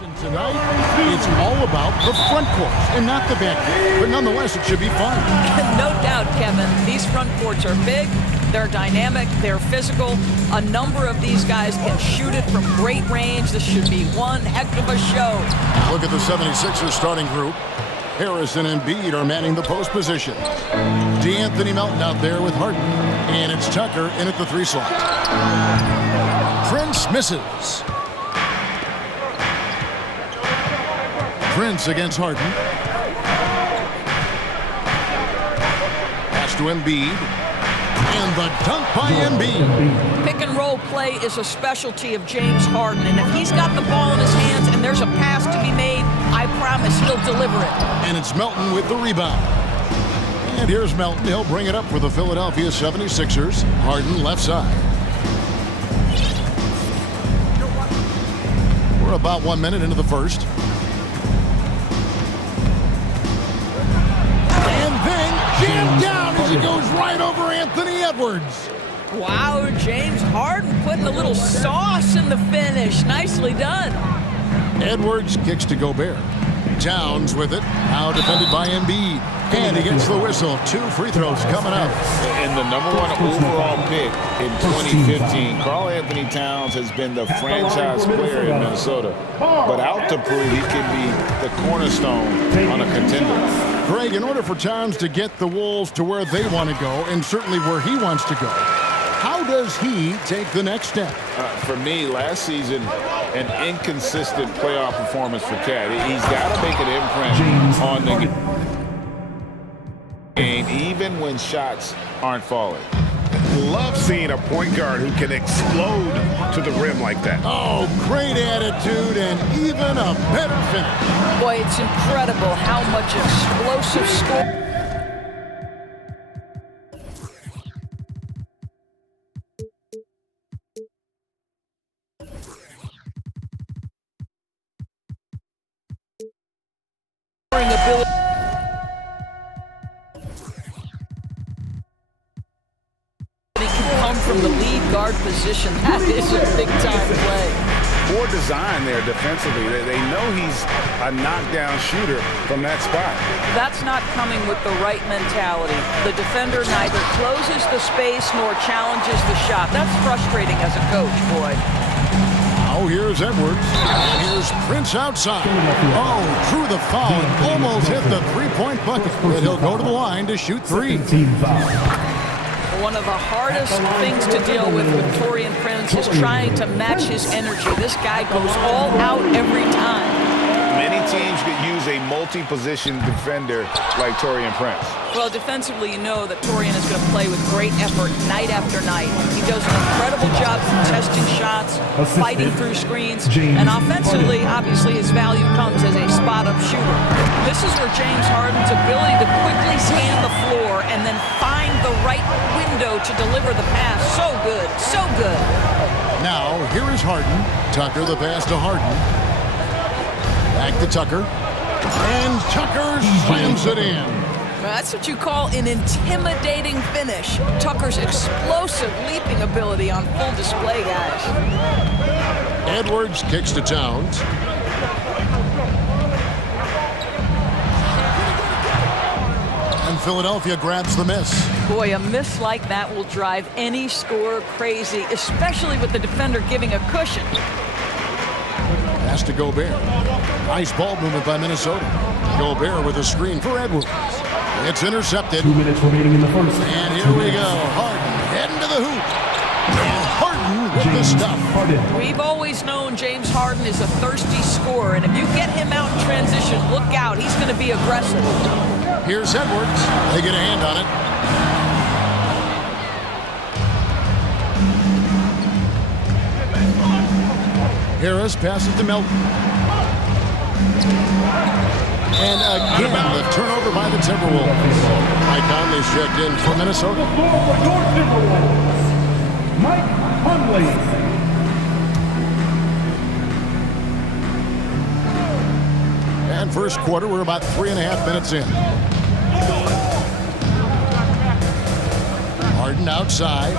Tonight, it's all about the front court and not the back court. But nonetheless, it should be fun. No doubt, Kevin. These front courts are big, they're dynamic, they're physical. A number of these guys can shoot it from great range. This should be one heck of a show. Look at the 76ers starting group. Harrison and Embiid are manning the post position. D'Anthony Melton out there with Harden. And it's Tucker in at the 3 slot. Prince misses. Prince against Harden. Pass to Embiid. And the dunk by Embiid. Pick and roll play is a specialty of James Harden. And if he's got the ball in his hands and there's a pass to be made, I promise he'll deliver it. And it's Melton with the rebound. And here's Melton. He'll bring it up for the Philadelphia 76ers. Harden left side. We're about 1 minute into the first. Jammed down as he goes right over Anthony Edwards. Wow, James Harden putting a little sauce in the finish. Nicely done. Edwards kicks to Gobert. Towns with it. Now defended by Embiid. And he gets the whistle. 2 free throws coming up. And the #1 overall pick in 2015, Karl Anthony Towns has been the franchise player in Minnesota. But out to prove he can be the cornerstone on a contender. Greg, in order for Towns to get the Wolves to where they want to go, and certainly where he wants to go, how does he take the next step? For me, last season, an inconsistent playoff performance for Cat. He's got to make an imprint on the game, even when shots aren't falling. Love seeing a point guard who can explode to the rim like that. Oh, great attitude and even a better finish. Boy, it's incredible how much explosive score. Ability. From the lead guard position. That is a big-time play. Poor design there defensively. They know he's a knockdown shooter from that spot. That's not coming with the right mentality. The defender neither closes the space nor challenges the shot. That's frustrating as a coach, boy. Oh, here's Edwards. And here's Prince outside. Oh, drew the foul and almost hit the three-point bucket. But he'll go to the line to shoot 3. One of the hardest things to deal with Taurean Prince is trying to match his energy. This guy goes all out every time. Many teams could use a multi-position defender like Taurean Prince. Well, defensively, you know that Taurean is going to play with great effort night after night. He does an incredible job contesting shots, fighting through screens, and offensively, obviously, his value comes as a spot-up shooter. This is where James Harden's ability to quickly scan the floor and then find the right window to deliver the pass. So good, so good. Now, here is Harden. Tucker the pass to Harden. Back to Tucker. And Tucker slams it in. That's what you call an intimidating finish. Tucker's explosive leaping ability on full display, guys. Edwards kicks to Towns. And Philadelphia grabs the miss. Boy, a miss like that will drive any scorer crazy, especially with the defender giving a cushion. Pass to Gobert. Nice ball movement by Minnesota. Gobert with a screen for Edwards. It's intercepted. 2 minutes remaining in the first. And here we go. Harden heading to the hoop. And Harden with the stuff. We've always known James Harden is a thirsty scorer, and if you get him out in transition, look out. He's going to be aggressive. Here's Edwards. They get a hand on it. Harris passes to Melton. And again, the turnover by the Timberwolves. Mike Conley's checked in for Minnesota. Mike Conley. And first quarter, we're about 3.5 minutes in. Harden outside.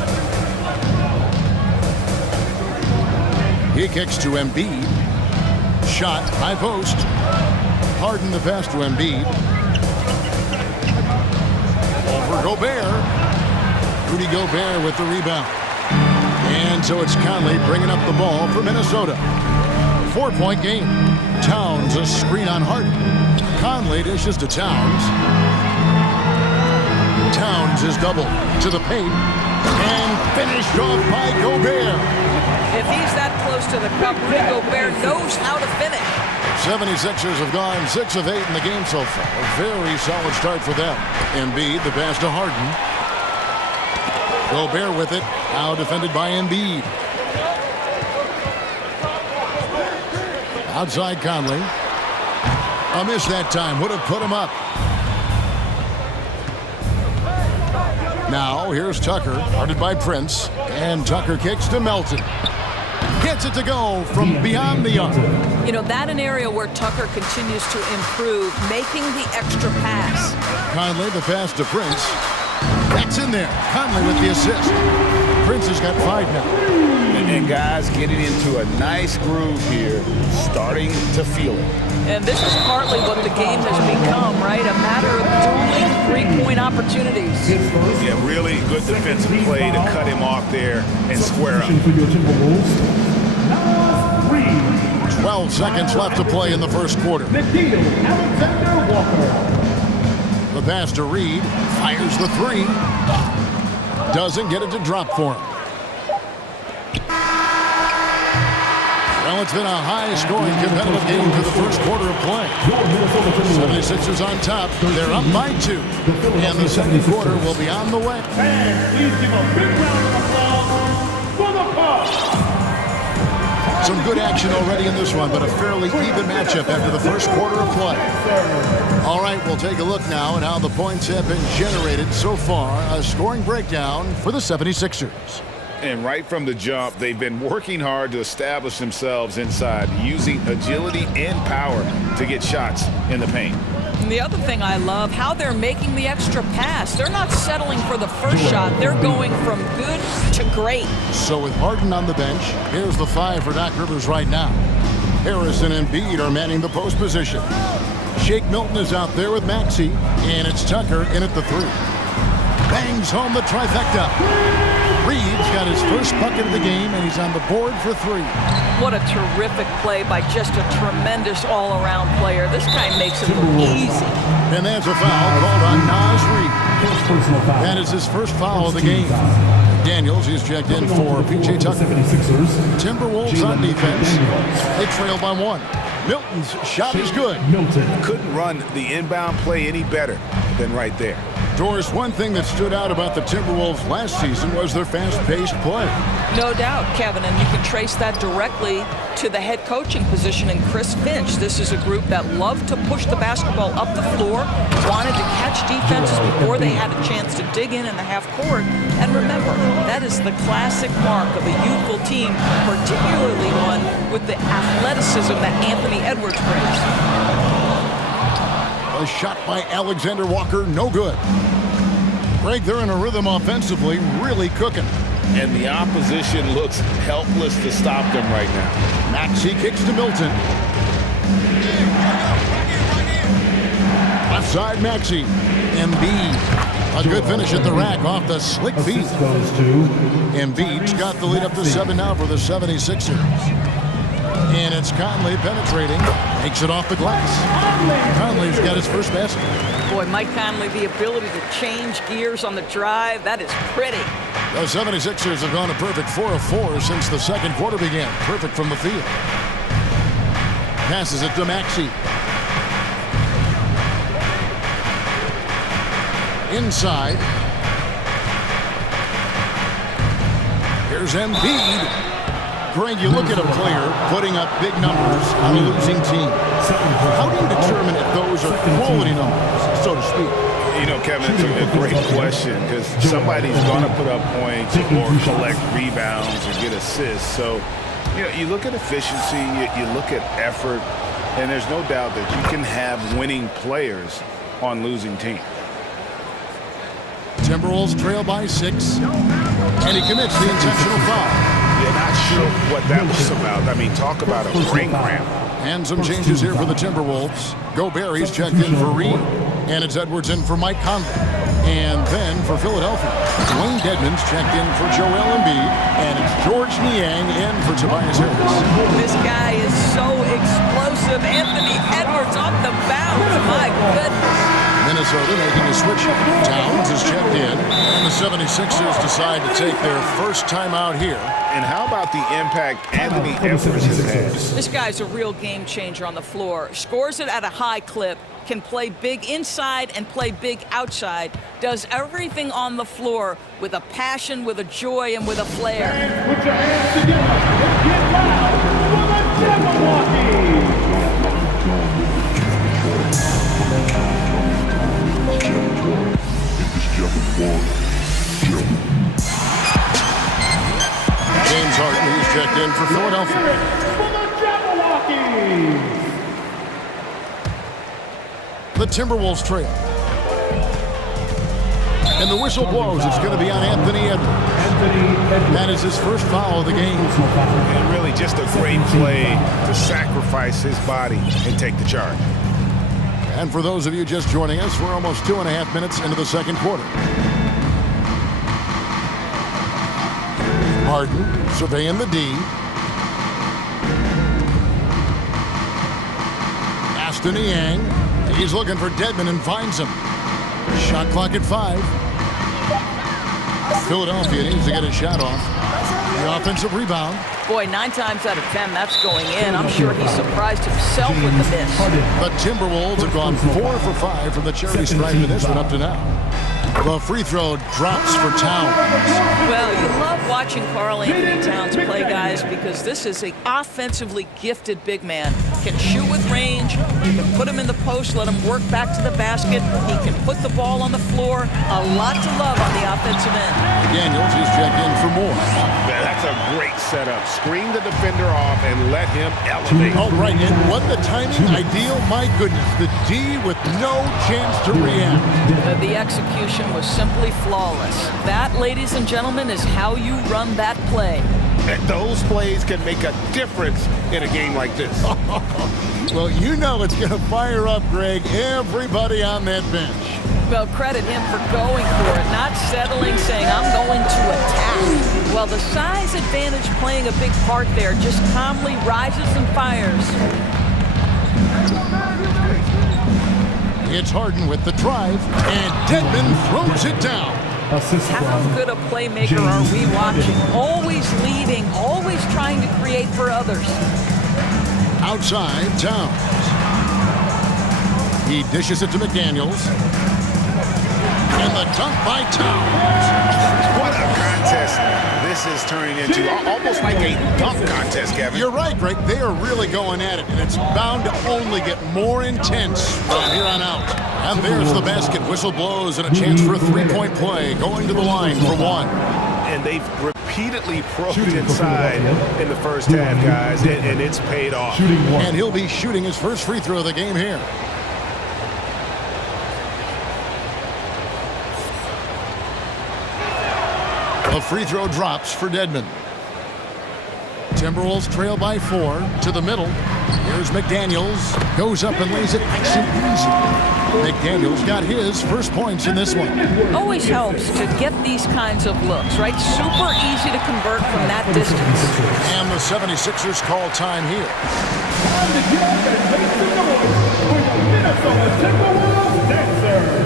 He kicks to Embiid. Shot, high post. Harden the pass to Embiid. Over Gobert. Rudy Gobert with the rebound. And so it's Conley bringing up the ball for Minnesota. 4-point game. Towns a screen on Harden. Conley dishes to Towns. Towns is doubled to the paint. And finished off by Gobert. If he's that close to the cup, Rudy Gobert knows how to finish. 76ers have gone 6 of 8 in the game so far. A very solid start for them. Embiid, the pass to Harden. Gobert with it. Now defended by Embiid. Outside Conley. A miss that time. Would have put him up. Now here's Tucker. Guarded by Prince. And Tucker kicks to Melton. Gets it to go from beyond the arc. You know, that an area where Tucker continues to improve, making the extra pass. Conley, the pass to Prince. That's in there. Conley with the assist. Prince has got 5 now. And guys getting into a nice groove here, starting to feel it. And this is partly what the game has become, right? A matter of dueling 3-point opportunities. Yeah, really good defensive play to cut him off there and square up. 12 seconds left to play in the first quarter. The pass to Reed. Fires the 3. Doesn't get it to drop for him. Well, it's been a high-scoring competitive game for the first quarter of play. 76ers on top. They're up by 2. And the second quarter will be on the way. And please give a big round of applause for the Bucks. Some good action already in this one, but a fairly even matchup after the first quarter of play. All right, we'll take a look now at how the points have been generated so far. A scoring breakdown for the 76ers. And right from the jump, they've been working hard to establish themselves inside, using agility and power to get shots in the paint. And the other thing I love, how they're making the extra pass. They're not settling for the first shot. They're going from good to great. So with Harden on the bench, here's the 5 for Doc Rivers right now. Harris and Embiid are manning the post position. Shake Milton is out there with Maxey, and it's Tucker in at the 3. Bangs home the trifecta. Reed's got his first bucket of the game, and he's on the board for 3. What a terrific play by just a tremendous all-around player. This guy makes it look easy. And there's a foul called on Naz Reed. That is his first foul of the game. Daniels, he's checked in for P.J. Tucker. Timberwolves on defense. They trail by 1. Milton's shot is good. Couldn't run the inbound play any better than right there. Doris, one thing that stood out about the Timberwolves last season was their fast-paced play. No doubt, Kevin, and you can trace that directly to the head coaching position in Chris Finch. This is a group that loved to push the basketball up the floor, wanted to catch defenses before they had a chance to dig in the half court. And remember, that is the classic mark of a youthful team, particularly one with the athleticism that Anthony Edwards brings. A shot by Alexander Walker, no good. Greg, they're in a rhythm offensively, really cooking. And the opposition looks helpless to stop them right now. Maxey kicks to Milton. Left side, Maxey. Embiid. A good finish at the rack off the slick feet. Embiid's got the lead up to 7 now for the 76ers. And it's Conley penetrating. Makes it off the glass. Conley's got his first basket. Boy, Mike Conley, the ability to change gears on the drive, that is pretty. The 76ers have gone a perfect 4 of 4 since the second quarter began. Perfect from the field. Passes it to Maxey. Inside. Here's Embiid. Greg, you look at a player putting up big numbers on a losing team. How do you determine if those are quality numbers, so to speak? You know, Kevin, it's a great question because somebody's going to put up points or collect rebounds or get assists. So, you know, you look at efficiency, you look at effort, and there's no doubt that you can have winning players on losing teams. Timberwolves trail by 6, and he commits the intentional foul. You're not sure what that was about. I mean, talk about a brain cramp. And some changes here for the Timberwolves. Gobert checked in for Reed. And it's Edwards in for Mike Conley. And then for Philadelphia, Dwayne Dedmon's checked in for Joel Embiid. And it's George Niang in for Tobias Harris. This guy is so explosive. Anthony Edwards off the bounce. My goodness. Minnesota making a switch. Towns is checked in. And the 76ers decide to take their first time out here. And how about the impact Anthony Edwards has had? This guy's a real game changer on the floor. Scores it at a high clip. Can play big inside and play big outside. Does everything on the floor with a passion, with a joy, and with a flair. Put your hands together and get loud for the Jabberwockies! James Harden, he's checked in for Philadelphia. For the Jabberwockies! The Timberwolves trail. And the whistle blows. It's going to be on Anthony Edwards. That is his first foul of the game. And really just a great play to sacrifice his body and take the charge. And for those of you just joining us, we're almost 2.5 minutes into the second quarter. Harden surveying the D. Aston Yang. He's looking for Dedmon and finds him. Shot clock at 5. Philadelphia needs to get a shot off. The offensive rebound. Boy, 9 times out of 10, that's going in. I'm sure he surprised himself with the miss. The Timberwolves have gone 4 for 5 from the charity stripe in this one up to now. The free throw drops for Towns. Well, you love watching Karl Anthony Towns play, guys, because this is an offensively gifted big man. Can shoot with range. You can put him in the post, let him work back to the basket. He can put the ball on the floor. A lot to love on the offensive end. Daniels is checked in for more. That's a great setup. Screen the defender off and let him elevate. Oh, right, and what the timing ideal. My goodness, the D with no chance to react. The execution was simply flawless. That, ladies and gentlemen, is how you run that play. And those plays can make a difference in a game like this. Well, you know it's going to fire up, Greg, everybody on that bench. Well, credit him for going for it, not settling, saying, I'm going to attack. Well, the size advantage playing a big part there, just calmly rises and fires. It's Harden with the drive, and Dedmon throws it down. How good a playmaker are we watching? Always leading, always trying to create for others. Outside, Towns. He dishes it to McDaniels. And the dunk by Towns. What a contest this is turning into. Almost like a dunk contest, Kevin. You're right, Greg. They are really going at it, and it's bound to only get more intense from here on out. And there's the basket. Whistle blows and a chance for a three-point play. Going to the line for one. And they've repeatedly probed inside in the first half, guys, and it's paid off. And he'll be shooting his first free throw of the game here. A free throw drops for Dedmon. Timberwolves trail by 4 to the middle. Here's McDaniels. Goes up and lays it nice and easy. McDaniels got his first points in this one. Always helps to get these kinds of looks, right? Super easy to convert from that distance. And the 76ers call time here. Time to get up and make some noise for the Minnesota Timberwolves Dancers.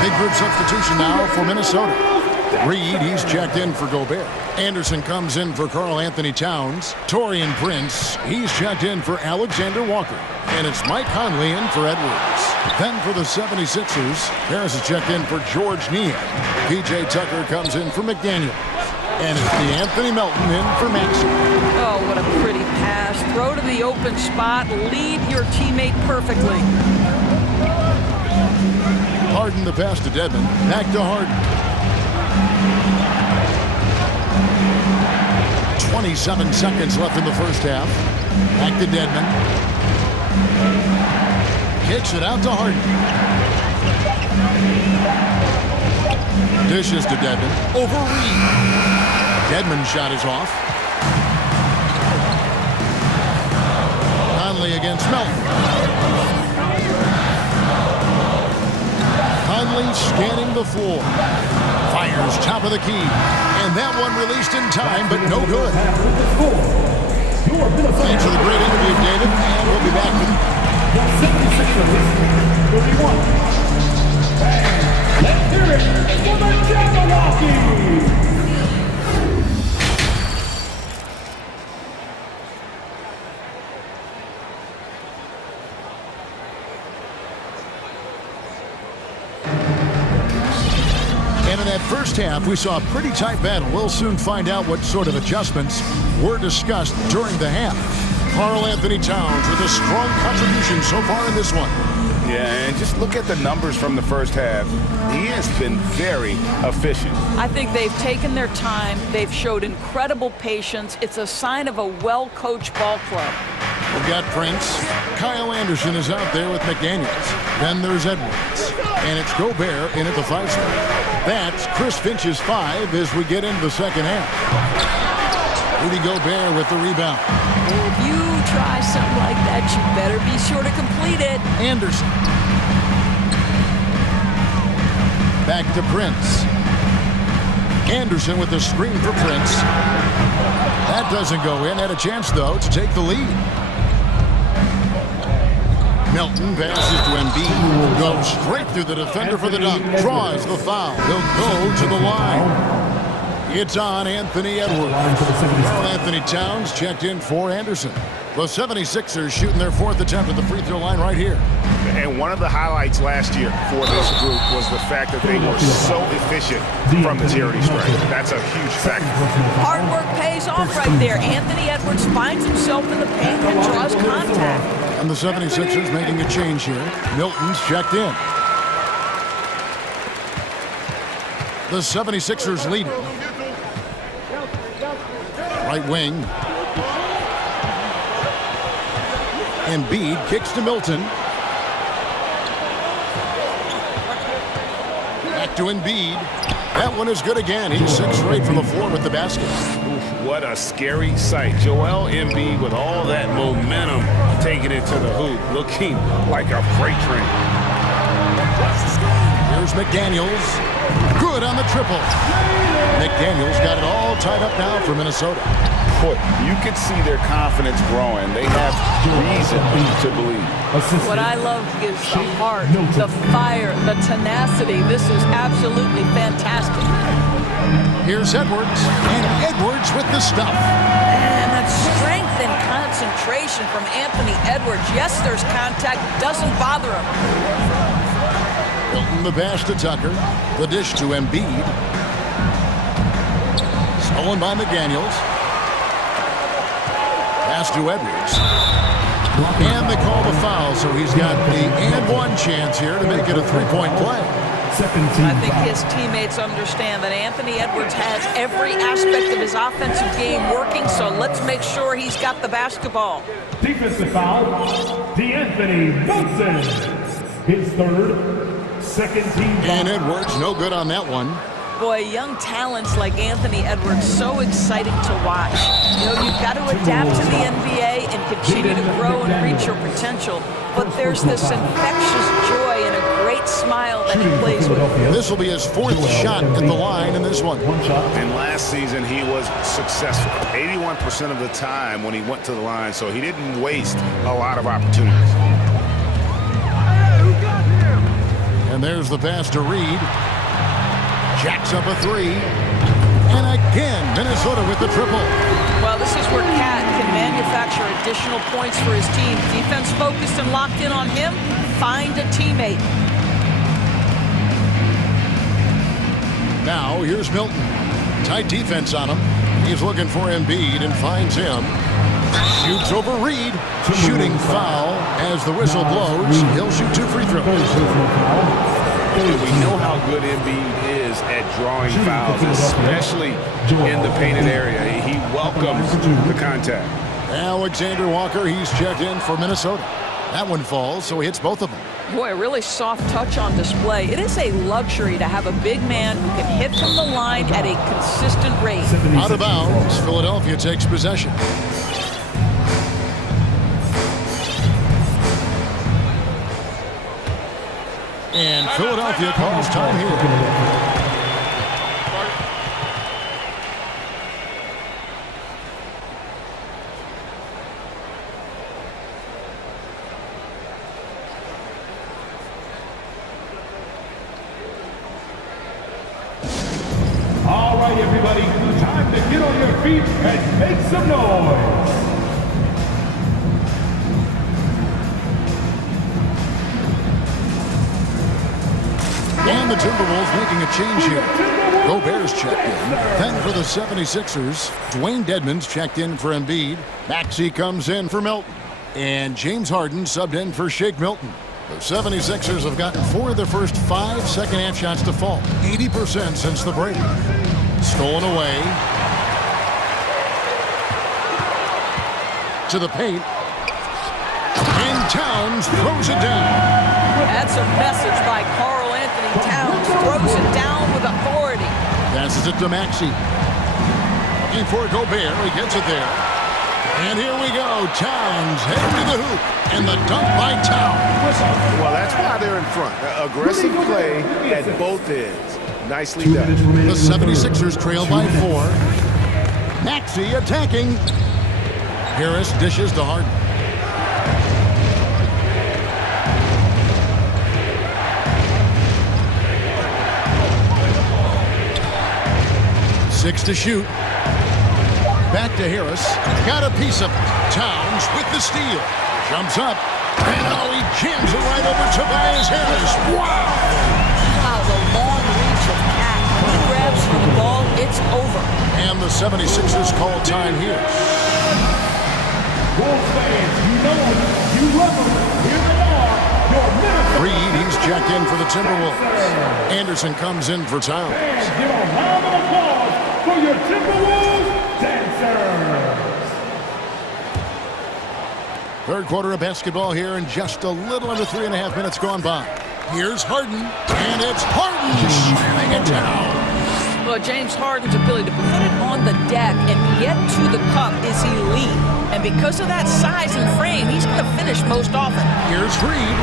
Big group substitution now for Minnesota. Reed, he's checked in for Gobert. Anderson comes in for Karl Anthony Towns. Taurean Prince, he's checked in for Alexander Walker. And it's Mike Conley in for Edwards. Then for the 76ers, Harris is checked in for George Niang. P.J. Tucker comes in for McDaniels. And it's the Anthony Melton in for Maxey. Oh, what a pretty pass. Throw to the open spot. Lead your teammate perfectly. Harden the pass to Dedmon. Back to Harden. 27 seconds left in the first half. Back to Dedmon. Kicks it out to Harden. Dishes to Dedmon. Over Reed. Dedmon's shot is off. Conley against Melton. Conley scanning the floor. Fires top of the key. And that one released in time, but no good. Thanks for the great interview, David. And we'll be back with The 76ers, 31. Let's hear it for the Jabberwockies! And in that first half, we saw a pretty tight battle. We'll soon find out what sort of adjustments were discussed during the half. Karl Anthony Towns with a strong contribution so far in this one. Yeah, and just look at the numbers from the first half. He has been very efficient. I think they've taken their time. They've showed incredible patience. It's a sign of a well-coached ball club. We've got Prince. Kyle Anderson is out there with McDaniels. Then there's Edwards. And it's Gobert in at the 5 spot. That's Chris Finch's 5 as we get into the second half. Rudy Gobert with the rebound. If you try something like that, you better be sure to complete it. Anderson. Back to Prince. Anderson with the screen for Prince. That doesn't go in. Had a chance, though, to take the lead. Melton passes to Embiid. Goes straight through the defender for the dunk. Draws the foul. He'll go to the line. It's on Anthony Edwards. Karl Anthony Towns checked in for Anderson. The 76ers shooting their 4th attempt at the free throw line right here. And one of the highlights last year for this group was the fact that they were so efficient from the charity stripe. That's a huge factor. Hard work pays off right there. Anthony Edwards finds himself in the paint and draws contact. And the 76ers making a change here. Milton's checked in. The 76ers leading. Right wing. Embiid kicks to Milton. Back to Embiid. That one is good again. He's 6 for 8 from the floor with the basket. What a scary sight. Joel Embiid with all that momentum taking it to the hoop, looking like a freight train. Here's McDaniels. Good on the triple. McDaniels got it all tied up now for Minnesota. Boy, you can see their confidence growing. They have reason to believe. What I love is the heart, the fire, the tenacity. This is absolutely fantastic. Here's Edwards, and Edwards with the stuff. And that strength and concentration from Anthony Edwards. Yes, there's contact, doesn't bother him. Milton the pass to Tucker. The dish to Embiid. Stolen by McDaniels. Pass to Edwards. And they call the foul, so he's got the and one chance here to make it a 3-point play. I think his teammates understand that Anthony Edwards has every aspect of his offensive game working, so let's make sure he's got the basketball. Defensive foul, DeAnthony Melton. His 3rd, 2nd team foul. And Edwards, no good on that one. Boy, young talents like Anthony Edwards, so exciting to watch. You know, you've got to adapt to the NBA and continue to grow and reach your potential. But there's this infectious joy and a great smile that he plays with. This will be his 4th shot at the line in this one. And last season, he was successful 81% of the time when he went to the line, so he didn't waste a lot of opportunities. And there's the pass to Reed. Jacks up a 3. And again, Minnesota with the triple. Well, this is where Cat can manufacture additional points for his team. Defense focused and locked in on him. Find a teammate. Now, here's Milton. Tight defense on him. He's looking for Embiid and finds him. Shoots over Reed. Shooting foul as the whistle blows. He'll shoot 2 free throws. We know how good Embiid is at drawing fouls, especially in the painted area. He welcomes the contact. Alexander Walker, he's checked in for Minnesota. That one falls, so he hits both of them. Boy, a really soft touch on display. It is a luxury to have a big man who can hit from the line at a consistent rate. Out of bounds, Philadelphia takes possession. And Philadelphia calls time here. All right, everybody, time to get on your feet and make some noise. And the Timberwolves making a change here. Gobert's checked in. Then for the 76ers, Dwayne Dedmon's checked in for Embiid. Maxey comes in for Milton. And James Harden subbed in for Shake Milton. The 76ers have gotten 4 of their first 5 second-half shots to fall. 80% since the break. Stolen away. To the paint. And Towns throws it down. That's a message by Karl Anthony Towns. Throws it down with authority. Passes it to Maxey. Looking for Gobert. He gets it there. And here we go. Towns heading to the hoop. And the dunk by Towns. Well, that's why they're in front. Aggressive play at both ends. Nicely done. The 76ers trail by 4. Maxey attacking. Harris dishes to Harden. Six to shoot. Back to Harris. Got a piece of it. Towns with the steal. Jumps up. And oh, he jams it right over Tobias Harris. Wow! Wow, the long reach of Cat. When he grabs for the ball, it's over. And the 76ers call time here. Wolves fans, you know them, you love them. Here they are, your Minnesota. Reed, he's checked in for the Timberwolves. Anderson comes in for Towns. And give a round of applause for your Timberwolves dancers. Third quarter of basketball here, and just a little under 3.5 minutes gone by. Here's Harden, and it's Harden slamming it down. Well, James Harden's ability to put it on the deck and get to the cup is elite. And because of that size and frame, he's going to finish most often. Here's Reed,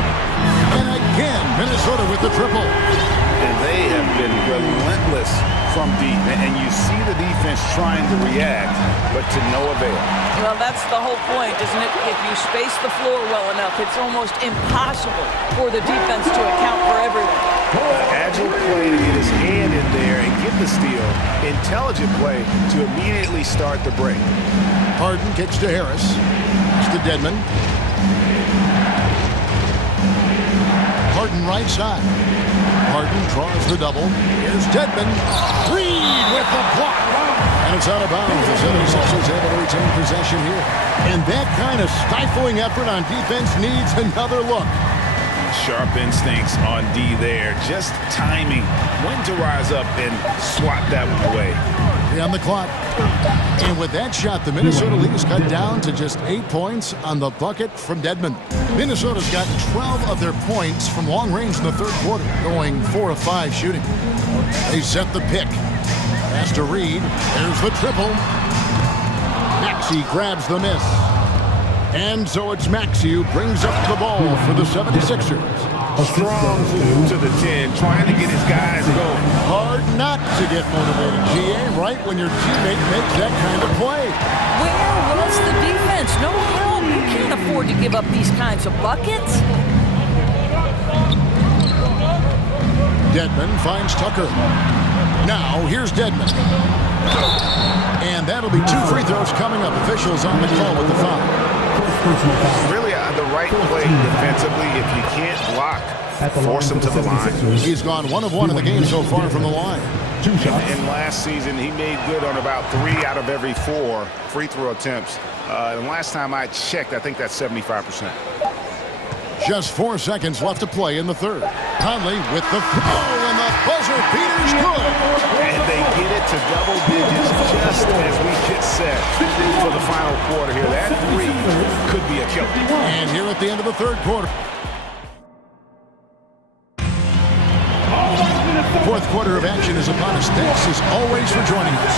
and again, Minnesota with the triple. And they have been relentless from deep. And you see the defense trying to react, but to no avail. Well, that's the whole point, isn't it? If you space the floor well enough, it's almost impossible for the defense to account for everyone. Agile play to get his hand in there and get the steal. Intelligent play to immediately start the break. Harden kicks to Harris. It's to Dedmon. Harden right side. Harden draws the double. Here's Dedmon. Reed with the block. And it's out of bounds. The 76ers able to retain possession here. And that kind of stifling effort on defense needs another look. Sharp instincts on D there. Just timing. When to rise up and swat that one away. On the clock. And with that shot, the Minnesota lead is cut down to just 8 points on the bucket from Dedmon. Minnesota's got 12 of their points from long range in the third quarter, going 4 of 5 shooting. They set the pick. Pass to Reed. There's the triple. Maxey grabs the miss. And so it's Maxey who brings up the ball for the 76ers. Strong move to the 10, trying to get his guys going. Hard not to get motivated, GA, right when your teammate makes that kind of play. Where was the defense? No help. You can't afford to give up these kinds of buckets. Dedmon finds Tucker. Now, here's Dedmon. And that'll be 2 free throws coming up. Officials on the call with the foul. Really the right play defensively. If you can't block, force him to the line. He's gone 1 of 1 in the game so far from the line. And last season, he made good on about 3 out of every 4 free throw attempts. And last time I checked, I think that's 75%. Just 4 seconds left to play in the third. Conley with the throw, and the Buzzer beater's good. And they get it to double digits just as we get set for the final quarter here. That three could be a killer. And here at the end of the third quarter. Fourth quarter of action is upon us. Thanks as always for joining us.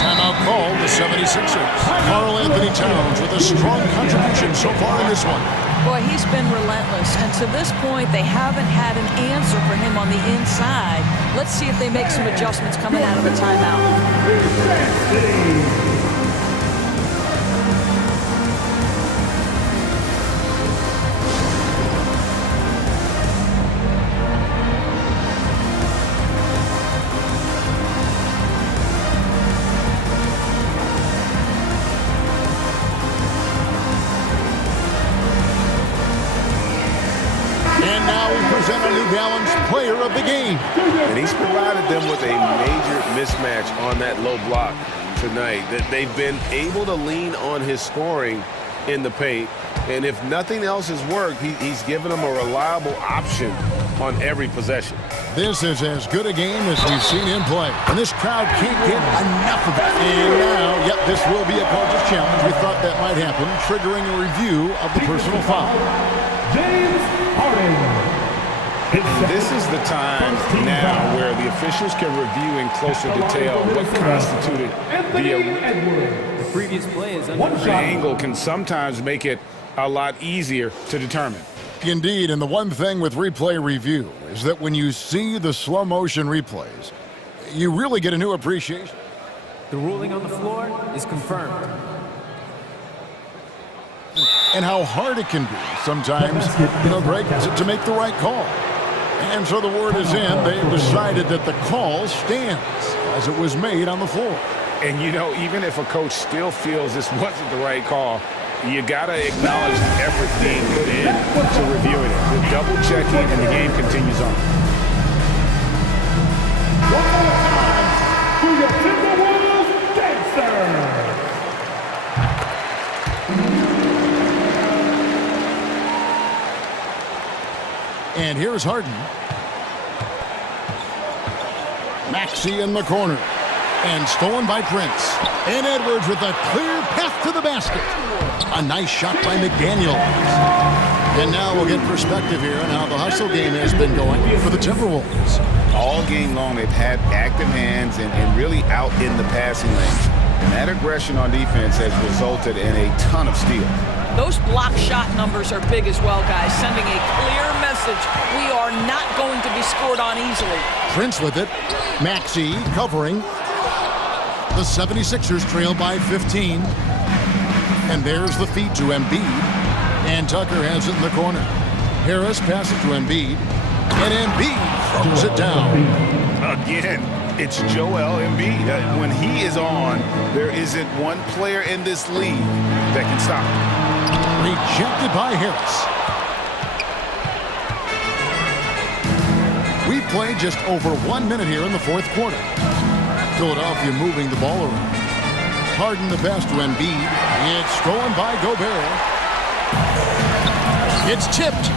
Timeout call, the 76ers. Karl Anthony Towns with a strong contribution so far in this one. Boy, he's been relentless, and to this point, they haven't had an answer for him on the inside. Let's see if they make some adjustments coming out of a timeout. Our New Balance player of the game. And he's provided them with a major mismatch on that low block tonight. That they've been able to lean on his scoring in the paint. And if nothing else has worked, he's given them a reliable option on every possession. This is as good a game as we've seen him play. And this crowd can't get enough of it. And now, yep, this will be a coach's challenge. We thought that might happen, triggering a review of the personal foul. James Harden. This is the time now where the officials can review in closer detail what constituted the previous play is the angle can sometimes make it a lot easier to determine. Indeed, and the one thing with replay review is that when you see the slow motion replays, you really get a new appreciation. The ruling on the floor is confirmed. And how hard it can be sometimes, Greg, to make the right call. And so the word is in. They've decided that the call stands as it was made on the floor. And, even if a coach still feels this wasn't the right call, you got to acknowledge the effort being put in to reviewing it. The double checking and the game continues on. One more time to your Timberwolves dancer. And here's Harden. Maxey in the corner. And stolen by Prince. And Edwards with a clear path to the basket. A nice shot by McDaniel. And now we'll get perspective here on how the hustle game has been going for the Timberwolves. All game long, they've had active hands and really out in the passing lanes. And that aggression on defense has resulted in a ton of steals. Those block shot numbers are big as well, guys, sending a clear message. We are not going to be scored on easily. Prince with it. Maxey covering. The 76ers trail by 15. And there's the feed to Embiid. And Tucker has it in the corner. Harris passes to Embiid. And Embiid throws it down. Again, it's Joel Embiid. When he is on, there isn't one player in this league that can stop him. Rejected by Harris. We played just over 1 minute here in the fourth quarter. Philadelphia moving the ball around. Harden the pass to Embiid. It's stolen by Gobert. It's tipped.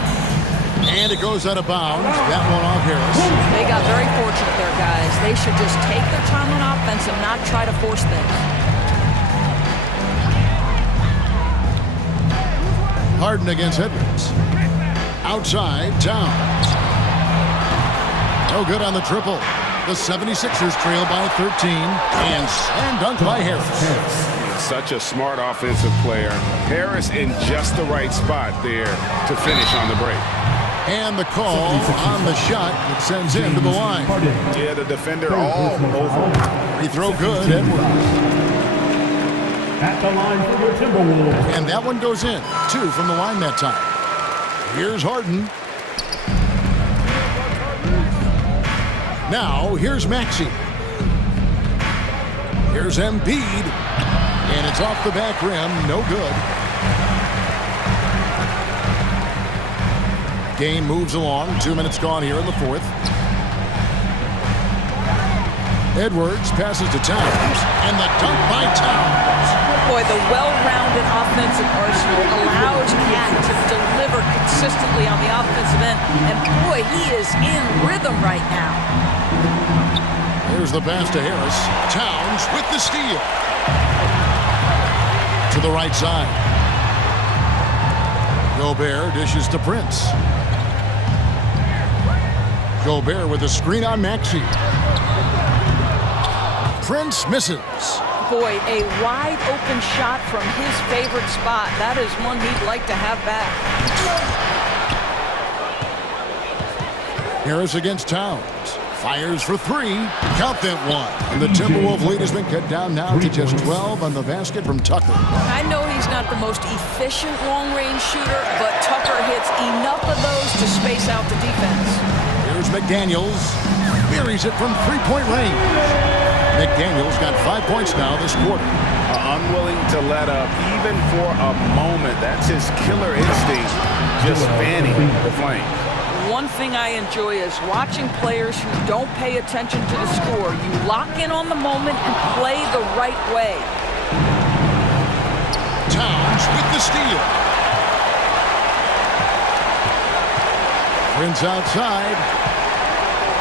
And it goes out of bounds. That one off Harris. They got very fortunate there, guys. They should just take their time on offense and not try to force things. Harden against Edwards. Outside, Towns. No good on the triple. The 76ers trail by 13. And slam dunk by Harris. Such a smart offensive player. Harris in just the right spot there to finish on the break. And the call on the shot that sends him to the line. Yeah, the defender all over. Free throw good, Edwards. At the line for your Timberwolves. And that one goes in. 2 from the line that time. Here's Harden. Now, here's Maxey. Here's Embiid. And it's off the back rim. No good. Game moves along. 2 minutes gone here in the fourth. Edwards passes to Towns. And the dunk by Towns. Boy, the well-rounded offensive offensive arsenal allows Cat to deliver consistently on the offensive end. And boy, he is in rhythm right now. Here's the pass to Harris. Towns with the steal. To the right side. Gobert dishes to Prince. Gobert with a screen on Maxey. Prince misses. Boy, a wide open shot from his favorite spot. That is one he'd like to have back. Harris against Towns. Fires for three. Count that one. And the Timberwolves lead has been cut down now to just 12 on the basket from Tucker. I know he's not the most efficient long-range shooter, but Tucker hits enough of those to space out the defense. Here's McDaniels. Buries it from three-point range. McDaniels got 5 points now this quarter. Unwilling to let up even for a moment. That's his killer instinct, just fanning the flame. One thing I enjoy is watching players who don't pay attention to the score. You lock in on the moment and play the right way. Towns with the steal. Prince outside.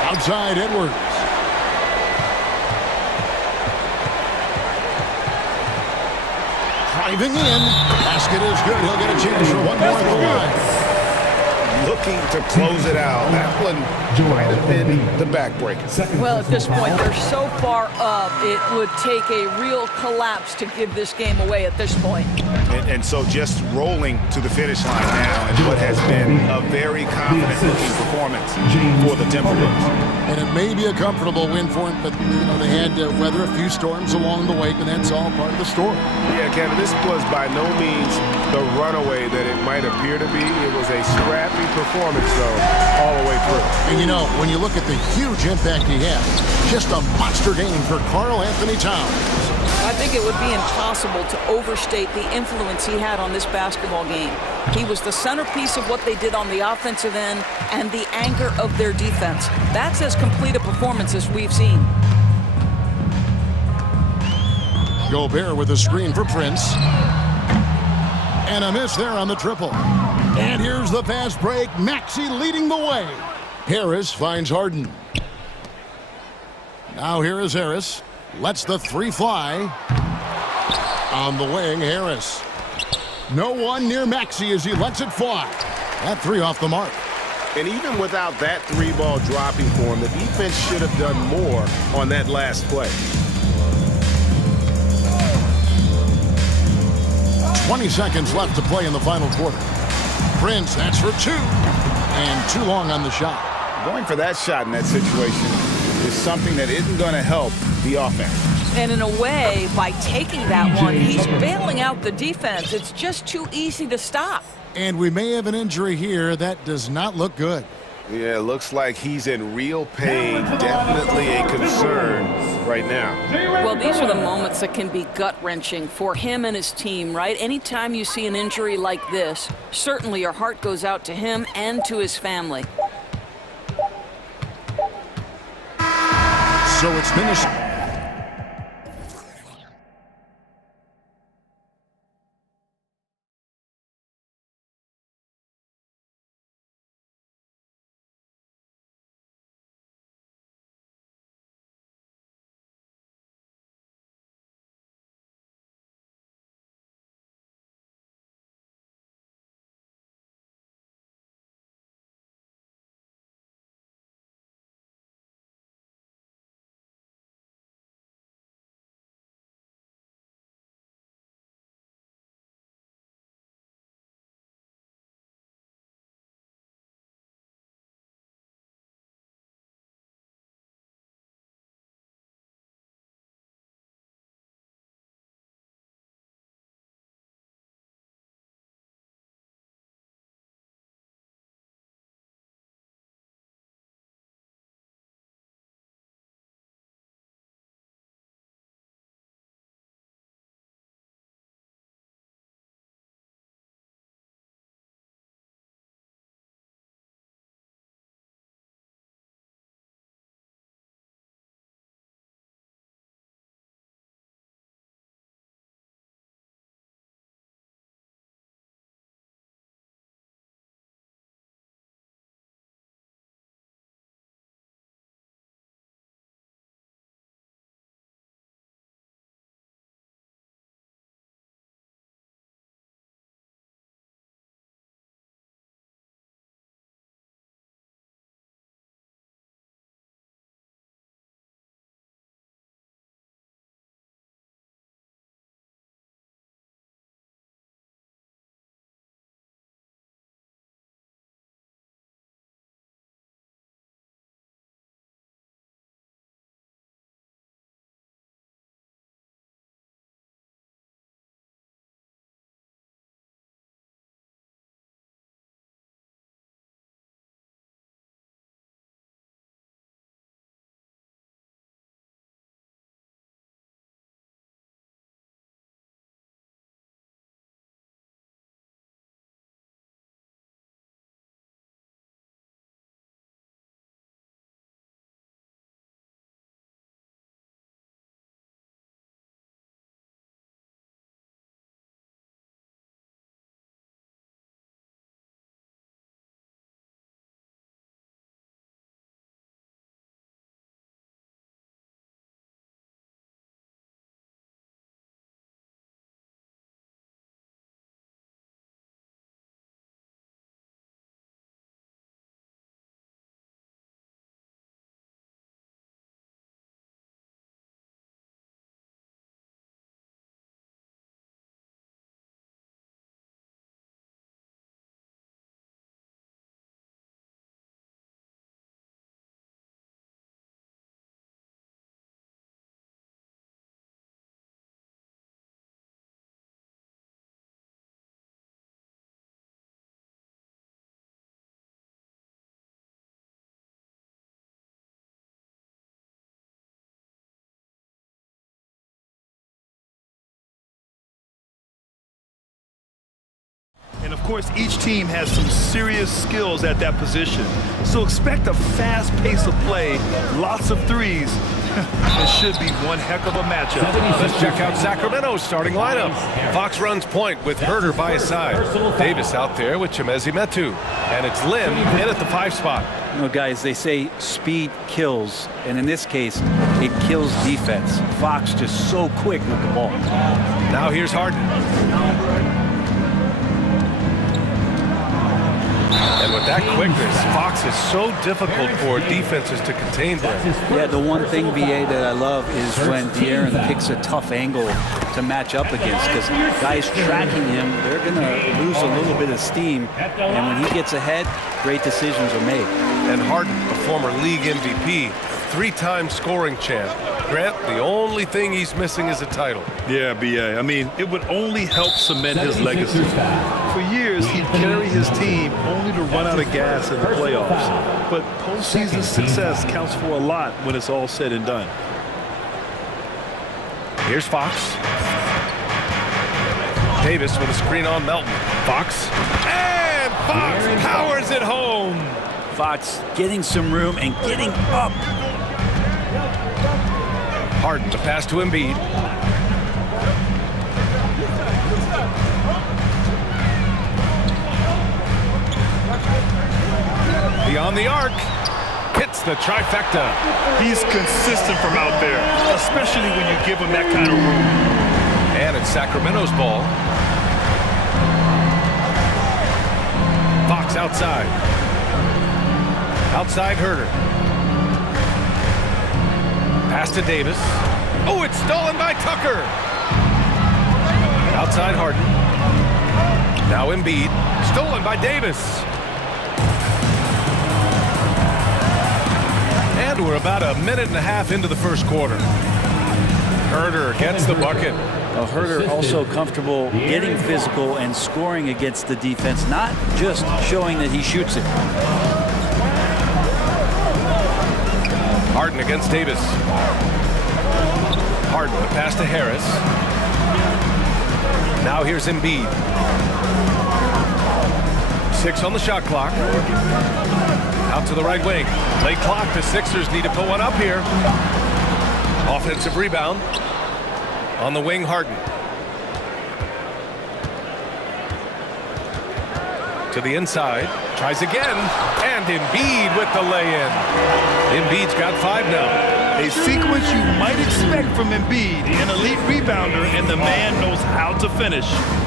Outside Edwards. Driving in. Basket is good. He'll get a chance for one more at the line. Looking to close it out. That one might have been the backbreaker. Well, at this point, they're so far up, it would take a real collapse to give this game away at this point. And so just rolling to the finish line now in what has been a very confident-looking performance for the Timberwolves. And it may be a comfortable win for them, but they had to weather a few storms along the way, but that's all part of the story. Yeah, Kevin, this was by no means the runaway that it might appear to be. It was a scrappy performance, though, all the way through. And when you look at the huge impact he had, just a monster game for Karl Anthony Towns. I think it would be impossible to overstate the influence he had on this basketball game. He was the centerpiece of what they did on the offensive end and the anchor of their defense. That's as complete a performance as we've seen. Gobert with a screen for Prince. And a miss there on the triple. And here's the fast break. Maxey leading the way. Harris finds Harden. Now here is Harris. Lets the three fly. On the wing, Harris. No one near Maxey as he lets it fly. That three off the mark. And even without that three-ball dropping for him, the defense should have done more on that last play. 20 seconds left to play in the final quarter. Prince, that's for two. And too long on the shot. Going for that shot in that situation is something that isn't going to help the offense. And in a way, by taking that one, he's bailing out the defense. It's just too easy to stop. And we may have an injury here. That does not look good. Yeah, it looks like he's in real pain. Definitely a concern right now. Well, these are the moments that can be gut-wrenching for him and his team, right? Anytime you see an injury like this, certainly your heart goes out to him and to his family. So it's finished. of course, each team has some serious skills at that position. So expect a fast pace of play, lots of threes. It should be one heck of a matchup. Let's check out Sacramento's starting lineup. Fox runs point with Herder by his side. Davis out there with Chemezi Metu. And it's Lim in at the 5 spot. You know, guys, they say speed kills, and in this case, it kills defense. Fox just so quick with the ball. Now here's Harden. And with that quickness, Fox is so difficult for defenses to contain them. Yeah, the one thing, BA, that I love is when De'Aaron picks a tough angle to match up against, because guys tracking him, they're going to lose a little bit of steam, and when he gets ahead, great decisions are made. And Harden, a former league MVP, 3-time scoring champ. Grant, the only thing he's missing is a title. Yeah, BA. I mean, it would only help cement his legacy. For years, he'd carry his team only to run out of gas in the playoffs. But postseason success counts for a lot when it's all said and done. Here's Fox. Davis with a screen on Melton. Fox. And Fox powers it home. Fox getting some room and getting up. Harden to pass to Embiid. Beyond the arc. Hits the trifecta. He's consistent from out there, especially when you give him that kind of room. And it's Sacramento's ball. Fox outside. Outside Herder. Pass to Davis. Oh, it's stolen by Tucker. Outside Harden. Now Embiid. Stolen by Davis. And we're about a minute and a half into the first quarter. Herder gets the bucket. Herder also comfortable getting physical and scoring against the defense, not just showing that he shoots it. Harden against Davis. Harden, the pass to Harris. Now here's Embiid. 6 on the shot clock. Out to the right wing. Late clock. The Sixers need to put one up here. Offensive rebound. On the wing, Harden. To the inside. Tries again. And Embiid with the lay-in. Embiid's got 5 now. A sequence you might expect from Embiid, an elite rebounder, and the man knows how to finish.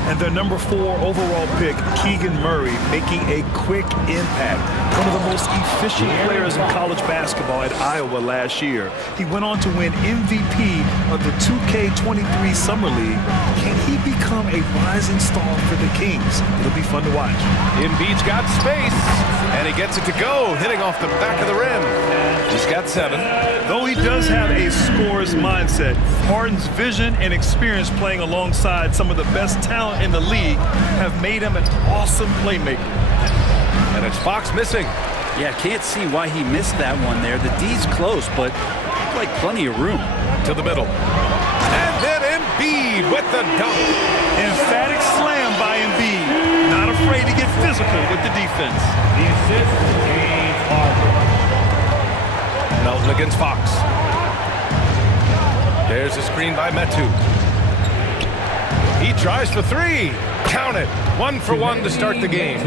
And their number 4 overall pick, Keegan Murray, making a quick impact. One of the most efficient players in college basketball at Iowa last year. He went on to win MVP of the 2K23 Summer League. Can he become a rising star for the Kings? It'll be fun to watch. Embiid's got space, and he gets it to go, hitting off the back of the rim. He's got 7. Though he does have a scorer's mindset, Harden's vision and experience playing alongside some of the best talent in the league have made him an awesome playmaker. And it's Fox missing. Yeah, can't see why he missed that one there. The D's close, but like plenty of room. To the middle. And then Embiid with the dunk. Emphatic slam by Embiid. Not afraid to get physical with the defense. The assist, James Harden. Melton against Fox. There's a screen by Metu. He tries for 3. Count it. 1 for 1 to start the game.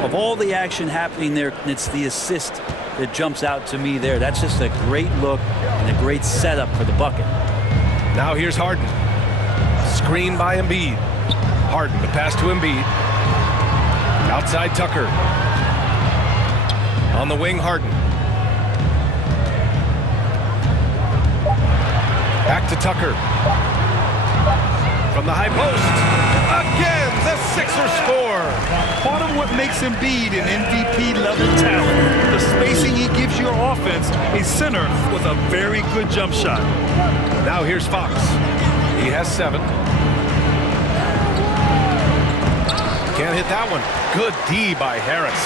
Of all the action happening there, it's the assist that jumps out to me there. That's just a great look and a great setup for the bucket. Now here's Harden. Screen by Embiid. Harden, the pass to Embiid. Outside Tucker. On the wing, Harden. Back to Tucker. From the high post. Again, the Sixers score. Part of what makes Embiid an MVP-level talent, the spacing he gives your offense, a center with a very good jump shot. Now here's Fox. He has 7. Can't hit that one. Good D by Harris.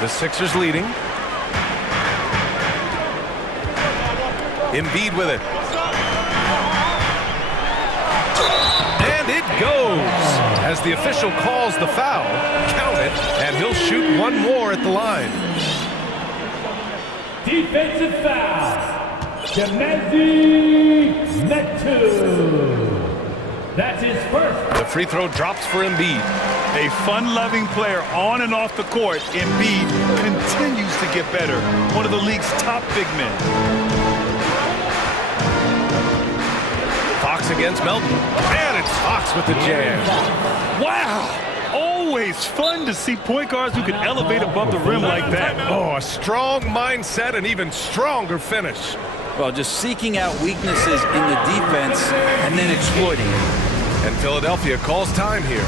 The Sixers leading. Embiid with it. And it goes. As the official calls the foul, count it, and he'll shoot one more at the line. Defensive foul. That's his first. The free throw drops for Embiid. A fun-loving player on and off the court, Embiid continues to get better. One of the league's top big men. Fox against Melton. And it's Fox with the jam. Wow! Always fun to see point guards who can elevate above the rim like that. Oh, a strong mindset and even stronger finish. Well, just seeking out weaknesses in the defense and then exploiting it. And Philadelphia calls time here.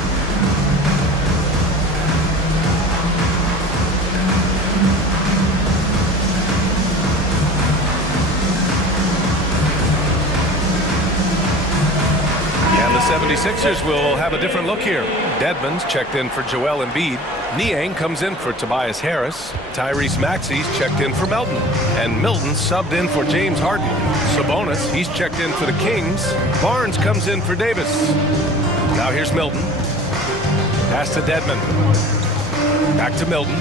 And the 76ers will have a different look here. Dedmon's checked in for Joel Embiid. Niang comes in for Tobias Harris. Tyrese Maxey's checked in for Melton. And Milton subbed in for James Harden. Sabonis, he's checked in for the Kings. Barnes comes in for Davis. Now here's Milton. Pass to Dedmon. Back to Milton.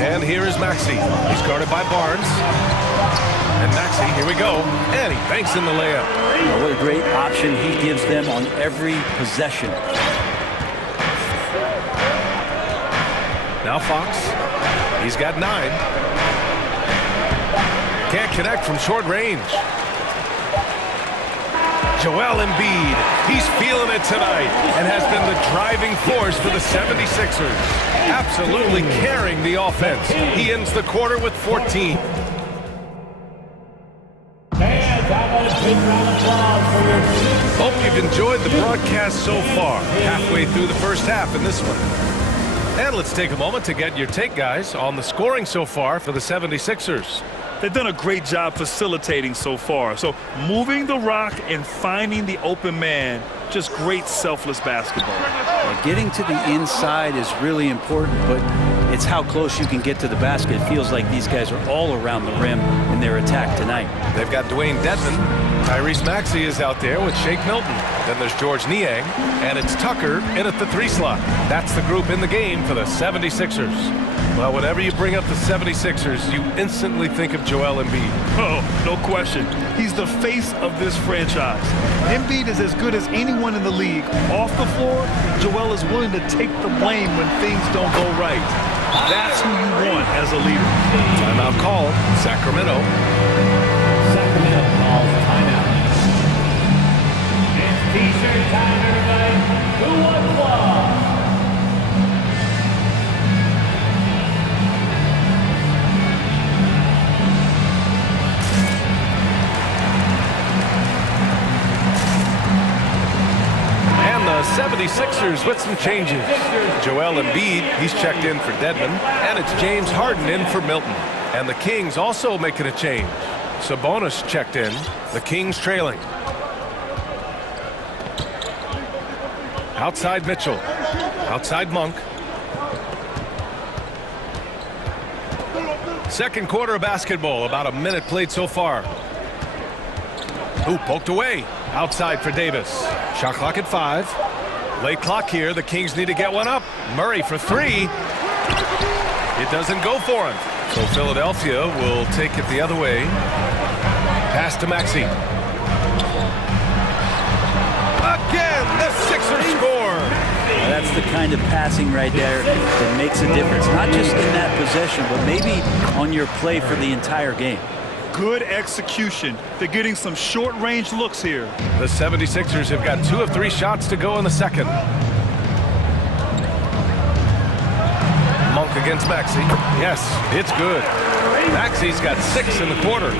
And here is Maxey. He's guarded by Barnes. And Maxey, here we go. And he banks in the layup. Oh, what a great option he gives them on every possession. Now Fox. He's got 9. Can't connect from short range. Joel Embiid. He's feeling it tonight and has been the driving force for the 76ers. Absolutely carrying the offense. He ends the quarter with 14. Hope you've enjoyed the broadcast so far. Halfway through the first half in this one. And let's take a moment to get your take, guys, on the scoring so far for the 76ers. They've done a great job facilitating so far. So moving the rock and finding the open man, just great selfless basketball. Getting to the inside is really important, but it's how close you can get to the basket. It feels like these guys are all around the rim in their attack tonight. They've got Dwayne Dedmon. Tyrese Maxey is out there with Shake Milton. Then there's George Niang, and it's Tucker in at the 3 slot. That's the group in the game for the 76ers. Well, whenever you bring up the 76ers, you instantly think of Joel Embiid. Oh, no question. He's the face of this franchise. Embiid is as good as anyone in the league. Off the floor, Joel is willing to take the blame when things don't go right. That's who you want as a leader. Timeout called. Sacramento. Sacramento calls timeout. It's T-shirt time, everybody. Who won club? And the 76ers with some changes. Joel Embiid, he's checked in for Dedmon. And it's James Harden in for Milton. And the Kings also making a change. Sabonis checked in. The Kings trailing. Outside Mitchell. Outside Monk. Second quarter of basketball. About a minute played so far. Ooh, poked away. Outside for Davis. Shot clock at 5. Late clock here. The Kings need to get one up. Murray for 3. It doesn't go for him. So Philadelphia will take it the other way. Pass to Maxey. Again, the Sixers score. That's the kind of passing right there that makes a difference. Not just in that possession, but maybe on your play for the entire game. Good execution. They're getting some short-range looks here. The 76ers have got 2 of 3 shots to go in the second. Monk against Maxey. Yes, it's good. Maxey's got 6 in the quarter.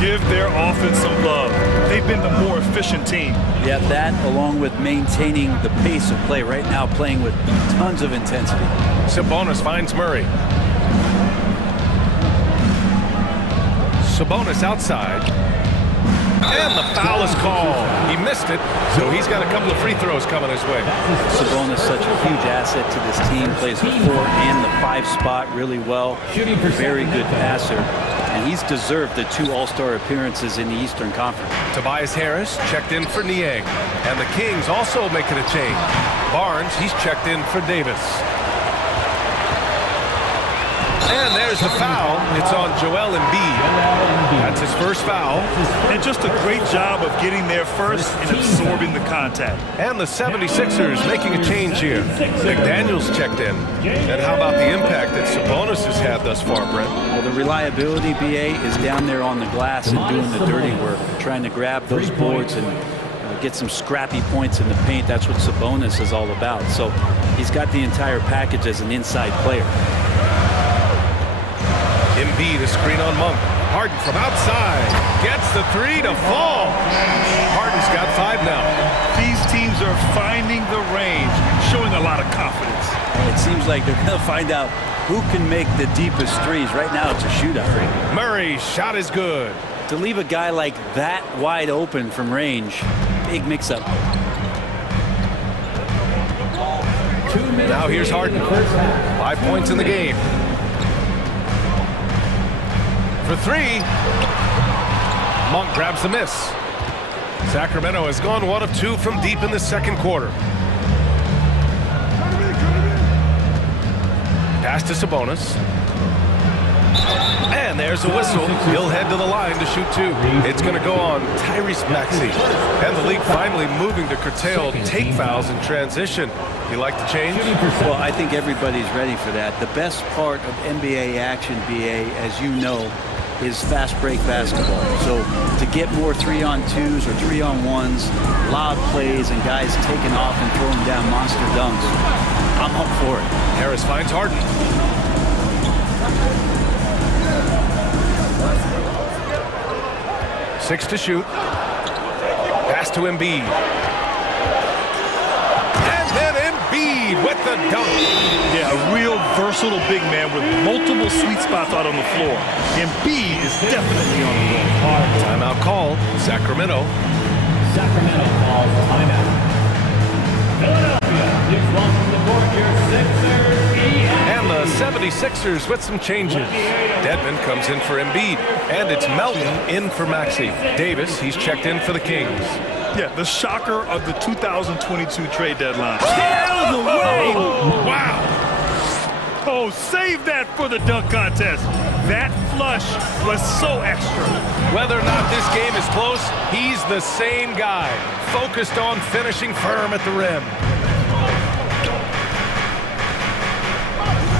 Give their offense some love. They've been the more efficient team. Yeah, that along with maintaining the pace of play. Right now playing with tons of intensity. Sabonis finds Murray. Sabonis outside. And the foul is called. He missed it, so he's got a couple of free throws coming his way. Sabonis, such a huge asset to this team. Plays the 4 and the 5 spot really well. Very good passer. and he's deserved the 2 All-Star appearances in the Eastern Conference. Tobias Harris checked in for Niang. And the Kings also making a change. Barnes, he's checked in for Davis. And there's the foul. It's on Joel Embiid. That's his first foul. And just a great job of getting there first and absorbing the contact. And the 76ers making a change here. McDaniels checked in. And how about the impact that Sabonis has had thus far, Brent? Well, the reliability, BA, is down there on the glass and doing the dirty work, trying to grab those boards and get some scrappy points in the paint. That's what Sabonis is all about. So he's got the entire package as an inside player. Embiid, a screen on Monk. Harden from outside. Gets the 3 to fall. Harden's got 5 now. These teams are finding the range, showing a lot of confidence. It seems like they're going to find out who can make the deepest threes. Right now, it's a shootout. Murray's shot is good. To leave a guy like that wide open from range, big mix-up. Now here's Harden. 5 points in the game. For 3. Monk grabs the miss. Sacramento has gone 1 of 2 from deep in the second quarter. Pass to Sabonis. And there's a whistle. He'll head to the line to shoot 2. It's going to go on Tyrese Maxey. And the league finally moving to curtail take fouls in transition. You like the change? Well, I think everybody's ready for that. The best part of NBA action, BA, as you know, is fast break basketball. So to get more 3-on-2s or 3-on-1s, loud plays, and guys taking off and throwing down monster dunks, I'm up for it. Harris finds Harden. Six to shoot. Pass to Embiid. And then Embiid with the dunk. Yeah, a real versatile big man with multiple sweet spots out on the floor. Embiid is definitely on the roll. Timeout called. Sacramento. Sacramento calls timeout. Philadelphia, please welcome to the board your Sixers. And the 76ers with some changes. Dedmon comes in for Embiid. And it's Melton in for Maxey. Davis, he's checked in for the Kings. Yeah, the shocker of the 2022 trade deadline. Out of the way! Wow! Oh, save that for the dunk contest. That flush was so extra. Whether or not this game is close, he's the same guy. Focused on finishing firm at the rim.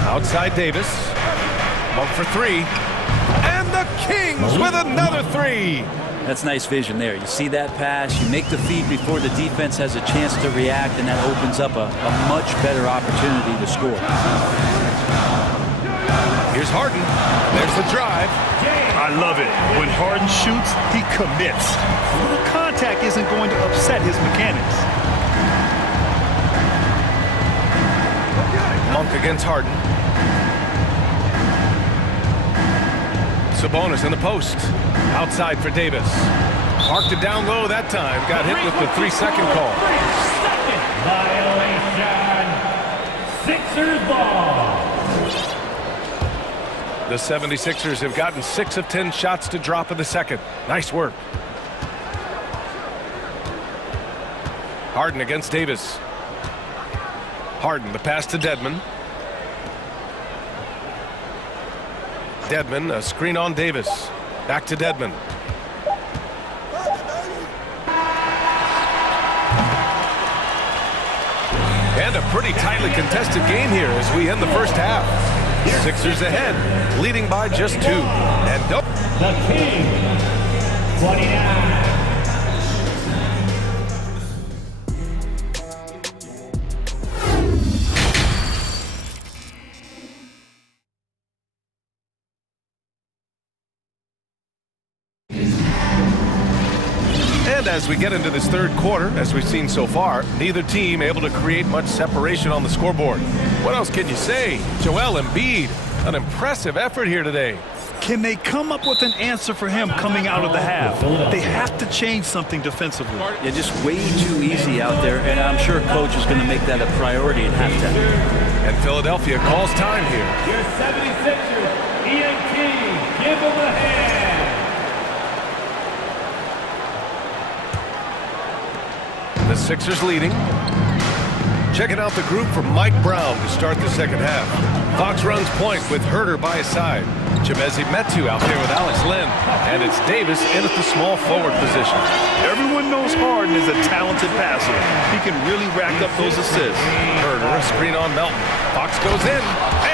Outside Davis. Monk for 3. And the Kings with another 3. That's nice vision there. You see that pass, you make the feed before the defense has a chance to react, and that opens up a much better opportunity to score. Here's Harden. There's the drive. I love it. When Harden shoots, he commits. A little contact isn't going to upset his mechanics. Monk against Harden. Sabonis in the post. Outside for Davis. Marked it down low that time. Got hit with the 3-second call. 3-second violation. Sixers ball. The 76ers have gotten 6 of 10 shots to drop in the second. Nice work. Harden against Davis. Harden, the pass to Dedmon. Dedmon, a screen on Davis. Back to Dedmon. And a pretty tightly contested game here as we end the first half. Sixers ahead, leading by just 2. And don't. The King, 29. And as we get into this third quarter, as we've seen so far, neither team able to create much separation on the scoreboard. What else can you say? Joel Embiid, an impressive effort here today. Can they come up with an answer for him coming out of the half? They have to change something defensively. Yeah, just way too easy out there, and I'm sure coach is going to make that a priority at halftime. And Philadelphia calls time here. Your 76ers, ENT, Give him a hand. The Sixers leading. Checking out the group from Mike Brown to start the second half. Fox runs point with Herder by his side. Chemezi Metu out there with Alex Lynn. And it's Davis in at the small forward position. Everyone knows Harden is a talented passer. He can really rack up those assists. Herder, a screen on Melton. Fox goes in,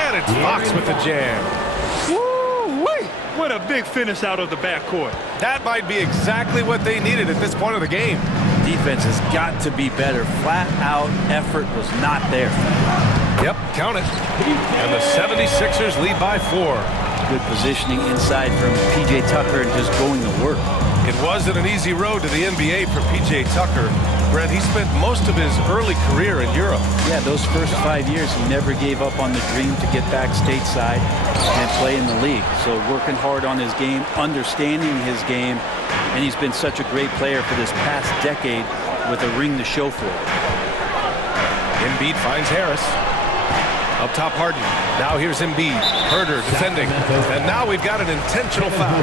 and it's Fox with the jam. Woo-wee! What a big finish out of the backcourt. That might be exactly what they needed at this point of the game. Defense has got to be better. Flat out effort was not there. Yep, count it. And the 76ers lead by 4. Good positioning inside from P.J. Tucker and just going to work. It wasn't an easy road to the NBA for P.J. Tucker. Brent, he spent most of his early career in Europe. Yeah, those first 5 years, he never gave up on the dream to get back stateside and play in the league. So working hard on his game, understanding his game, and he's been such a great player for this past decade with a ring to show for it. Embiid finds Harris. Up top, Harden. Now here's Embiid. Herder defending. And now we've got an intentional foul.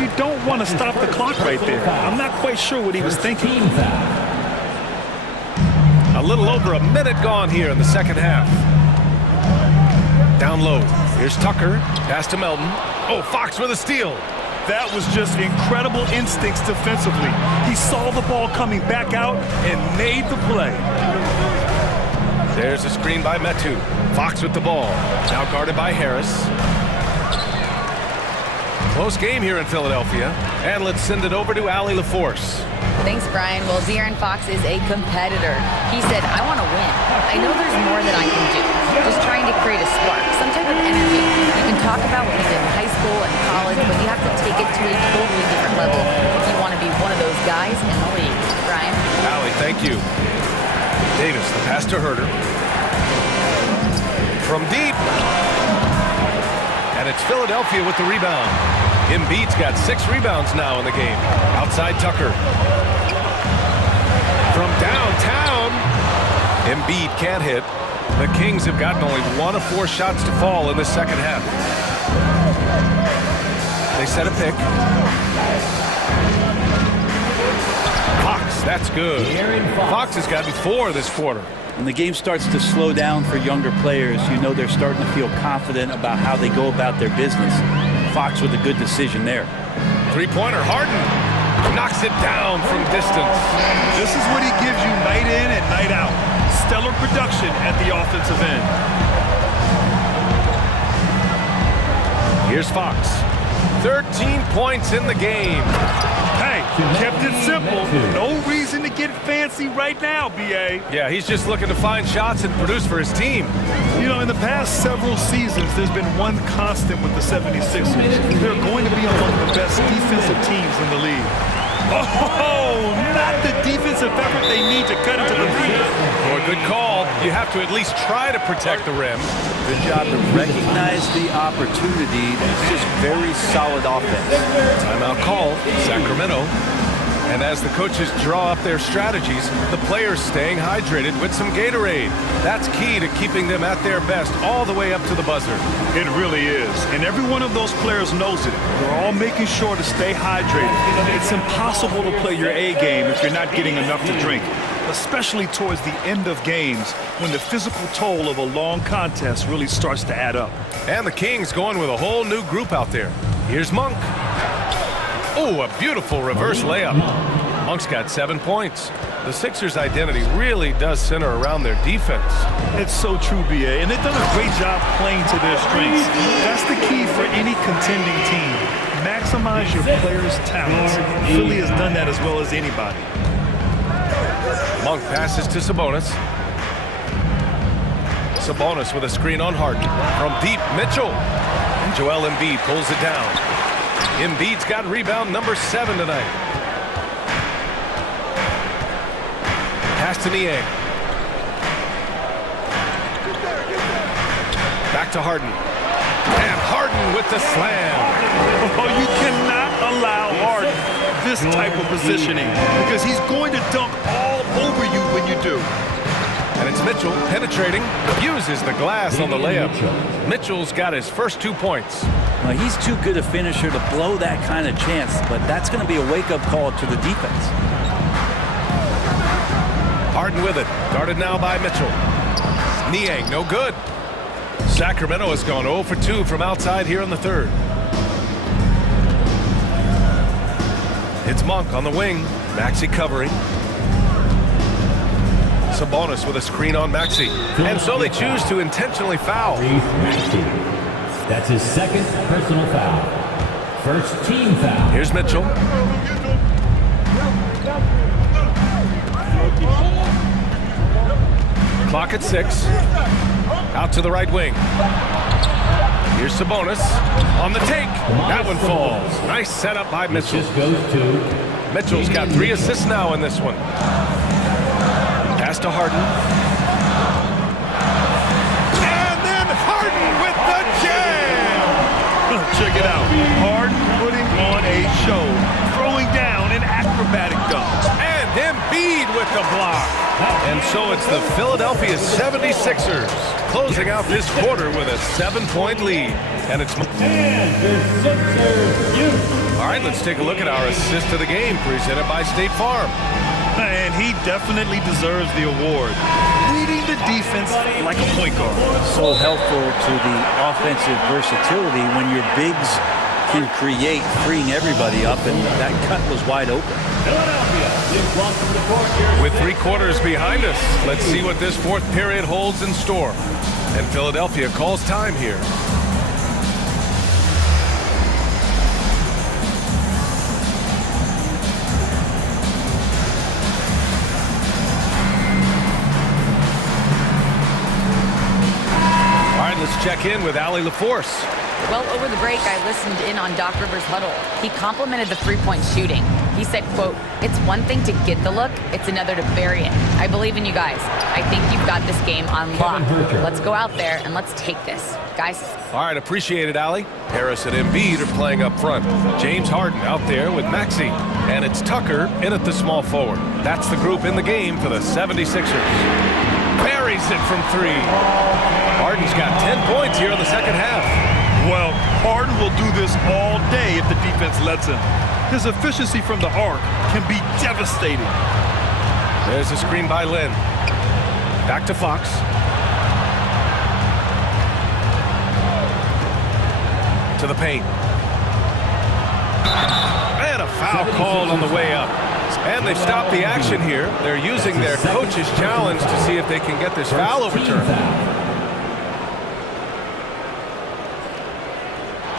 You don't want to stop the clock right there. I'm not quite sure what he was thinking. A little over a minute gone here in the second half. Down low. Here's Tucker. Pass to Melton. Oh, Fox with a steal. That was just incredible instincts defensively. He saw the ball coming back out and made the play. There's a screen by Metu. Fox with the ball. Now guarded by Harris. Close game here in Philadelphia. And let's send it over to Allie LaForce. Thanks, Brian. Well, De'Aaron Fox is a competitor. He said, I want to win. I know there's more that I can do. Just trying to create a spark, some type of energy. You can talk about what you did in high school and college, but you have to take it to a totally different level if you want to be one of those guys in the league. Brian? Allie, thank you. Davis, the pass to Herder. From deep. And it's Philadelphia with the rebound. Embiid's got 6 rebounds now in the game. Outside Tucker. From downtown. Embiid can't hit. The Kings have gotten only 1 of 4 shots to fall in the second half. They set a pick. Fox, that's good. Fox has gotten 4 this quarter. When the game starts to slow down for younger players, you know they're starting to feel confident about how they go about their business. Fox with a good decision there. Three-pointer, Harden knocks it down from distance. This is what he gives you night in and night out. Stellar production at the offensive end. Here's Fox. 13 points in the game. Hey, kept it simple. No reason to get fancy right now, B.A. Yeah, he's just looking to find shots and produce for his team. You know, in the past several seasons, there's been one constant with the 76ers. They're going to be among the best defensive teams in the league. Oh, not the defensive effort they need to cut into the rim. Or good call. You have to at least try to protect the rim. Good job to recognize the opportunity. That's just very solid offense. Timeout call, Sacramento. And as the coaches draw up their strategies, the players staying hydrated with some Gatorade. That's key to keeping them at their best all the way up to the buzzer. It really is. And every one of those players knows it. They're all making sure to stay hydrated. It's impossible to play your A game if you're not getting enough to drink, especially towards the end of games when the physical toll of a long contest really starts to add up. And the Kings going with a whole new group out there. Here's Monk. Oh, a beautiful reverse layup. Monk's got 7 points. The Sixers' identity really does center around their defense. It's so true, B.A., and they've done a great job playing to their strengths. That's the key for any contending team. Maximize your players' talents. Philly has done that as well as anybody. Monk passes to Sabonis. Sabonis with a screen on Harden. From deep, Mitchell. And Joel Embiid pulls it down. Embiid's got rebound number 7 tonight. Pass to Niang. Back to Harden. And Harden with the slam. Oh, you cannot allow Harden this type of positioning because he's going to dunk all over you when you do. And it's Mitchell penetrating, uses the glass on the layup. Mitchell's got his first 2 points. Well, he's too good a finisher to blow that kind of chance, but that's going to be a wake-up call to the defense. Harden with it, guarded now by Mitchell. Niang, no good. Sacramento has gone 0 for 2 from outside here in the third. It's Monk on the wing, Maxey covering. Sabonis with a screen on Maxey. And so they choose to intentionally foul. That's his second personal foul. First team foul. Here's Mitchell. Clock at 6. Out to the right wing. Here's Sabonis on the take. That one falls. Nice setup by Mitchell. Mitchell's got 3 assists now in this one. Pass to Harden. And then Harden with the jam! Check it out. Harden putting on a show, throwing down an acrobatic dunk. And Embiid with the block. And so it's the Philadelphia 76ers closing out this quarter with a 7-point lead. And it's... All right, let's take a look at our assist of the game presented by State Farm. And he definitely deserves the award. Leading the defense like a point guard. So helpful to the offensive versatility when your bigs can create, freeing everybody up, and that cut was wide open. With 3 quarters behind us, let's see what this 4th period holds in store. And Philadelphia calls time here. All right, let's check in with Allie LaForce. Well, over the break, I listened in on Doc Rivers' huddle. He complimented the three-point shooting. He said, quote, "It's one thing to get the look, it's another to bury it. I believe in you guys. I think you've got this game on lock. Let's go out there and let's take this. Guys." All right, appreciate it, Allie. Harris and Embiid are playing up front. James Harden out there with Maxey. And it's Tucker in at the small forward. That's the group in the game for the 76ers. Buries it from 3. Harden's got 10 points here in the second half. Well, Harden will do this all day if the defense lets him. His efficiency from the arc can be devastating. There's a screen by Lynn. Back to Fox. To the paint. And a foul called on the way up. And they've stopped the action here. They're using their coach's challenge to see if they can get this foul overturned.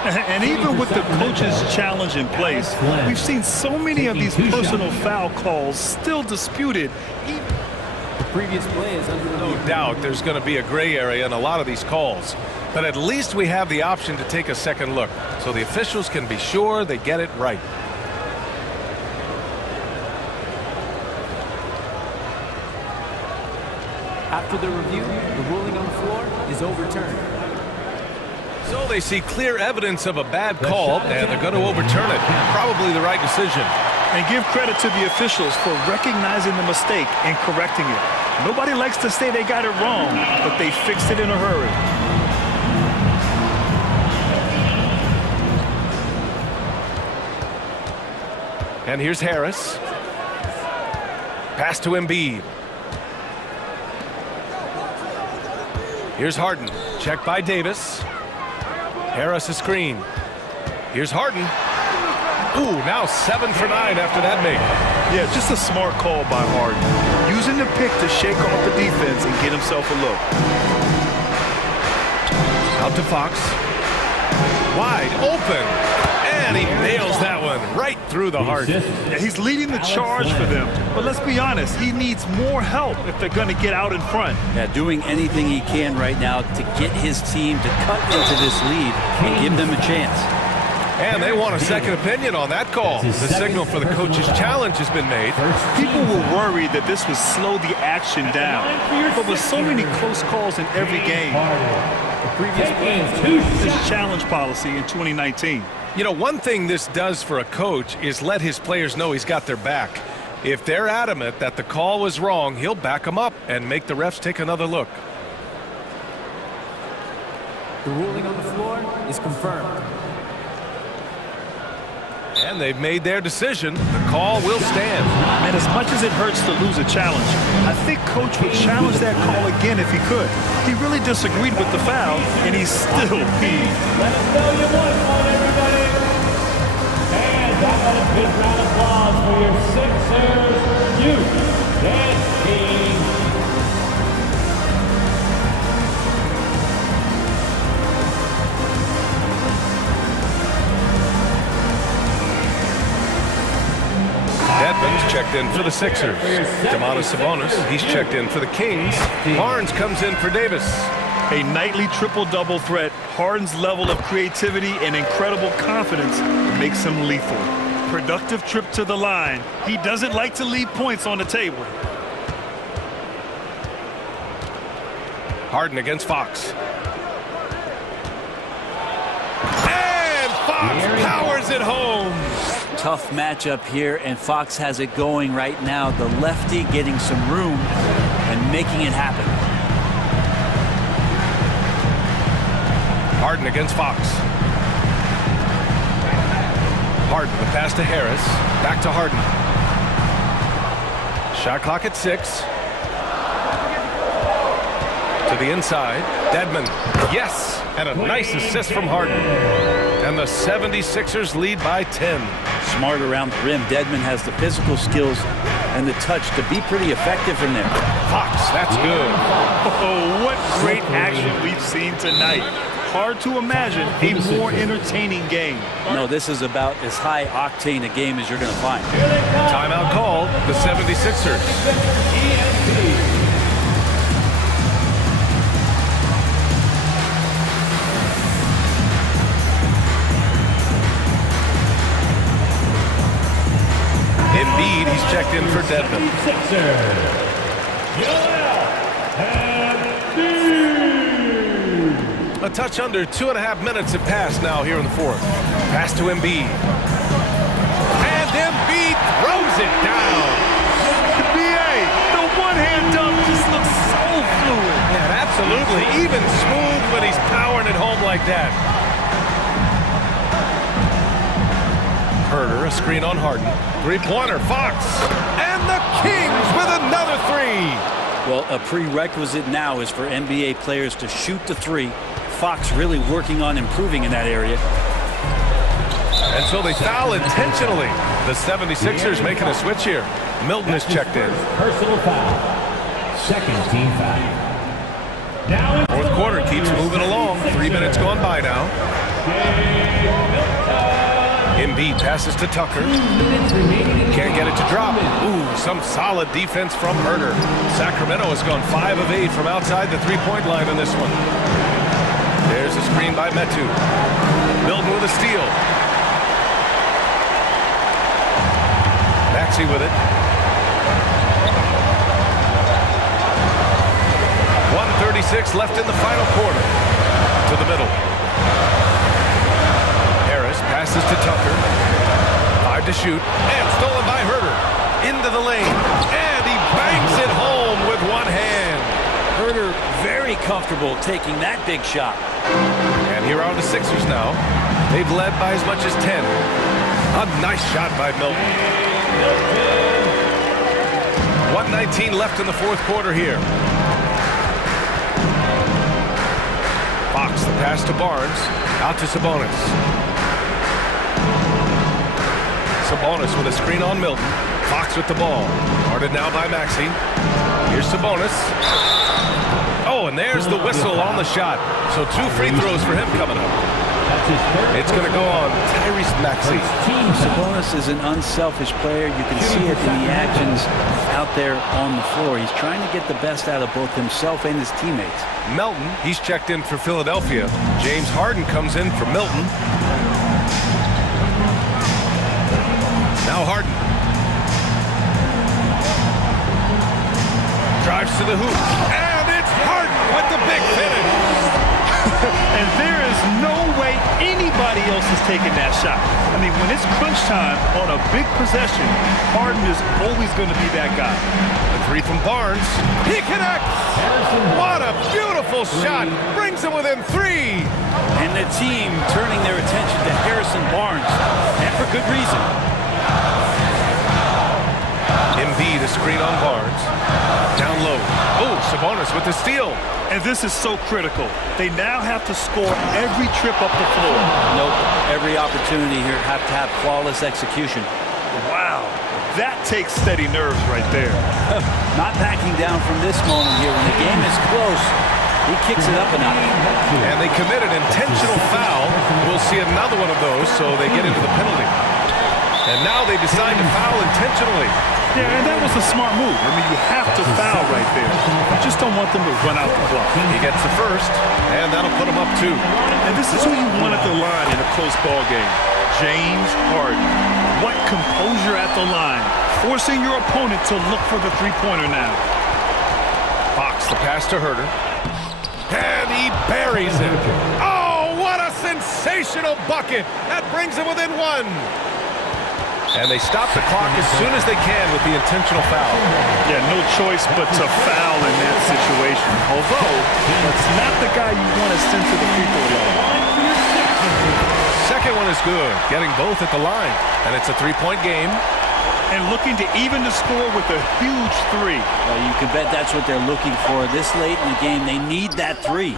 And even with the coach's challenge in place, we've seen so many of these personal foul calls still disputed. The previous play is under review. No doubt there's going to be a gray area in a lot of these calls. But at least we have the option to take a second look, so the officials can be sure they get it right. After the review, the ruling on the floor is overturned. So they see clear evidence of a bad call, and they're going to overturn it. Probably the right decision. And give credit to the officials for recognizing the mistake and correcting it. Nobody likes to say they got it wrong, but they fixed it in a hurry. And here's Harris. Pass to Embiid. Here's Harden. Check by Davis. Harris a screen. Here's Harden. Ooh, now 7 for 9 after that make. Yeah, just a smart call by Harden. Using the pick to shake off the defense and get himself a look. Out to Fox. Wide open. And he nails that one right through the heart. Yeah, he's leading the charge for them. But let's be honest, he needs more help if they're going to get out in front. Yeah, doing anything he can right now to get his team to cut into this lead and give them a chance. And they want a second opinion on that call. The signal for the coach's challenge has been made. People were worried that this would slow the action down. But with so many close calls in every game, this challenge policy in 2019. You know, one thing this does for a coach is let his players know he's got their back. If they're adamant that the call was wrong, he'll back them up and make the refs take another look. The ruling on the floor is confirmed. And they've made their decision. The call will stand. And as much as it hurts to lose a challenge, I think Coach would challenge that call again if he could. He really disagreed with the foul, and he's still peeved. Let us know you won one, everybody. And that was a big round of applause for your Sixers youth dance team. Dedmon's checked in for the Sixers. Sabonis, he's checked in for the Kings. Barnes comes in for Davis. A nightly triple-double threat, Harden's level of creativity and incredible confidence makes him lethal. Productive trip to the line. He doesn't like to leave points on the table. Harden against Fox. And Fox powers it home. Tough matchup here, and Fox has it going right now. The lefty getting some room and making it happen. Harden against Fox. Harden, the pass to Harris. Back to Harden. Shot clock at 6. To the inside. Dedmon. Yes! And a nice assist from Harden. And the 76ers lead by 10. Smart around the rim. Dedmon has the physical skills and the touch to be pretty effective from there. Fox, that's good. Oh, what great action we've seen tonight. Hard to imagine a more entertaining game. No, this is about as high octane a game as you're going to find. Timeout called, the 76ers. Embiid, he's checked in for Dedmon. A touch under 2.5 minutes have passed now here in the fourth. Pass to Embiid. And Embiid throws it down. BA, the one-hand dunk just looks so fluid. Yeah, absolutely. Even smooth when he's powering it home like that. Herter, a screen on Harden. Three-pointer, Fox. And the Kings with another three. Well, a prerequisite now is for NBA players to shoot the three. Fox really working on improving in that area. And so they foul intentionally. The 76ers making a switch here. Milton is checked in. Personal foul. Second team foul. Now Fourth quarter keeps moving along. 3 minutes gone by now. Embiid passes to Tucker. Can't get it to drop. Ooh, some solid defense from Herter. Sacramento has gone 5 of 8 from outside the three-point line in this one. There's a screen by Metu. Milton with a steal. Maxey with it. 1:36 left in the final quarter. To the middle. Harris passes to Tucker. 5 to shoot. And stolen by Herter. Into the lane. And he bangs it home with one hand. Herter very comfortable taking that big shot. And here are the Sixers now. They've led by as much as 10. A nice shot by Milton. 1:19 left in the fourth quarter here. Fox, the pass to Barnes. Out to Sabonis. Sabonis with a screen on Milton. Fox with the ball. Guarded now by Maxey. Here's Sabonis. Oh, and there's the whistle on the shot. So 2 free throws for him coming up. It's going to go on Tyrese Maxey. Sabonis is an unselfish player. You can see it in the actions out there on the floor. He's trying to get the best out of both himself and his teammates. Melton, he's checked in for Philadelphia. James Harden comes in for Milton. Now Harden. Drives to the hoop. And it's Harden with the big finish. And there is no way anybody else is taking that shot. I mean, when it's crunch time on a big possession, Harden is always going to be that guy. The three from Barnes. He connects! What a beautiful shot! Brings him within 3. And the team turning their attention to Harrison Barnes, and for good reason. Embiid a screen on Barnes. Down low. Oh, Sabonis with the steal. And this is so critical. They now have to score every trip up the floor. Nope. Every opportunity here have to have flawless execution. Wow. That takes steady nerves right there. Not backing down from this moment here. When the game is close, he kicks it up a notch. And they commit an intentional foul. We'll see another one of those, so they get into the penalty. And now they decide to foul intentionally. Yeah, and that was a smart move. I mean, you have to foul right there. You just don't want them to run out the clock. He gets the first, and that'll put him up 2. And this is who you want at the line in a close ball game. James Harden. What composure at the line. Forcing your opponent to look for the three-pointer now. Fox, the pass to Herter. And he buries it. Oh, what a sensational bucket. That brings him within 1. And they stop the clock as soon as they can with the intentional foul. Yeah, no choice but to foul in that situation. Although, that's not the guy you want to send to the free throw line. Second one is good, getting both at the line. And it's a 3-point game. And looking to even the score with a huge 3. Well, you can bet that's what they're looking for this late in the game. They need that 3.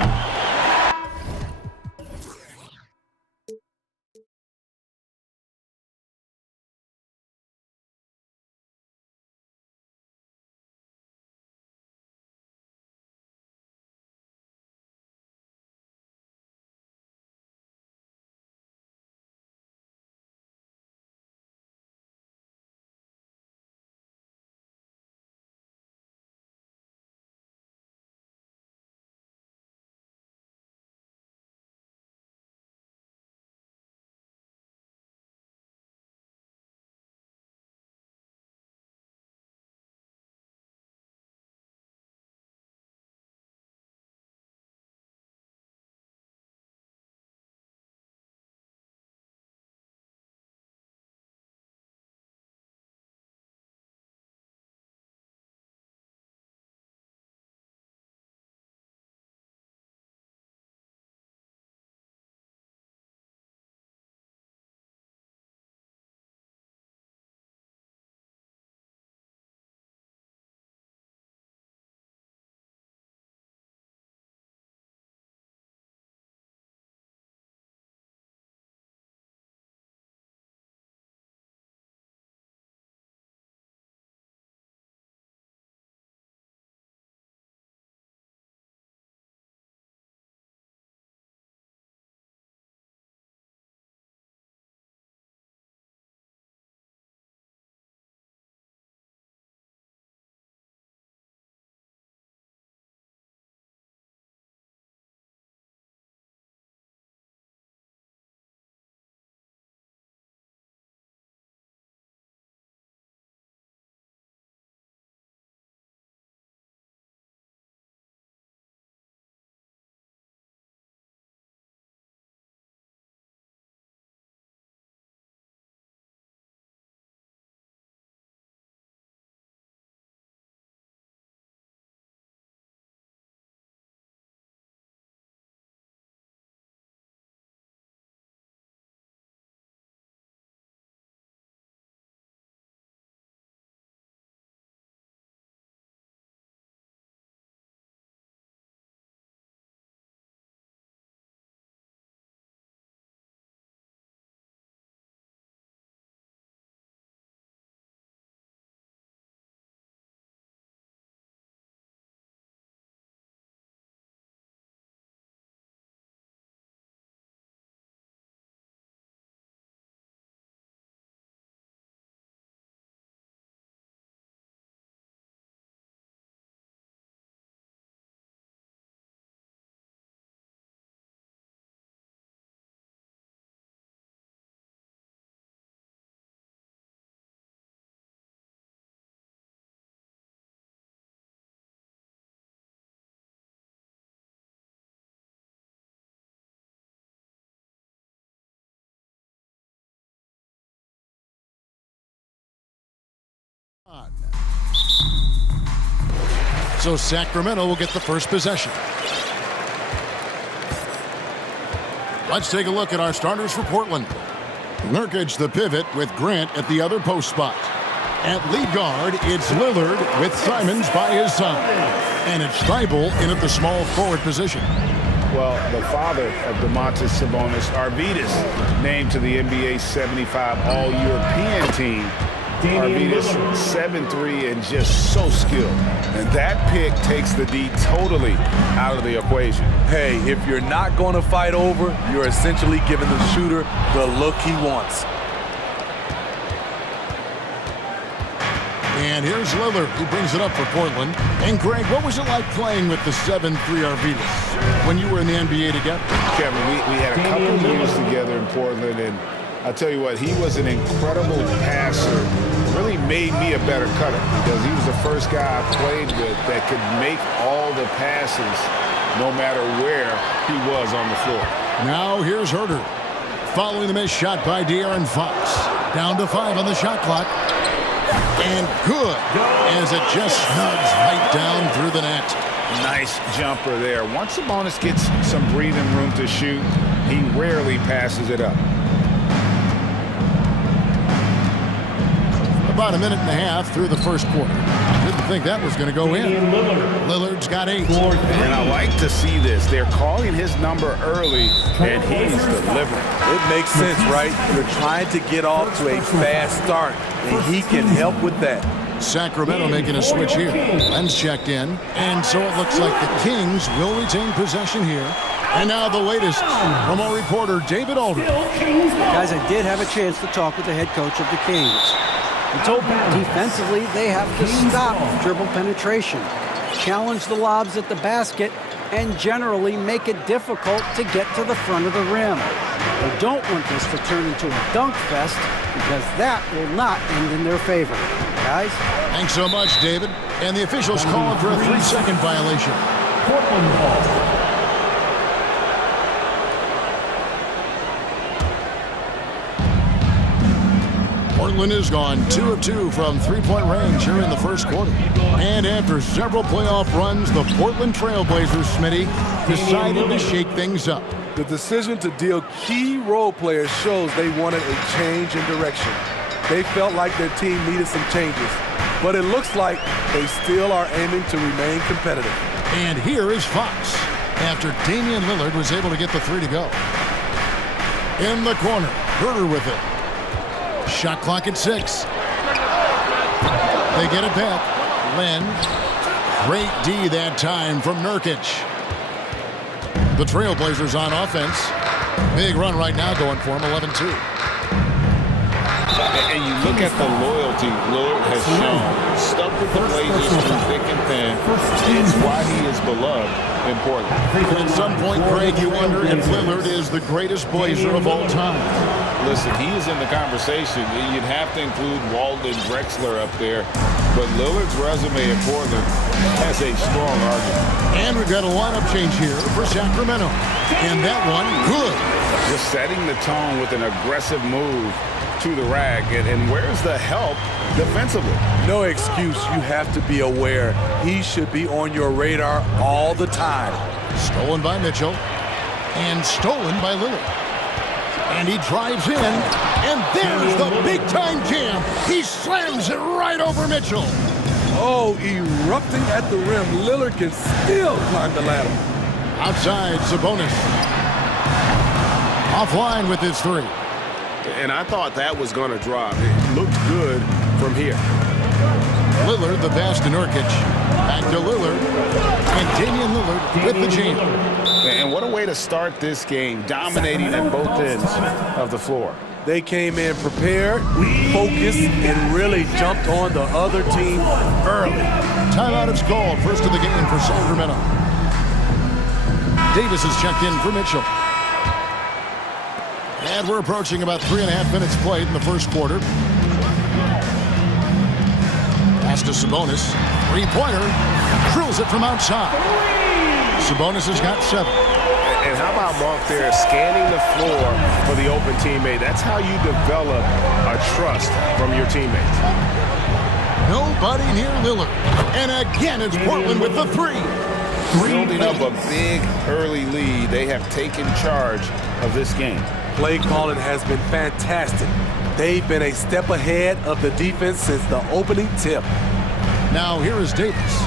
So Sacramento will get the first possession. Let's take a look at our starters for Portland. Nurkic the pivot with Grant at the other post spot. At lead guard, it's Lillard with Simons by his side. And it's Thibault in at the small forward position. Well, the father of Domantas Sabonis, Arvydas, named to the NBA 75 All-European team. Arvydas 7'3" and just so skilled. And that pick takes the D totally out of the equation. Hey, if you're not going to fight over, you're essentially giving the shooter the look he wants. And here's Lillard. He brings it up for Portland. And Greg, what was it like playing with the 7'3" Arvydas when you were in the NBA together? Kevin, we had a couple of years together in Portland, and I'll tell you what, he was an incredible passer. Really made me a better cutter because he was the first guy I played with that could make all the passes no matter where he was on the floor. Now here's Herter. Following the missed shot by De'Aaron Fox. Down to 5 on the shot clock. And good as it just snugs right down through the net. Nice jumper there. Once Sabonis gets some breathing room to shoot, he rarely passes it up. About a minute and a half through the first quarter. Didn't think that was going to go in. Lillard's got 8. And I like to see this. They're calling his number early, and he's delivering. It makes sense, right? You're trying to get off to a fast start, and he can help with that. Sacramento making a switch here. Len's checked in, and so it looks like the Kings will retain possession here. And now the latest from our reporter, David Aldridge. Guys, I did have a chance to talk with the head coach of the Kings. He told me defensively they have to stop dribble penetration, challenge the lobs at the basket, and generally make it difficult to get to the front of the rim. They don't want this to turn into a dunk fest because that will not end in their favor. Guys? Thanks so much, David. And the officials calling for a 3-second violation. Portland ball. Portland has gone 2 of 2 from three-point range here in the first quarter. And after several playoff runs, the Portland Trailblazers, Smitty, decided to shake things up. The decision to deal key role players shows they wanted a change in direction. They felt like their team needed some changes, but it looks like they still are aiming to remain competitive. And here is Fox, after Damian Lillard was able to get the 3 to go. In the corner, Herter with it. Shot clock at 6. They get it back. Len. Great D that time from Nurkic. The Trailblazers on offense. Big run right now going for him, 11-2. And you look at the loyalty Lillard has shown. Stuck with the Blazers through thick and thin. It's why he is beloved in Portland. And at some point, Greg, you wonder if Lillard is the greatest Blazer of all time. Listen, he is in the conversation. You'd have to include Walden Drexler up there. But Lillard's resume in Portland has a strong argument. And we've got a lineup change here for Sacramento. And that one, good. Just setting the tone with an aggressive move to the rack. And where's the help defensively? No excuse. You have to be aware. He should be on your radar all the time. Stolen by Mitchell. And stolen by Lillard. And he drives in, and there's the big-time jam. He slams it right over Mitchell. Oh, erupting at the rim. Lillard can still climb the ladder. Outside, Sabonis. Offline with his 3. And I thought that was going to drop. It looked good from here. Lillard, the pass to Nurkic. Back to Lillard. And Damian Lillard with the jam. And what a way to start this game, dominating at both ends of the floor. They came in prepared, focused, and really jumped on the other team early. Timeout is called. First of the game for Sacramento. Davis is checked in for Mitchell. And we're approaching about 3.5 minutes played in the first quarter. Pass to Sabonis. 3-pointer. Drills it from outside. Sabonis has got 7. And how about Mark there scanning the floor for the open teammate? That's how you develop a trust from your teammates. Nobody near Lillard. And again, it's Portland with the three. Building up a big early lead. They have taken charge of this game. Play calling has been fantastic. They've been a step ahead of the defense since the opening tip. Now here is Davis.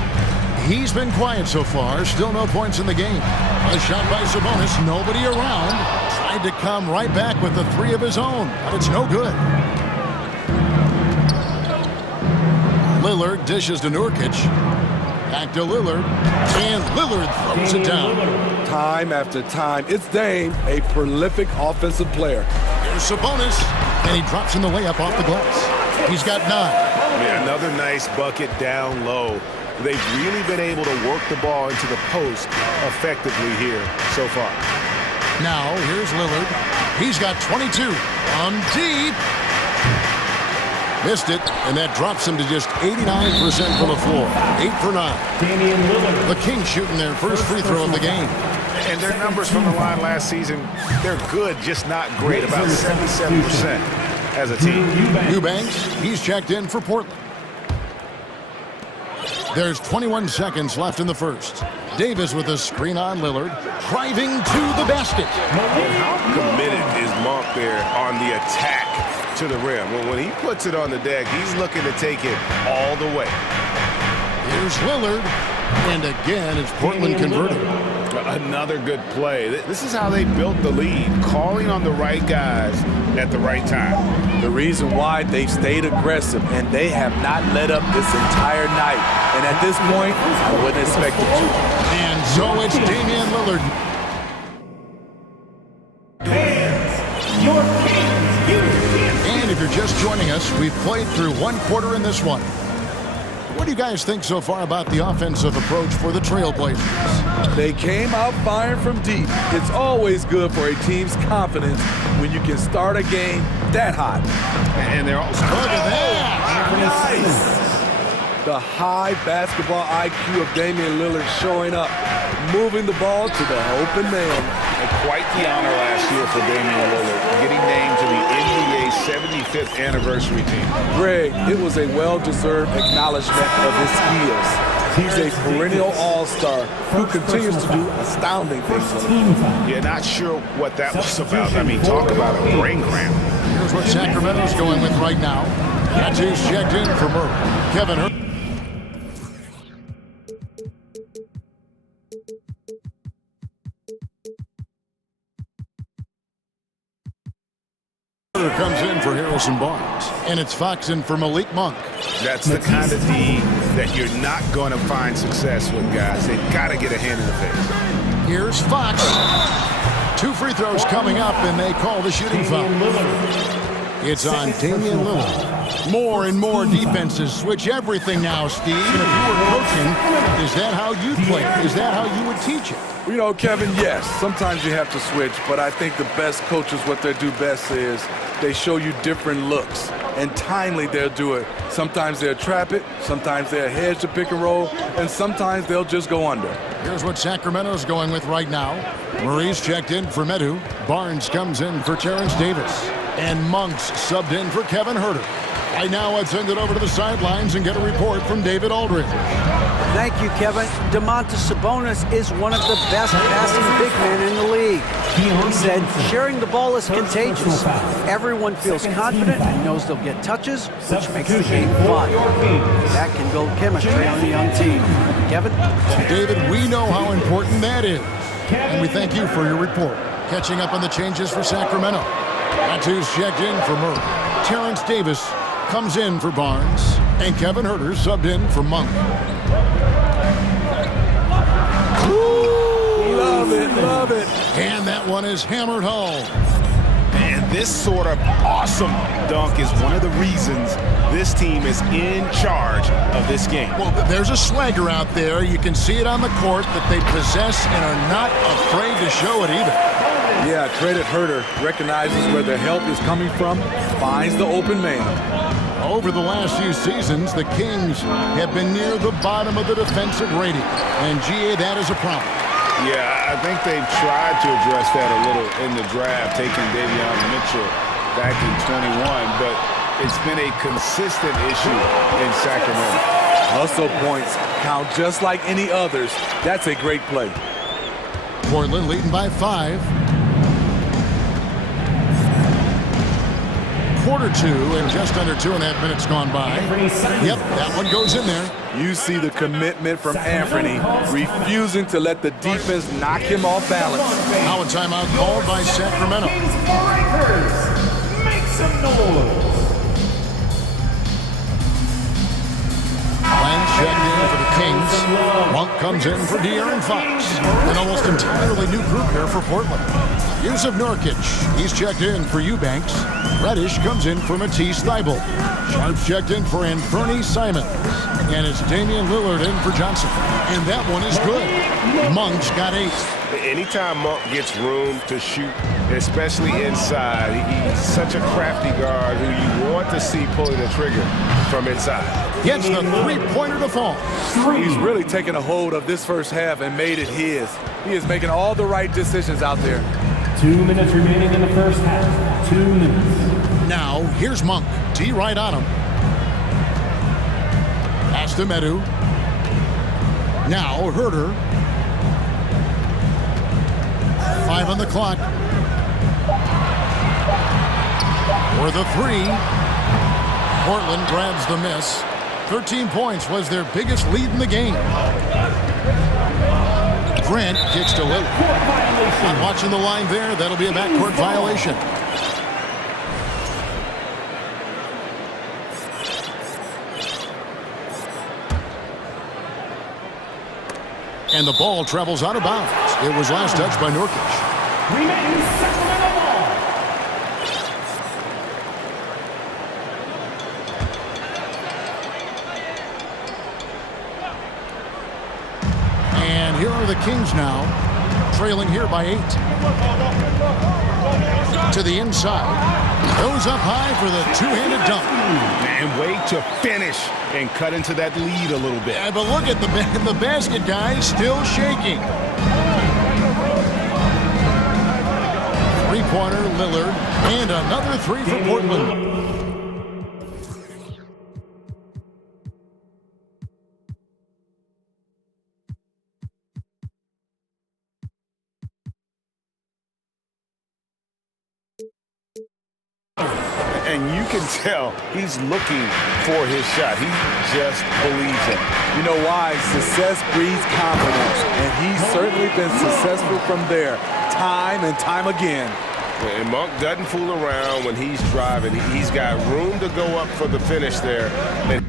He's been quiet so far. Still no points in the game. A shot by Sabonis. Nobody around. Tried to come right back with the three of his own, but it's no good. Lillard dishes to Nurkic. Back to Lillard. And Lillard throws it down. Time after time, it's Dame, a prolific offensive player. Here's Sabonis. And he drops in the layup off the glass. He's got 9. Yeah, another nice bucket down low. They've really been able to work the ball into the post effectively here so far. Now, here's Lillard. He's got 22. On deep. Missed it, and that drops him to just 89% from the floor. 8 for 9. The Kings shooting their first free throw of the game. And their numbers from the line last season, they're good, just not great. About 77% as a team. Eubanks, he's checked in for Portland. There's 21 seconds left in the first. Davis with a screen on Lillard, driving to the basket. How committed is Monk there on the attack to the rim? When he puts it on the deck, he's looking to take it all the way. Here's Lillard, and again, it's Portland converted. Another good play. This is how they built the lead, calling on the right guys at the right time. The reason why they've stayed aggressive, and they have not let up this entire night. And at this point, I wouldn't expect it to. And so it's Damian Lillard. And if you're just joining us, we've played through one quarter in this one. What do you guys think so far about the offensive approach for the Trailblazers? They came out firing from deep. It's always good for a team's confidence when you can start a game that hot. And they're also... Look at that! Nice! The high basketball IQ of Damian Lillard showing up, moving the ball to the open man. And quite the honor last year for Damian Lillard, getting named to the NBA 75th anniversary team. Greg, it was a well-deserved acknowledgement of his skills. He's a perennial all-star who continues to do astounding things. Yeah, not sure what that was about. I mean, talk about a brain cramp. Here's what Sacramento's going with right now. Matthews checked in for Murray. Kevin Hurt. Comes in for Harrison Barnes, and it's Fox in for Malik Monk. That's the kind of D that you're not going to find success with, guys. They've got to get a hand in the face. Here's Fox. 2 free throws coming up, and they call the shooting foul. It's on Damian Lillard. More and more defenses switch everything now, Steve. And if you were coaching, is that how you play it? Is that how you would teach it? You know, Kevin, yes. Sometimes you have to switch, but I think the best coaches, what they do best is they show you different looks. And timely, they'll do it. Sometimes they'll trap it. Sometimes they'll hedge the pick and roll. And sometimes they'll just go under. Here's what Sacramento's going with right now. Murray's checked in for Medu. Barnes comes in for Terrence Davis. And Monk's subbed in for Kevin Herter. Right now, I'd send it over to the sidelines and get a report from David Aldridge. Thank you, Kevin. Domantas Sabonis is one of the best passing big men in the league. He said, sharing the ball is contagious. Everyone feels confident and knows they'll get touches, which makes the game fun. That can build chemistry on a young team. Kevin? David, we know how important that is. And we thank you for your report. Catching up on the changes for Sacramento. Matthews checked in for Murray. Terrence Davis comes in for Barnes. And Kevin Herter subbed in for Monk. Love it, love it. And that one is hammered home. And this sort of awesome dunk is one of the reasons this team is in charge of this game. Well, there's a swagger out there. You can see it on the court that they possess and are not afraid to show it either. Yeah, credit Herter. Recognizes where the help is coming from, finds the open man. Over the last few seasons, the Kings have been near the bottom of the defensive rating. And, GA, that is a problem. Yeah, I think they've tried to address that a little in the draft, taking Davion Mitchell back in 21. But it's been a consistent issue in Sacramento. Hustle points count just like any others. That's a great play. Portland leading by 5. Quarter 2 and just under 2.5 minutes gone by. Yep, that one goes in there. You see the commitment from Anthony, refusing to let the defense knock him off balance. Now a timeout called by Sacramento. Make some noise. Lance checked in for the Kings. Monk comes in for De'Aaron Fox. An almost entirely new group here for Portland. Yusuf Nurkic, he's checked in for Eubanks. Reddish comes in for Matisse Thybulle. Sharp's checked in for Anthony Simons. And it's Damian Lillard in for Johnson. And that one is good. Monk's got 8. Anytime Monk gets room to shoot, especially inside, he's such a crafty guard who you want to see pulling the trigger from inside. Gets the three-pointer to fall. He's really taken a hold of this first half and made it his. He is making all the right decisions out there. 2 minutes remaining in the first half. 2 minutes. Now, here's Monk. T right on him. Pass to Medu. Now, Herter. 5 on the clock. For the 3. Portland grabs the miss. 13 points was their biggest lead in the game. Grant kicks to Lillard. Not watching the line there. That'll be a backcourt violation. And the ball travels out of bounds. It was last touched by Nurkic. Remaining Sacramento ball. And here are the Kings now, trailing here by 8. To the inside. Goes up high for the two-handed dunk. And wait to finish and cut into that lead a little bit. Yeah, but look at the basket, guys, still shaking. Three-pointer, Lillard, and another 3 for Portland. And you can tell he's looking for his shot. He just believes it. You know why? Success breeds confidence, and he's certainly been successful from there, time and time again. And Monk doesn't fool around when he's driving. He's got room to go up for the finish there. And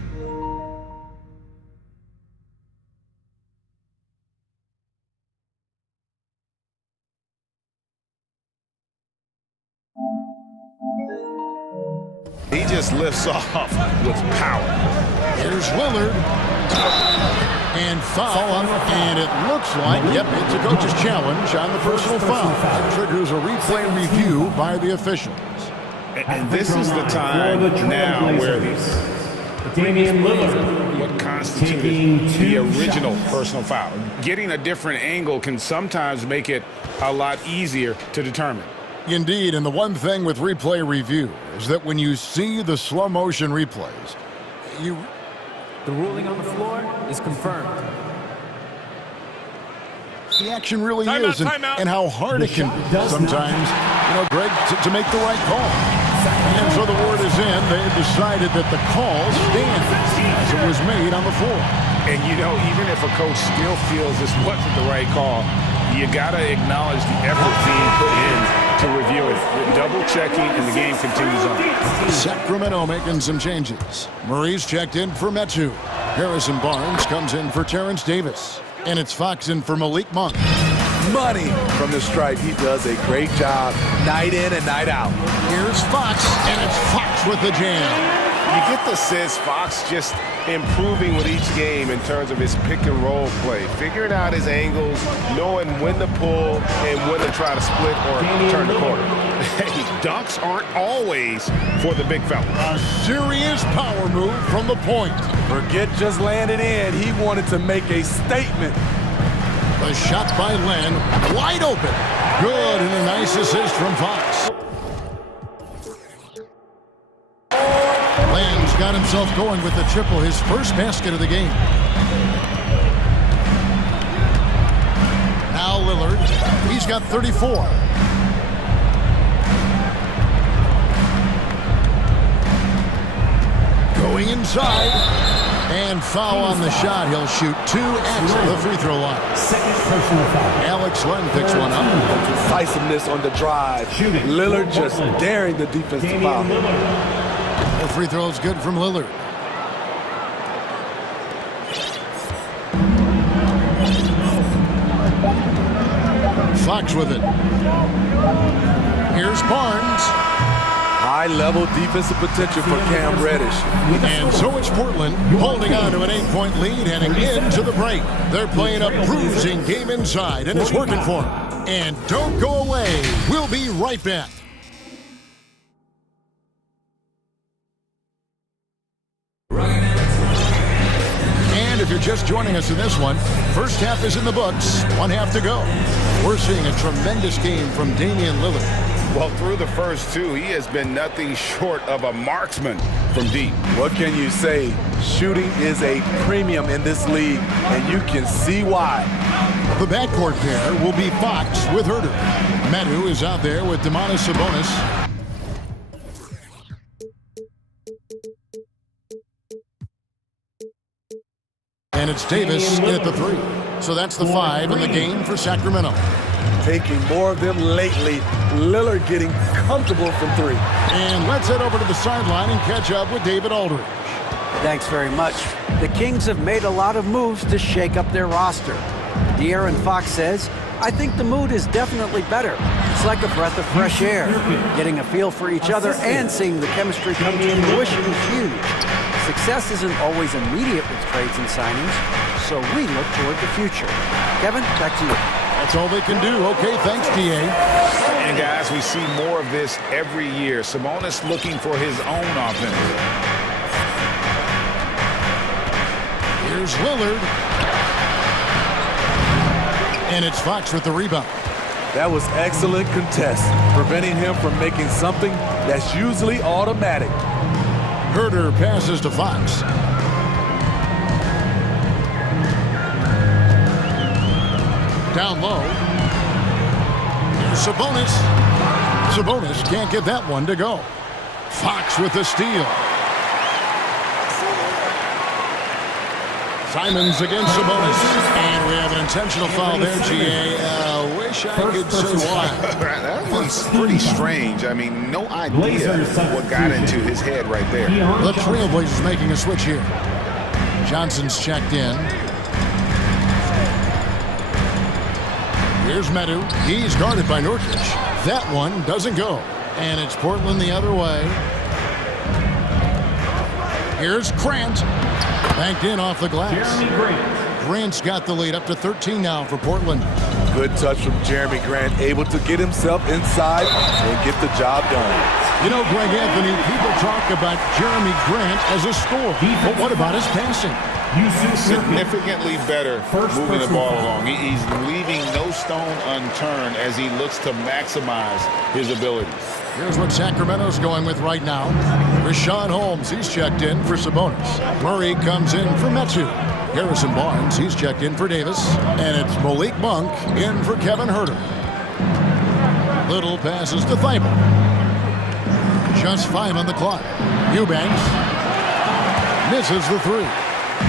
he just lifts off with power. Here's Lillard. And foul, and it looks like, yep, it's a coach's challenge on the personal foul. That triggers a replay review by the officials. And this is the time now where Damian Lillard, what constituted the original personal foul. Getting a different angle can sometimes make it a lot easier to determine. Indeed, and the one thing with replay review is that when you see the slow motion replays, The ruling on the floor is confirmed. the action really is, and how hard it can be sometimes, Greg, to make the right call. And so the word is in. They have decided that the call stands as it was made on the floor. And, even if a coach still feels this wasn't the right call, you got to acknowledge the effort being put in to review it. Double-checking, and the game continues on. Sacramento making some changes. Murray's checked in for Metu. Harrison Barnes comes in for Terrence Davis. And it's Fox in for Malik Monk. Money from the stripe. He does a great job night in and night out. Here's Fox, and it's Fox with the jam. You get the sense Fox just improving with each game in terms of his pick-and-roll play. Figuring out his angles, knowing when to pull and when to try to split or turn the corner. Hey, dunks aren't always for the big fella. A serious power move from the point. Forget just landing in. He wanted to make a statement. The shot by Len, wide open. Good, and a nice assist from Fox. He's got himself going with the triple, his first basket of the game. Now Lillard, he's got 34. Going inside, and foul on the shot. He'll shoot 2 at the free throw line. Second personal foul. Alex Len picks one up. Decisiveness on the drive. Lillard just daring the defensive foul. The free throw is good from Lillard. Fox with it. Here's Barnes. High-level defensive potential for Cam Reddish. And so it's Portland holding on to an 8-point lead heading into the break. They're playing a bruising game inside, and it's working for them. And don't go away. We'll be right back. And if you're just joining us in this one, first half is in the books, one half to go. We're seeing a tremendous game from Damian Lillard. Well, through the first two, he has been nothing short of a marksman from deep. What can you say? Shooting is a premium in this league, and you can see why. The backcourt pair will be Fox with Herter. Manu is out there with Domantas Sabonis. And it's Davis in at the 3. So that's the 5 in the game for Sacramento. Taking more of them lately. Lillard getting comfortable from 3. And let's head over to the sideline and catch up with David Aldridge. Thanks very much. The Kings have made a lot of moves to shake up their roster. De'Aaron Fox says, I think the mood is definitely better. It's like a breath of fresh air. Getting a feel for each other and seeing the chemistry come to fruition is huge. Success isn't always immediate with trades and signings, so we look toward the future. Kevin, back to you. That's all they can do. Okay, thanks, D.A. And guys, we see more of this every year. Sabonis looking for his own offense. Here's Lillard. And it's Fox with the rebound. That was excellent contest, preventing him from making something that's usually automatic. Herter passes to Fox. Down low. Here's Sabonis. Sabonis can't get that one to go. Fox with the steal. Simons against Sabonis. And we have an intentional foul there, G.A. Wish I could say why. That one's pretty strange. I mean, no idea what got into his head right there. The Trailblazers making a switch here. Johnson's checked in. Here's Medu. He's guarded by Nurkic. That one doesn't go. And it's Portland the other way. Here's Grant. Banked in off the glass. Grant's got the lead up to 13 now for Portland. Good touch from Jeremy Grant, able to get himself inside and get the job done. You know, Greg Anthony, people talk about Jeremy Grant as a scorer, but what about his passing? Significantly better moving the ball along. He's leaving no stone unturned as he looks to maximize his abilities. Here's what Sacramento's going with right now. Rashawn Holmes, he's checked in for Sabonis. Murray comes in for Metu. Harrison Barnes, he's checked in for Davis. And it's Malik Monk in for Kevin Herter. Little passes to Thibault. Just 5 on the clock. Eubanks misses the 3.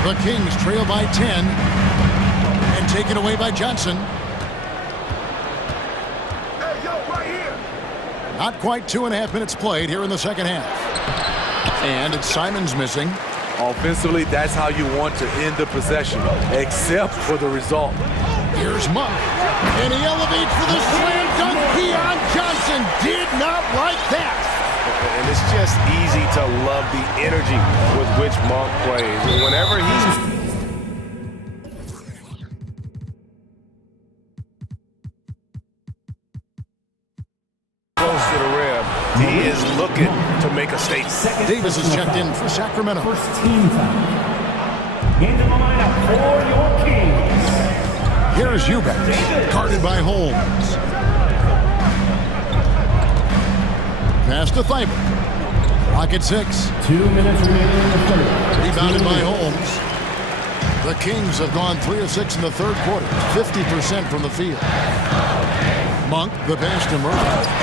The Kings trail by 10 and taken away by Johnson. Not quite 2.5 minutes played here in the second half. And it's Simons missing. Offensively, that's how you want to end the possession, except for the result. Here's Monk. And he elevates for the slam dunk. Keon Johnson did not like that. And it's just easy to love the energy with which Monk plays. And whenever he's close to the rim, he is looking to make a statement. Davis is checked in for Sacramento. First team foul. Into the lineup for your Kings. Here's Eubanks, guarded by Holmes. Pass to Thibault. Clock at 6. 2 minutes remaining in the third. Rebounded by Holmes. The Kings have gone 3 of 6 in the third quarter. 50% from the field. Monk, the pass to Murray.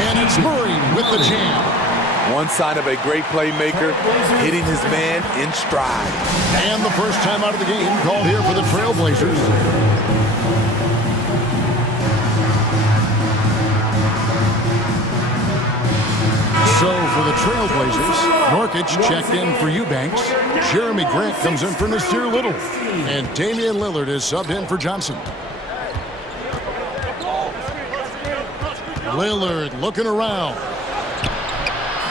And it's Murray with the jam. One sign of a great playmaker, hitting his man in stride. And the first time out of the game called here for the Trailblazers. So for the Trailblazers, Norkic checked in for Eubanks. Jeremy Grant comes in for Nasir Little. And Damian Lillard is subbed in for Johnson. Lillard looking around.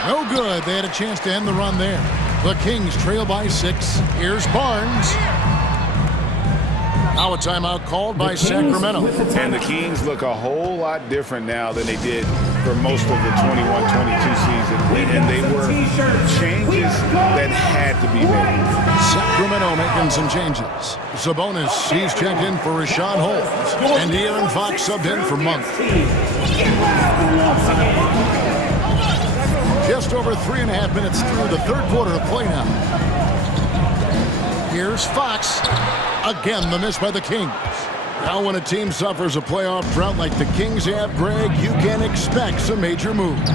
No good. They had a chance to end the run there. The Kings trail by 6. Here's Barnes. Now a timeout called by Sacramento. And the Kings look a whole lot different now than they did for most of the 21-22 season. And they were changes that had to be made. Sacramento making some changes. Sabonis, he's checked in for Rashawn Holmes. And De'Aaron Fox subbed in for Monk. Just over 3.5 minutes through the third quarter of play now. Here's Fox. Again, the miss by the Kings. Now when a team suffers a playoff drought like the Kings have, Greg, you can expect some major moves.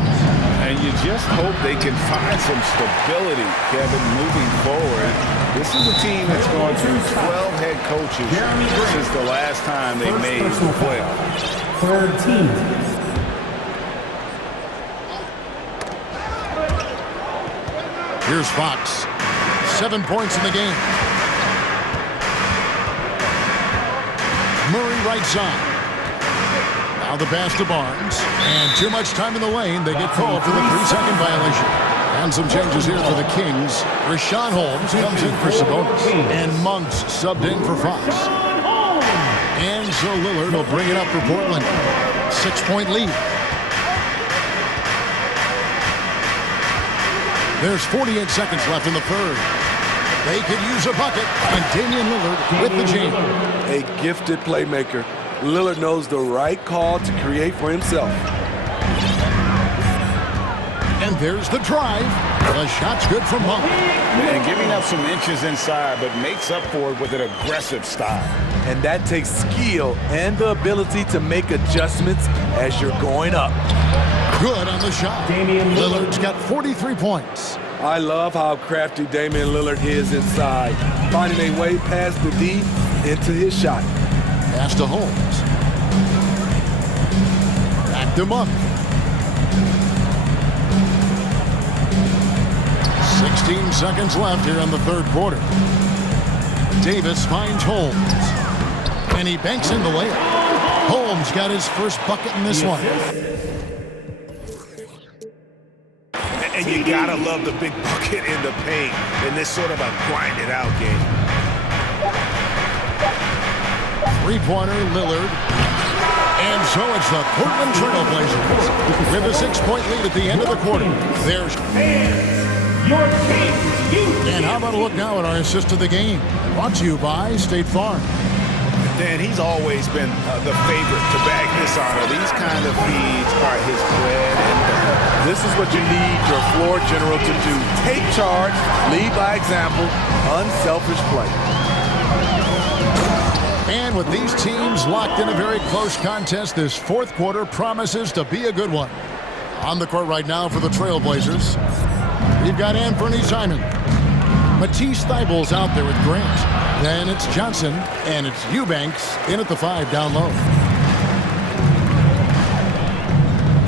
And you just hope they can find some stability, Kevin, moving forward. This is a team that's gone through 12 head coaches since the last time they made the playoffs. Third team. Here's Fox. 7 points in the game. Murray right side. Now the pass to Barnes. And too much time in the lane. They get called for the 3-second violation. And some changes here for the Kings. Rashawn Holmes comes in for Sabonis. And Monk's subbed in for Fox. And so Lillard will bring it up for Portland. 6-point lead. There's 48 seconds left in the third. They could use a bucket, and Damian Lillard with the jam. A gifted playmaker. Lillard knows the right call to create for himself. And there's the drive. The shot's good from Monk. And giving up some inches inside, but makes up for it with an aggressive style. And that takes skill and the ability to make adjustments as you're going up. Good on the shot. Lillard's got 43 points. I love how crafty Damian Lillard is inside, finding a way past the D into his shot. Pass to Holmes. Back to Monk. 16 seconds left here in the third quarter. Davis finds Holmes. And he banks in the layup. Holmes got his first bucket in this one. And you gotta love the big bucket in the paint in this sort of a grind-it-out game. Three-pointer, Lillard. And so it's the Portland Trailblazers with a 6-point lead at the end of the quarter. There's your Kings. And how about a look now at our assist of the game? Brought to you by State Farm. Dan, he's always been the favorite to bag this honor. These kind of feeds are his bread and butter. This is what you need your floor general to do. Take charge, lead by example, unselfish play. And with these teams locked in a very close contest, this fourth quarter promises to be a good one. On the court right now for the Trailblazers, we've got Anthony Simon. Matisse Thybulle's out there with Grant. Then it's Johnson, and it's Eubanks in at the 5 down low.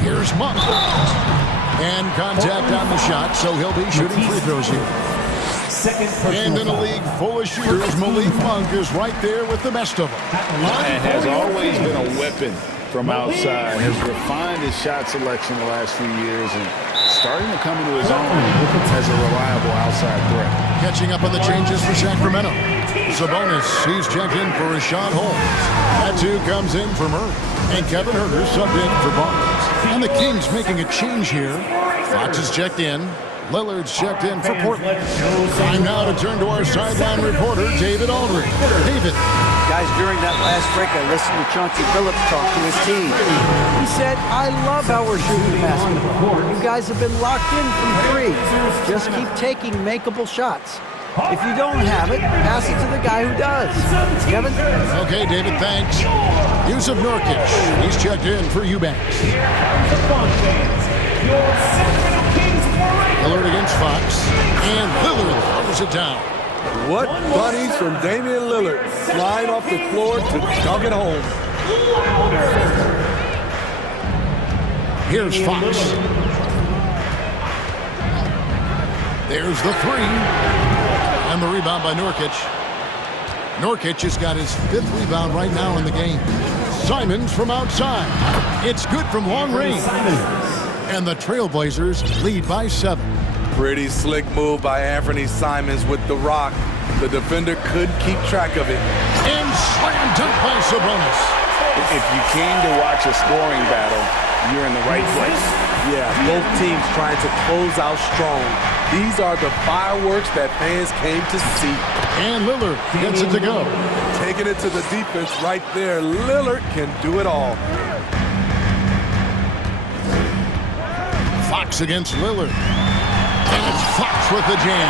Here's Monk. And contact on the shot, so he'll be shooting free throws here. And in a league full of shooters, Malik Monk is right there with the best of them. And has always been a weapon from outside. Has refined his shot selection the last few years and starting to come into his own as a reliable outside threat. Catching up on the changes for Sacramento. Sabonis, he's checked in for Rashawn Holmes. That too comes in for Murray. And Kevin Huerter subbed in for Barnes. And the Kings making a change here. Fox is checked in. Lillard's checked in for Portland. Time now to turn to our sideline reporter, David Aldridge. David. Guys, during that last break, I listened to Chauncey Billups talk to his team. He said, I love how we're shooting the basketball. You guys have been locked in from three. Just keep taking makeable shots. If you don't have it, pass it to the guy who does. Kevin? Okay, David, thanks. Yusuf Nurkic, he's checked in for Eubanks. Lillard against Fox, and Lillard throws it down. What bunnies from Damian Lillard, flying off the floor to dunk it home. Here's Fox. There's the three. And the rebound by Nurkic. Nurkic has got his 5th rebound right now in the game. Simons from outside. It's good from long range. And the Trailblazers lead by 7. Pretty slick move by Anthony Simons with the rock. The defender couldn't keep track of it. And slam dunk by Sabonis. If you came to watch a scoring battle, you're in the right place. Yeah, both teams trying to close out strong. These are the fireworks that fans came to see. And Lillard gets it to go. Taking it to the defense right there. Lillard can do it all. Fox against Lillard. And it's Fox with the jam.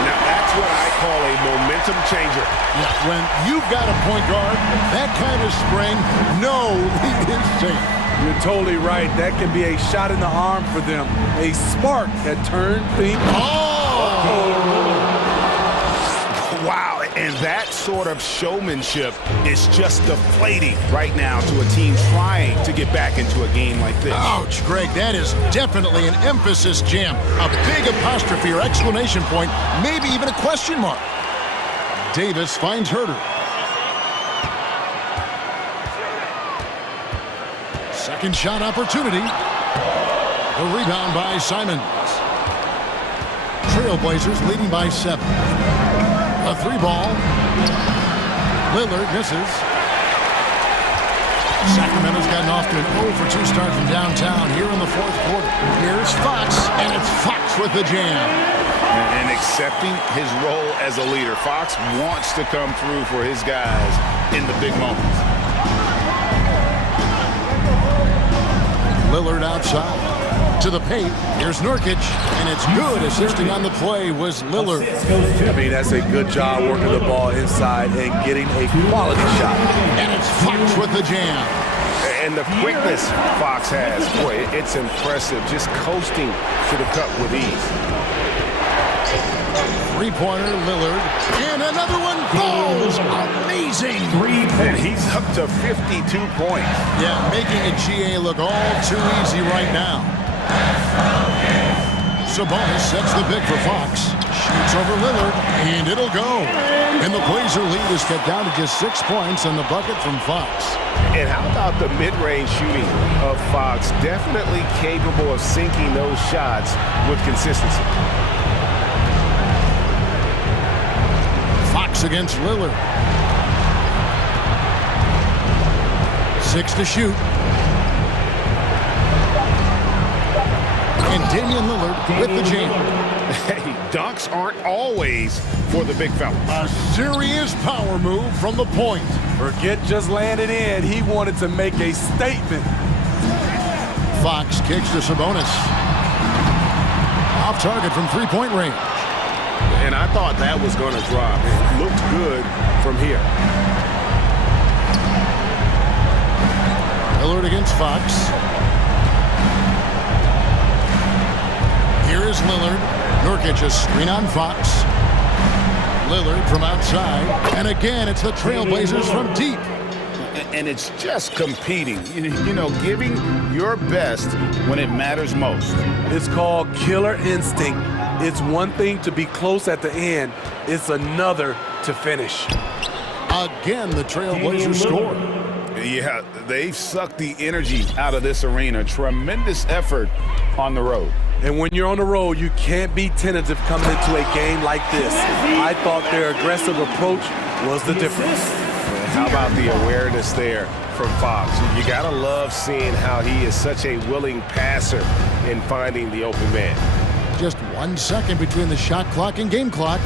Now that's what I call a momentum changer. Yeah, when you've got a point guard, that kind of spring, no lead is safe. You're totally right. That can be a shot in the arm for them. A spark that turned things. Wow, and that sort of showmanship is just deflating right now to a team trying to get back into a game like this. Ouch, Greg, that is definitely an emphasis jam. A big apostrophe or exclamation point, maybe even a question mark. Davis finds Herter. Second shot opportunity. The rebound by Simons. Trailblazers leading by 7. A 3-ball. Lillard misses. Sacramento's gotten off to an 0-for-2 start from downtown here in the 4th quarter. Here's Fox, and it's Fox with the jam. And accepting his role as a leader. Fox wants to come through for his guys in the big moments. Lillard outside. To the paint. Here's Nurkic, and it's good. Assisting on the play was Lillard. I mean, that's a good job working the ball inside and getting a quality shot. And it's Fox with the jam. And the quickness Fox has, boy, it's impressive. Just coasting to the cup with ease. Three-pointer, Lillard. And another one falls. Amazing. And he's up to 52 points. Yeah, making a GA look all too easy right now. Sabonis sets the pick for Fox. Shoots over Lillard, and it'll go. And the Blazer lead is cut down to just 6 points on the bucket from Fox. And how about the mid-range shooting of Fox? Definitely capable of sinking those shots with consistency. Fox against Lillard. 6 to shoot. And Damian Lillard with the jam. Hey, dunks aren't always for the big fella. A serious power move from the point. Forget just landing in. He wanted to make a statement. Fox kicks to Sabonis. Off target from three-point range. And I thought that was going to drop. It looked good from here. Lillard against Fox. Here is Lillard. Nurkic a screen on Fox. Lillard from outside. And again, it's the Trailblazers from deep. And it's just competing. You know, giving your best when it matters most. It's called killer instinct. It's one thing to be close at the end. It's another to finish. Again, the Trailblazers score. Yeah, they've sucked the energy out of this arena. Tremendous effort on the road. And when you're on the road, you can't be tentative coming into a game like this. I thought their aggressive approach was the difference. How about the awareness there from Fox? You gotta love seeing how he is such a willing passer in finding the open man. Just 1 second between the shot clock and game clock.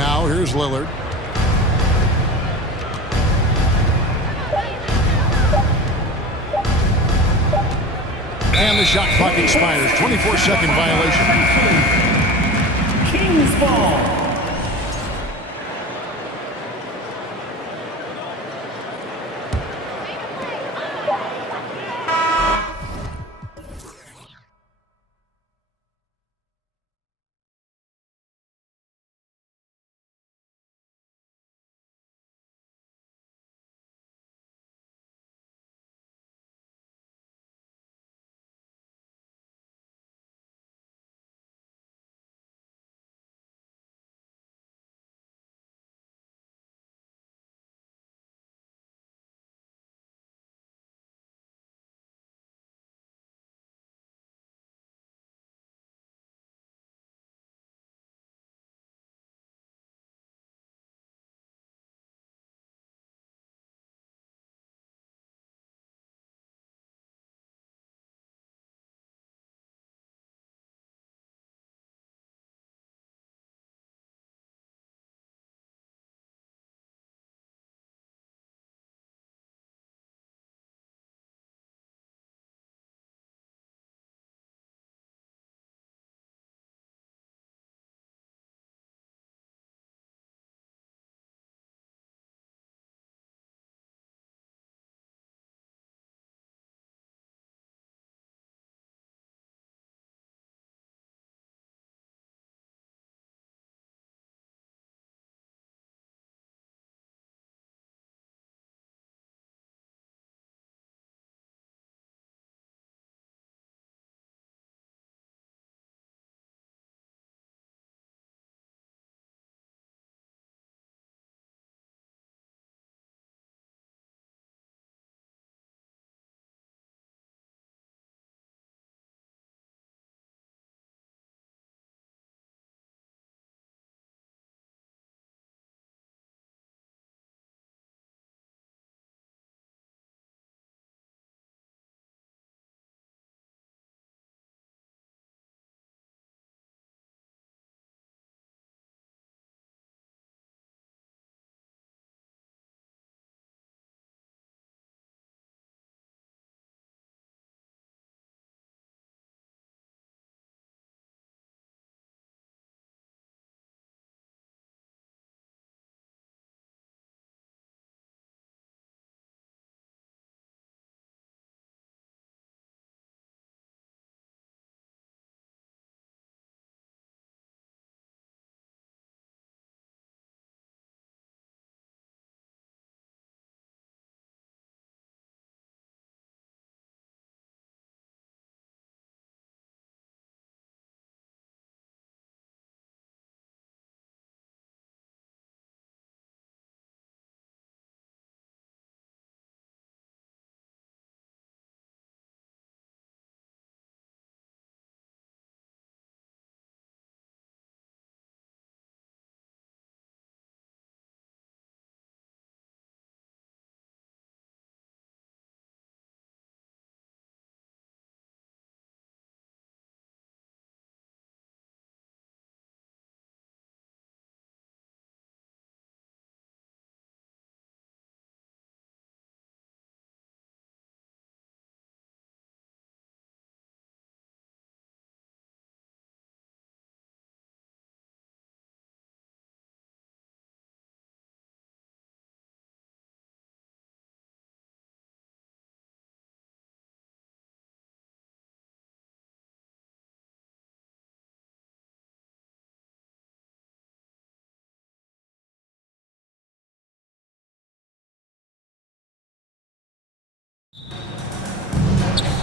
now. Here's Lillard. And the shot clock expires. 24-second violation. Kings ball.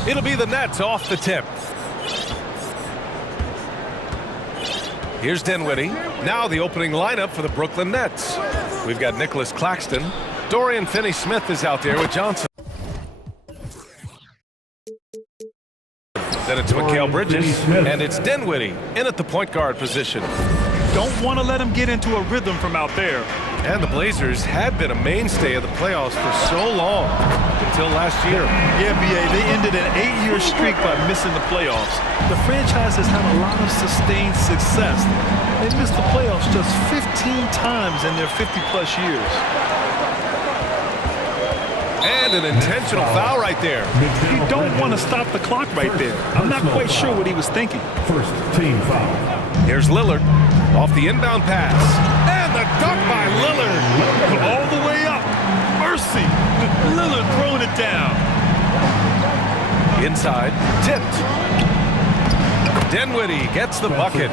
It'll be the Nets off the tip. Here's Dinwiddie. Now the opening lineup for the Brooklyn Nets. We've got Nicholas Claxton. Dorian Finney-Smith is out there with Johnson. Then it's Mikal Bridges, and it's Dinwiddie in at the point guard position. Don't want to let him get into a rhythm from out there. And the Blazers had been a mainstay of the playoffs for so long, until last year. Yeah, B.A., they ended an 8-year streak by missing the playoffs. The franchise has had a lot of sustained success. They missed the playoffs just 15 times in their 50-plus years. And an intentional foul right there. You don't want to stop the clock right there. I'm not quite sure what he was thinking. First team foul. Here's Lillard off the inbound pass. And the dunk by Lillard. All the way up. Mercy. Lillard throwing it down. Inside, tipped. Dinwiddie gets the bucket.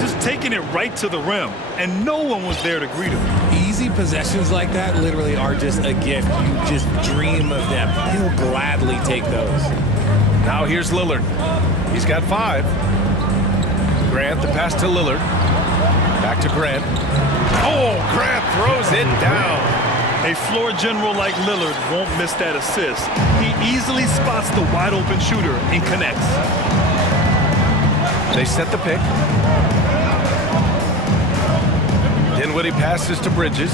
Just taking it right to the rim, and no one was there to greet him. Easy possessions like that literally are just a gift. You just dream of them. He'll gladly take those. Now here's Lillard. He's got 5. Grant, the pass to Lillard. Back to Grant. Oh, Grant throws it down. A floor general like Lillard won't miss that assist. He easily spots the wide open shooter and connects. They set the pick. Dinwiddie passes to Bridges.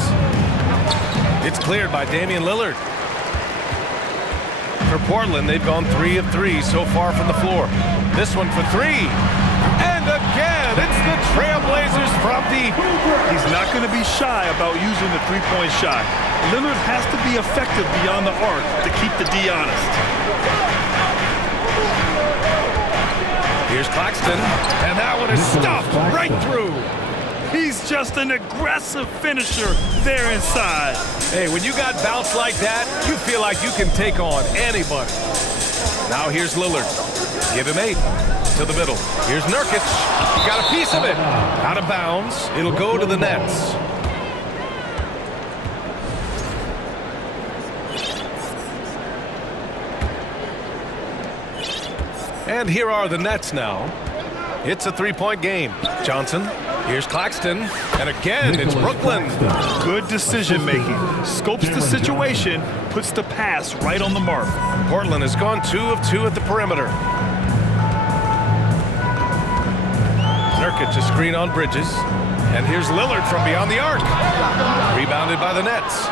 It's cleared by Damian Lillard. For Portland, they've gone 3 of 3 so far from the floor. This one for 3. And again, it's the Trailblazers from deep. He's not going to be shy about using the three-point shot. Lillard has to be effective beyond the arc to keep the D honest. Here's Claxton, and that one is stuffed right through. He's just an aggressive finisher there inside. Hey, when you got bounce like that, you feel like you can take on anybody. Now here's Lillard. Give him 8. To the middle. Here's Nurkic. Got a piece of it. Out of bounds. It'll go to the Nets. And here are the Nets now. It's a 3-point game. Johnson. Here's Claxton. And again, it's Brooklyn. Good decision making. Scopes the situation, puts the pass right on the mark. Portland has gone 2 of 2 at the perimeter. Nurkic, a screen on Bridges. And here's Lillard from beyond the arc. Rebounded by the Nets.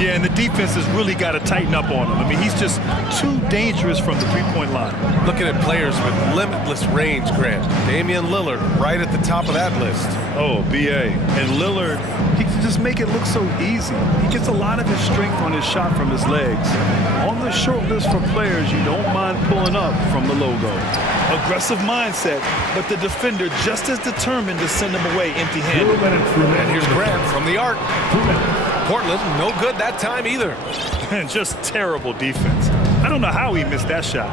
Yeah, and the defense has really got to tighten up on him. I mean, he's just too dangerous from the three-point line. Looking at players with limitless range, Grant. Damian Lillard right at the top of that list. Oh, B.A. And Lillard, he can just make it look so easy. He gets a lot of his strength on his shot from his legs. On the short list for players you don't mind pulling up from the logo. Aggressive mindset, but the defender just as determined to send him away empty-handed. And here's Grant from the arc. Portland, no good that time either. And just terrible defense. I don't know how he missed that shot.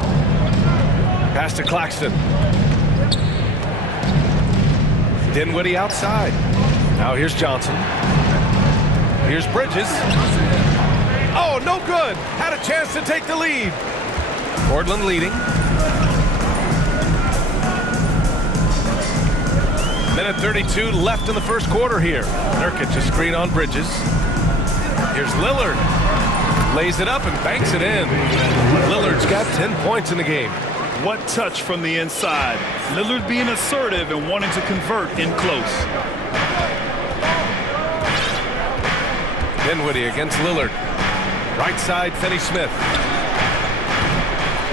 Pass to Claxton. Dinwiddie outside. Now here's Johnson. Here's Bridges. Oh, no good. Had a chance to take the lead. Portland leading. Minute 32 left in the first quarter here. Nurkic, a screen on Bridges. Here's Lillard. Lays it up and banks it in. Lillard's got 10 points in the game. What touch from the inside. Lillard being assertive and wanting to convert in close. Dinwiddie against Lillard. Right side, Finney-Smith.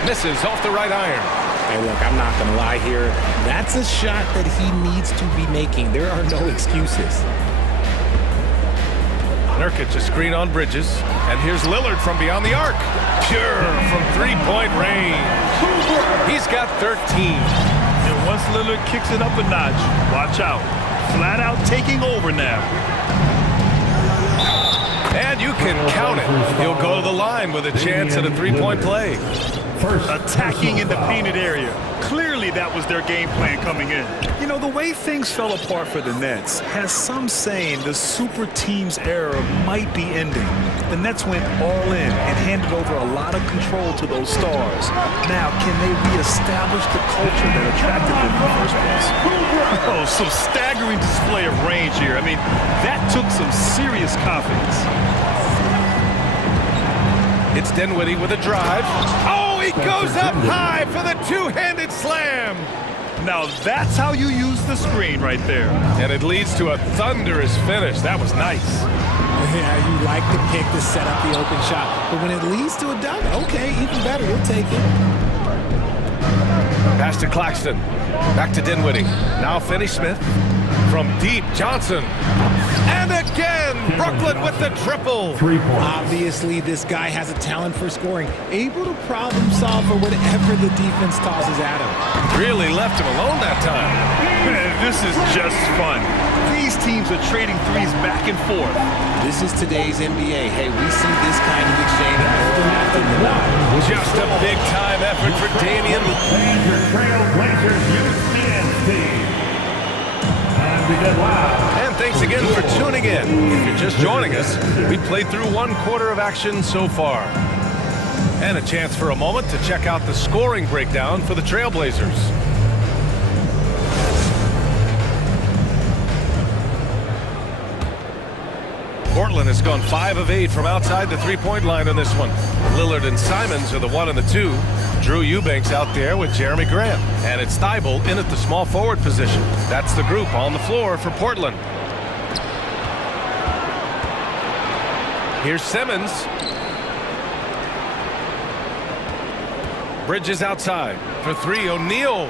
Misses off the right iron. Hey, look, I'm not going to lie here. That's a shot that he needs to be making. There are no excuses. Nurkic, a screen on Bridges. And here's Lillard from beyond the arc. Pure from three-point range. He's got 13. And once Lillard kicks it up a notch, watch out. Flat out taking over now. And you can count it. He'll go to the line with a chance at a three-point play. Attacking in the painted area. Clearly that was their game plan coming in. You know, the way things fell apart for the Nets has some saying the super teams era might be ending. The Nets went all in and handed over a lot of control to those stars. Now, can they reestablish the culture that attracted them in the first place? Oh, some staggering display of range here. I mean, that took some serious confidence. It's Dinwiddie with a drive. Oh, he goes up high for the two-handed slam. Now that's how you use the screen right there. And it leads to a thunderous finish. That was nice. Yeah, you like the pick to set up the open shot. But when it leads to a dunk, okay, even better. You'll take it. Pass to Claxton. Back to Dinwiddie. Now Finney-Smith. From deep, Johnson. And again, Brooklyn with the triple. Obviously, this guy has a talent for scoring. Able to problem solve for whatever the defense tosses at him. Really left him alone that time. Man, this is just fun. These teams are trading threes back and forth. This is today's NBA. Hey, we see this kind of exchange more often than not. Just a big-time effort for Damian. Your Trailblazers youth men's team. And thanks again for tuning in. If you're just joining us, we played through 1 quarter of action so far. And a chance for a moment to check out the scoring breakdown for the Trailblazers. Portland has gone 5 of 8 from outside the three-point line on this one. Lillard and Simons are the 1 and the 2. Drew Eubanks out there with Jeremy Grant. And it's Thibault in at the small forward position. That's the group on the floor for Portland. Here's Simmons. Bridges outside for 3. O'Neal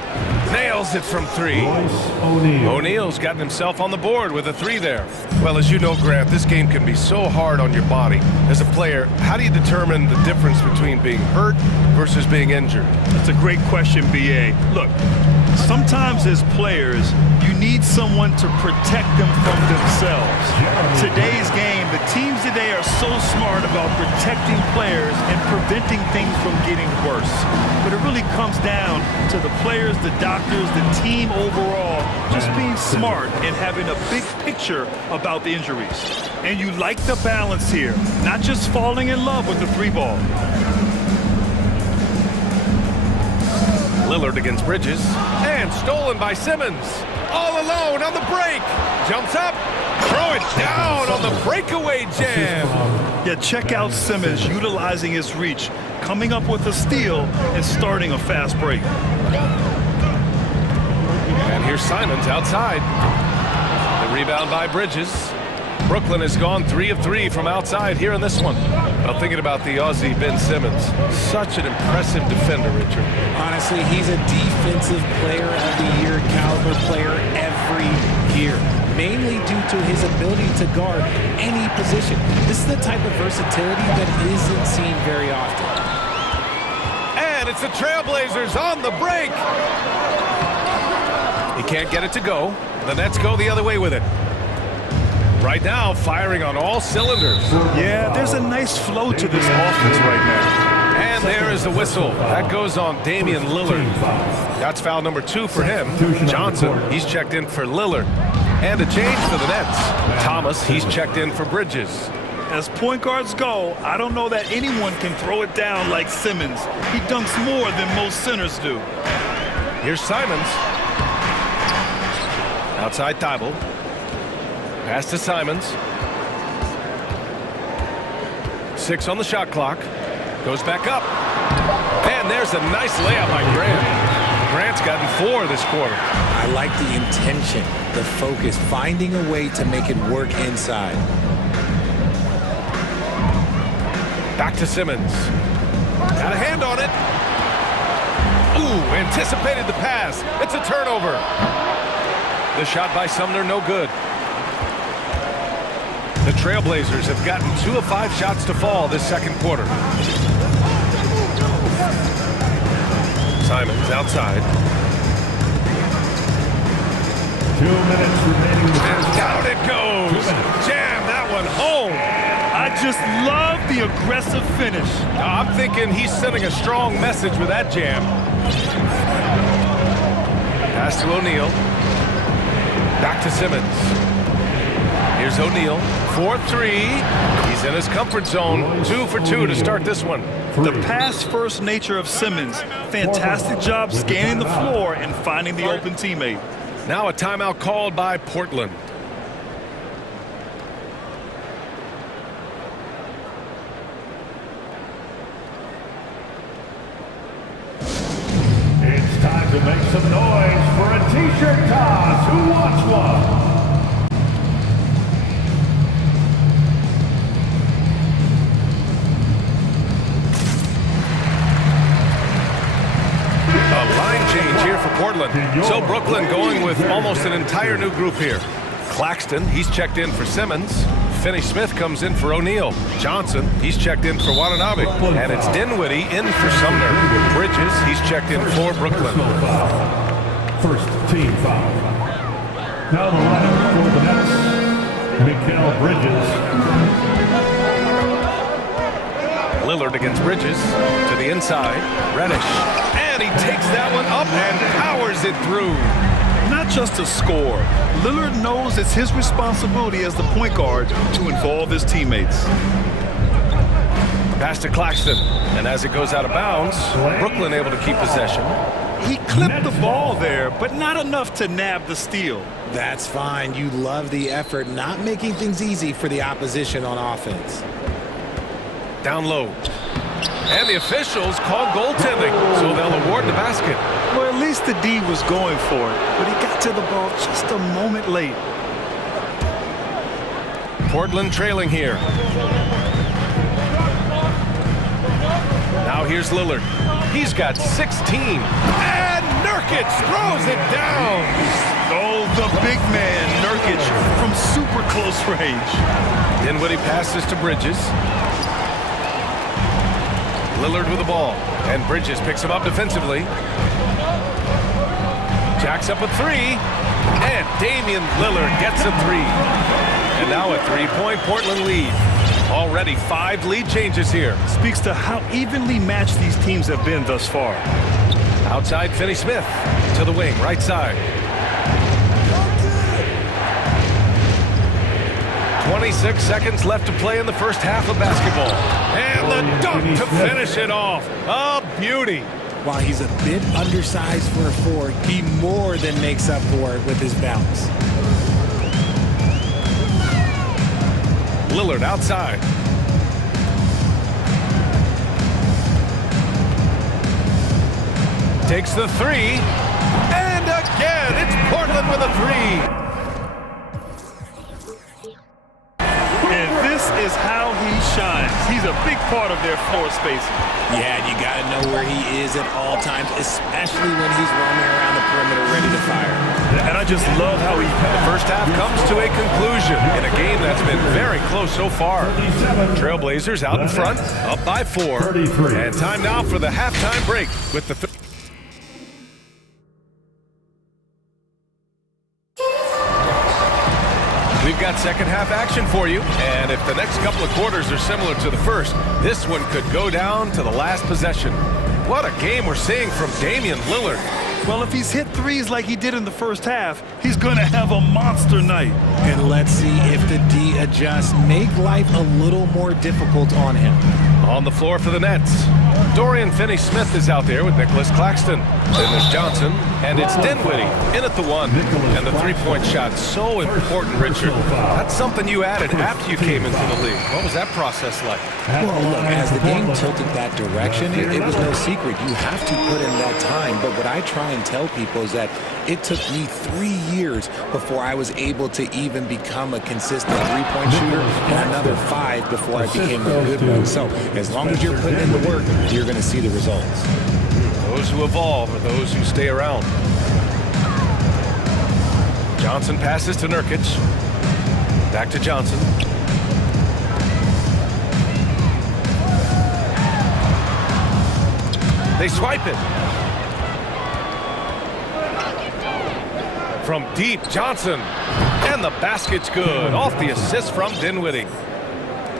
nails it from 3. O'Neal's gotten himself on the board with a 3 there. Well, as you know, Grant, this game can be so hard on your body. As a player, how do you determine the difference between being hurt versus being injured? That's a great question, B.A. Look, sometimes as players, you need someone to protect them from themselves. Today's game, the teams today are so smart about protecting players and preventing things from getting worse. But it really comes down to the players, the doctors, the team overall, just being smart and having a big picture about the injuries. And you like the balance here, not just falling in love with the 3-ball. Lillard against Bridges, and stolen by Simmons. All alone on the break. Jumps up, throw it down on the breakaway jam. Yeah, check out Simmons utilizing his reach, coming up with a steal and starting a fast break. And here's Simons outside. The rebound by Bridges. Brooklyn has gone 3 of 3 from outside here in this one. Well, thinking about the Aussie Ben Simmons, such an impressive defender, Richard. Honestly, he's a defensive player of the year caliber player every year, mainly due to his ability to guard any position. This is the type of versatility that isn't seen very often. And it's the Trailblazers on the break. He can't get it to go. The Nets go the other way with it. Right now, firing on all cylinders. Yeah, there's a nice flow to this offense right now. And there is the whistle. That goes on Damian Lillard. That's foul number 2 for him. Johnson, he's checked in for Lillard. And a change for the Nets. Thomas, he's checked in for Bridges. As point guards go, I don't know that anyone can throw it down like Simmons. He dunks more than most centers do. Here's Simons. Outside Thibault. Pass to Simons. 6 on the shot clock. Goes back up. And there's a nice layup by Grant. Grant's gotten 4 this quarter. I like the intention, the focus, finding a way to make it work inside. Back to Simmons. Got a hand on it. Ooh, anticipated the pass. It's a turnover. The shot by Sumner, no good. The Trailblazers have gotten 2 of 5 shots to fall this second quarter. Simons outside. 2 minutes remaining. And down it goes. Jam that one home. I just love the aggressive finish. I'm thinking he's sending a strong message with that jam. Pass to O'Neal. Back to Simmons. Here's O'Neal. 4-3. He's in his comfort zone. 2 for 2 to start this one. The pass-first nature of Simmons. Fantastic job scanning the floor and finding the open teammate. Now a timeout called by Portland. It's time to make some noise for T-shirt toss. Who wants one? A line change here for Portland. So Brooklyn going with almost an entire new group here. Claxton, he's checked in for Simmons. Finney-Smith comes in for O'Neal. Johnson, he's checked in for Watanabe. And it's Dinwiddie in for Sumner. Bridges, he's checked in for Brooklyn. First team foul. Now the lineup for the Nets. Mikal Bridges. Lillard against Bridges to the inside. Reddish. And he takes that one up and powers it through. Not just to score. Lillard knows it's his responsibility as the point guard to involve his teammates. Pass to Claxton. And as it goes out of bounds, Brooklyn able to keep possession. He clipped the ball there, but not enough to nab the steal. That's fine. You love the effort, not making things easy for the opposition on offense. Down low. And the officials call goaltending, so they'll award the basket. Well, at least the D was going for it, but he got to the ball just a moment late. Portland trailing here. Now here's Lillard. He's got 16. And Nurkic throws it down. Oh, the big man, Nurkic, from super close range. Dinwiddie passes to Bridges. Lillard with the ball, and Bridges picks him up defensively. Jacks up a three, and Damian Lillard gets a three. And now a three-point Portland lead. Already 5 lead changes here. Speaks to how evenly matched these teams have been thus far. Outside Finney-Smith to the wing, right side. 26 seconds left to play in the first half of basketball. And the dunk to finish it off. A beauty. While he's a bit undersized for a forward, he more than makes up for it with his bounce. Lillard outside. Takes the three. And again, it's Portland with a three. This is how he shines. He's a big part of their floor spacing. Yeah, you got to know where he is at all times, especially when he's roaming around the perimeter ready to fire. And I just love how he... The first half comes to a conclusion in a game that's been very close so far. Trailblazers out in front, up by 4. And time now for the halftime break with the... We've got second half action for you, and if the next couple of quarters are similar to the first, this one could go down to the last possession. What a game we're seeing from Damian Lillard. Well, if he's hit threes like he did in the first half, he's going to have a monster night. And let's see if the D adjusts, make life a little more difficult on him. On the floor for the Nets, Dorian Finney-Smith is out there with Nicholas Claxton. Then there's Johnson, and it's Dinwiddie in at the one. And the three-point shot, so important, Richard. That's something you added after you came into the league. What was that process like? Well, look, as the game tilted that direction, it was no secret. You have to put in that time. But what I try and tell people is that it took me 3 years before I was able to even become a consistent three-point shooter, and another 5 before I became a good one. So as long as you're putting in the work, you're going to see the results. Those who evolve are those who stay around. Johnson passes to Nurkic. Back to Johnson. They swipe it. From deep, Johnson. And the basket's good. Off the assist from Dinwiddie.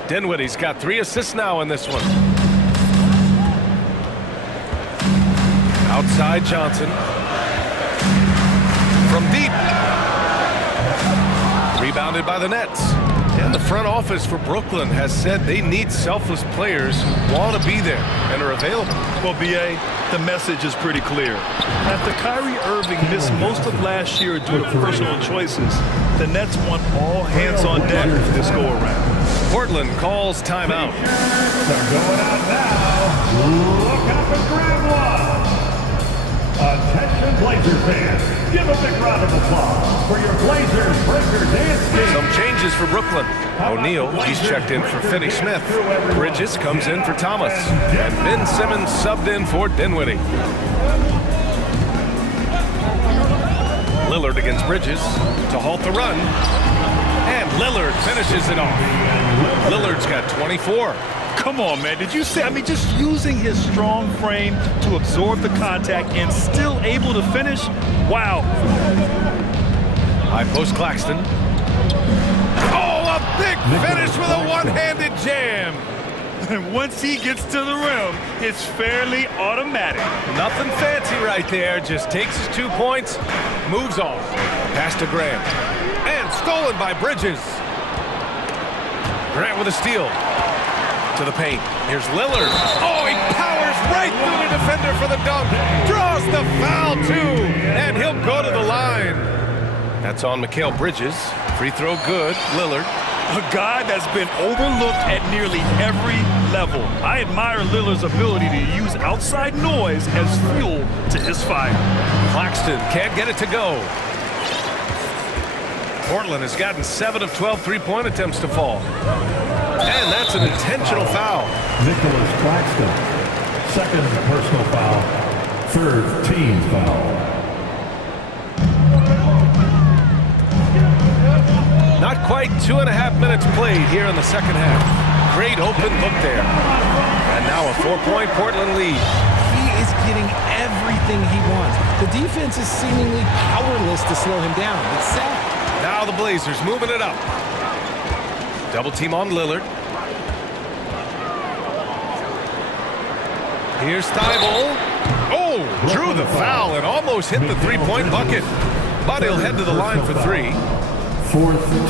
Dinwiddie's got 3 assists now in this one. Outside Johnson. From deep. Rebounded by the Nets. And the front office for Brooklyn has said they need selfless players who want to be there and are available. Well, B.A., the message is pretty clear. After Kyrie Irving missed most of last year due to personal choices, the Nets want all hands on deck this go-around. Portland calls timeout. They're going out now. Look out for grab one. Attention Blazer fans, give a big round of applause for your Blazers breaker dance team. Some changes for Brooklyn. O'Neal, he's checked in for Finney Smith. Bridges comes in for Thomas. And Ben Simmons subbed in for Dinwiddie. Lillard against Bridges to halt the run. And Lillard finishes it off. Lillard's got 24. Come on, man. Did you see? I mean, just using his strong frame to absorb the contact and still able to finish. Wow. High post Claxton. Oh, a big finish with a one-handed jam. And once he gets to the rim, it's fairly automatic. Nothing fancy right there. Just takes his 2 points, moves on. Pass to Grant. And stolen by Bridges. Grant with a steal. To the paint. Here's Lillard. Oh, he powers right through the defender for the dunk. Draws the foul, too. And he'll go to the line. That's on Mikal Bridges. Free throw good. Lillard. A guy that's been overlooked at nearly every level. I admire Lillard's ability to use outside noise as fuel to his fire. Claxton can't get it to go. Portland has gotten 7 of 12 three-point attempts to fall. And that's an intentional foul. Nicholas Claxton, second personal foul, third team foul. Not quite 2.5 minutes played here in the second half. Great open look there. And now a 4-point Portland lead. He is getting everything he wants. The defense is seemingly powerless to slow him down. It's sad. Now the Blazers moving it up. Double team on Lillard. Here's Thibault. Oh, drew the foul and almost hit the three-point bucket. But he'll head to the line for three.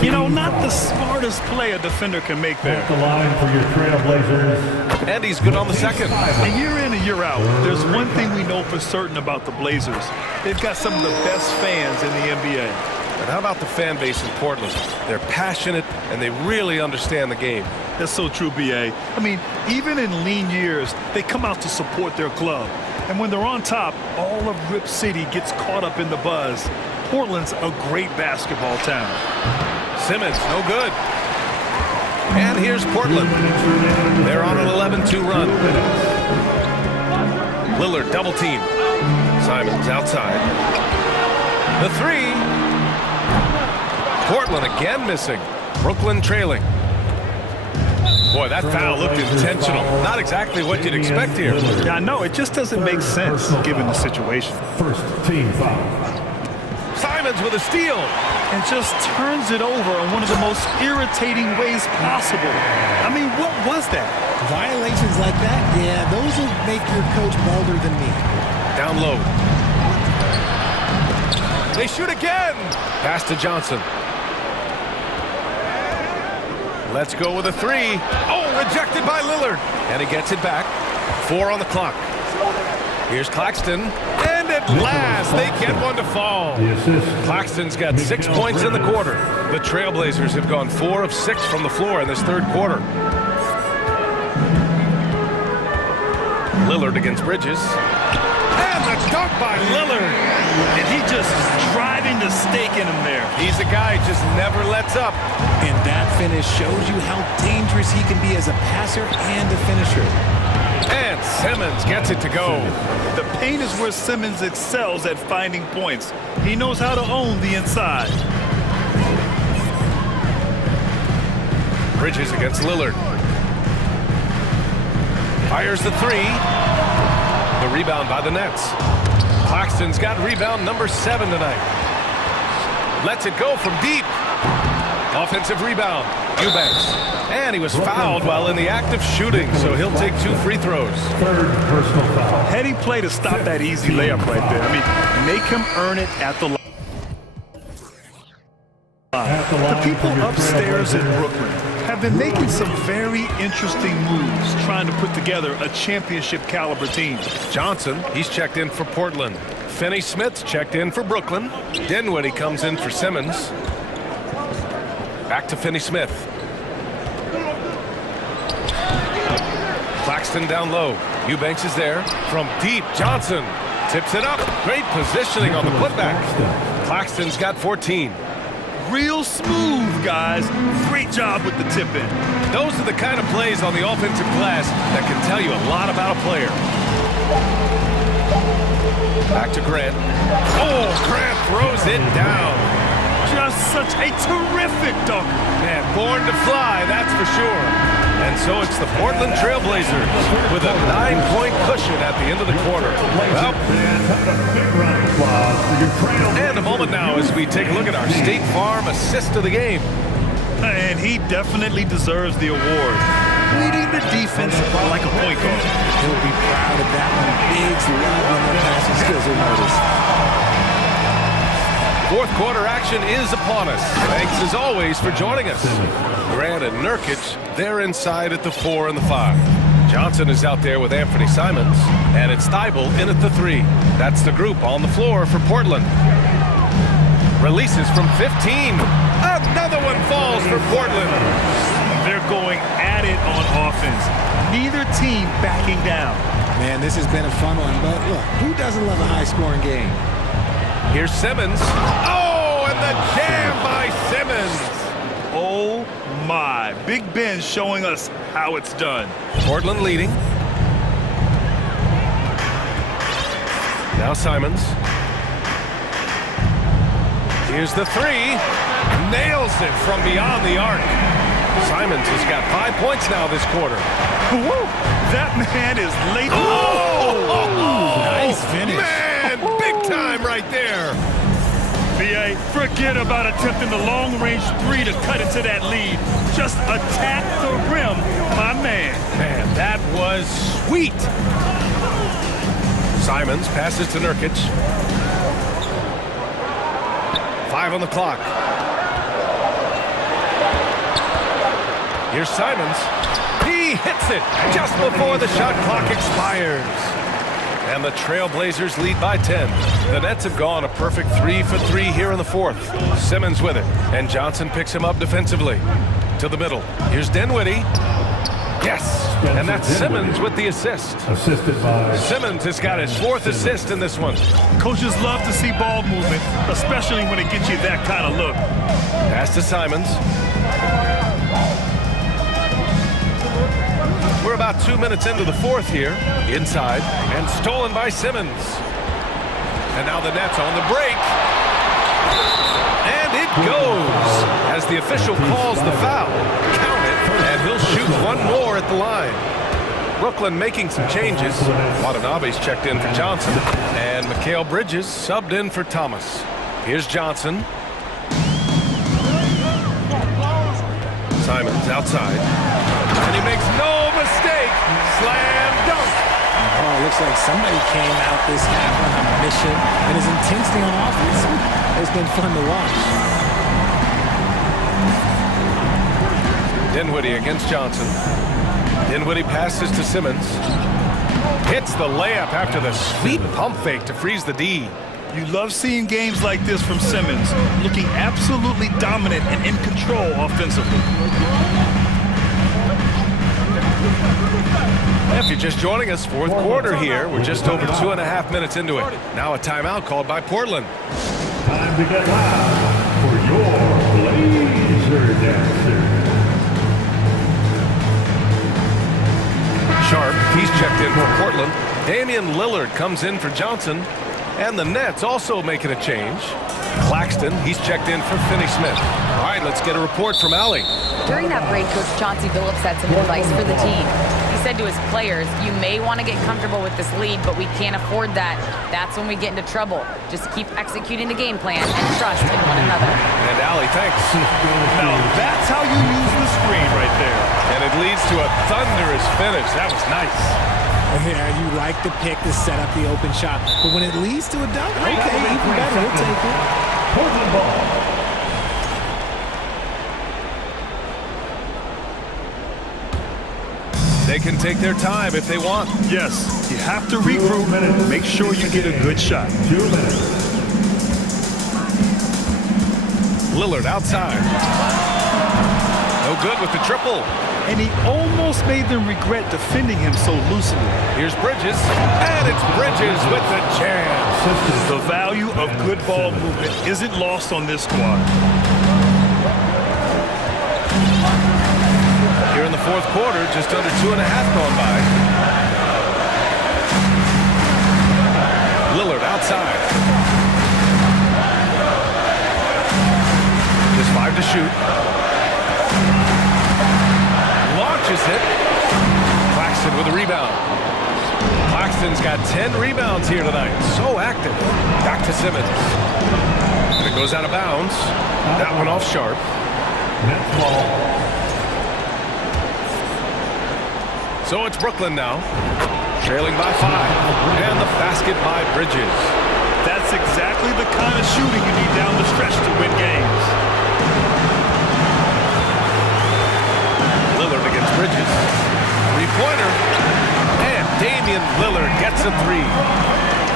You know, not the smartest play a defender can make there. At the line for your Trailblazers. And he's good on the second. And year in and year out, there's one thing we know for certain about the Blazers. They've got some of the best fans in the NBA. And how about the fan base in Portland? They're passionate, and they really understand the game. That's so true, B.A. I mean, even in lean years, they come out to support their club. And when they're on top, all of Rip City gets caught up in the buzz. Portland's a great basketball town. Simmons, no good. And here's Portland. They're on an 11-2 run. Lillard, double team. Simons outside. The three. Portland again missing. Brooklyn trailing. Boy, that foul looked intentional. Not exactly what you'd expect here. Yeah, I know. It just doesn't make sense given the situation. First team foul. Simons with a steal. And just turns it over in one of the most irritating ways possible. I mean, what was that? Violations like that? Yeah, those will make your coach bolder than me. Down low. They shoot again. Pass to Johnson. Let's go with a three. Oh, rejected by Lillard. And he gets it back. 4 on the clock. Here's Claxton. And at last, they get one to fall. Claxton's got 6 points in the quarter. The Trailblazers have gone 4 of 6 from the floor in this third quarter. Lillard against Bridges. And the dunk by Lillard. And he just driving the stake in him there. He's a guy who just never lets up. And that finish shows you how dangerous he can be as a passer and a finisher. And Simmons gets it to go. The paint is where Simmons excels at finding points. He knows how to own the inside. Bridges against Lillard. Fires the three. The rebound by the Nets. Claxton's got rebound number 7 tonight. Lets it go from deep. Offensive rebound. Eubanks. And he was fouled while in the act of shooting, so he'll take 2 free throws. Third personal foul. Heady play to stop that easy layup right there. I mean, make him earn it at the line. The people upstairs in Brooklyn have been making some very interesting moves trying to put together a championship caliber team. Johnson, he's checked in for Portland. Finney Smith's checked in for Brooklyn. Dinwiddie comes in for Simmons. Back to Finney Smith. Claxton down low. Eubanks is there. From deep, Johnson. Tips it up. Great positioning on the putback. Claxton's got 14. Real smooth, guys. Great job with the tip in. Those are the kind of plays on the offensive glass that can tell you a lot about a player. Back to Grant. Oh, Grant throws it down. Just such a terrific dunk. Man, born to fly, that's for sure. And so it's the Portland Trailblazers with a 9-point cushion at the end of the quarter. Well, and a moment now as we take a look at our State Farm assist of the game. And he definitely deserves the award. Leading the defense like a point guard. He'll be proud of that one. Biggs love on their passing skills are noticed. Fourth quarter action is upon us. Thanks as always for joining us. Grant and Nurkic, they're inside at the 4 and the 5. Johnson is out there with Anthony Simons, and it's Thibault in at the 3. That's the group on the floor for Portland. Releases from 15. Another one falls for Portland. They're going at it on offense. Neither team backing down. Man, this has been a fun one, but look, who doesn't love a high-scoring game? Here's Simmons. Oh, and the jam by Simmons. Oh, my. Big Ben showing us how it's done. Portland leading. Now Simons. Here's the 3. Nails it from beyond the arc. Simons has got 5 points now this quarter. Woo! That man is late. Oh! Nice finish. Man, big time right there. BA, forget about attempting the long-range 3 to cut into that lead. Just attack the rim, my man. Man, that was sweet. Simons passes to Nurkic. 5 on the clock. Here's Simons. He hits it just before the shot clock expires. And the Trailblazers lead by 10. The Nets have gone a perfect 3 for 3 here in the fourth. Simmons with it, and Johnson picks him up defensively. To the middle. Here's Dinwiddie. Yes, and that's Simmons with the assist. Assisted by Simmons has got his 4th assist in this one. Coaches love to see ball movement, especially when it gets you that kind of look. Pass to Simons. We're about 2 minutes into the fourth here. Inside, and stolen by Simmons. And now the Nets on the break. And it goes as the official calls the foul. Count it, and he'll shoot one more at the line. Brooklyn making some changes. Watanabe's checked in for Johnson. And Mikal Bridges subbed in for Thomas. Here's Johnson. Simons outside. And he makes no mistake. Slam dunk. Oh, looks like somebody came out this half on a mission, and his intensity on offense has been fun to watch. Dinwiddie against Johnson. Dinwiddie passes to Simmons. Hits the layup after the sweet pump fake to freeze the D. You love seeing games like this from Simmons, looking absolutely dominant and in control offensively. If you're just joining us, fourth quarter here. We're just over 2.5 minutes into it. Now a timeout called by Portland. time to get loud for your laser dancer. Sharp, he's checked in for Portland. Damian Lillard comes in for Johnson. And the Nets also making a change. Claxton, he's checked in for Finney-Smith. All right, let's get a report from Allie. During that break, Coach Chauncey Billups had some advice for the team. He said to his players, you may want to get comfortable with this lead, but we can't afford that. That's when we get into trouble. Just keep executing the game plan and trust in one another. And Allie, thanks. Now that's how you use the screen right there. And it leads to a thunderous finish. That was nice. Yeah, you like the pick to set up the open shot, but when it leads to a dunk, okay, even better, we'll take it. Portland ball. They can take their time if they want. Yes, you have to regroup. Make sure you get a good shot. 2 minutes. Lillard outside. No good with the triple. and he almost made them regret defending him so loosely. Here's Bridges, and it's Bridges with the chance. The value of good ball movement isn't lost on this squad. Here in the fourth quarter, just under 2.5 gone by. Lillard outside. Just 5 to shoot. Launches it. Claxton with a rebound. Claxton's got 10 rebounds here tonight. So active. Back to Simmons. And it goes out of bounds. That one off sharp. Next ball. So it's Brooklyn now, trailing by 5, and the basket by Bridges. That's exactly the kind of shooting you need down the stretch to win games. Lillard against Bridges. Three-pointer, and Damian Lillard gets a 3.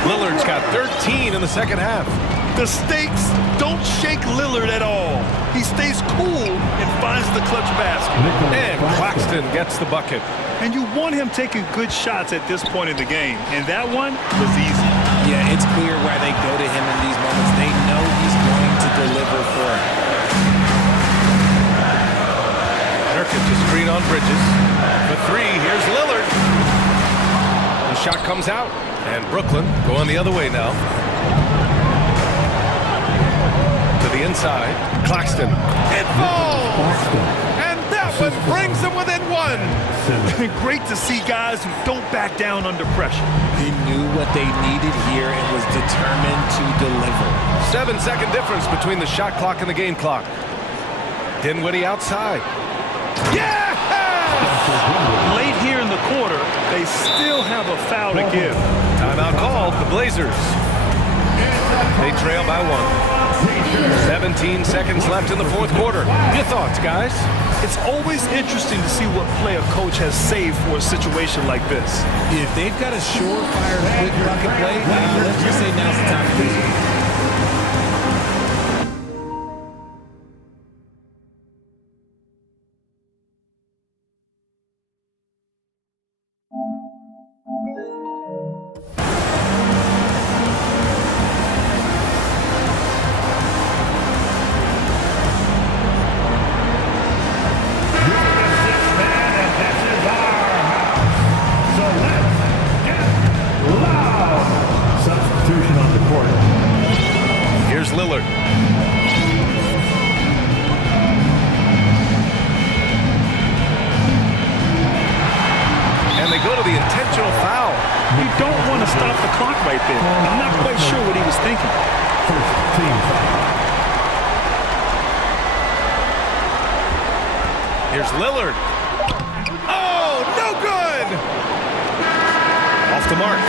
Lillard's got 13 in the second half. The stakes don't shake Lillard at all. He stays cool and finds the clutch basket. And Claxton gets the bucket. And you want him taking good shots at this point in the game. And that one was easy. Yeah, it's clear why they go to him in these moments. They know he's going to deliver for him. Nurkic just screen on Bridges. The 3, here's Lillard. The shot comes out, and Brooklyn going the other way now. To the inside, Claxton. It falls! And that one brings them within 1. Great to see guys who don't back down under pressure. He knew what they needed here and was determined to deliver. 7-second difference between the shot clock and the game clock. Dinwiddie outside. Yeah! Late here in the quarter, they still have a foul to give. Timeout called, the Blazers. They trail by 1. 17 seconds left in the fourth quarter. Your thoughts, guys? It's always interesting to see what play a coach has saved for a situation like this. If they've got a surefire quick bucket play, let's just say now's the time to use it. Here's Lillard. And they go to the intentional foul. You don't want to stop the clock right there. I'm not quite sure what he was thinking. First team foul. Here's Lillard. Oh, no good! Off the mark.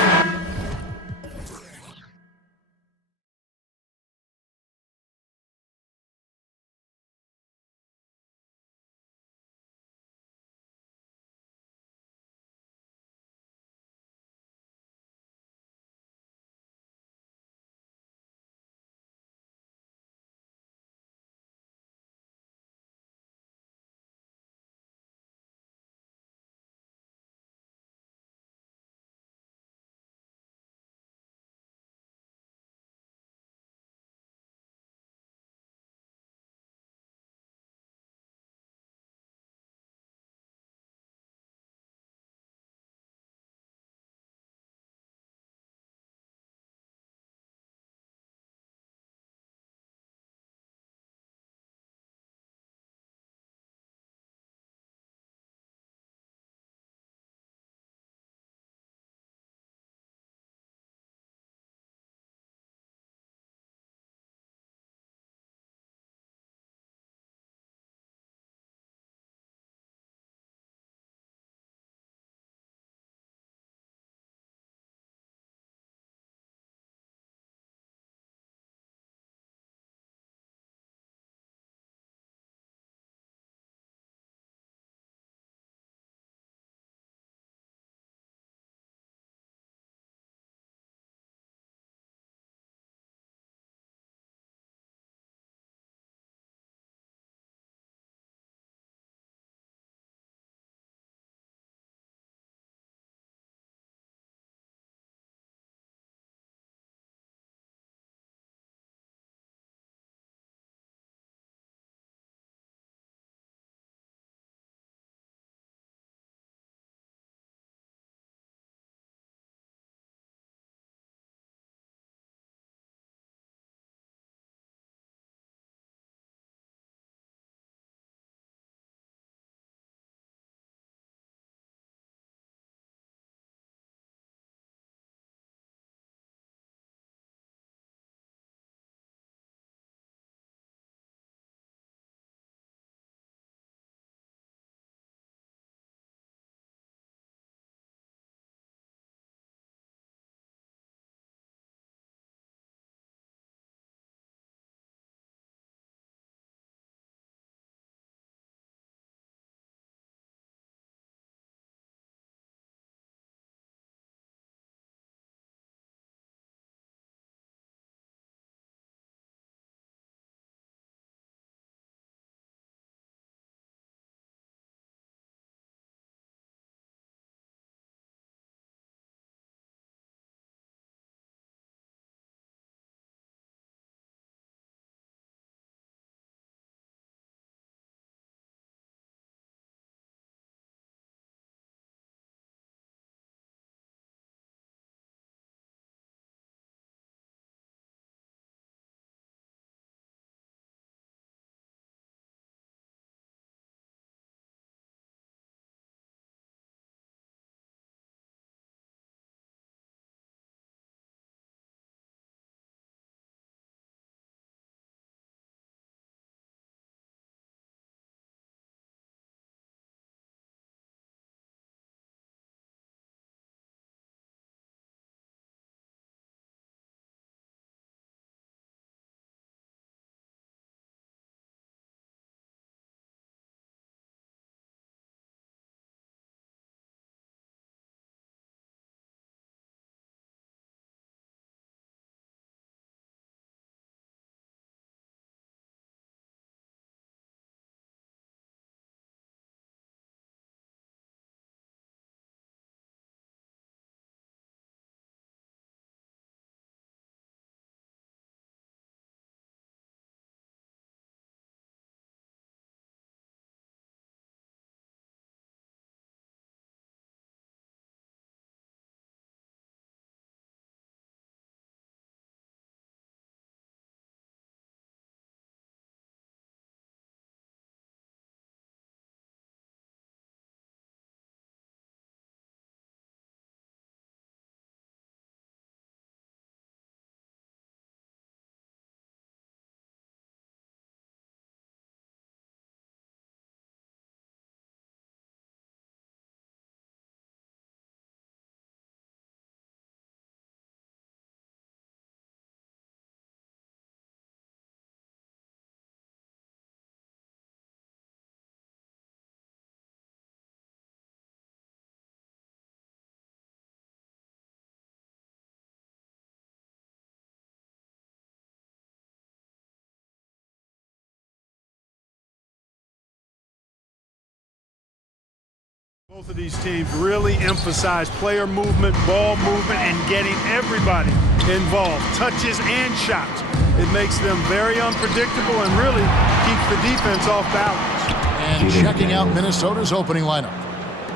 Both of these teams really emphasize player movement, ball movement, and getting everybody involved, touches and shots. It makes them very unpredictable and really keeps the defense off balance. And checking out Minnesota's opening lineup.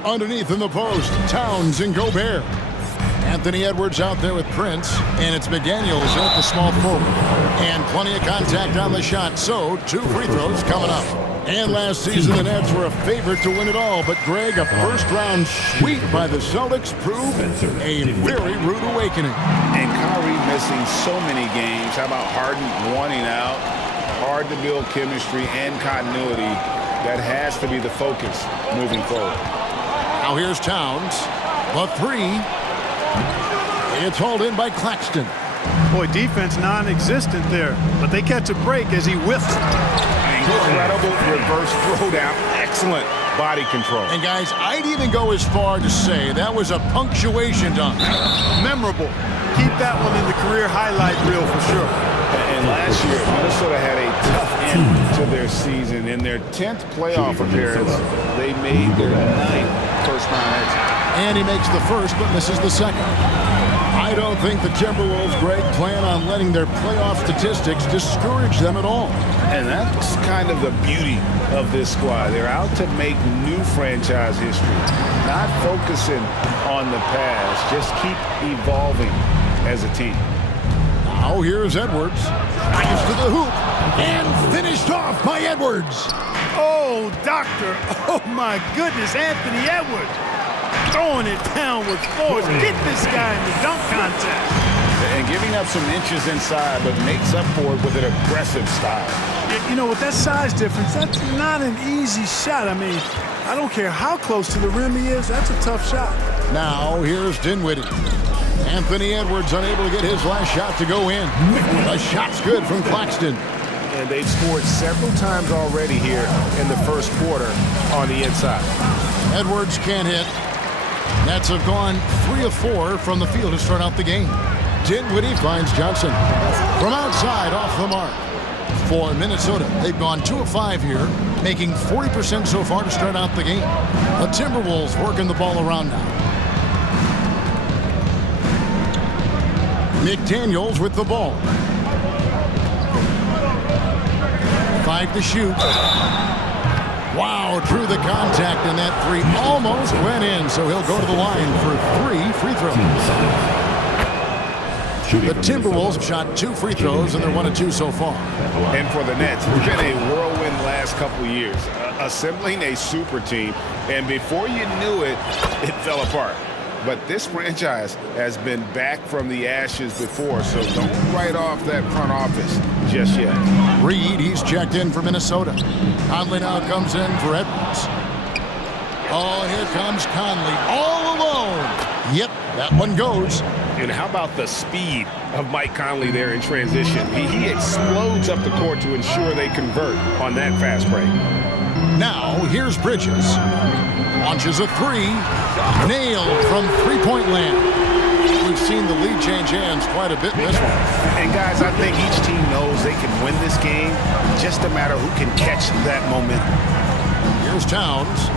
Underneath in the post, Towns and Gobert. Anthony Edwards out there with Prince, and it's McDaniels at the small forward. And plenty of contact on the shot, so 2 free throws coming up. And last season, the Nets were a favorite to win it all, but Greg, a first-round sweep by the Celtics proved a very rude awakening. And Kyrie missing so many games. How about Harden wanting out? Hard to build chemistry and continuity. That has to be the focus moving forward. Now here's Towns. The 3. It's hauled in by Claxton. Boy, defense non-existent there, but they catch a break as he whiffs. Incredible reverse throwdown. Excellent body control. And guys, I'd even go as far to say that was a punctuation dunk. Memorable. Keep that one in the career highlight reel for sure. And last year, Minnesota had a tough end to their season. In their 10th playoff appearance, they made their 9th first-round exit. And he makes the first, but misses the second. I don't think the Timberwolves, Greg, plan on letting their playoff statistics discourage them at all. And that's kind of the beauty of this squad. They're out to make new franchise history, not focusing on the past. Just keep evolving as a team. Now here's Edwards. Drives to the hoop and finished off by Edwards. Oh, doctor. Oh, my goodness, Anthony Edwards. Throwing it down with force. Get this guy in the dunk contest. And giving up some inches inside, but makes up for it with an aggressive style. You know, with that size difference, that's not an easy shot. I mean, I don't care how close to the rim he is, that's a tough shot. Now here's Dinwiddie. Anthony Edwards unable to get his last shot to go in. The shot's good from Claxton. And they've scored several times already here in the first quarter on the inside. Edwards can't hit. Nets have gone 3 of 4 from the field to start out the game. Dinwiddie finds Johnson from outside off the mark. For Minnesota, they've gone 2 of 5 here, making 40% so far to start out the game. The Timberwolves working the ball around now. McDaniels with the ball. 5 to shoot. Wow, drew the contact, and that 3 almost went in, so he'll go to the line for 3 free throws. The Timberwolves shot 2 free throws, and they're 1 of 2 so far. And for the Nets, it's been a whirlwind last couple of years, assembling a super team, and before you knew it, it fell apart. But this franchise has been back from the ashes before, so don't write off that front office just yet. Reed, he's checked in for Minnesota. Conley now comes in for Edwards. Oh, and here comes Conley all alone. Yep, that one goes. And how about the speed of Mike Conley there in transition? He explodes up the court to ensure they convert on that fast break. Now, here's Bridges. Launches a 3. Nailed from three-point land. We've seen the lead change hands quite a bit in this one. And guys, I think each team knows they can win this game. Just a matter who can catch that momentum. Here's Towns.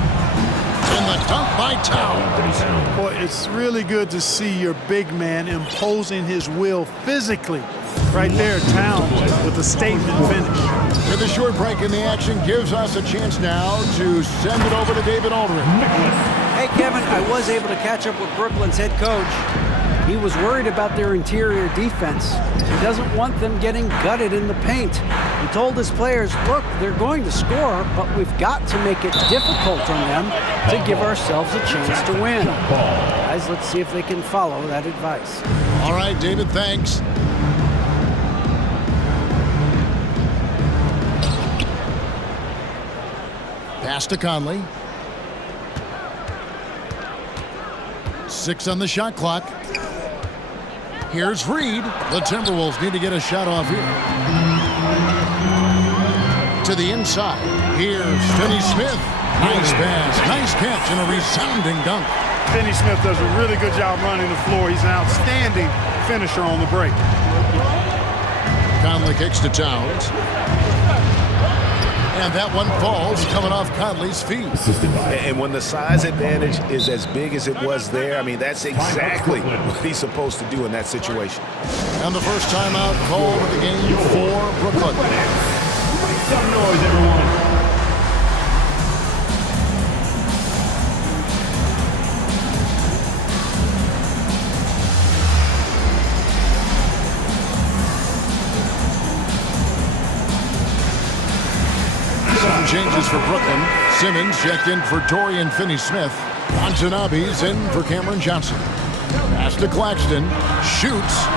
And the dunk by Towns. Boy, it's really good to see your big man imposing his will physically. Right there, Towns with a statement finish. With a short break in the action gives us a chance now to send it over to David Aldridge. Hey, Kevin, I was able to catch up with Brooklyn's head coach. He was worried about their interior defense. He doesn't want them getting gutted in the paint. He told his players, look, they're going to score, but we've got to make it difficult on them to give ourselves a chance to win. Guys, let's see if they can follow that advice. All right, David, thanks. Pass to Conley. 6 on the shot clock. Here's Reed. The Timberwolves need to get a shot off here. To the inside. Here's Finney Smith. Nice pass, nice catch, and a resounding dunk. Finney Smith does a really good job running the floor. He's an outstanding finisher on the break. Conley kicks to Towns. And that one falls coming off Conley's feet. And when the size advantage is as big as it was there, I mean, that's exactly what he's supposed to do in that situation. And the first timeout called of the game for Brooklyn. Make some noise, everyone. Changes for Brooklyn. Simmons checked in for Dorian Finney-Smith. Watanabe's in for Cameron Johnson. Pass to Claxton. Shoots.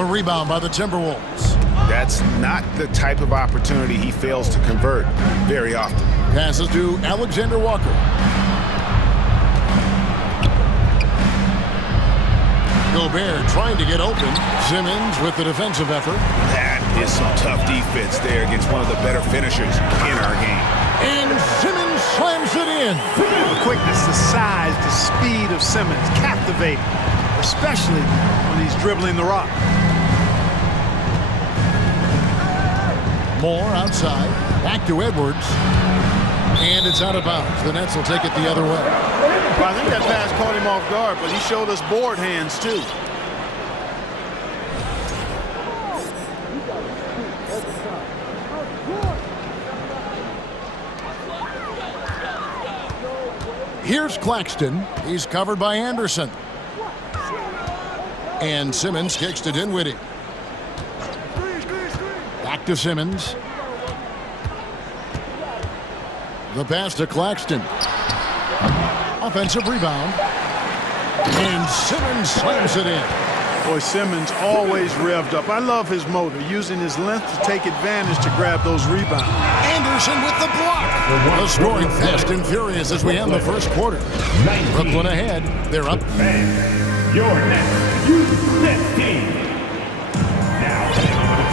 A rebound by the Timberwolves. That's not the type of opportunity he fails to convert very often. Passes to Alexander Walker. Gobert trying to get open. Simmons with the defensive effort. That is some tough defense there against one of the better finishers in our game. And Simmons slams it in. The quickness, the size, the speed of Simmons captivating, especially when he's dribbling the rock. Moore outside. Back to Edwards. And it's out of bounds. The Nets will take it the other way. Well, I think that pass caught him off guard, but he showed us board hands too. Here's Claxton. He's covered by Anderson. And Simmons kicks to Dinwiddie. Back to Simmons. The pass to Claxton. Offensive rebound. And Simmons slams it in. Boy, Simmons always revved up. I love his motor, using his length to take advantage to grab those rebounds. Anderson with the block. The scoring fast and furious as we end the first quarter. Brooklyn ahead. They're up. Your next youth team.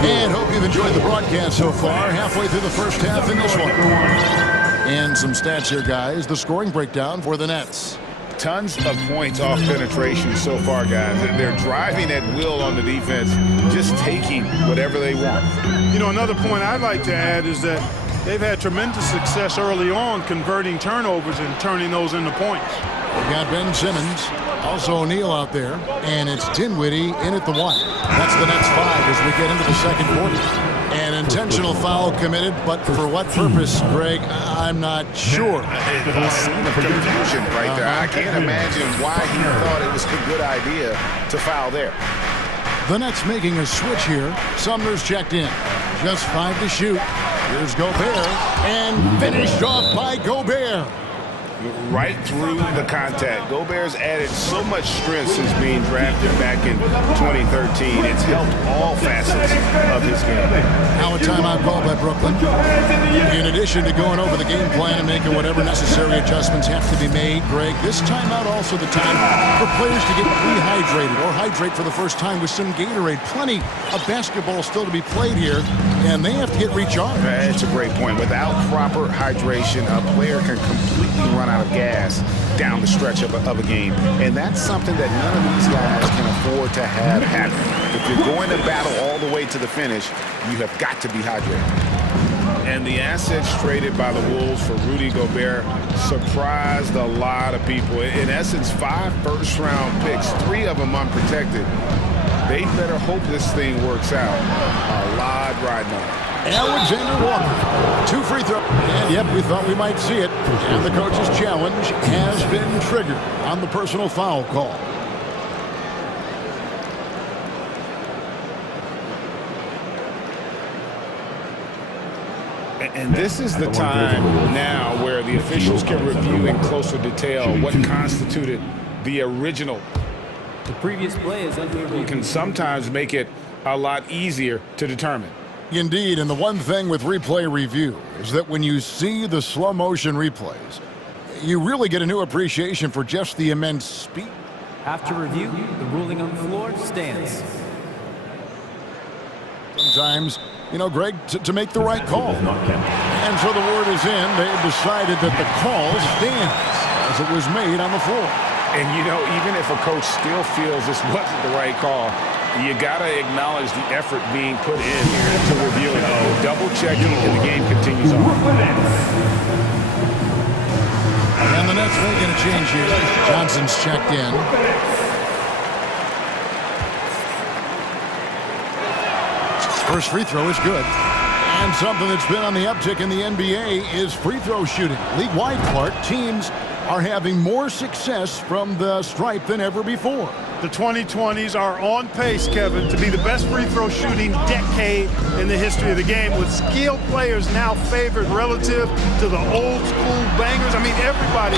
And hope you've enjoyed the broadcast so far. Halfway through the first half in this one. And some stats here, guys. The scoring breakdown for the Nets. Tons of points off penetration so far, guys. They're driving at will on the defense, just taking whatever they want. You know, another point I'd like to add is that they've had tremendous success early on converting turnovers and turning those into points. We've got Ben Simmons, also O'Neal out there, and it's Dinwiddie in at the one. That's the Nets 5 as we get into the second quarter. An intentional foul committed, but for what purpose, Greg, I'm not sure. A scene of confusion right there. I can't imagine why he thought it was a good idea to foul there. The Nets making a switch here. Sumner's checked in. Just 5 to shoot. Here's Gobert, and finished off by Gobert. Right through the contact. Gobert's added so much strength since being drafted back in 2013. It's helped all facets of his game. Now a timeout call by Brooklyn. In addition to going over the game plan and making whatever necessary adjustments have to be made, Greg, this timeout also the time for players to get rehydrated or hydrate for the first time with some Gatorade. Plenty of basketball still to be played here, and they have to get recharged. That's a great point. Without proper hydration, a player can completely run out of gas down the stretch of a game. And that's something that none of these guys can afford to have happen. If you're going to battle all the way to the finish, you have got to be hydrated. And the assets traded by the Wolves for Rudy Gobert surprised a lot of people. In essence, 5 first-round picks, 3 of them unprotected. They better hope this thing works out. A lot riding on it. Alexander Walker, 2 free throws. And yep, we thought we might see it. And the coach's challenge has been triggered on the personal foul call. And this is the time now where the officials can review in closer detail what constituted the original. The previous play is under review. Can sometimes make it a lot easier to determine. Indeed, and the one thing with replay review is that when you see the slow motion replays, you really get a new appreciation for just the immense speed. After review, the ruling on the floor stands. Sometimes, you know, Greg, to make the right call. And so the word is in. They've decided that the call stands as it was made on the floor. And, you know, even if a coach still feels this wasn't the right call, You got to acknowledge the effort being put in to review it. Double checking, and the game continues on. And the Nets making a change here. Johnson's checked in. First free throw is good. And something that's been on the uptick in the NBA is free throw shooting. League-wide, Clark, teams are having more success from the stripe than ever before. The 2020s are on pace, Kevin, to be the best free throw shooting decade in the history of the game, with skilled players now favored relative to the old school bangers. I mean, everybody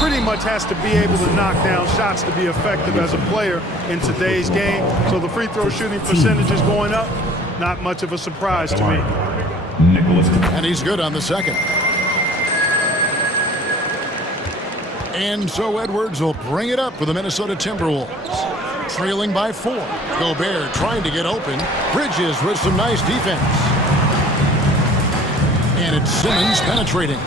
pretty much has to be able to knock down shots to be effective as a player in today's game. So the free throw shooting percentage is going up. Not much of a surprise to me. And he's good on the second. And so Edwards will bring it up for the Minnesota Timberwolves. Trailing by 4. Gobert trying to get open. Bridges with some nice defense. And it's Simmons penetrating.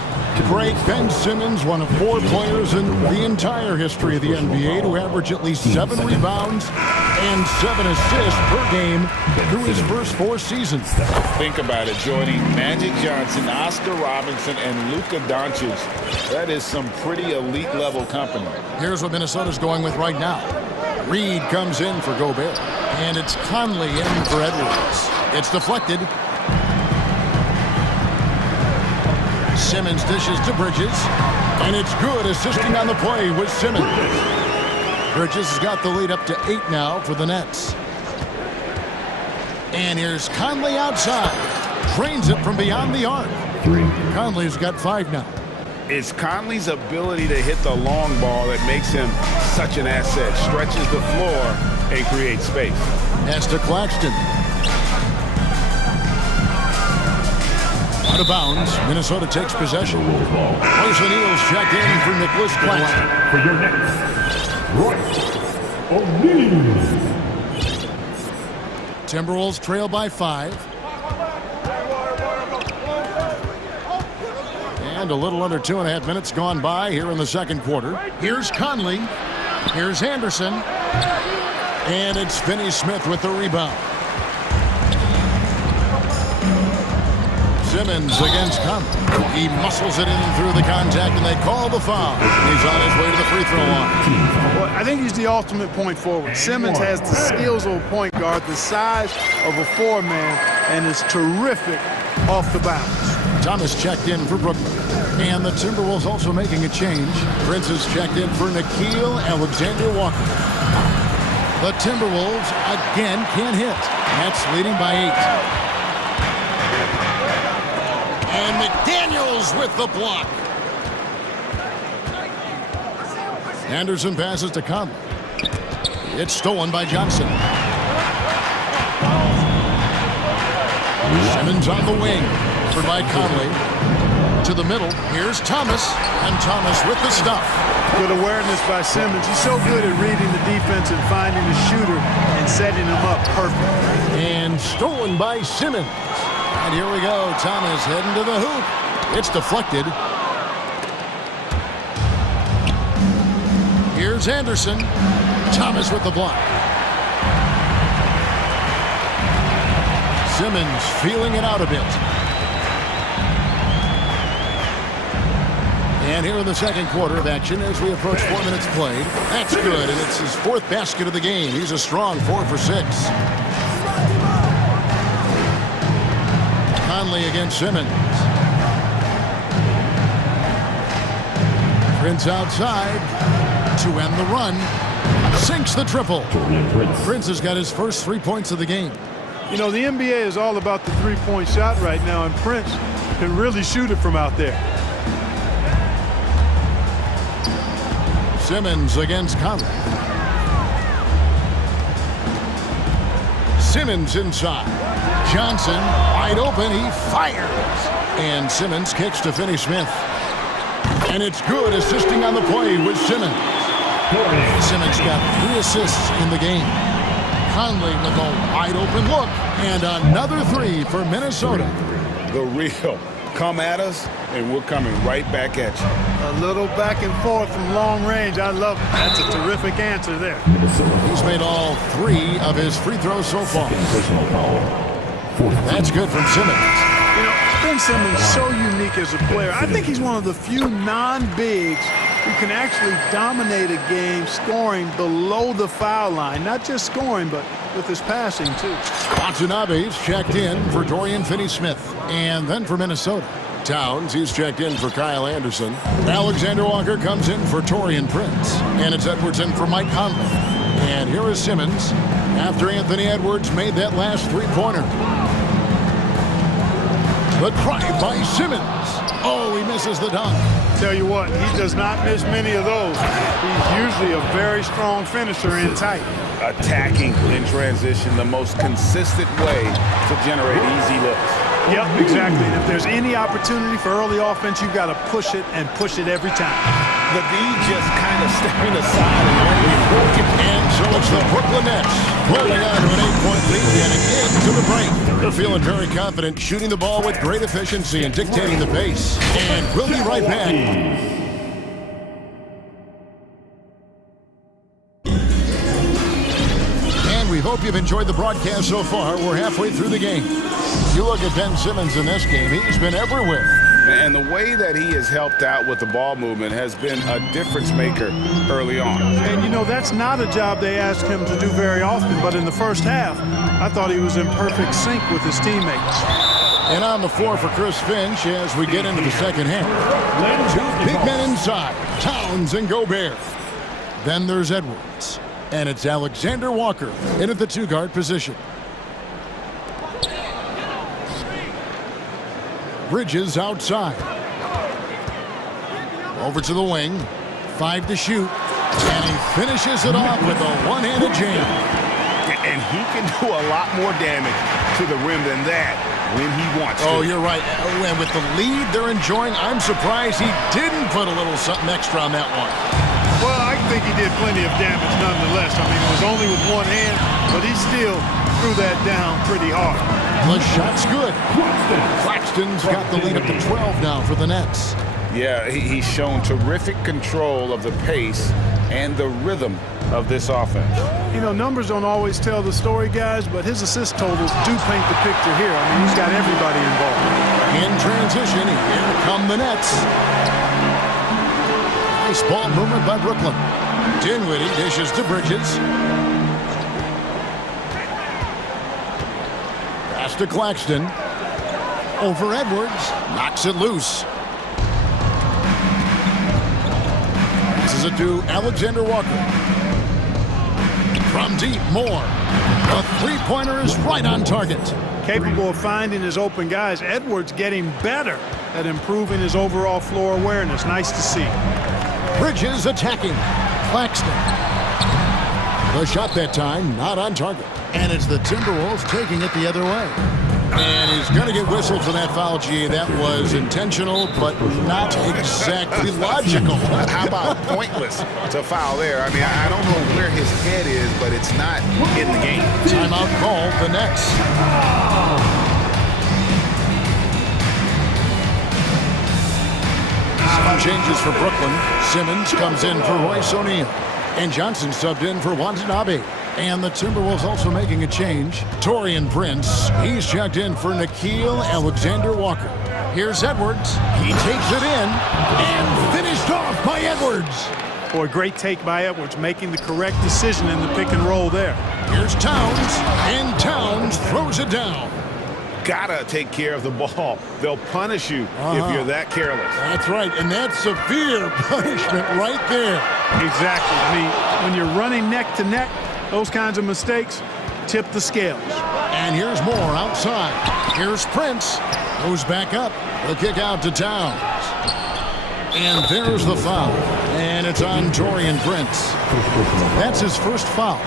Great Ben Simmons, one of 4 players in the entire history of the NBA to average at least 7 rebounds and 7 assists per game through his first 4 seasons. Think about it, joining Magic Johnson, Oscar Robinson, and Luka Doncic. That is some pretty elite level company. Here's what Minnesota's going with right now. Reed comes in for Gobert, and it's Conley in for Edwards. It's deflected. Simmons dishes to Bridges, and it's good, assisting on the play with Simmons. Bridges has got the lead up to 8 now for the Nets. And here's Conley outside. Drains it from beyond the arc. Conley's got 5 now. It's Conley's ability to hit the long ball that makes him such an asset. Stretches the floor and creates space. Pass to Claxton. Out of bounds. Minnesota takes possession. Royce O'Neal's checked in for Nicholas Claxton. For your next, Royce O'Neal. Timberwolves trail by 5. And a little under 2.5 minutes gone by here in the second quarter. Here's Conley. Here's Anderson. And it's Finney-Smith with the rebound. Simmons against Conley. He muscles it in through the contact, and they call the foul. He's on his way to the free throw line. Well, I think he's the ultimate point forward. Simmons has the skills of a point guard, the size of a 4-man, and is terrific off the bounce. Thomas checked in for Brooklyn. And the Timberwolves also making a change. Prince is checked in for Nickeil Alexander-Walker. The Timberwolves again can't hit. Nets leading by 8. And McDaniels with the block. Anderson passes to Conley. It's stolen by Johnson. Simmons on the wing. Covered by Conley. To the middle. Here's Thomas. And Thomas with the stuff. Good awareness by Simmons. He's so good at reading the defense and finding the shooter and setting him up perfect. And stolen by Simmons. And here we go. Thomas heading to the hoop. It's deflected. Here's Anderson. Thomas with the block. Simmons feeling it out a bit. And here in the second quarter of action as we approach 4 minutes played. That's good, and it's his 4th basket of the game. He's a strong 4 for 6. Conley against Simmons. Prince outside to end the run. Sinks the triple. Prince has got his first 3 points of the game. You know, the NBA is all about the 3-point shot right now, and Prince can really shoot it from out there. Simmons against Conley. Simmons inside. Johnson wide open. He fires. And Simmons kicks to Finney-Smith. And it's good, assisting on the play with Simmons. Simmons got 3 assists in the game. Conley with a wide open look. And another 3 for Minnesota. The real Come at us, and we're coming right back at you. A little back and forth from long range. I love it. That's a terrific answer there. He's made all 3 of his free throws so far. That's good from Simmons. You know, Ben Simmons is so unique as a player. I think he's one of the few non-bigs who can actually dominate a game scoring below the foul line. Not just scoring, but with his passing, too. Watanabe's checked in for Dorian Finney-Smith. And then for Minnesota, Towns, he's checked in for Kyle Anderson. Alexander Walker comes in for Taurean Prince. And it's Edwards in for Mike Conley. And here is Simmons after Anthony Edwards made that last 3-pointer. The drive by Simmons. Oh, he misses the dunk. Tell you what, he does not miss many of those. He's usually a very strong finisher in tight. Attacking in transition, the most consistent way to generate easy looks. Yep, exactly. And if there's any opportunity for early offense, you've got to push it and push it every time. The D just kind of stepping aside and letting it work it. And so it's the Brooklyn Nets holding on to an 8-point lead and into the break. They're feeling very confident, shooting the ball with great efficiency and dictating the pace. And we'll be right back. We hope you've enjoyed the broadcast so far. We're halfway through the game. You look at Ben Simmons in this game, he's been everywhere. And the way that he has helped out with the ball movement has been a difference maker early on. And you know, that's not a job they ask him to do very often, but in the first half, I thought he was in perfect sync with his teammates. And on the floor for Chris Finch as we get into the second half. 2 big men inside, Towns and Gobert. Then there's Edwards. And it's Alexander Walker in at the 2-guard position. Bridges outside. Over to the wing. 5 to shoot. And he finishes it off with a one-handed jam. And he can do a lot more damage to the rim than that when he wants to. Oh, you're right. And with the lead they're enjoying, I'm surprised he didn't put a little something extra on that one. Well, I think he did plenty of damage nonetheless. I mean, it was only with one hand, but he still threw that down pretty hard. The shot's good. Claxton's got the lead up to 12 now for the Nets. Yeah, he's shown terrific control of the pace and the rhythm of this offense. You know, numbers don't always tell the story, guys, but his assist totals do paint the picture here. I mean, he's got everybody involved. In transition, here come the Nets. Nice ball movement by Brooklyn. Dinwiddie dishes to Bridges. Pass to Claxton. Over Edwards. Knocks it loose. Passes it to Alexander Walker. From deep, Moore. The 3-pointer is right on target. Capable of finding his open guys. Edwards getting better at improving his overall floor awareness. Nice to see. Bridges attacking. Claxton. The shot that time, not on target. And it's the Timberwolves taking it the other way. And he's going to get whistled for that foul, G. That was intentional, but not exactly logical. How about pointless to foul there? I mean, I don't know where his head is, but it's not in the game. Timeout called, the Nets. Some changes for Brooklyn. Simmons comes in for Royce O'Neal. And Johnson subbed in for Watanabe. And the Timberwolves also making a change. Taurean Prince, he's checked in for Nickeil Alexander-Walker. Here's Edwards. He takes it in and finished off by Edwards. Boy, great take by Edwards, making the correct decision in the pick and roll there. Here's Towns, and Towns throws it down. Gotta take care of the ball. They'll punish you if you're that careless. That's right, and that's severe punishment right there. Exactly. I mean, when you're running neck to neck, those kinds of mistakes tip the scales. And here's Moore outside. Here's Prince. Goes back up. The kick out to Towns. And there's the foul. And it's on Taurean Prince. That's his first foul.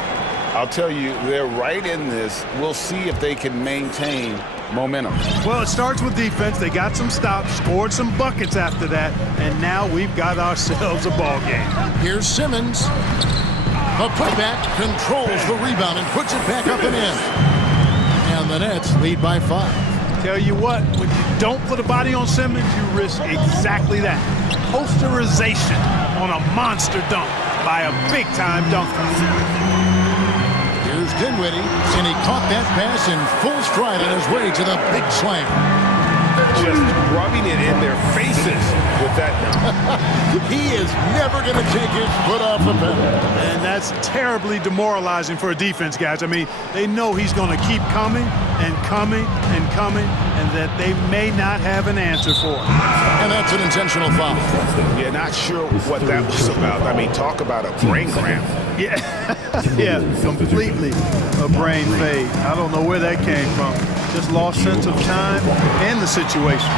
I'll tell you, they're right in this. We'll see if they can maintain momentum. Well, it starts with defense. They got some stops, scored some buckets after that, and now we've got ourselves a ball game. Here's Simmons. The putback controls the rebound and puts it back up and in. And the Nets lead by 5. Tell you what, when you don't put a body on Simmons, you risk exactly that. Posterization on a monster dunk by a big-time dunker. Here's Dinwiddie, and he caught that pass in full stride on his way to the big slam. Just rubbing it in their faces with that. He is never going to take his foot off the pedal. And that's terribly demoralizing for a defense, guys. I mean, they know he's going to keep coming and coming and coming, and that they may not have an answer for it. And that's an intentional foul. Yeah, not sure what that was about. I mean, talk about a brain cramp. Yeah, yeah, completely a brain fade. I don't know where that came from. Just lost sense of time and the situation.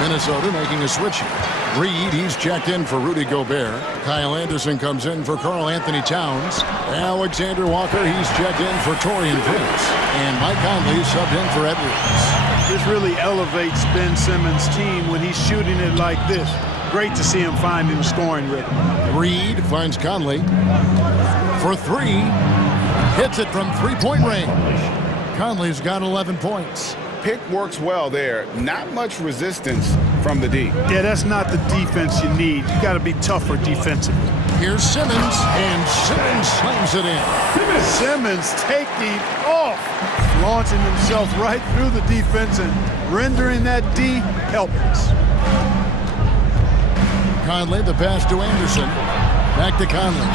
Minnesota making a switch here. Reed, he's checked in for Rudy Gobert. Kyle Anderson comes in for Karl Anthony Towns. Alexander Walker, he's checked in for Taurean Prince. And Mike Conley subbed in for Edwards. This really elevates Ben Simmons' team when he's shooting it like this. Great to see him finding the scoring rhythm. Reed finds Conley for three. Hits it from three-point range. Conley's got 11 points. Pick works well there. Not much resistance from the D. Yeah, that's not the defense you need. You got to be tougher defensively. Here's Simmons, and Simmons slams it in. Simmons taking off, launching himself right through the defense and rendering that D helpless. Conley, the pass to Anderson. Back to Conley.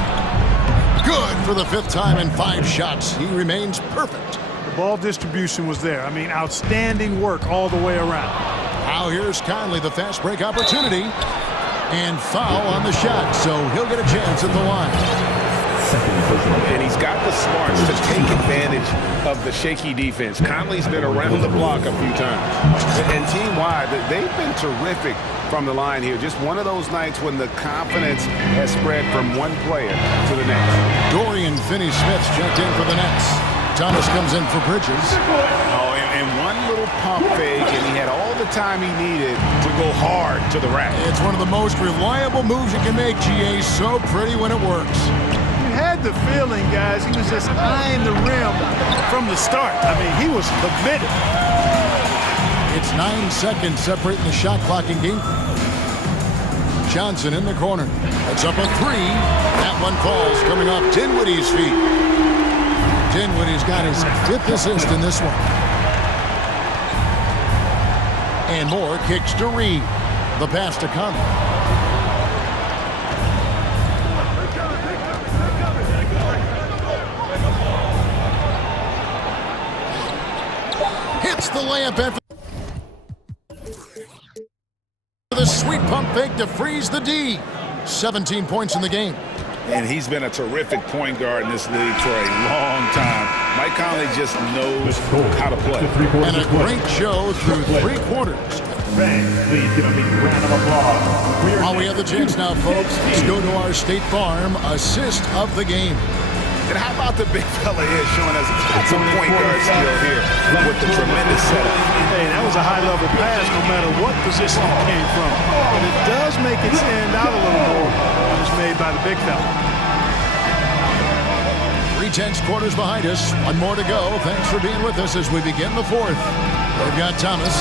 Good for the fifth time in 5 shots. He remains perfect. The ball distribution was there. I mean, outstanding work all the way around. Now here's Conley, the fast break opportunity. And foul on the shot, so he'll get a chance at the line. And he's got the smarts to take advantage of the shaky defense. Conley's been around the block a few times. And team-wide, they've been terrific from the line here. Just one of those nights when the confidence has spread from one player to the next. Dorian Finney-Smith's checked in for the Nets. Thomas comes in for Bridges. Oh, and one little pump fake, and he had all the time he needed to go hard to the rack. It's one of the most reliable moves you can make, GA. So pretty when it works. You had the feeling, guys, he was just eyeing the rim from the start. I mean, he was committed. It's 9 seconds separating the shot clock in game. Johnson in the corner. That's up a 3. That one falls, coming off Dinwiddie's feet. Dinwiddie's got his 5th assist in this one. And Moore kicks to Reed. The pass to Conley. Hits the layup after the sweet pump fake to freeze the D. 17 points in the game. And he's been a terrific point guard in this league for a long time. Mike Conley just knows how to play. And a great show through 3 quarters. Please give a big round of applause. While we have the chance now, folks, let's go to our State Farm assist of the game. And how about the big fella here showing us some point guard skill here with the tremendous setup. Hey, that was a high-level pass no matter what position it came from. But it does make it stand out a little more when it's made by the big fella. 3/10 quarters behind us. 1 more to go. Thanks for being with us as we begin the 4th. We've got Thomas,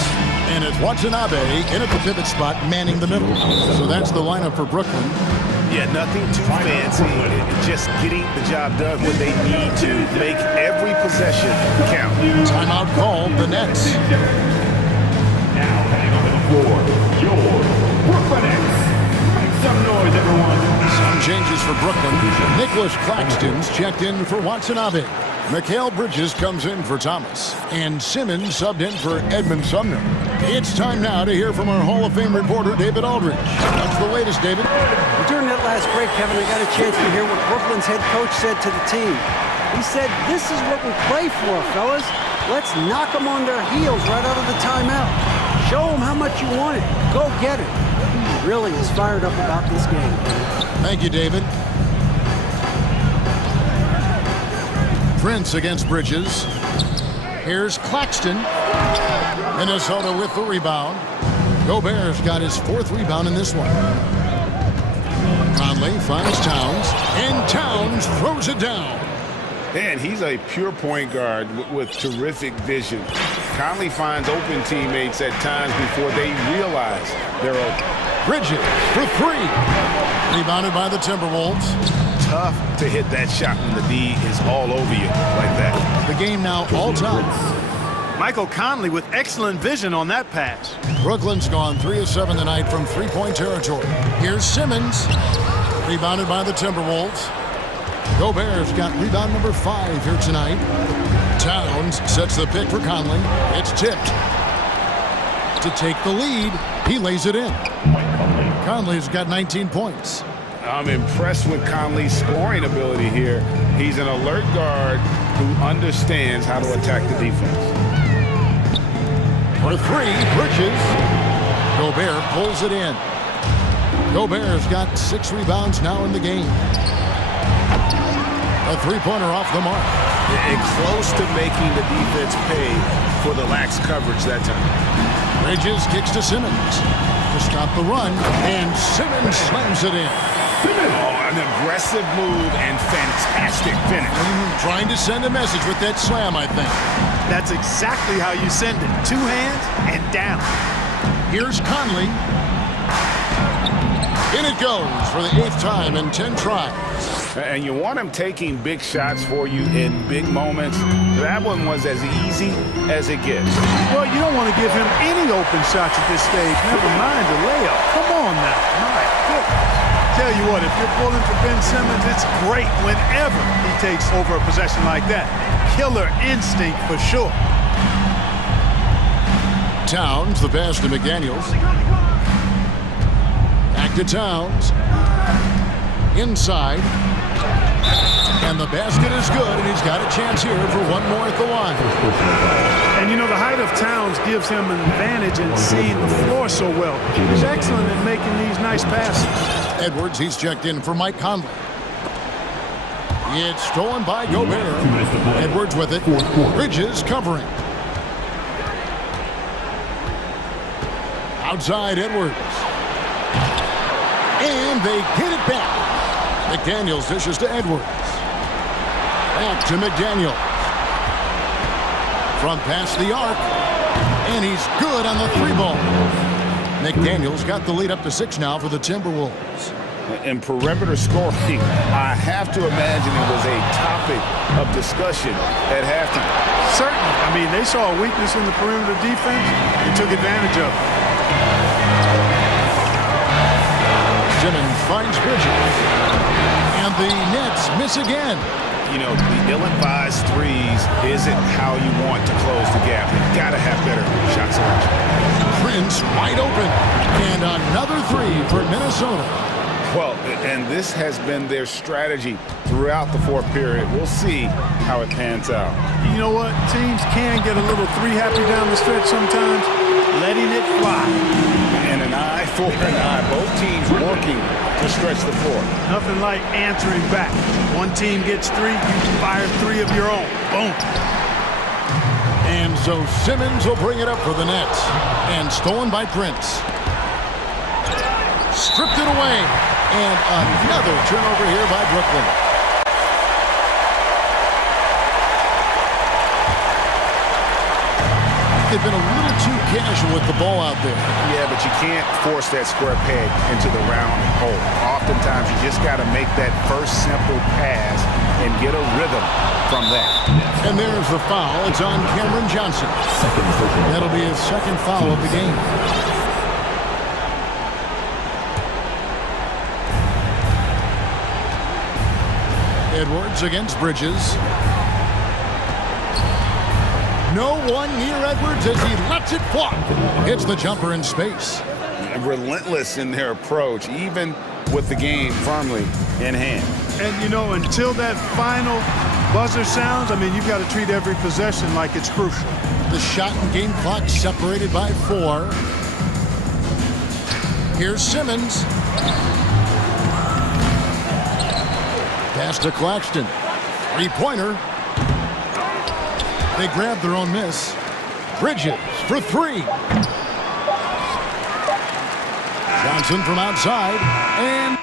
and it's Watanabe in at the pivot spot, manning the middle. So that's the lineup for Brooklyn. Yeah, nothing too fancy. Just getting the job done when they need to. Make every possession count. Timeout called, the Nets. Now heading over the floor, your Brooklyn Nets. Make some noise, everyone. Some changes for Brooklyn. Nicholas Claxton's checked in for Watanabe. Mikal Bridges comes in for Thomas. And Simmons subbed in for Edmund Sumner. It's time now to hear from our Hall of Fame reporter, David Aldridge. What's the latest, David? During that last break, Kevin, I got a chance to hear what Brooklyn's head coach said to the team. He said, "This is what we play for, fellas. Let's knock them on their heels right out of the timeout. Show them how much you want it. Go get it." He really is fired up about this game. Thank you, David. Prince against Bridges. Here's Claxton. Minnesota with the rebound. Gobert's got his 4th rebound in this one. Conley finds Towns, and Towns throws it down. Man, he's a pure point guard with terrific vision. Conley finds open teammates at times before they realize they're open. Bridges for three. Rebounded by the Timberwolves. Tough to hit that shot when the D is all over you like that. The game now all time. Michael Conley with excellent vision on that pass. Brooklyn's gone 3 of 7 tonight from three-point territory. Here's Simmons. Rebounded by the Timberwolves. Gobert's got rebound number 5 here tonight. Towns sets the pick for Conley. It's tipped. To take the lead, he lays it in. Conley's got 19 points. I'm impressed with Conley's scoring ability here. He's an alert guard who understands how to attack the defense. For three, Bridges. Gobert pulls it in. Gobert's got 6 rebounds now in the game. A three-pointer off the mark. Close to making the defense pay for the lax coverage that time. Bridges kicks to Simmons to stop the run, and Simmons slams it in. Oh, an aggressive move and fantastic finish. Trying to send a message with that slam, I think. That's exactly how you send it. 2 hands and down. Here's Conley. In it goes for the 8th time in 10 tries. And you want him taking big shots for you in big moments. That one was as easy as it gets. Well, you don't want to give him any open shots at this stage. Never mind a layup. Come on now. My goodness. Tell you what, if you're pulling for Ben Simmons, it's great whenever he takes over a possession like that. Killer instinct for sure. Towns, the pass to McDaniels. Back to Towns. Inside. And the basket is good, and he's got a chance here for one more at the line. And you know, the height of Towns gives him an advantage in seeing the floor so well. He's excellent at making these nice passes. Edwards, he's checked in for Mike Conley. It's stolen by Gobert. Edwards with it. Bridges covering. Outside Edwards. And they get it back. McDaniels dishes to Edwards. Back to McDaniels. From past the arc. And he's good on the 3-ball. McDaniels got the lead up to 6 now for the Timberwolves. In perimeter scoring, I have to imagine it was a topic of discussion at halftime. Certainly. I mean, they saw a weakness in the perimeter defense and took advantage of it. Simmons finds Bridges. And the Nets miss again. You know, the ill-advised threes isn't how you want to close the gap. You've got to have better shot selection. Prince wide open. And another 3 for Minnesota. Well, and this has been their strategy throughout the 4th period. We'll see how it pans out. You know what? Teams can get a little 3-happy down the stretch sometimes, letting it fly. And an eye for an eye. Both teams working to stretch the floor. Nothing like answering back. One team gets 3, you fire 3 of your own. Boom. And so Simmons will bring it up for the Nets. And stolen by Prince. Stripped it away. And another turnover here by Brooklyn. They've been a little too casual with the ball out there. Yeah, but you can't force that square peg into the round hole. Oftentimes, you just got to make that first simple pass and get a rhythm from that. And there's the foul. It's on Cameron Johnson. That'll be his 2nd foul of the game. Edwards against Bridges. No one near Edwards as he lets it fly. Hits the jumper in space. Relentless in their approach, even with the game firmly in hand. And, you know, until that final buzzer sounds, I mean, you've got to treat every possession like it's crucial. The shot and game clock separated by 4. Here's Simmons. Pass to Claxton. 3-pointer. They grab their own miss. Bridges for 3. Johnson from outside. And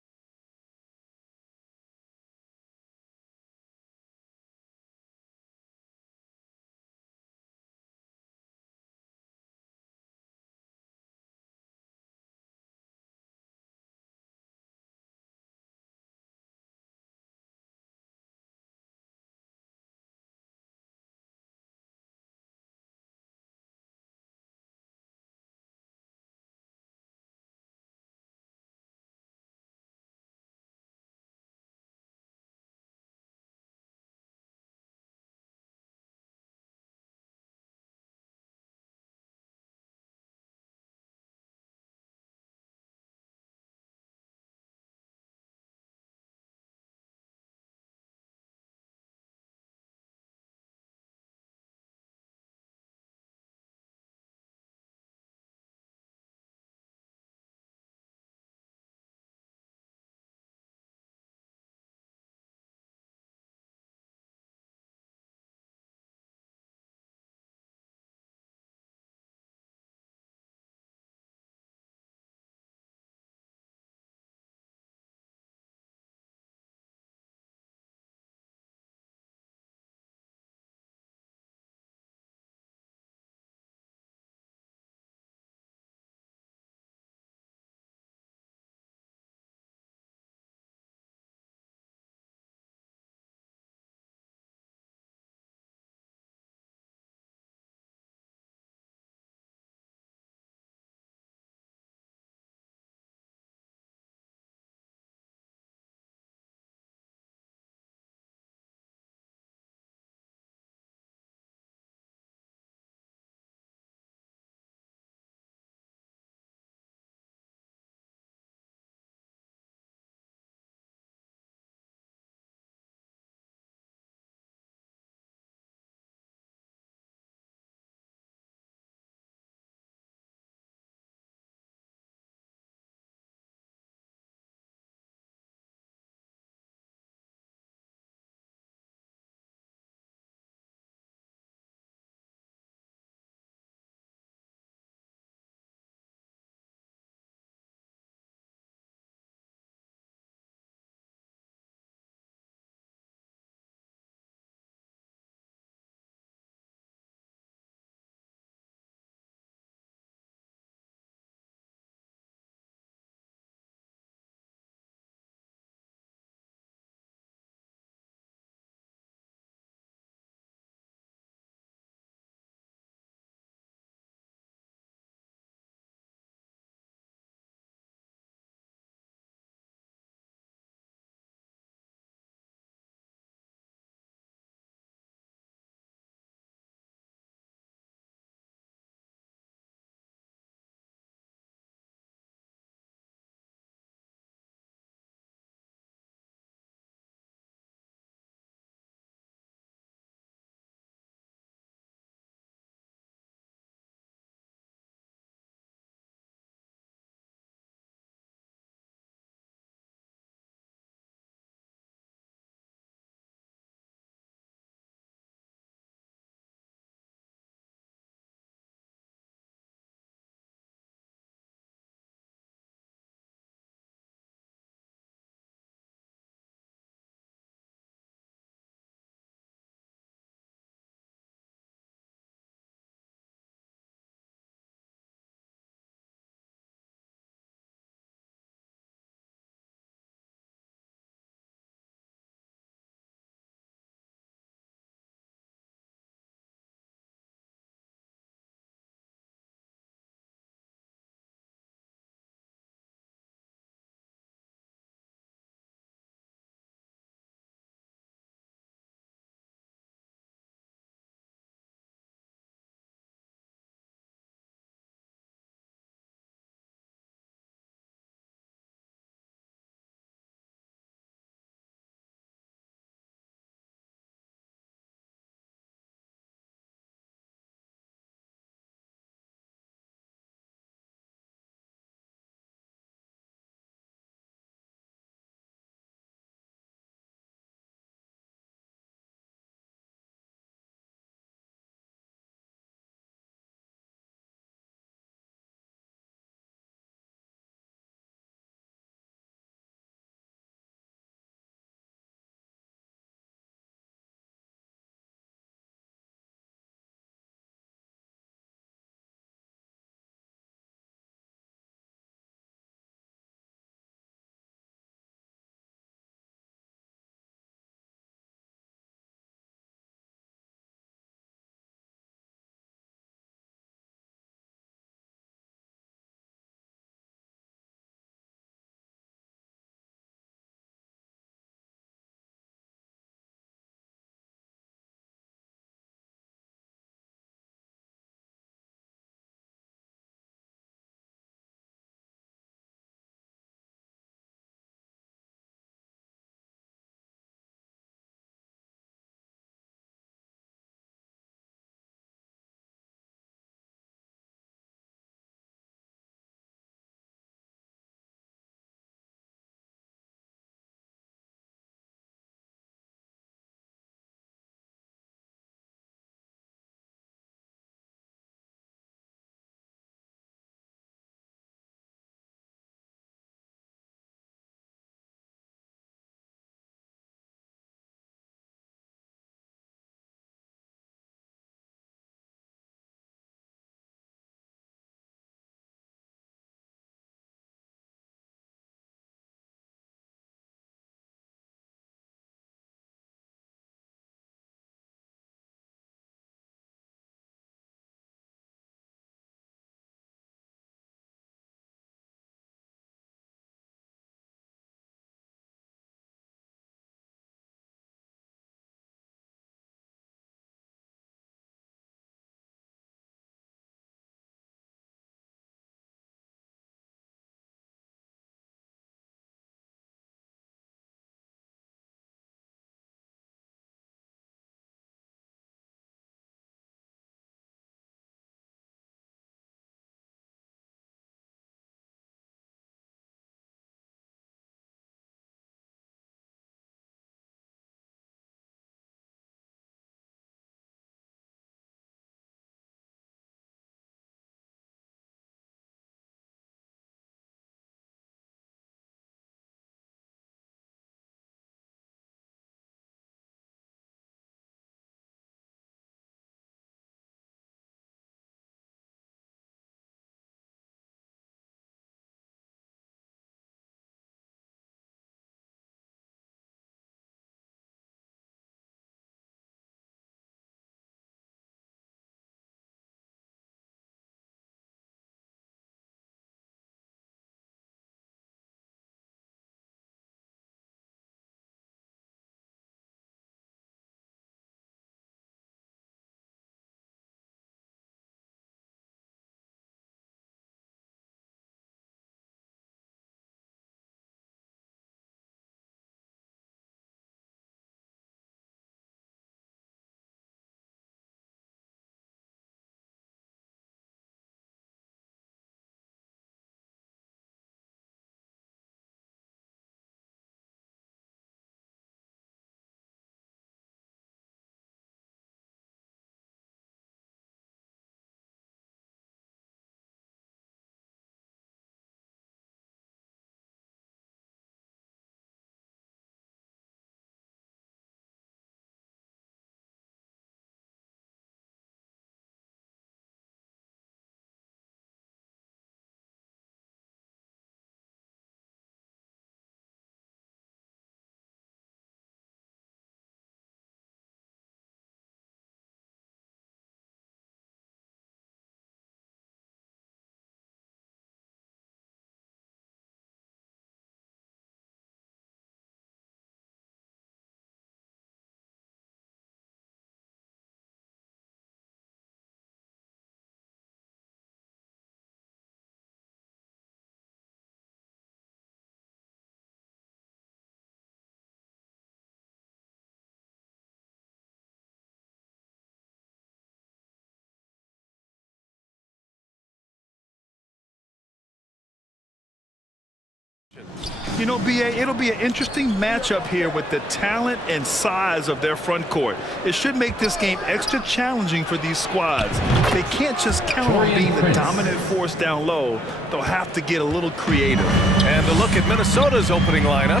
You know, B.A., it'll be an interesting matchup here with the talent and size of their front court. It should make this game extra challenging for these squads. They can't just count on being the dominant force down low. They'll have to get a little creative. And a look at Minnesota's opening lineup.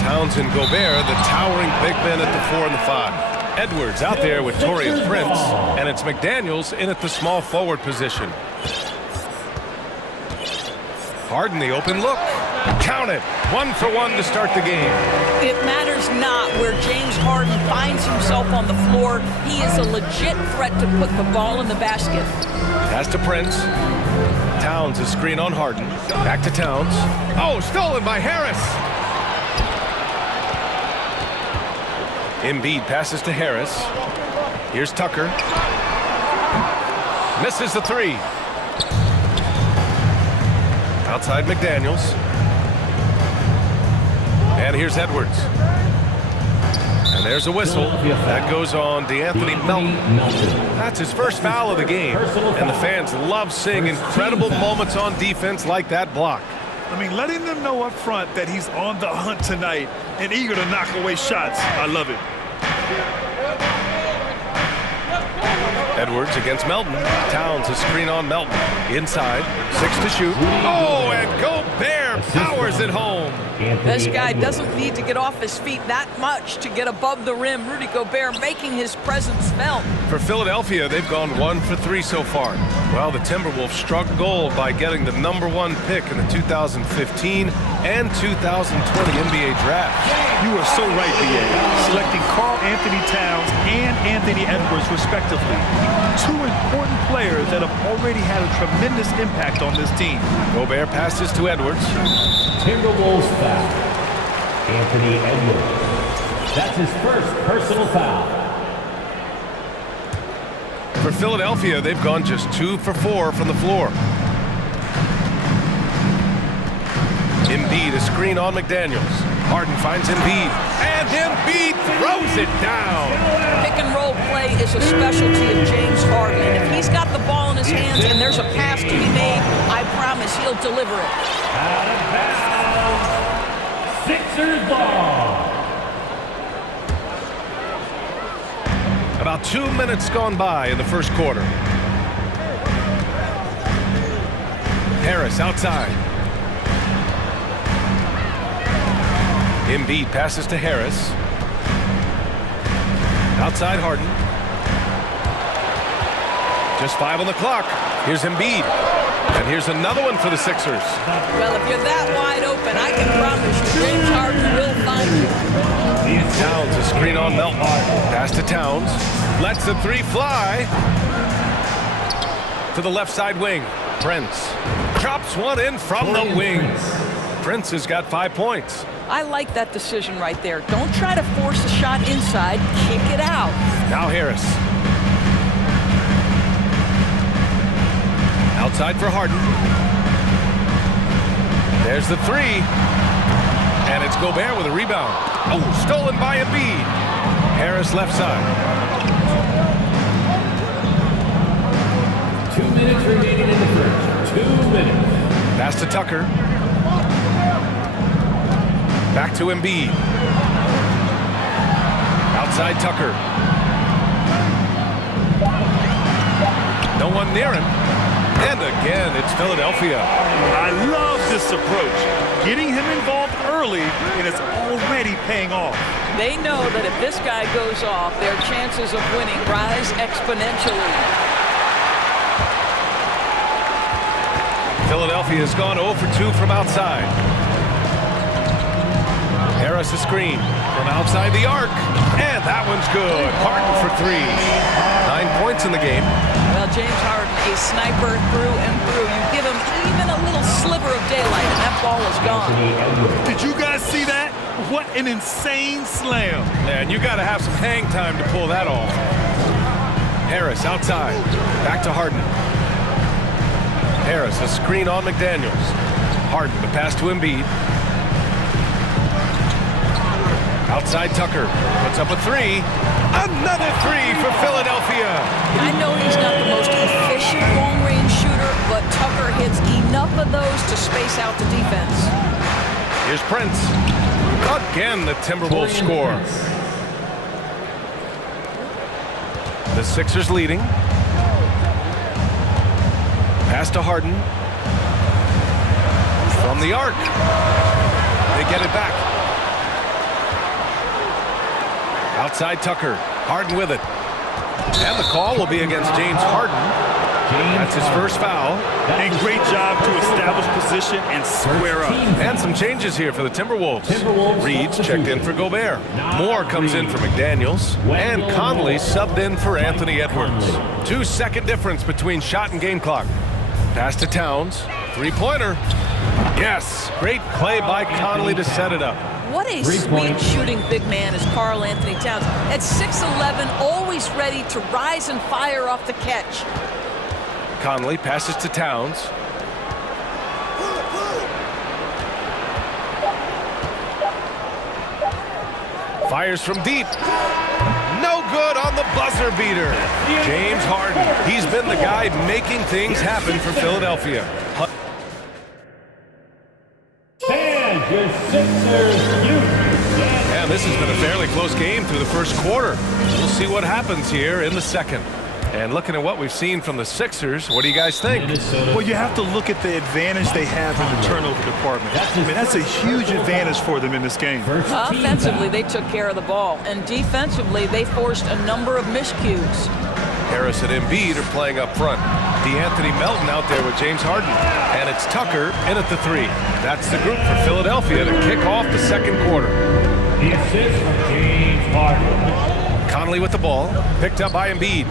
Towns and Gobert, the towering big men at the 4 and the 5. Edwards out there with Taurean Prince, and it's McDaniels in at the small forward position. Harden, the open look. Count it. 1 for 1 to start the game. It matters not where James Harden finds himself on the floor. He is a legit threat to put the ball in the basket. Pass to Prince. Towns, a screen on Harden. Back to Towns. Oh, stolen by Harris. Embiid passes to Harris. Here's Tucker. Misses the 3. Outside McDaniels. And here's Edwards. And there's a whistle. That goes on DeAnthony Melton. That's his first foul of the game. And the fans love seeing incredible moments on defense like that block. I mean, letting them know up front that he's on the hunt tonight and eager to knock away shots. I love it. Edwards against Melton. Towns, a screen on Melton. Inside, 6 to shoot. Oh, and Gobert powers it home. This guy doesn't need to get off his feet that much to get above the rim. Rudy Gobert making his presence felt. For Philadelphia, they've gone 1 for 3 so far. Well, the Timberwolves struck gold by getting the #1 pick in the 2015 and 2020 NBA draft. You are so right, B.A. Selecting Karl Anthony Towns and Anthony Edwards, respectively. 2 important players that have already had a tremendous impact on this team. Gobert passes to Edwards. Timberwolves foul. Anthony Edwards. That's his first personal foul. For Philadelphia, they've gone just 2 for 4 from the floor. Embiid, a screen on McDaniels. Harden finds Embiid, and Embiid throws it down. Pick and roll play is a specialty of James Harden. And if he's got the ball in his hands and there's a pass to be made, I promise he'll deliver it. Out of bounds. Sixers ball. About 2 minutes gone by in the first quarter. Harris outside. Embiid passes to Harris. Outside Harden. Just 5 on the clock. Here's Embiid. And here's another one for the Sixers. Well, if you're that wide open, I can promise you James Harden will find you. Towns, a screen on Melton. Pass to Towns. Lets the 3 fly. To the left side wing. Prince chops one in from the wing. Prince has got 5 points. I like that decision right there. Don't try to force a shot inside. Kick it out. Now Harris. Outside for Harden. There's the 3. And it's Gobert with a rebound. Oh, stolen by Embiid. Harris left side. 2 minutes remaining in the first. 2 minutes. Pass to Tucker. Back to Embiid. Outside Tucker. No one near him. And again, it's Philadelphia. I love this approach. Getting him involved early, and it's already paying off. They know that if this guy goes off, their chances of winning rise exponentially. Philadelphia has gone 0 for 2 from outside. Harris a screen from outside the arc, and that one's good. Harden for 3. 9 points in the game. Well, James Harden, a sniper through and through. You give him even a little sliver of daylight, and that ball is gone. Did you guys see that? What an insane slam. And you got to have some hang time to pull that off. Harris outside. Back to Harden. Harris, a screen on McDaniels. Harden, the pass to Embiid. Outside Tucker, puts up a 3. Another 3 for Philadelphia. I know he's not the most efficient long-range shooter, but Tucker hits enough of those to space out the defense. Here's Prince. Again, the Timberwolves score. The Sixers leading. Pass to Harden. From the arc. They get it back. Outside Tucker. Harden with it. And the call will be against James Harden. That's his first foul. And great job to establish position and square up. And some changes here for the Timberwolves. Reed's checked in for Gobert. Moore comes in for McDaniels. And Conley subbed in for Anthony Edwards. 2-second difference between shot and game clock. Pass to Towns. Three-pointer. Yes. Great play by Conley to set it up. What a sweet shooting big man is Karl Anthony Towns. At 6'11", always ready to rise and fire off the catch. Conley passes to Towns. Fires from deep. No good on the buzzer beater. James Harden. He's been the guy making things happen for Philadelphia. And this has been a fairly close game through the first quarter. We'll see what happens here in the second. And looking at what we've seen from the Sixers, what do you guys think? Well, you have to look at the advantage they have in the turnover department. I mean, that's a huge advantage for them in this game. Offensively, they took care of the ball. And defensively, they forced a number of miscues. Harris and Embiid are playing up front. DeAnthony Melton out there with James Harden. And it's Tucker in at the three. That's the group for Philadelphia to kick off the second quarter. The assist from James Harden. Conley with the ball. Picked up by Embiid.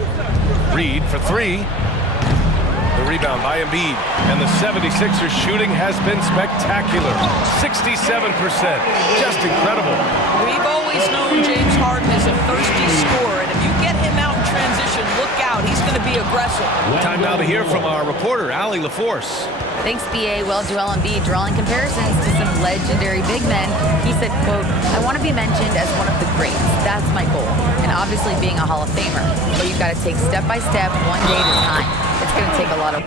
Reed for three. The rebound by Embiid. And the 76ers shooting has been spectacular. 67%. Just incredible. We've always known James Harden is a thirsty scorer. And if you get him out in transition, look out. He's going to be aggressive. Time now to hear from our reporter, Allie LaForce. Thanks, BA. Well, Joel Embiid drawing comparisons to some legendary big men. He said, quote, "I want to be mentioned as one of the greats. That's my goal. And obviously being a Hall of Famer. But you've got to take step by step, one day at a time. It's going to take a lot of..."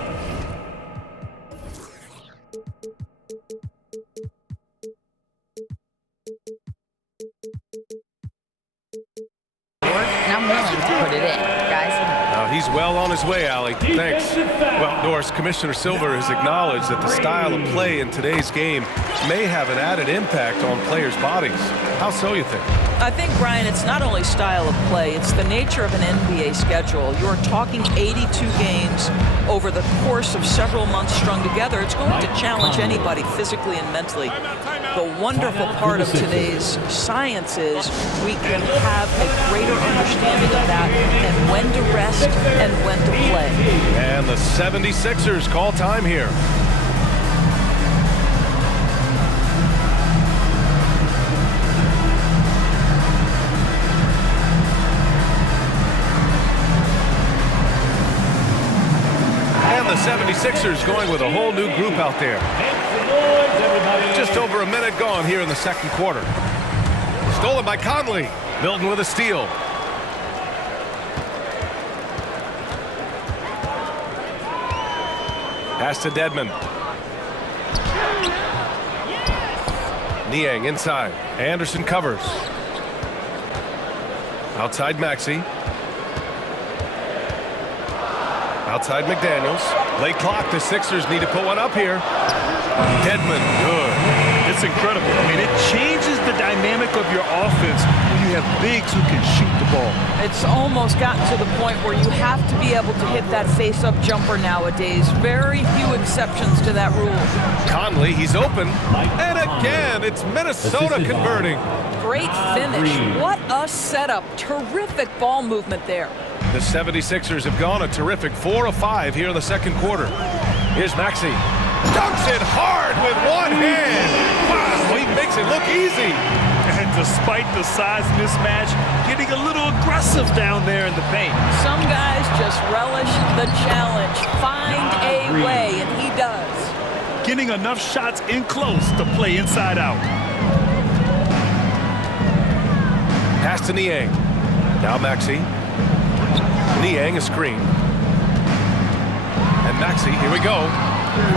And I'm willing to put it in, guys. He's well on his way, Allie. Thanks. Well, Doris, Commissioner Silver has acknowledged that the style of play in today's game may have an added impact on players' bodies. How so, you think? I think, Brian, it's not only style of play, it's the nature of an NBA schedule. You're talking 82 games over the course of several months strung together. It's going to challenge anybody physically and mentally. The wonderful part of today's science is we can have a greater understanding of that and when to rest and when to play. And the 76ers call time here. And the 76ers going with a whole new group out there. Just over a minute gone here in the second quarter. Stolen by Conley. Milton with a steal. Pass to Dedmon. Niang inside. Anderson covers. Outside Maxey. Outside McDaniels. Late clock. The Sixers need to put one up here. Dedmon, good. It's incredible. I mean, it changes the dynamic of your offense when you have bigs who can shoot the ball. It's almost gotten to the point where you have to be able to hit that face-up jumper nowadays. Very few exceptions to that rule. Conley, he's open. And again, it's Minnesota converting. Great finish. What a setup. Terrific ball movement there. The 76ers have gone a terrific 4 of 5 here in the second quarter. Here's Maxey. Dunks it hard with one hand. Wow, he makes it look easy. And despite the size mismatch, getting a little aggressive down there in the paint. Some guys just relish the challenge. Find a way, and he does. Getting enough shots in close to play inside out. Pass to Niang. Now Maxey. Niang a screen. And Maxey, here we go.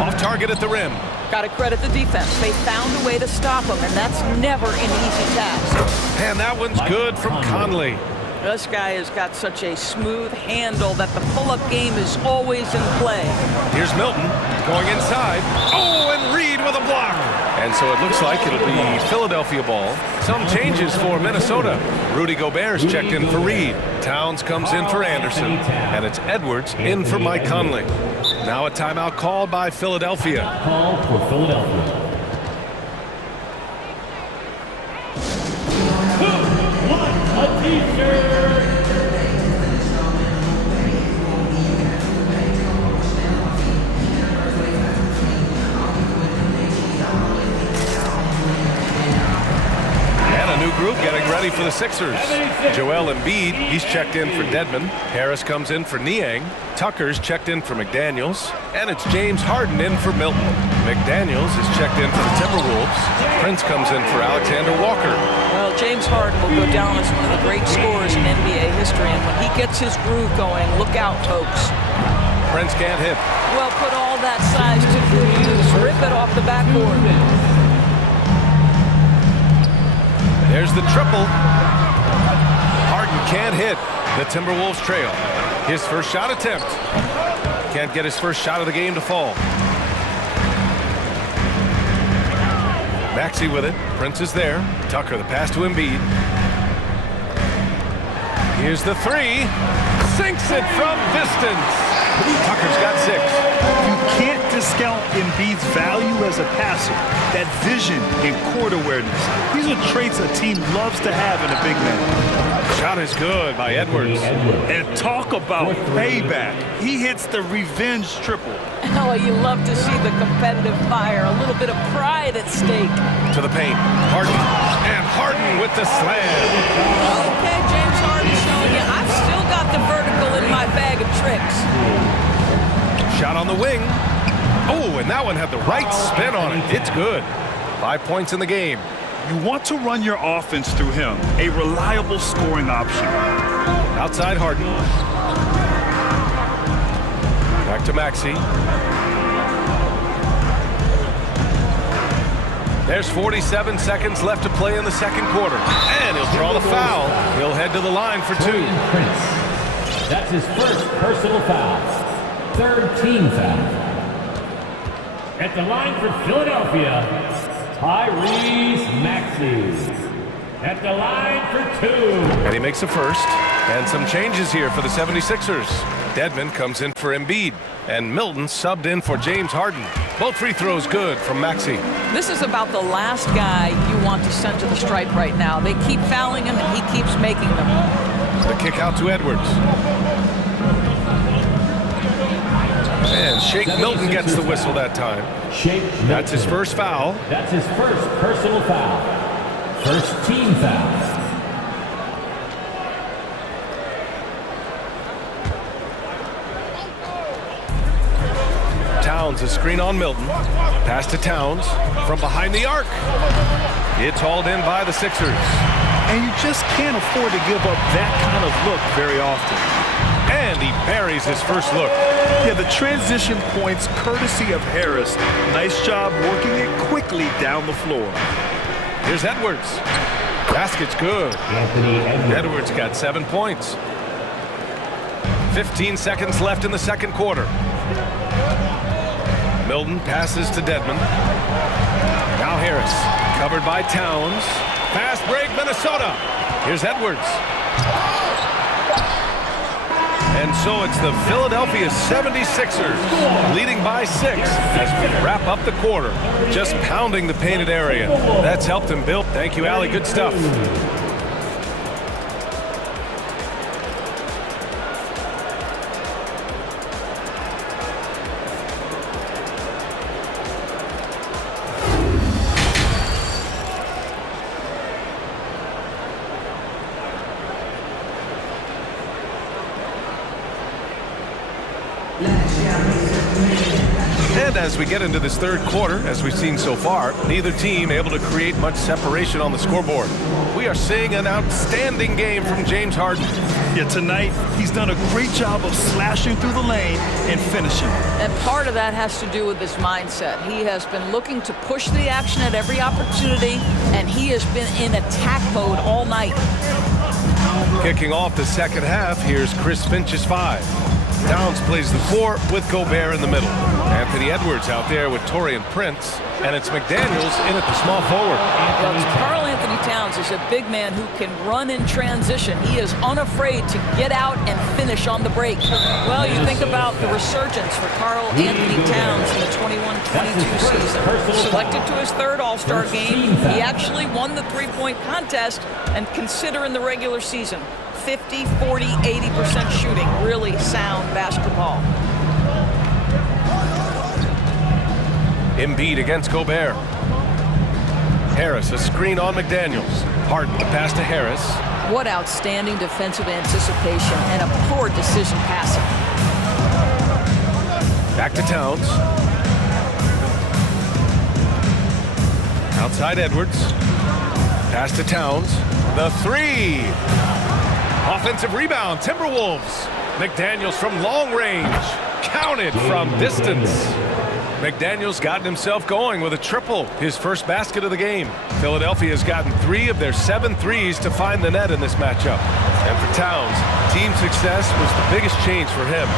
Off target at the rim. Got to credit the defense. They found a way to stop him, and that's never an easy task. And that one's good from Conley. This guy has got such a smooth handle that the pull-up game is always in play. Here's Milton going inside. Oh, and Reed with a block. And so it looks like it'll be Philadelphia ball. Some changes for Minnesota. Rudy Gobert's checked in for Reed. Towns comes in for Anderson. And it's Edwards in for Mike Conley. Now a timeout called by Philadelphia. Call for Philadelphia. Who wants a t-shirt? Group getting ready for the Sixers. Joel Embiid, he's checked in for Dedmon. Harris comes in for Niang. Tucker's checked in for McDaniels. And it's James Harden in for Milton. McDaniels is checked in for the Timberwolves. Prince comes in for Alexander Walker. Well, James Harden will go down as one of the great scorers in NBA history, and when he gets his groove going, look out, folks. Prince can't hit. Well, put all that size to good use. Rip it off the backboard. There's the triple. Harden can't hit. The Timberwolves trail. His first shot attempt. Can't get his first shot of the game to fall. Maxey with it. Prince is there. Tucker, the pass to Embiid. Here's the three. Sinks it from distance. Tucker's got 6. You can't discount Embiid's value as a passer. That vision and court awareness. These are traits a team loves to have in a big man. Shot is good by Edwards. And talk about payback. He hits the revenge triple. Oh, you love to see the competitive fire. A little bit of pride at stake. To the paint. Harden. And Harden with the slam. Okay, James Harden showing you I've still got the vertical in my bag of tricks. Shot on the wing. Oh, and that one had the right spin on it. It's good. 5 points in the game. You want to run your offense through him. A reliable scoring option. Outside Harden. Back to Maxey. There's 47 seconds left to play in the second quarter. And he'll draw the foul. He'll head to the line for 2. That's his first personal foul. Third team foul. At the line for Philadelphia, Tyrese Maxey. At the line for 2. And he makes a first. And some changes here for the 76ers. Dedmon comes in for Embiid. And Milton subbed in for James Harden. Both free throws good from Maxey. This is about the last guy you want to send to the stripe right now. They keep fouling him, and he keeps making them. The kick out to Edwards. And Shake Milton gets the whistle that time. That's his first foul. That's his first personal foul. First team foul. Towns, a screen on Milton. Pass to Towns from behind the arc. It's hauled in by the Sixers. And you just can't afford to give up that kind of look very often. And he buries his first look. Yeah, the transition points courtesy of Harris. Nice job working it quickly down the floor. Here's Edwards. Basket's good. Edwards got 7 points. 15 seconds left in the second quarter. Milton passes to Dedmon. Now Harris, covered by Towns. Fast break, Minnesota. Here's Edwards. And so it's the Philadelphia 76ers leading by 6 as we wrap up the quarter. Just pounding the painted area. That's helped him build. Thank you, Allie. Good stuff. And as we get into this third quarter, as we've seen so far, neither team able to create much separation on the scoreboard. We are seeing an outstanding game from James Harden. Yet tonight, he's done a great job of slashing through the lane and finishing. And part of that has to do with his mindset. He has been looking to push the action at every opportunity, and he has been in attack mode all night. Kicking off the second half, here's Chris Finch's 5. Downs plays the 4 with Gobert in the middle. Anthony Edwards out there with Taurean Prince, and it's McDaniels in at the small forward. Karl Anthony Towns is a big man who can run in transition. He is unafraid to get out and finish on the break. Well, you think about the resurgence for Karl Anthony Towns in the 21-22 season. Selected to his 3rd All-Star game, he actually won the three-point contest, and consider in the regular season, 50, 40, 80% shooting. Really sound basketball. Embiid against Gobert. Harris, a screen on McDaniels. Harden, the pass to Harris. What outstanding defensive anticipation and a poor decision passing. Back to Towns. Outside Edwards. Pass to Towns. The 3. Offensive rebound, Timberwolves. McDaniels from long range. Counted from distance. McDaniels gotten himself going with a triple, his first basket of the game. Philadelphia has gotten 3 of their 7 threes to find the net in this matchup. And for Towns, team success was the biggest change for him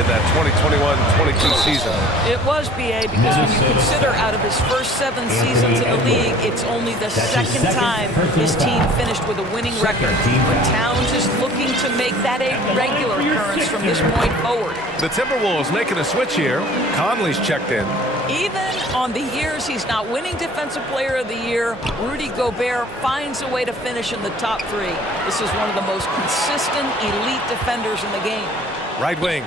in that 2021-22 season. It was, BA, because when you consider out of his first 7 seasons in the league, it's only the second time his team finished with a winning record. But Towns is looking to make that a regular occurrence from this point forward. The Timberwolves making a switch here. Conley's checked in. Even on the years he's not winning Defensive Player of the Year, Rudy Gobert finds a way to finish in the top 3. This is one of the most consistent elite defenders in the game. Right wing.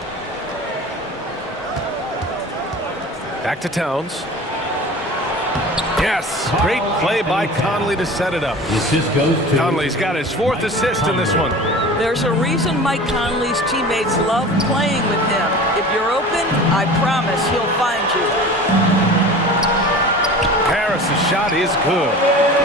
Back to Towns. Yes, great play by Conley to set it up. Conley's got his 4th assist in this one. There's a reason Mike Conley's teammates love playing with him. If you're open, I promise he'll find you. Harris's shot is good.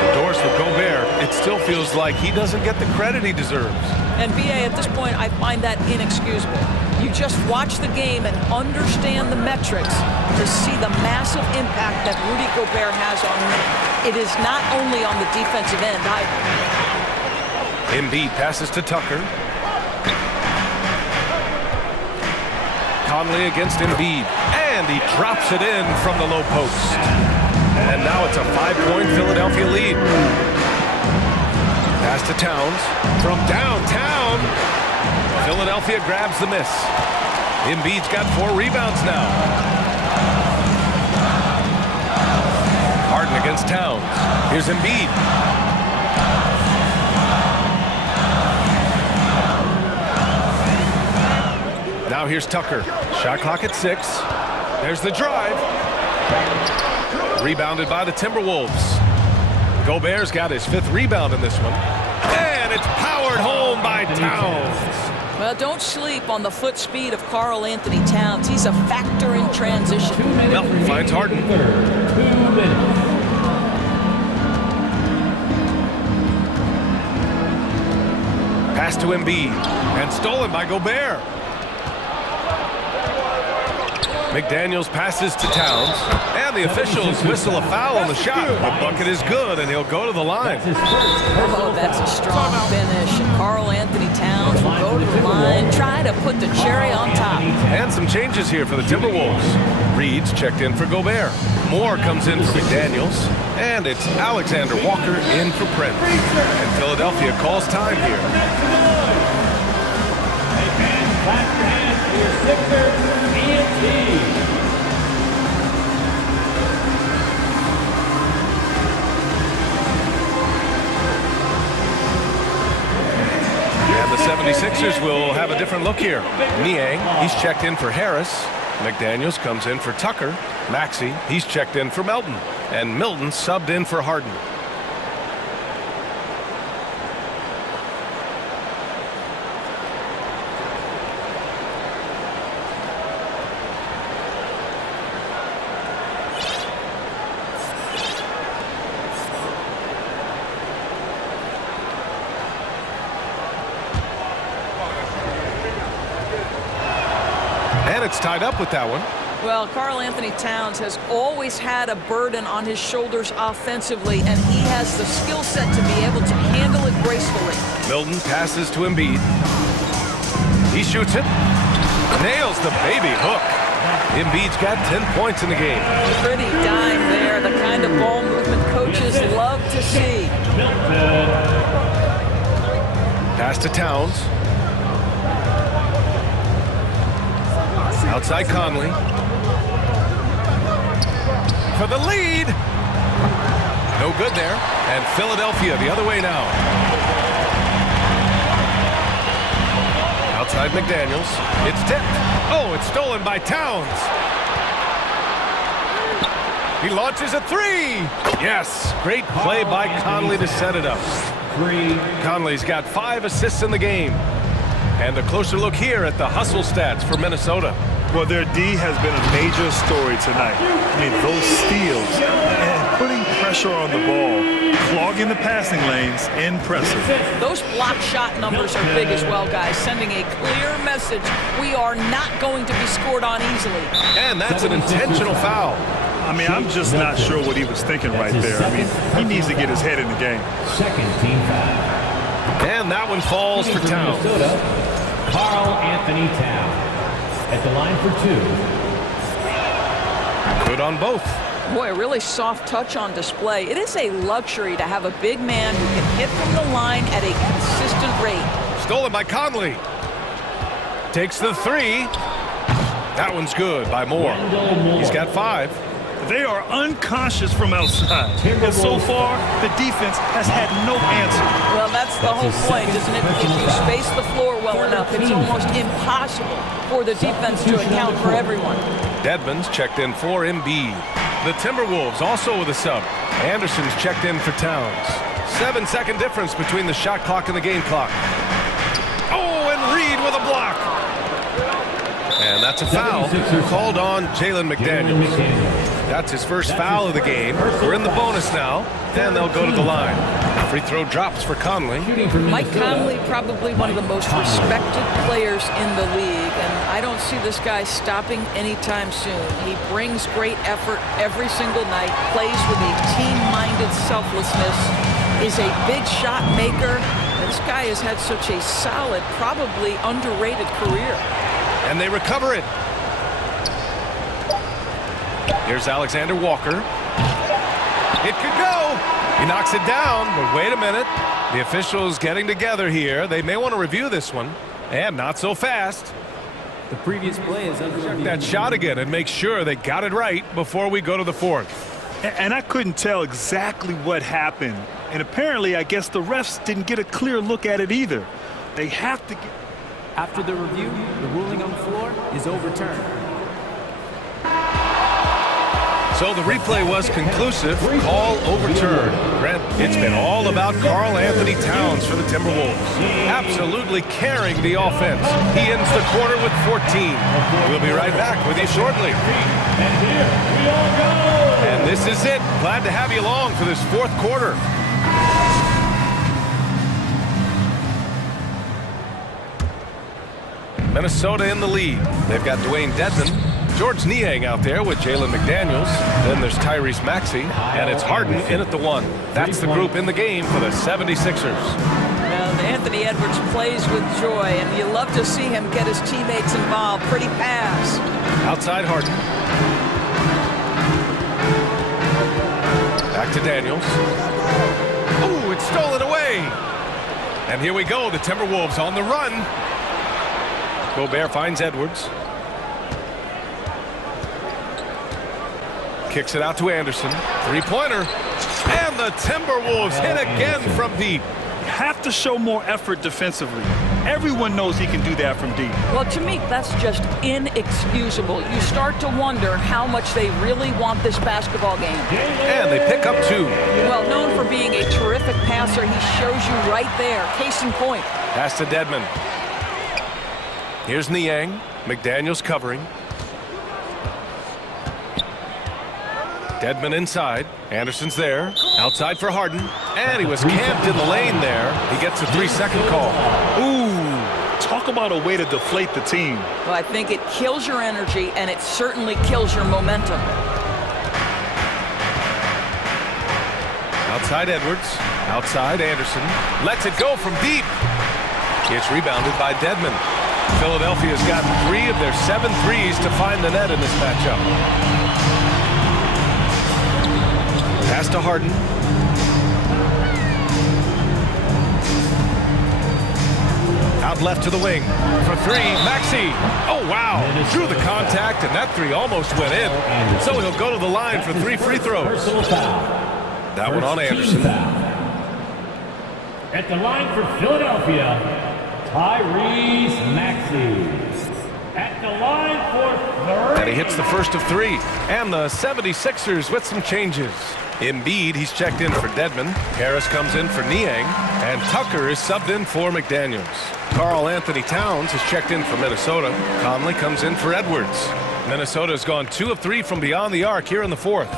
Endorsed with Gobert, it still feels like he doesn't get the credit he deserves. And BA, at this point, I find that inexcusable. You just watch the game and understand the metrics to see the massive impact that Rudy Gobert has on winning. It is not only on the defensive end either. Embiid passes to Tucker. Conley against Embiid, and he drops it in from the low post. And now it's a 5-point Philadelphia lead. Pass to Towns from downtown. Philadelphia grabs the miss. Embiid's got 4 rebounds now. Harden against Towns. Here's Embiid. Now here's Tucker. Shot clock at 6. There's the drive. Rebounded by the Timberwolves. Gobert's got his 5th rebound in this one. And it's powered home by Towns. Well, don't sleep on the foot speed of Karl Anthony Towns. He's a factor in transition. Well, finds Harden. 2 minutes. Pass to Embiid. And stolen by Gobert. McDaniels passes to Towns, and the officials whistle a foul on the shot. The bucket is good, and he'll go to the line. Oh, that's a strong finish. Karl Anthony Towns will go to the line, try to put the cherry on top. And some changes here for the Timberwolves. Reed's checked in for Gobert. Moore comes in for McDaniels, and it's Alexander Walker in for Prince. And Philadelphia calls time here. Clap your hands for your Sixers ENT. And the 76ers will have a different look here. Niang, he's checked in for Harris. McDaniels comes in for Tucker. Maxey, he's checked in for Melton. And Milton subbed in for Harden. it's tied up with that one. Well, Karl Anthony Towns has always had a burden on his shoulders offensively, and he has the skill set to be able to handle it gracefully. Milton passes to Embiid. He shoots it. Nails the baby hook. Embiid's got 10 points in the game. Pretty dime there, the kind of ball movement coaches love to see. Pass to Towns. Outside Conley. For the lead. No good there. And Philadelphia the other way now. Outside McDaniels. It's tipped. Oh, it's stolen by Towns. He launches a three. Yes, great play by Conley to set it up. Conley's got 5 assists in the game. And a closer look here at the hustle stats for Minnesota. Well, their D has been a major story tonight. I mean, those steals and putting pressure on the ball, clogging the passing lanes, impressive. Those block shot numbers are big as well, guys, sending a clear message. We are not going to be scored on easily. And that's an intentional foul. I mean, I'm just not sure what he was thinking right there. I mean, he needs to get his head in the game. Second team foul. And that one falls for Towns. Karl Anthony Towns at the line for 2. Good on both. Boy, a really soft touch on display. It is a luxury to have a big man who can hit from the line at a consistent rate. Stolen by Conley. Takes the three. That one's good by Moore. He's got 5. They are unconscious from outside. And so far, the defense has had no answer. Well, that's the whole point, isn't it? If you space the floor well enough, it's almost impossible for the defense to account for everyone. Dedmon's checked in for Embiid. The Timberwolves also with a sub. Anderson's checked in for Towns. 7-second difference between the shot clock and the game clock. Oh, and Reed with a block. And that's a foul called on Jalen McDaniels. That's his first foul of the game. We're in the bonus now, and they'll go to the line. Free throw drops for Conley. Mike Conley, probably one of the most respected players in the league, and I don't see this guy stopping anytime soon. He brings great effort every single night, plays with a team-minded selflessness, is a big shot maker. This guy has had such a solid, probably underrated career. And they recover it. Here's Alexander Walker. It could go. He knocks it down, but wait a minute. The officials getting together here. They may want to review this one, and not so fast. The previous play is under Check that shot again and make sure they got it right before we go to the 4th. And I couldn't tell exactly what happened. And apparently, I guess the refs didn't get a clear look at it either. They have to get... After the review, the ruling on the floor is overturned. So the replay was conclusive, call overturned. Brent, it's been all about Karl Anthony Towns for the Timberwolves. Absolutely carrying the offense. He ends the quarter with 14. We'll be right back with you shortly. And here we all go. And this is it. Glad to have you along for this 4th quarter. Minnesota in the lead. They've got Dwayne Dedmon, George Niang out there with Jalen McDaniels. Then there's Tyrese Maxey, and it's Harden in at the 1. That's the group in the game for the 76ers. And Anthony Edwards plays with joy, and you love to see him get his teammates involved. Pretty pass. Outside Harden. Back to Daniels. Ooh, it's stolen away. And here we go, the Timberwolves on the run. Gobert finds Edwards. Kicks it out to Anderson. 3-pointer. And the Timberwolves hit again from deep. Have to show more effort defensively. Everyone knows he can do that from deep. Well, to me, that's just inexcusable. You start to wonder how much they really want this basketball game. And they pick up 2. Well, known for being a terrific passer, he shows you right there. Case in point. Pass to Dedmon. Here's Niang. McDaniels covering. Dedmon inside. Anderson's there. Outside for Harden. And he was camped in the lane there. He gets a 3-second call. Ooh, Talk about a way to deflate the team. Well, I think it kills your energy, and it certainly kills your momentum. Outside Edwards, outside Anderson, lets it go from deep. It's rebounded by Dedmon. Philadelphia's got 3 of their 7 threes to find the net in this matchup. Pass to Harden. Out left to the wing for 3, Maxey. Oh, wow. Drew the contact, and that 3 almost went in. So he'll go to the line for 3 free throws. That one on Anderson. At the line for Philadelphia, Tyrese Maxey. At the line for 3. And he hits the first of 3. And the 76ers with some changes. Embiid, he's checked in for Dedmon. Harris comes in for Niang. And Tucker is subbed in for McDaniels. Karl Anthony Towns is checked in for Minnesota. Conley comes in for Edwards. Minnesota's gone 2 of 3 from beyond the arc here in the 4th.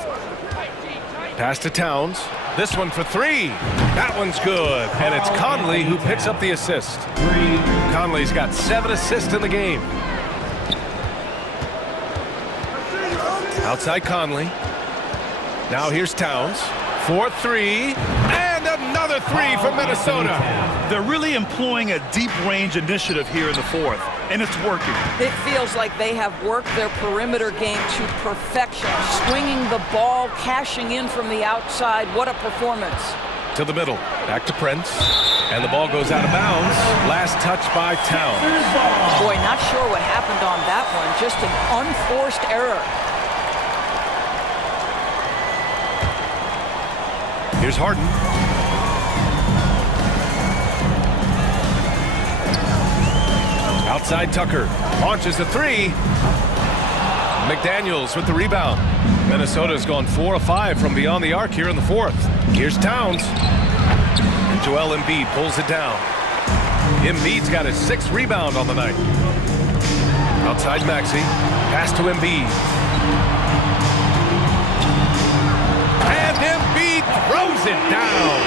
Pass to Towns. This one for 3. That one's good. And it's Conley who picks up the assist. Conley's got 7 assists in the game. Outside Conley. Now here's Towns. 4-3. And another 3 from Minnesota. They're really employing a deep range initiative here in the 4th, and it's working. It feels like they have worked their perimeter game to perfection. Swinging the ball, cashing in from the outside. What a performance. To the middle. Back to Prince. And the ball goes out of bounds. Last touch by Towns. Boy, not sure what happened on that one. Just an unforced error. Here's Harden. Outside Tucker. Launches a 3. McDaniels with the rebound. Minnesota's gone 4 of 5 from beyond the arc here in the 4th. Here's Towns. And Joel Embiid pulls it down. Embiid's got his 6th rebound on the night. Outside Maxey. Pass to Embiid. And Embiid throws it down.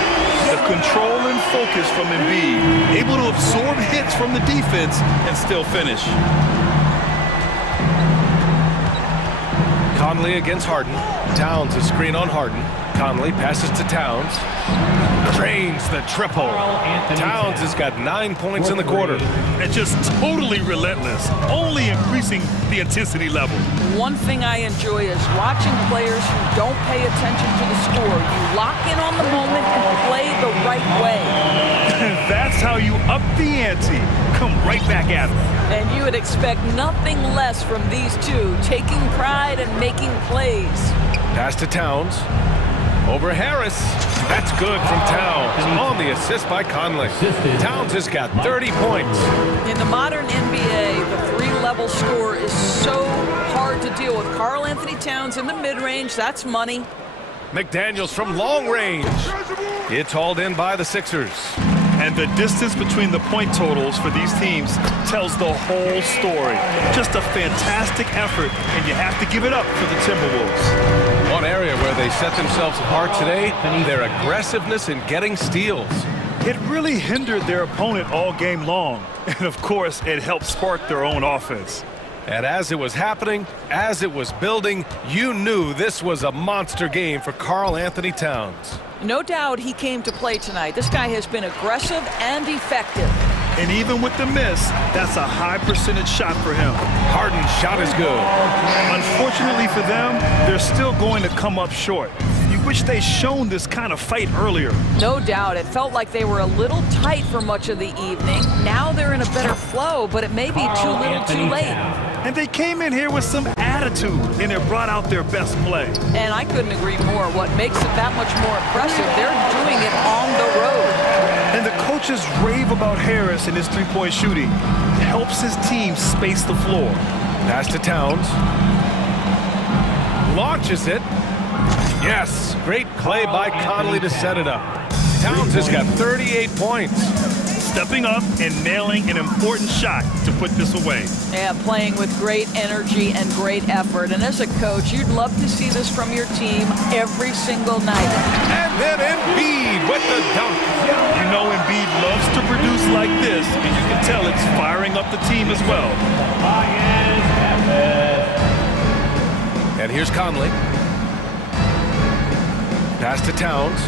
The control and focus from Embiid, able to absorb hits from the defense and still finish. Conley against Harden. Towns a screen on Harden. Conley passes to Towns. Drains the triple. Towns has got 9 points in the quarter. And just totally relentless, only increasing the intensity level. One thing I enjoy is watching players who don't pay attention to the score. You lock in on the moment and play the right way. That's how you up the ante. Come right back at them. And you would expect nothing less from these two, taking pride and making plays. Pass to Towns. Over Harris. That's good from Towns. On the assist by Conley. Towns has got 30 points. In the modern NBA, the 3-level score is so hard to deal with. Karl Anthony Towns in the mid-range, that's money. McDaniels from long range. It's hauled in by the Sixers. And the distance between the point totals for these teams tells the whole story. Just a fantastic effort, and you have to give it up for the Timberwolves. One area where they set themselves apart today, their aggressiveness in getting steals. It really hindered their opponent all game long. And of course, it helped spark their own offense. And as it was happening, as it was building, you knew this was a monster game for Karl Anthony Towns. No doubt he came to play tonight. This guy has been aggressive and effective. And even with the miss, that's a high percentage shot for him. Harden's shot is good. Unfortunately for them, they're still going to come up short. You wish they'd shown this kind of fight earlier. No doubt. It felt like they were a little tight for much of the evening. Now they're in a better flow, but it may be too little too late. And they came in here with some attitude, and it brought out their best play. And I couldn't agree more. What makes it that much more impressive, they're doing it on the road. And the coaches rave about Harris and his three-point shooting. It helps his team space the floor. Pass to Towns. Launches it. Yes, great play by Conley to set it up. Towns has got 38 points. stepping up and nailing an important shot to put this away. Yeah, playing with great energy and great effort. And as a coach, you'd love to see this from your team every single night. And then Embiid with the dunk. You know Embiid loves to produce like this, and you can tell it's firing up the team as well. And here's Conley. Pass to Towns.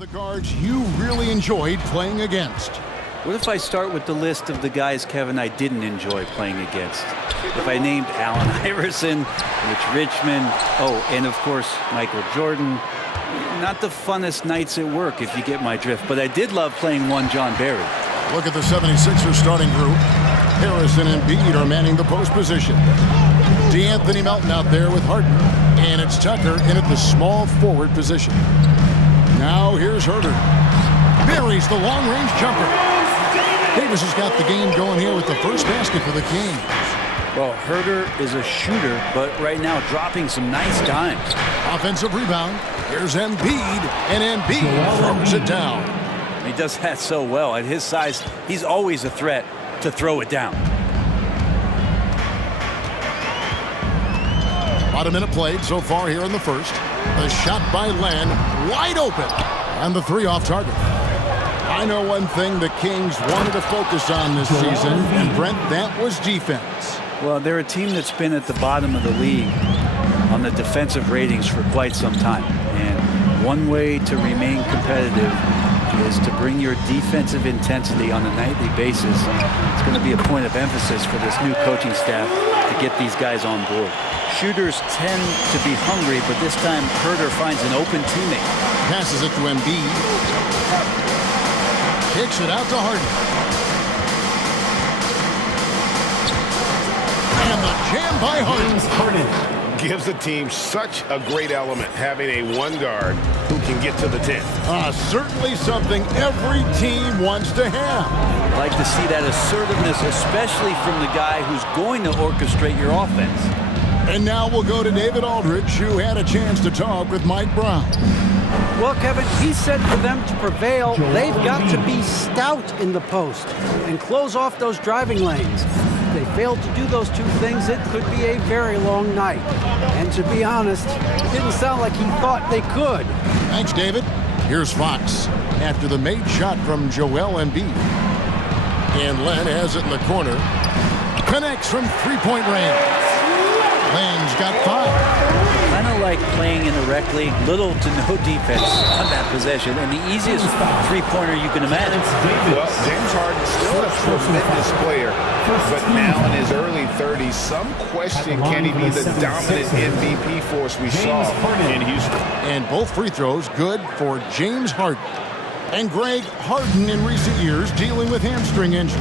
of the guards you really enjoyed playing against. What if I start with the list of the guys, Kevin, I didn't enjoy playing against? If I named Allen Iverson, Rich Richmond, and of course, Michael Jordan. Not the funnest nights at work, if you get my drift, but I did love playing one John Barry. Look at the 76ers starting group. Harris and Embiid are manning the post position. DeAnthony Melton out there with Harden, and it's Tucker in at the small forward position. Now here's Herter. Buries the long-range jumper. Davis has got the game going here with the first basket for the Kings. Well, Herter is a shooter, but right now dropping some nice dimes. Offensive rebound. Here's Embiid, and Embiid throws it down. He does that so well. At his size, he's always a threat to throw it down. About a minute played so far here in the first. The shot by Len, wide open, and the three off target. I know one thing the Kings wanted to focus on this season, and Brent, that was defense. Well, they're a team that's been at the bottom of the league on the defensive ratings for quite some time. And one way to remain competitive is to bring your defensive intensity on a nightly basis. It's going to be a point of emphasis for this new coaching staff to get these guys on board. Shooters tend to be hungry, but this time Herter finds an open teammate. Passes it to Embiid. Kicks it out to Harden. And the jam by Harden. Gives the team such a great element, having a one guard who can get to the 10. Certainly something every team wants to have. I'd like to see that assertiveness, especially from the guy who's going to orchestrate your offense. And now we'll go to David Aldridge, who had a chance to talk with Mike Brown. Well, Kevin, he said for them to prevail, they've got to be stout in the post and close off those driving lanes. If they fail to do those two things, it could be a very long night. And to be honest, it didn't sound like he thought they could. Thanks, David. Here's Fox after the made shot from Joel Embiid. And Len has it in the corner. Connects from three-point range. Len's got 5. Kind of like playing in a rec league, little to no defense on that possession, and the easiest three-pointer you can imagine. Well, James Harden still a tremendous player, but now in his early 30s, some question can he be the dominant MVP force we saw in Houston. And both free throws good for James Harden. And Greg Harden in recent years dealing with hamstring injury.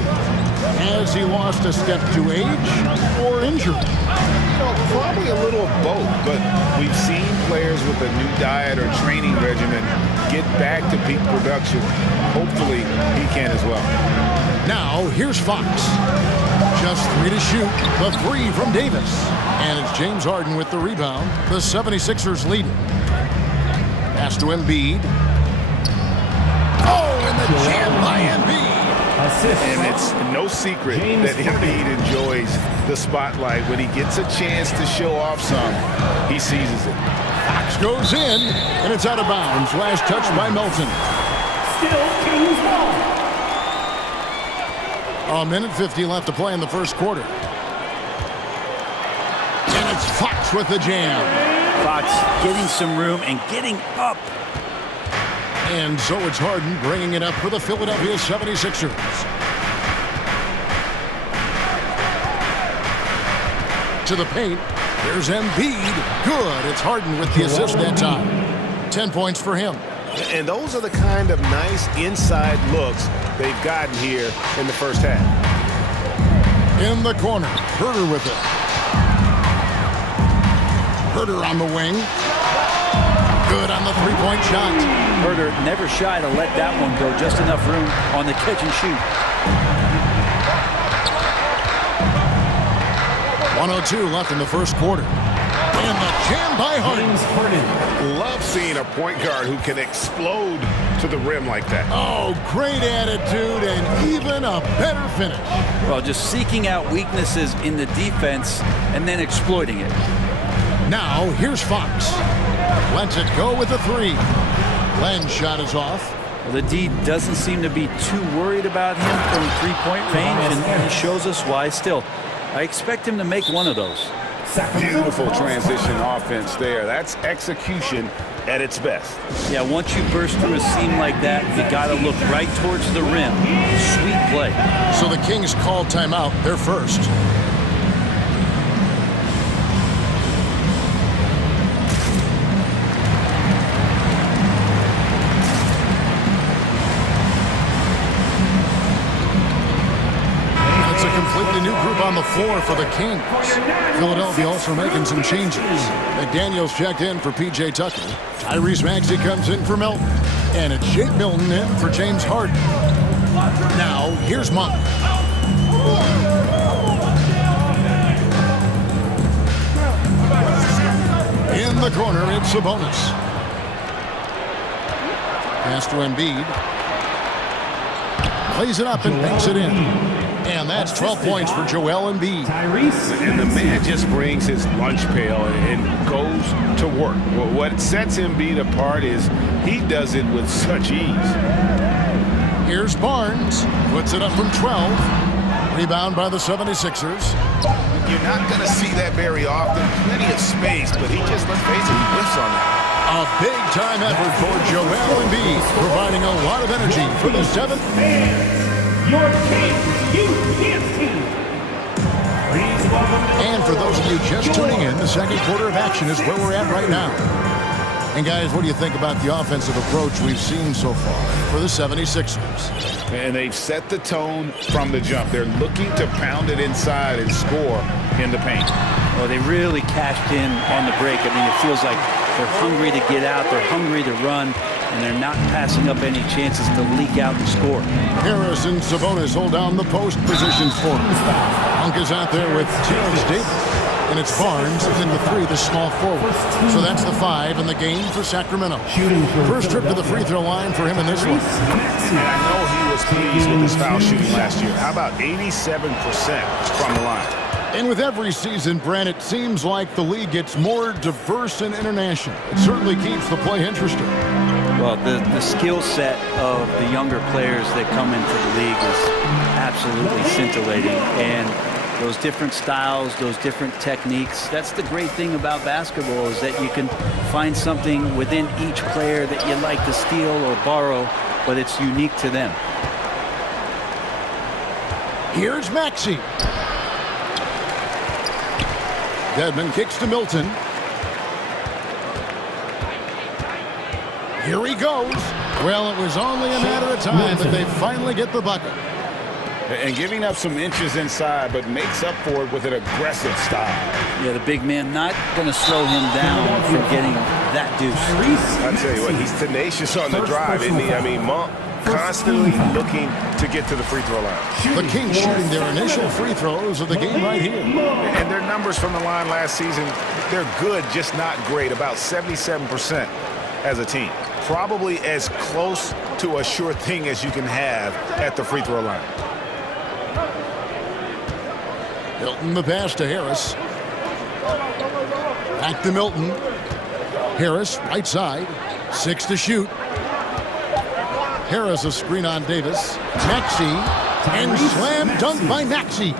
Has he lost a step to age or injury? Well, probably a little of both, but we've seen players with a new diet or training regimen get back to peak production. Hopefully, he can as well. Now, here's Fox. Just 3 to shoot. The 3 from Davis. And it's James Harden with the rebound. The 76ers lead it. Pass to Embiid. Oh, and the jam by Embiid. And it's no secret that Embiid enjoys the spotlight. When he gets a chance to show off some, he seizes it. Fox goes in, and it's out of bounds. Last touch by Melton. Still Kings ball. A minute 50 left to play in the first quarter. And it's Fox with the jam. Fox getting some room and getting up. And so it's Harden bringing it up for the Philadelphia 76ers. To the paint. There's Embiid. Good. It's Harden with the assist that time. 10 points for him. And those are the kind of nice inside looks they've gotten here in the first half. In the corner. Herter with it. Herter on the wing. Good on the three-point shot. Herter never shy to let that one go. Just enough room on the catch and shoot. 1:02 left in the first quarter. And the jam by Harden. Love seeing a point guard who can explode to the rim like that. Oh, great attitude and even a better finish. Well, just seeking out weaknesses in the defense and then exploiting it. Now, here's Fox. Lets it go with a 3. Len's shot is off. Well, the D doesn't seem to be too worried about him from three-point range, and he shows us why still. I expect him to make one of those. Beautiful transition offense there. That's execution at its best. Yeah, once you burst through a seam like that, you got to look right towards the rim. Sweet play. So the Kings call timeout. They're first. Completely new group on the floor for the Kings. Philadelphia also making some changes. McDaniels checked in for P.J. Tucker. Tyrese Maxey comes in for Milton. And it's Jake Milton in for James Harden. Now, here's Monk. In the corner, it's Sabonis. Pass to Embiid. Plays it up and banks it in. And that's 12 points for Joel Embiid. And the man just brings his lunch pail and goes to work. What sets Embiid apart is he does it with such ease. Here's Barnes. Puts it up from 12. Rebound by the 76ers. You're not going to see that very often. Plenty of space, but he just, let's face it, he whiffs on that. A big-time effort for Joel Embiid, providing a lot of energy for the seventh. Your Kings youth team. And for those of you just tuning in, the second quarter of action is where we're at right now. And guys, what do you think about the offensive approach we've seen so far for the 76ers? And they've set the tone from the jump. They're looking to pound it inside and score in the paint. Well, they really cashed in on the break. I mean, it feels like they're hungry to get out, they're hungry to run, and they're not passing up any chances to leak out and score. Harris and Sabonis hold down the post positions for him. Monk is out there with Terrence Davis. And it's Barnes in the three, the small forward. So that's the 5 in the game for Sacramento. First trip to the free throw line for him in this one. And I know he was pleased with his foul shooting last year. How about 87% from the line? And with every season, Brent, it seems like the league gets more diverse and international. It certainly keeps the play interesting. Well, the skill set of the younger players that come into the league is absolutely scintillating. And those different styles, those different techniques, that's the great thing about basketball, is that you can find something within each player that you like to steal or borrow, but it's unique to them. Here's Maxey. Dedmon kicks to Milton. Here he goes. Well, it was only a matter of time that they finally get the bucket. And giving up some inches inside, but makes up for it with an aggressive style. Yeah, the big man not going to slow him down from getting that deuce. I tell you what, he's tenacious on the drive, isn't he? I mean, Monk constantly looking to get to the free throw line. The Kings shooting their initial free throws of the game right here. And their numbers from the line last season, they're good, just not great, about 77% as a team. Probably as close to a sure thing as you can have at the free throw line. Milton the pass to Harris. Back to Milton. Harris, right side. 6 to shoot. Harris a screen on Davis. Maxey. And slam dunk by Maxey.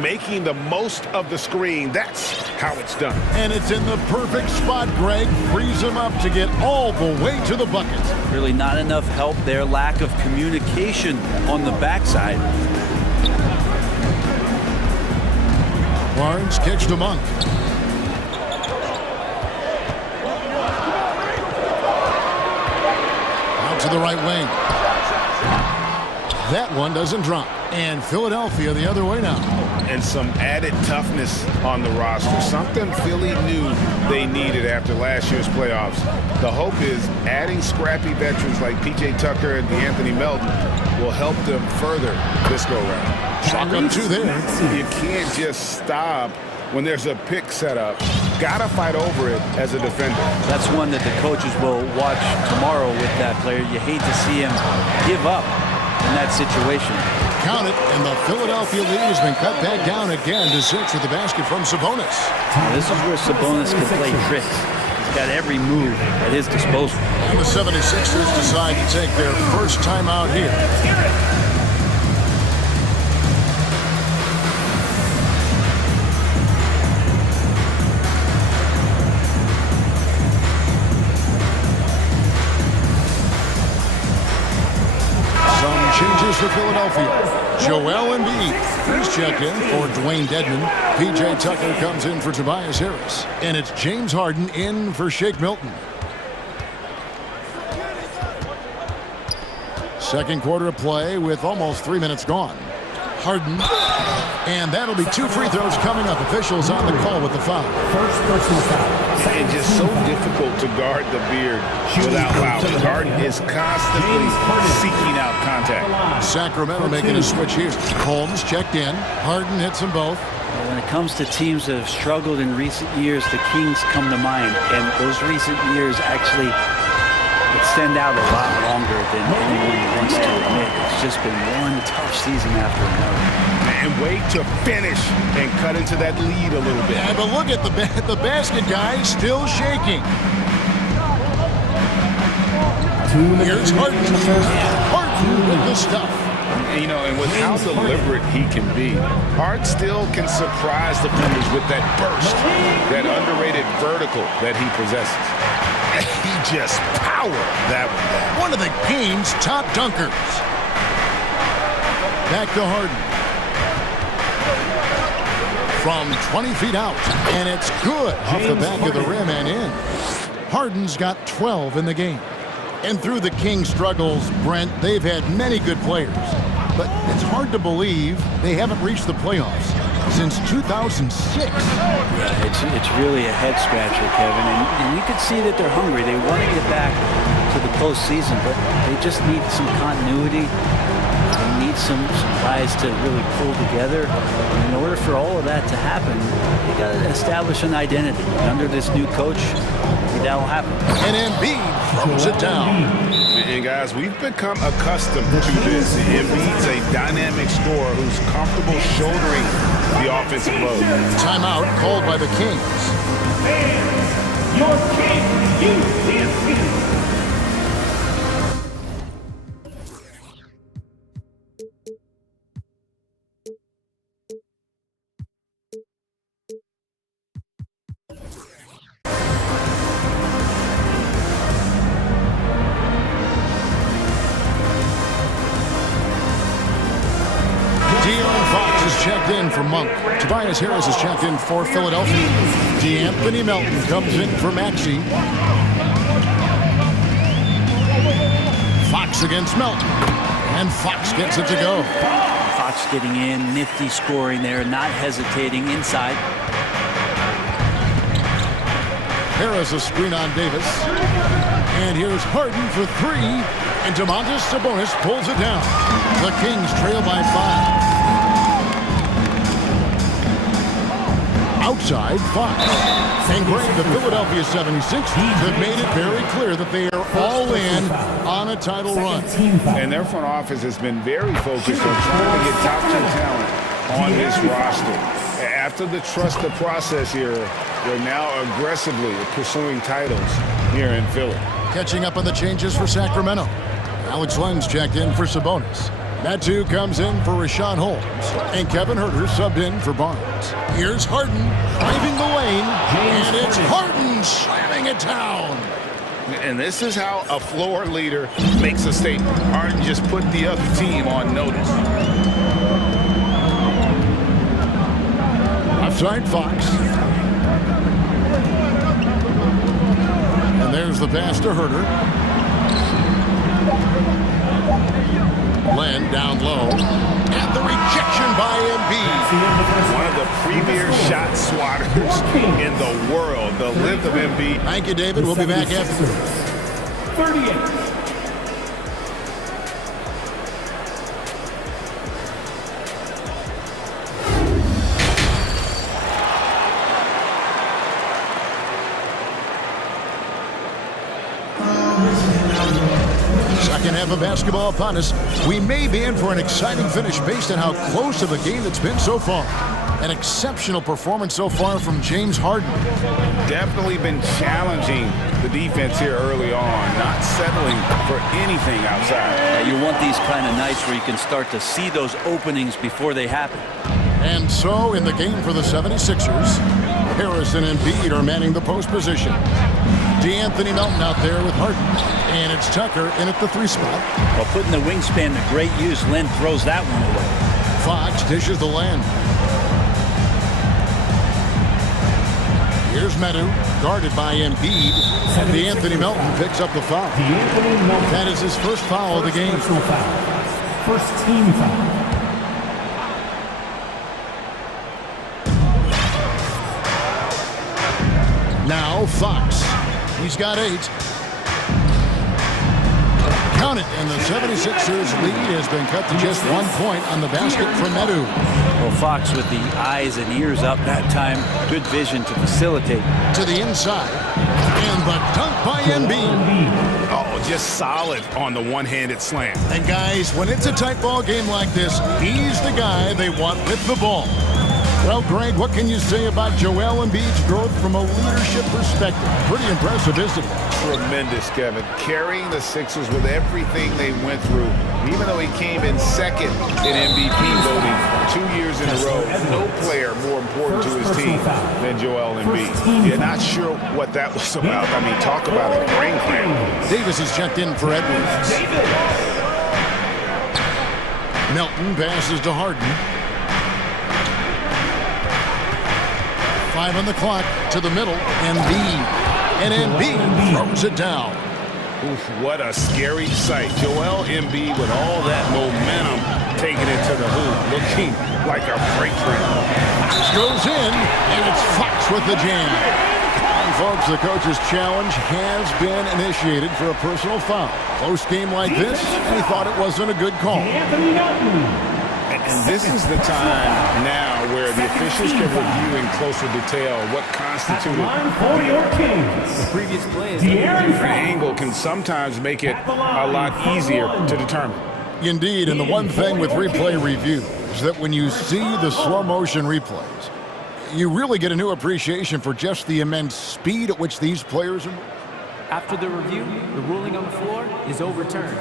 Making the most of the screen. That's how it's done. And it's in the perfect spot. Greg frees him up to get all the way to the bucket. Really not enough help there. Lack of communication on the backside. Barnes kicks to Monk. Out to the right wing. That one doesn't drop. And Philadelphia the other way now. And some added toughness on the roster. Something Philly knew they needed after last year's playoffs. The hope is adding scrappy veterans like P.J. Tucker and Anthony Melton will help them further this go-round. Shotgun 2 there. You can't just stop when there's a pick set up. Gotta fight over it as a defender. That's one that the coaches will watch tomorrow with that player. You hate to see him give up in that situation. Count it, and the Philadelphia lead has been cut back down again to 6 with the basket from Sabonis. This is where Sabonis can play tricks. He's got every move at his disposal. And the 76ers decide to take their first timeout here. for Philadelphia. Joel Embiid. He's checked in for Dwayne Dedman. P.J. Tucker comes in for Tobias Harris. And it's James Harden in for Shake Milton. Second quarter of play with almost 3 minutes gone. Harden. And that'll be 2 free throws coming up. Officials on the call with the foul. First personal foul. And just so difficult to guard the beard without fouling. Harden is constantly seeking out contact. Sacramento making a switch here. Holmes checked in. Harden hits them both. When it comes to teams that have struggled in recent years, the Kings come to mind. And those recent years actually extend out a lot longer than anyone wants to admit. It's just been one tough season after another. And wait to finish and cut into that lead a little bit. Yeah, but look at the basket guy still shaking. Here's Harden. Harden with the stuff. You know, and with how deliberate he can be, Hart still can surprise defenders with that burst, that underrated vertical that he possesses. He just powered that one down. One of the game's top dunkers. Back to Harden. From 20 feet out, and it's good off the back of the rim and in. Harden's got 12 in the game. And through the Kings' struggles, Brent, they've had many good players. But it's hard to believe they haven't reached the playoffs since 2006. Yeah, it's really a head-scratcher, Kevin. And you can see that they're hungry. They want to get back to the postseason, but they just need some continuity. They need some guys to really pull together. And in order for all of that to happen, they got to establish an identity. Under this new coach, that'll happen. And Embiid throws it down. And guys, we've become accustomed to this. Embiid's a dynamic scorer who's comfortable shouldering the offensive load. Timeout called by the Kings. And your king, UCSB. Checked in for Monk. Tobias Harris is checked in for Philadelphia. D'Anthony Melton comes in for Maxey. Fox against Melton. And Fox gets it to go. Fox getting in, nifty scoring there, not hesitating inside. Harris a screen on Davis. And here's Harden for 3. And Domantas Sabonis pulls it down. The Kings trail by 5. Outside, Fox. And Greg, the Philadelphia 76ers have made it very clear that they are all in on a title run. And their front office has been very focused on trying to get top-tier talent on this roster. After the trust the process here, they're now aggressively pursuing titles here in Philly. Catching up on the changes for Sacramento. Alex Len's checked in for Sabonis. Matu comes in for Rashawn Holmes. And Kevin Huerter subbed in for Barnes. Here's Harden driving the lane. And it's Harden slamming it down. And this is how a floor leader makes a statement. Harden just put the other team on notice. Outside Fox. And there's the pass to Huerter. Len down low. And the rejection by Embiid. One of the premier shot swatters in the world. The length of Embiid. Thank you, David. We'll be back after. 38. Second half of basketball upon us. We may be in for an exciting finish based on how close of a game it's been so far. An exceptional performance so far from James Harden. Definitely been challenging the defense here early on, not settling for anything outside. You want these kind of nights where you can start to see those openings before they happen. And so in the game for the 76ers, Harris and Embiid are manning the post position. D'Anthony Melton out there with Harden. And it's Tucker in at the 3 spot. Well, putting the wingspan to great use, Len throws that one away. Fox dishes the land. Here's Medu, guarded by Embiid. And D'Anthony Melton picks up the foul. That is his first foul of the game. First team foul. Now Fox. He's got 8. Count it, and the 76ers lead has been cut to just 1 point on the basket from Medu. Well, Fox with the eyes and ears up that time. Good vision to facilitate. To the inside. And the dunk by Embiid. Oh, just solid on the one-handed slam. And guys, when it's a tight ball game like this, he's the guy they want with the ball. Well, Greg, what can you say about Joel Embiid's growth from a leadership perspective? Pretty impressive, isn't it? Tremendous, Kevin. Carrying the Sixers with everything they went through. Even though he came in second in MVP voting 2 years in a row, no player more important to his team than Joel Embiid. You're not sure what that was about. I mean, talk about a brain cramp. Davis is checked in for Edwards. Melton passes to Harden. 5 on the clock, to the middle, Embiid. And Embiid throws it down. Oof, what a scary sight. Joel Embiid with all that momentum taking it to the hoop, looking like a freight train. Goes in, and it's Fox with the jam. And folks, the coach's challenge has been initiated for a personal foul. Close game like this, and he thought it wasn't a good call. And this is the time now where the officials can review in closer detail what constituted The previous play is different angle can sometimes make it a lot easier to determine. Indeed, and the one thing with replay review is that when you see the slow motion replays, you really get a new appreciation for just the immense speed at which these players are. After the review, the ruling on the floor is overturned.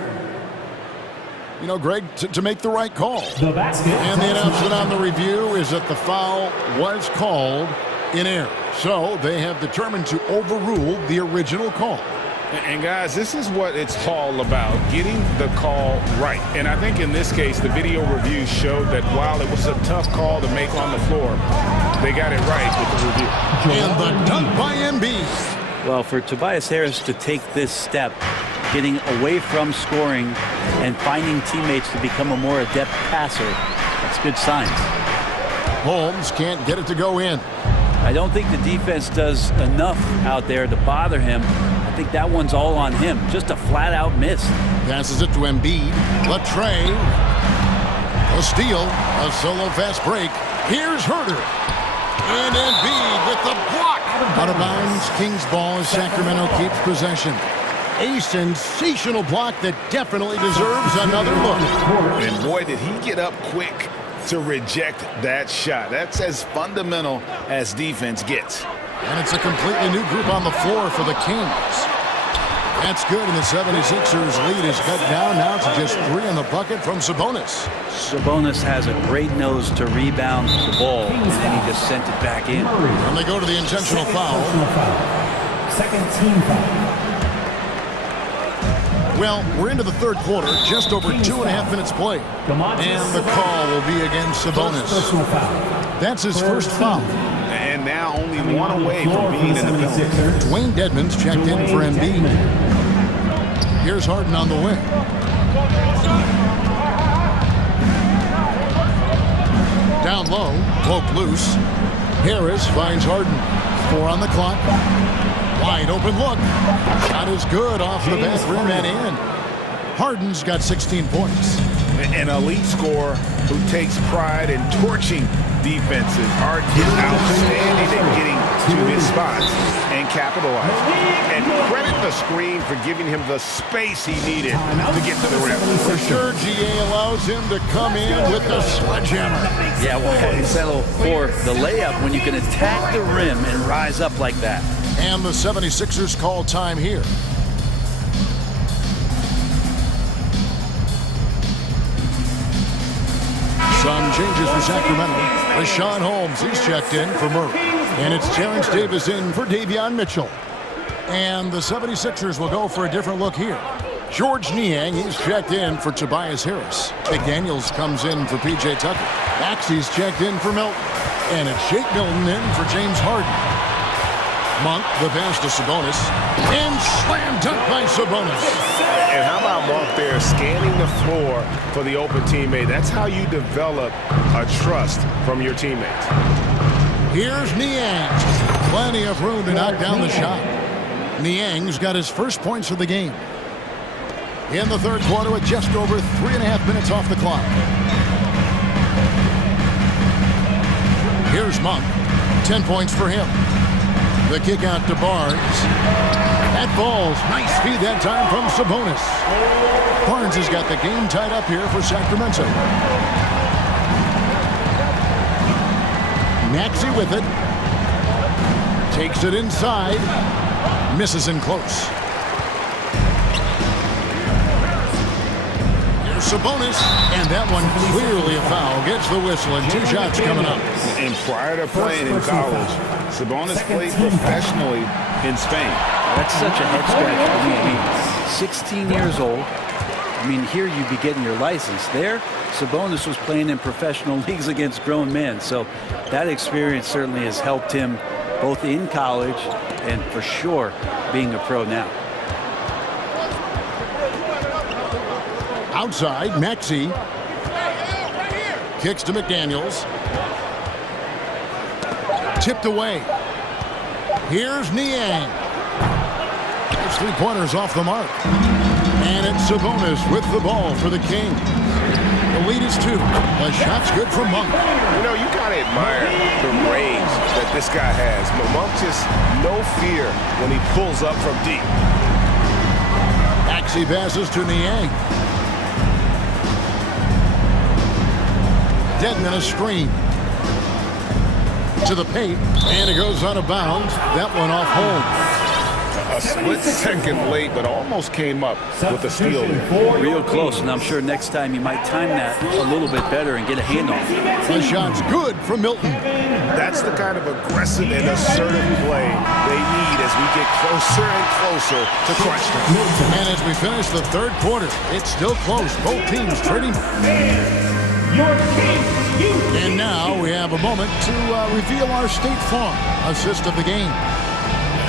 You know, Greg, to make the right call. And the announcement on the review is that the foul was called in error. So they have determined to overrule the original call. And guys, this is what it's all about, getting the call right. And I think in this case, the video review showed that while it was a tough call to make on the floor, they got it right with the review. And the dunk by Embiid. Well, for Tobias Harris to take this step, getting away from scoring and finding teammates to become a more adept passer, that's good signs. Holmes can't get it to go in. I don't think the defense does enough out there to bother him. I think that one's all on him. Just a flat-out miss. Passes it to Embiid. Latre. A steal. A solo fast break. Here's Herter. And Embiid with the block. Out of bounds. Kings ball as Sacramento keeps possession. A sensational block that definitely deserves another look. And boy, did he get up quick to reject that shot. That's as fundamental as defense gets. And it's a completely new group on the floor for the Kings. That's good, and the 76ers lead is cut down now to just 3 in the bucket from Sabonis. Sabonis has a great nose to rebound the ball, and then he just sent it back in. And they go to the intentional foul. Second team foul. Well, we're into the third quarter, just over 2.5 minutes played. And the call will be against Sabonis. That's his first foul. And now only 1 away from being in the penalty. Dwayne Dedmon's checked in for Embiid. Here's Harden on the wing. Down low, poke loose. Harris finds Harden. 4 on the clock. Wide open look. Shot is good off the back rim and in. Harden's got 16 points. An elite scorer who takes pride in torching defenses. Harden is outstanding at getting to his spots and capitalizing. And credit the screen for giving him the space he needed to get to the rim. For sure, GA allows him to come in with the sledgehammer. Yeah, well, he settled for the layup when you can attack the rim and rise up like that. And the 76ers call time here. Some changes for Sacramento. Rashawn Holmes, he's checked in for Murray. And it's Terrence Davis in for Davion Mitchell. And the 76ers will go for a different look here. George Niang, he's checked in for Tobias Harris. McDaniels comes in for P.J. Tucker. Maxey's checked in for Milton. And it's Shake Milton in for James Harden. Monk, the pass to Sabonis. And slam dunk by Sabonis. And how about Monk there scanning the floor for the open teammate? That's how you develop a trust from your teammates. Here's Niang. Plenty of room to knock down the shot. Niang's got his first points of the game. In the third quarter with just over 3.5 minutes off the clock. Here's Monk. 10 points for him. The kick out to Barnes. That falls. Nice feed that time from Sabonis. Barnes has got the game tied up here for Sacramento. Maxey with it. Takes it inside. Misses in close. Here's Sabonis. And that one clearly a foul. Gets the whistle and 2 shots coming up. And prior to playing in college, Sabonis played professionally in Spain. That's such a head scratch for me. I mean, 16 years old. I mean, here you'd be getting your license. There, Sabonis was playing in professional leagues against grown men. So that experience certainly has helped him both in college and for sure being a pro now. Outside, Maxey. Kicks to McDaniels. Tipped away. Here's Niang. It's 3-pointers off the mark. And it's Sabonis with the ball for the Kings. The lead is 2. The shot's good from Monk. You know, you gotta admire the range that this guy has. But Monk just no fear when he pulls up from deep. Maxey passes to Niang. Dedmon a screen. To the paint, and it goes out of bounds. That one off home. A split second late, but almost came up with a steal there. Real close, and I'm sure next time you might time that a little bit better and get a hand on it. The shot's good from Milton. That's the kind of aggressive and assertive play they need as we get closer and closer to crunch time. And as we finish the third quarter, it's still close. Both teams trading. And now we have a moment to reveal our State Farm assist of the game.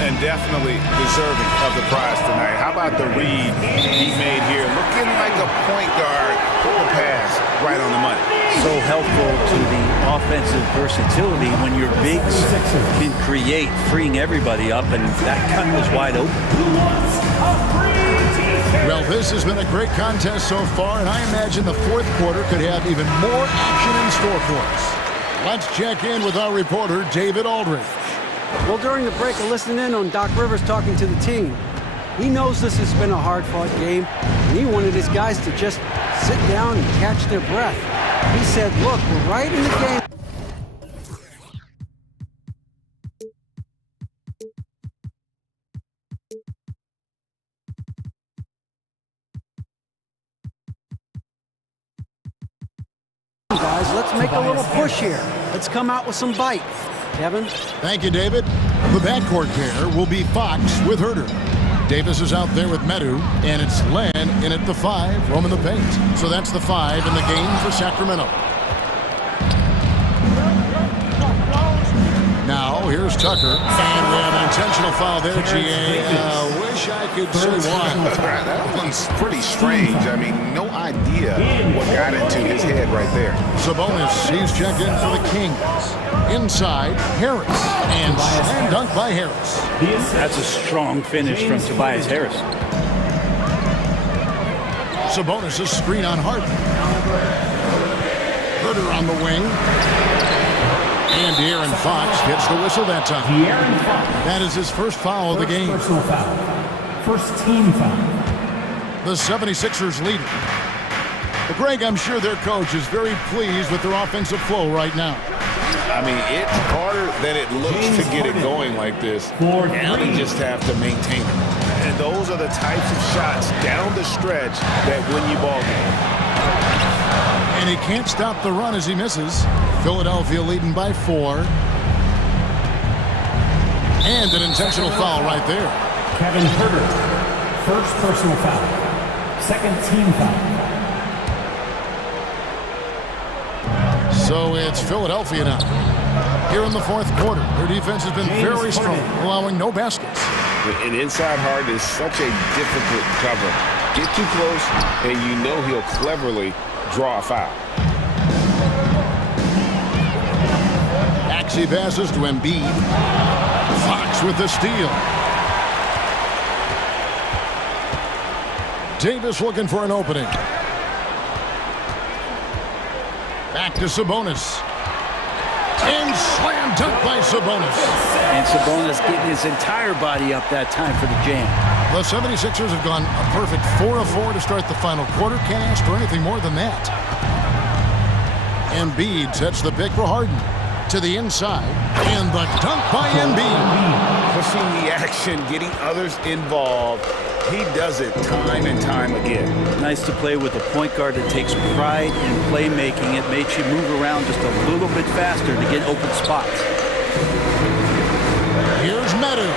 And definitely deserving of the prize tonight. How about the read he made here? Looking like a point guard. Pull the pass right on the money. So helpful to the offensive versatility when your bigs can create, freeing everybody up, and that gun was wide open. Well, this has been a great contest so far, and I imagine the fourth quarter could have even more action in store for us. Let's check in with our reporter, David Aldridge. Well, during the break, I listened in on Doc Rivers talking to the team. He knows this has been a hard-fought game, and he wanted his guys to just sit down and catch their breath. He said, look, we're right in the game. Guys, let's make a little push here. Let's come out with some bite. Kevin? Thank you, David. The backcourt pair will be Fox with Herter. Davis is out there with Medu, and it's Len in at the 5, roaming the paint. So that's the 5 in the game for Sacramento. Now, here's Tucker, and we have an intentional foul there, G.A. Wish I could say why. That one's pretty strange. I mean, no idea what got into his head right there. Sabonis, he's checked in for the Kings. Inside, Harris, and slam dunk by Harris. That's a strong finish from Tobias Harris. Sabonis' screen on Harden. Herter on the wing. And De'Aaron Fox gets the whistle that time. That is his first foul of the game. First team foul. The 76ers lead it. But Greg, I'm sure their coach is very pleased with their offensive flow right now. I mean, it's harder than it looks to get it going like this. Now they just have to maintain it. And those are the types of shots down the stretch that win you ball games. And he can't stop the run as he misses. Philadelphia leading by 4. And an intentional foul right there. Kevin Herter, first personal foul. Second team foul. So it's Philadelphia now. Here in the fourth quarter, their defense has been very strong, allowing no baskets. And inside Harden is such a difficult cover. Get too close, and you know he'll cleverly draw a foul. Maxey passes to Embiid. Fox with the steal. Davis looking for an opening. Back to Sabonis. And slam dunk by Sabonis. And Sabonis getting his entire body up that time for the jam. The 76ers have gone a perfect 4 of 4 to start the final quarter. Can't ask for anything more than that. Embiid sets the pick for Harden. To the inside. And the dunk by Embiid. Pushing the action, getting others involved. He does it time and time again. Nice to play with a point guard that takes pride in playmaking. It makes you move around just a little bit faster to get open spots. Here's Meadow,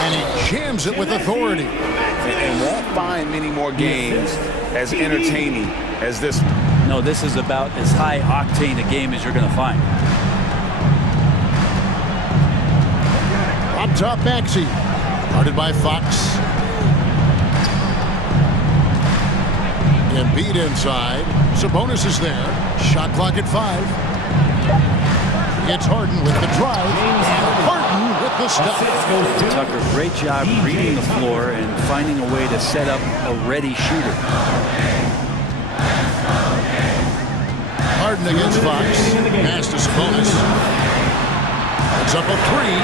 and he jams it with authority. And won't find many more games as entertaining as this one. No, this is about as high octane a game as you're going to find. Up top, Maxey. Guarded by Fox. Embiid inside. Sabonis is there. Shot clock at 5. It's Harden with the drive. And Harden with the stop. Tucker, great job reading the floor and finding a way to set up a ready shooter. Harden against Fox. Pass to Sabonis. It's up a 3.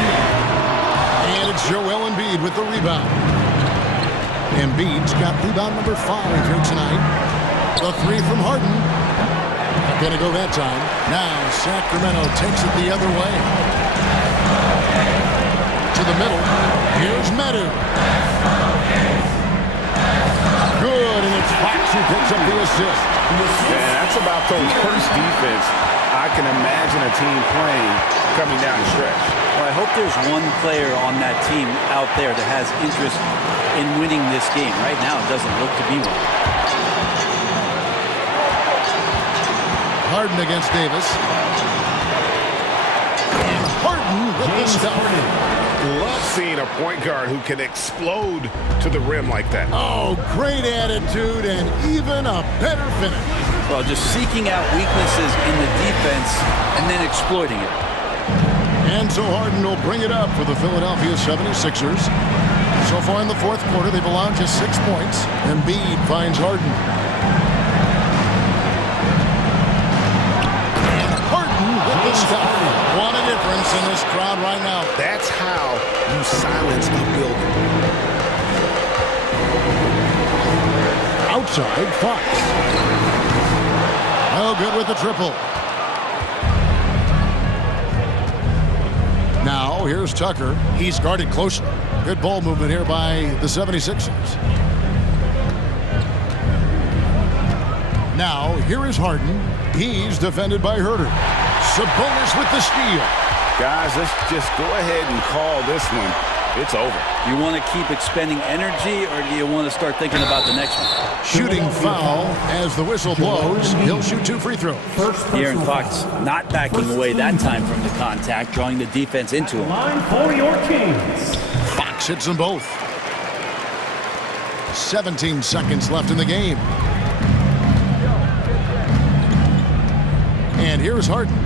And it's Joel Embiid with the rebound. Embiid's got rebound number 5 here tonight. The 3 from Harden. Not going to go that time. Now Sacramento takes it the other way. To the middle. Here's Meadow. Good, and it's Fox who picks up the assist. Man, that's about the worst defense I can imagine a team playing coming down the stretch. Well, I hope there's one player on that team out there that has interest in winning this game. Right now, it doesn't look to be one. Harden against Davis. And Harden with the stop. Love seeing a point guard who can explode to the rim like that. Oh, great attitude and even a better finish. Well, just seeking out weaknesses in the defense and then exploiting it. And so Harden will bring it up for the Philadelphia 76ers. So far in the fourth quarter, they've allowed just 6 points. Embiid finds Harden. And Harden with the stop. What a difference in this crowd right now. That's how you silence a building. Outside, Fox. Oh, good with the triple. Now, here's Tucker. He's guarded closely. Good ball movement here by the 76ers. Now, here is Harden. He's defended by Herter. Sabonis with the steal. Guys, let's just go ahead and call this one. It's over. Do you want to keep expending energy, or do you want to start thinking about the next one? Shooting foul as the whistle blows. He'll shoot 2 free throws. De'Aaron Fox not backing away that time from the contact, drawing the defense into him. Line for your Kings. Fox hits them both. 17 seconds left in the game. And here's Harden.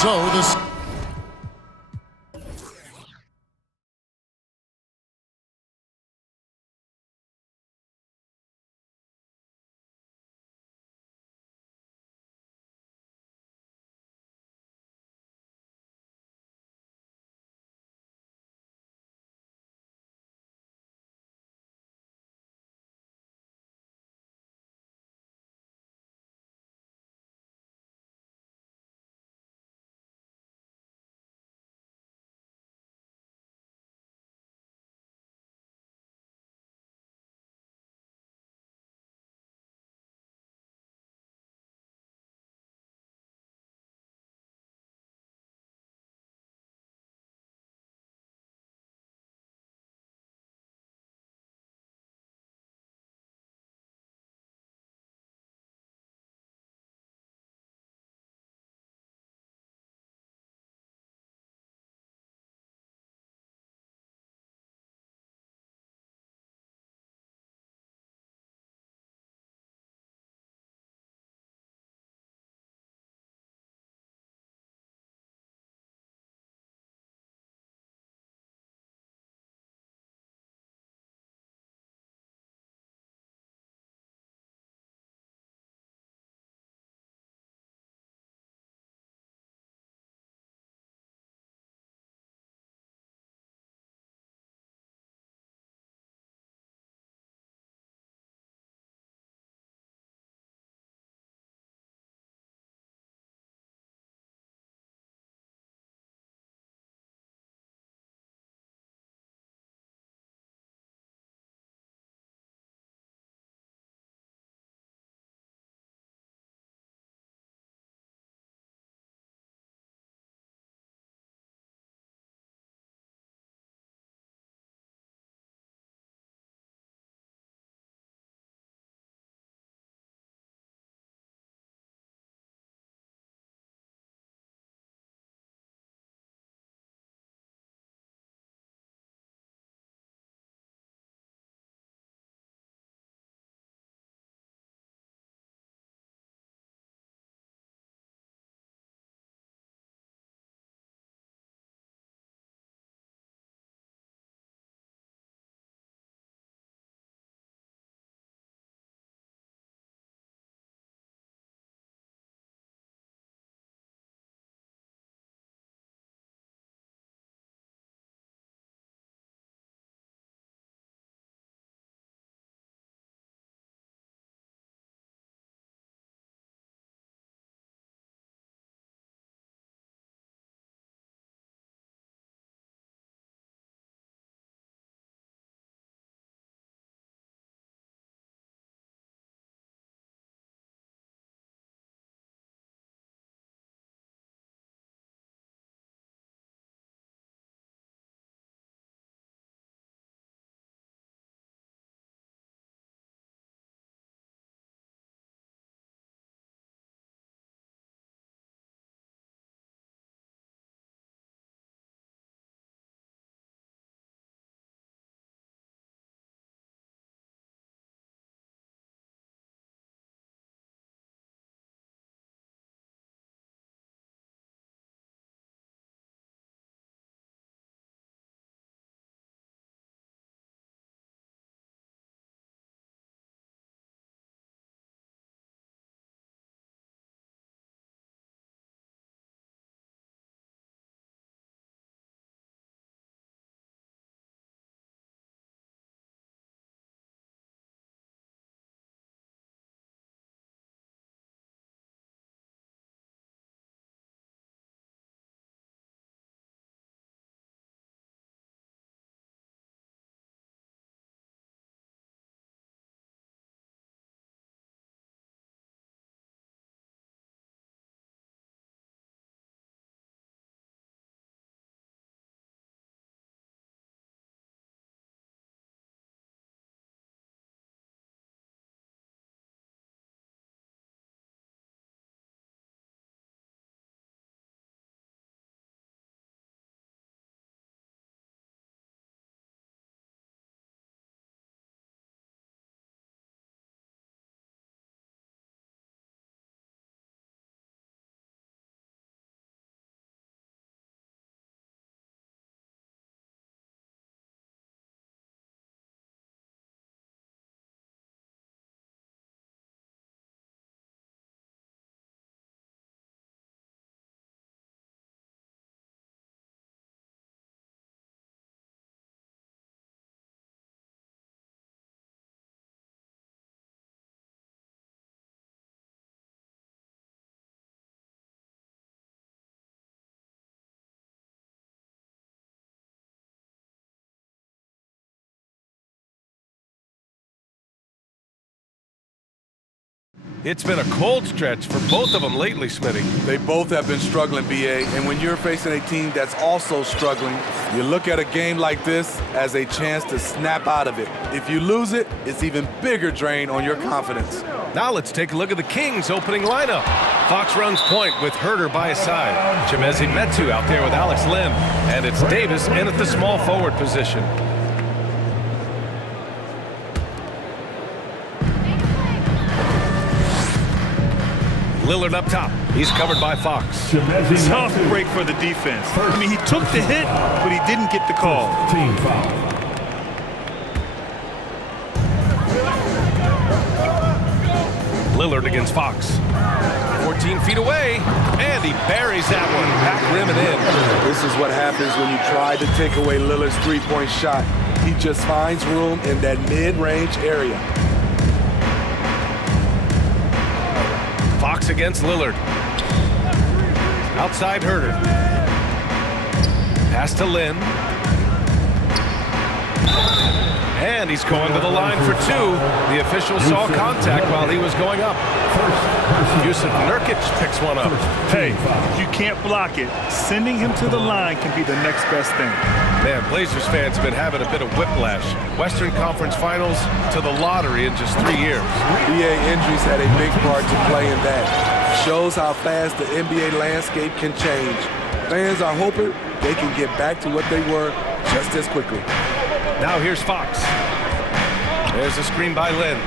So this It's been a cold stretch for both of them lately, Smitty. They both have been struggling, BA, and when you're facing a team that's also struggling, you look at a game like this as a chance to snap out of it. If you lose it, it's even bigger drain on your confidence. Now let's take a look at the Kings' opening lineup. Fox runs point with Herder by his side. Chimezi Metu out there with Alex Lim. And it's Davis in at the small forward position. Lillard up top. He's covered by Fox. Tough break for the defense. I mean, he took the hit, but he didn't get the call. Team foul. Lillard against Fox. 14 feet away, and he buries that one. Back rim and in. This is what happens when you try to take away Lillard's three-point shot. He just finds room in that mid-range area. Fox against Lillard. Outside Herder. Pass to Lynn. And he's going to the line for two. The official saw contact while he was going up. Yusuf Nurkic picks one up. Hey, you can't block it. Sending him to the line can be the next best thing. Man, Blazers fans have been having a bit of whiplash. Western Conference Finals to the lottery in just 3 years. NBA injuries had a big part to play in that. Shows how fast the NBA landscape can change. Fans are hoping they can get back to what they were just as quickly. Now here's Fox. There's a screen by Lynn.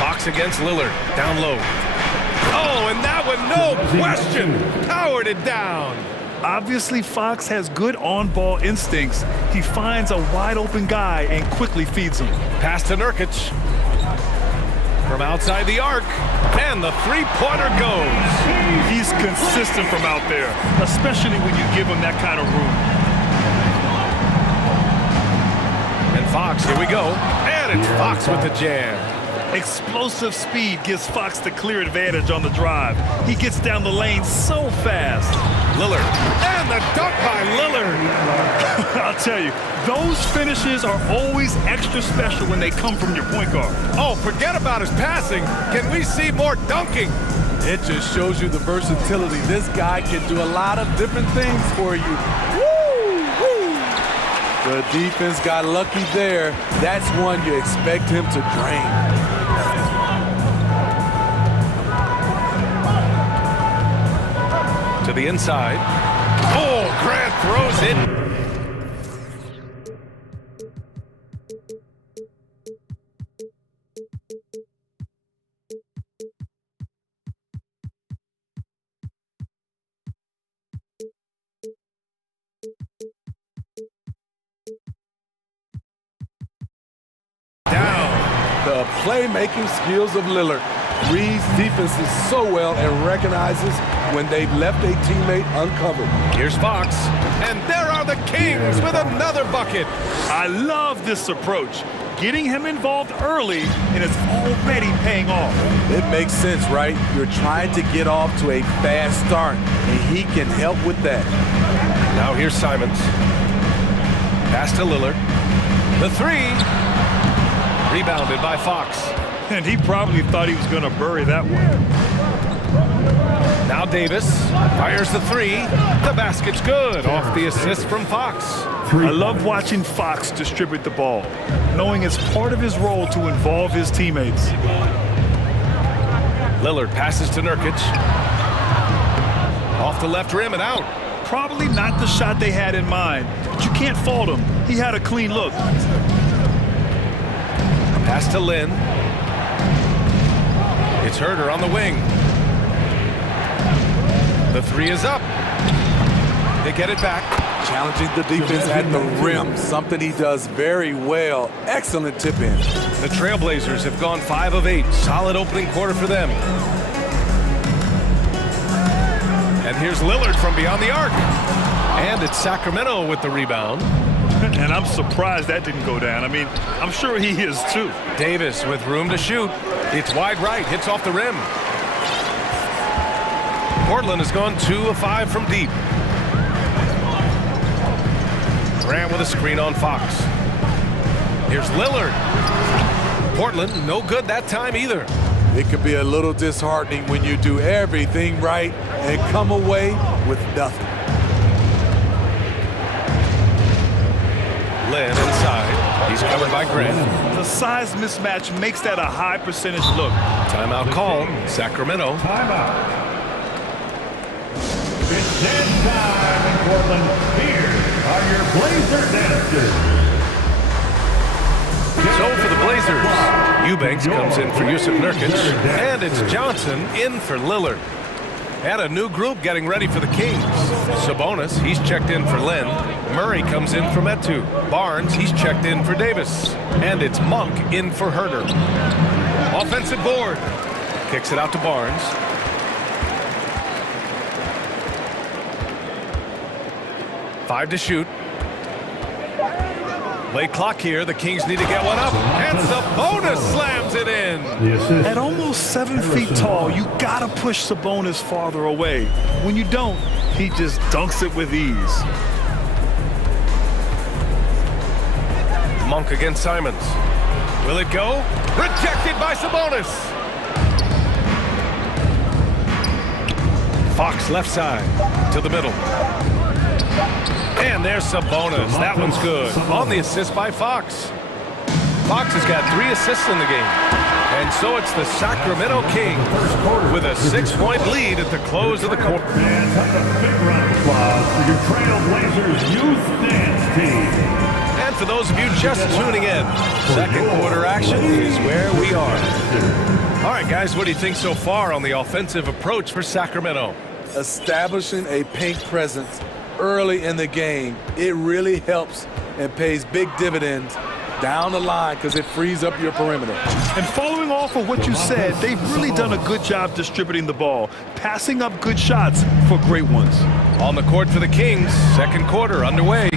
Fox against Lillard, down low. Oh, and that one, no question, powered it down. Obviously, Fox has good on-ball instincts. He finds a wide-open guy and quickly feeds him. Pass to Nurkic. From outside the arc, and the three-pointer goes. He's consistent from out there, especially when you give him that kind of room. And Fox, here we go. And it's Fox with the jam. Explosive speed gives Fox the clear advantage on the drive. He gets down the lane so fast. Lillard, and the dunk by Lillard. I'll tell you, those finishes are always extra special when they come from your point guard. Oh, forget about his passing. Can we see more dunking? It just shows you the versatility. This guy can do a lot of different things for you. Woo! Woo! The defense got lucky there. That's one you expect him to drain. To the inside. Oh, Grant throws it. The playmaking skills of Lillard. Reads defenses so well and recognizes when they've left a teammate uncovered. Here's Fox, and there are the Kings with another bucket. I love this approach. Getting him involved early, and it's already paying off. It makes sense, right? You're trying to get off to a fast start, and he can help with that. Now here's Simons. Pass to Lillard. The three. Rebounded by Fox. And he probably thought he was going to bury that one. Now Davis fires the three. The basket's good. Off the assist from Fox. I love watching Fox distribute the ball, knowing it's part of his role to involve his teammates. Lillard passes to Nurkic. Off the left rim and out. Probably not the shot they had in mind, but you can't fault him. He had a clean look. Pass to Lynn. It's Herder on the wing. The three is up. They get it back. Challenging the defense at the rim, something he does very well. Excellent tip in. The Trailblazers have gone 5 of 8. Solid opening quarter for them. And here's Lillard from beyond the arc. And it's Sacramento with the rebound. And I'm surprised that didn't go down. I mean, I'm sure he is too. Davis with room to shoot. It's wide right, hits off the rim. Portland has gone 2 of 5 from deep. Grant with a screen on Fox. Here's Lillard. Portland, no good that time either. It could be a little disheartening when you do everything right and come away with nothing. Lynn inside. He's covered by Grant. The size mismatch makes that a high percentage look. Timeout called. Sacramento. Timeout. It's dance time in Portland. Here are your Blazer dancers. So for the Blazers, Eubanks comes in for Yusuf Nurkic, and it's Johnson in for Lillard. And a new group getting ready for the Kings. Sabonis, he's checked in for Lynn. Murray comes in for Metu. Barnes, he's checked in for Davis. And it's Monk in for Herter. Offensive board. Kicks it out to Barnes. Five to shoot. Late clock here. The Kings need to get one up. And Sabonis slams it in. At almost 7 feet tall, you gotta push Sabonis farther away. When you don't, he just dunks it with ease. Monk against Simons. Will it go? Rejected by Sabonis. Fox left side to the middle. And there's Sabonis. That one's good. On the assist by Fox. Fox has got 3 assists in the game. And so it's the Sacramento Kings with a 6-point lead at the close of the quarter. And a big round of applause for your Trailblazers youth dance team. And for those of you just tuning in, second quarter action is where we are. All right, guys, what do you think so far on the offensive approach for Sacramento? Establishing a paint presence early in the game, it really helps and pays big dividends down the line because it frees up your perimeter. And following off of what you said, they've really done a good job distributing the ball, passing up good shots for great ones. On the court for the Kings, second quarter underway.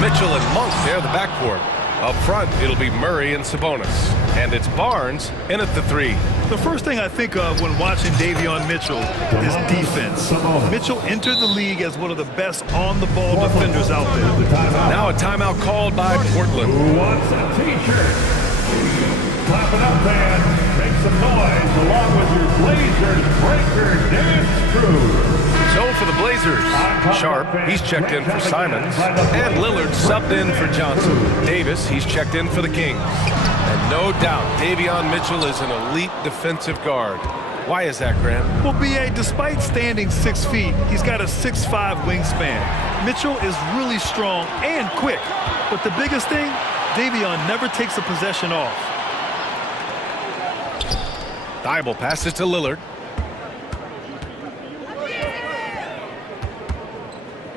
Mitchell and Monk, they're the backcourt. Up front, it'll be Murray and Sabonis. And it's Barnes in at the 3. The first thing I think of when watching Davion Mitchell is defense. Mitchell entered the league as one of the best on-the-ball defenders out there. Now a timeout called by Portland. Who wants a T-shirt? Clap it up, man. Make some noise along with your Blazers Breaker Dance crew. So for the Blazers, Sharp, he's checked in for Simons. And Lillard subbed in for Johnson. Davis, he's checked in for the Kings. And no doubt, Davion Mitchell is an elite defensive guard. Why is that, Grant? Well, B.A., despite standing 6 feet, he's got a 6'5" wingspan. Mitchell is really strong and quick. But the biggest thing, Davion never takes a possession off. Thibault passes to Lillard.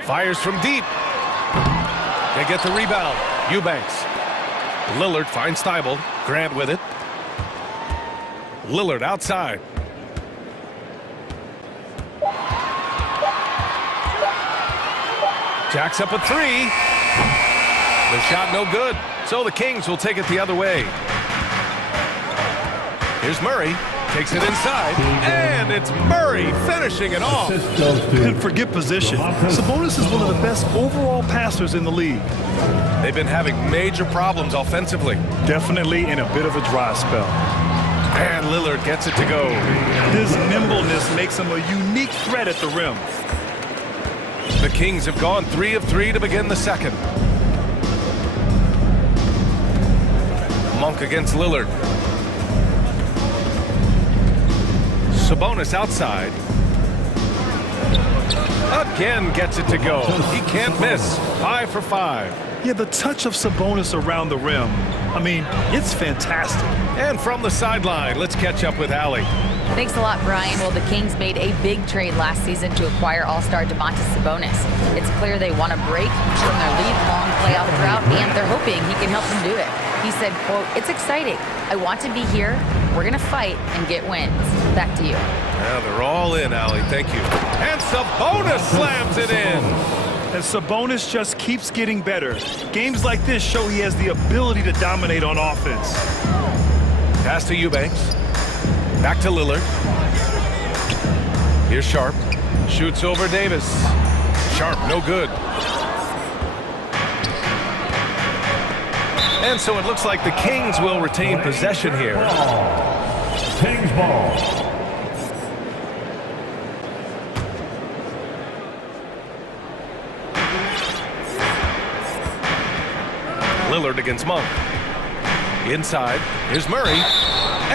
Fires from deep. They get the rebound. Eubanks. Lillard finds Thibault. Grant with it. Lillard outside. Jacks up a 3. The shot no good. So the Kings will take it the other way. Here's Murray. Takes it inside, and it's Murray finishing it off. And forget position. Sabonis is one of the best overall passers in the league. They've been having major problems offensively. Definitely in a bit of a dry spell. And Lillard gets it to go. His nimbleness makes him a unique threat at the rim. The Kings have gone 3 of 3 to begin the second. Monk against Lillard. Sabonis outside. Again gets it to go. He can't miss. 5 for 5. Yeah, the touch of Sabonis around the rim. I mean, it's fantastic. And from the sideline, let's catch up with Allie. Thanks a lot, Brian. Well, the Kings made a big trade last season to acquire all-star Domantas Sabonis. It's clear they want to break from their league-long playoff drought, and they're hoping he can help them do it. He said, quote, "It's exciting. I want to be here. We're going to fight and get wins." Back to you. Yeah, they're all in, Allie. Thank you. And Sabonis slams it in. And Sabonis just keeps getting better. Games like this show he has the ability to dominate on offense. Pass to Eubanks. Back to Lillard. Here's Sharp. Shoots over Davis. Sharp, no good. And so it looks like the Kings will retain possession here. Kings ball. Lillard against Monk. Inside, here's Murray.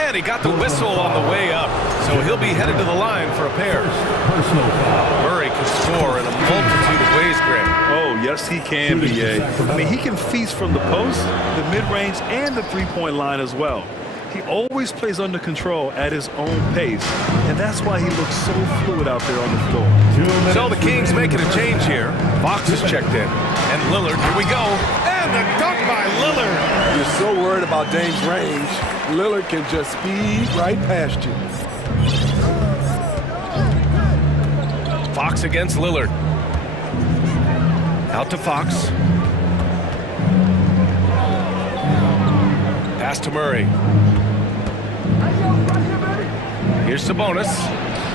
And he got the whistle on the way up. So he'll be headed to the line for a pair. Murray can score in a multitude of ways, Graham. Oh, yes, he can, B.A. I mean, he can feast from the post, the mid-range, and the three-point line as well. He always plays under control at his own pace, and that's why he looks so fluid out there on the floor. So the Kings making a change here. Fox is checked in. And Lillard, here we go. And the dunk by Lillard. You're so worried about Dame's range, Lillard can just speed right past you. Fox against Lillard. Out to Fox. Pass to Murray. Here's Sabonis.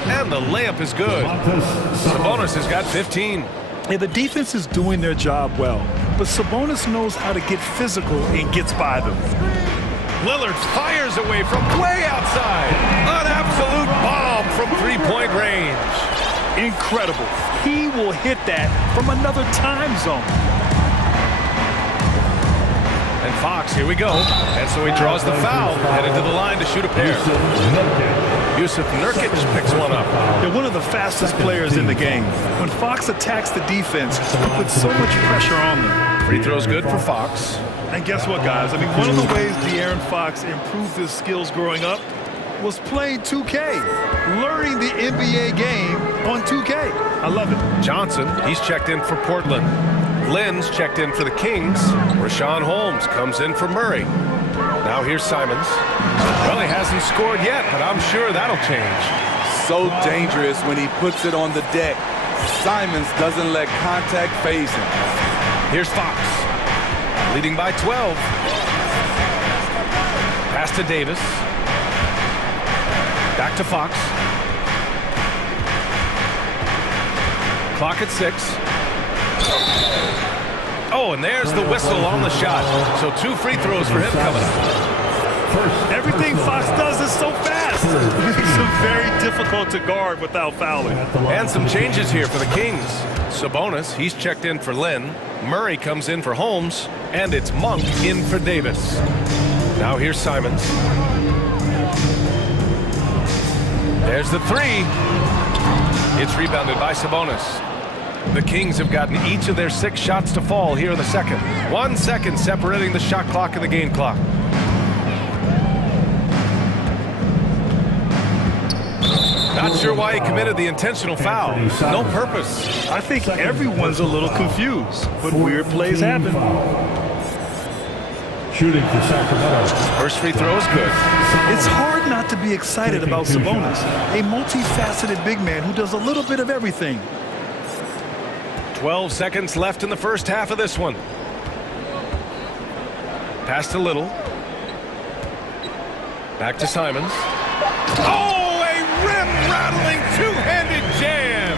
And the layup is good. Sabonis has got 15. Yeah, the defense is doing their job well, but Sabonis knows how to get physical and gets by them. Lillard fires away from way outside. An absolute bomb from three-point range. Incredible. He will hit that from another time zone. And Fox, here we go. And so he draws the foul, headed to the line to shoot a pair. Yusuf Nurkic picks one up. They're one of the fastest players in the game. When Fox attacks the defense, he puts so much pressure on them. Free throw's good for Fox. And guess what, guys? I mean, one of the ways De'Aaron Fox improved his skills growing up was playing 2K, learning the NBA game on 2K. I love it. Johnson, he's checked in for Portland. Lynn's checked in for the Kings. Rashawn Holmes comes in for Murray. Now here's Simons. Well, he hasn't scored yet, but I'm sure that'll change. So dangerous when he puts it on the deck. Simons doesn't let contact phase him. Here's Fox, leading by 12. Pass to Davis. Back to Fox. Clock at 6. Oh, and there's the whistle on the shot. So 2 free throws for him coming up. Everything Fox does is so fast. It makes him very difficult to guard without fouling. And some changes here for the Kings. Sabonis, he's checked in for Lynn. Murray comes in for Holmes. And it's Monk in for Davis. Now here's Simons. There's the 3. It's rebounded by Sabonis. The Kings have gotten each of their 6 shots to fall here in the second. 1 second separating the shot clock and the game clock. Not sure why he committed the intentional foul. No purpose. I think everyone's a little confused, but weird plays happen. Shooting for Sacramento. First free throw is good. It's hard not to be excited about Sabonis, a multifaceted big man who does a little bit of everything. 12 seconds left in the first half of this one. Pass to Little. Back to Simons. Oh, a rim-rattling two-handed jam!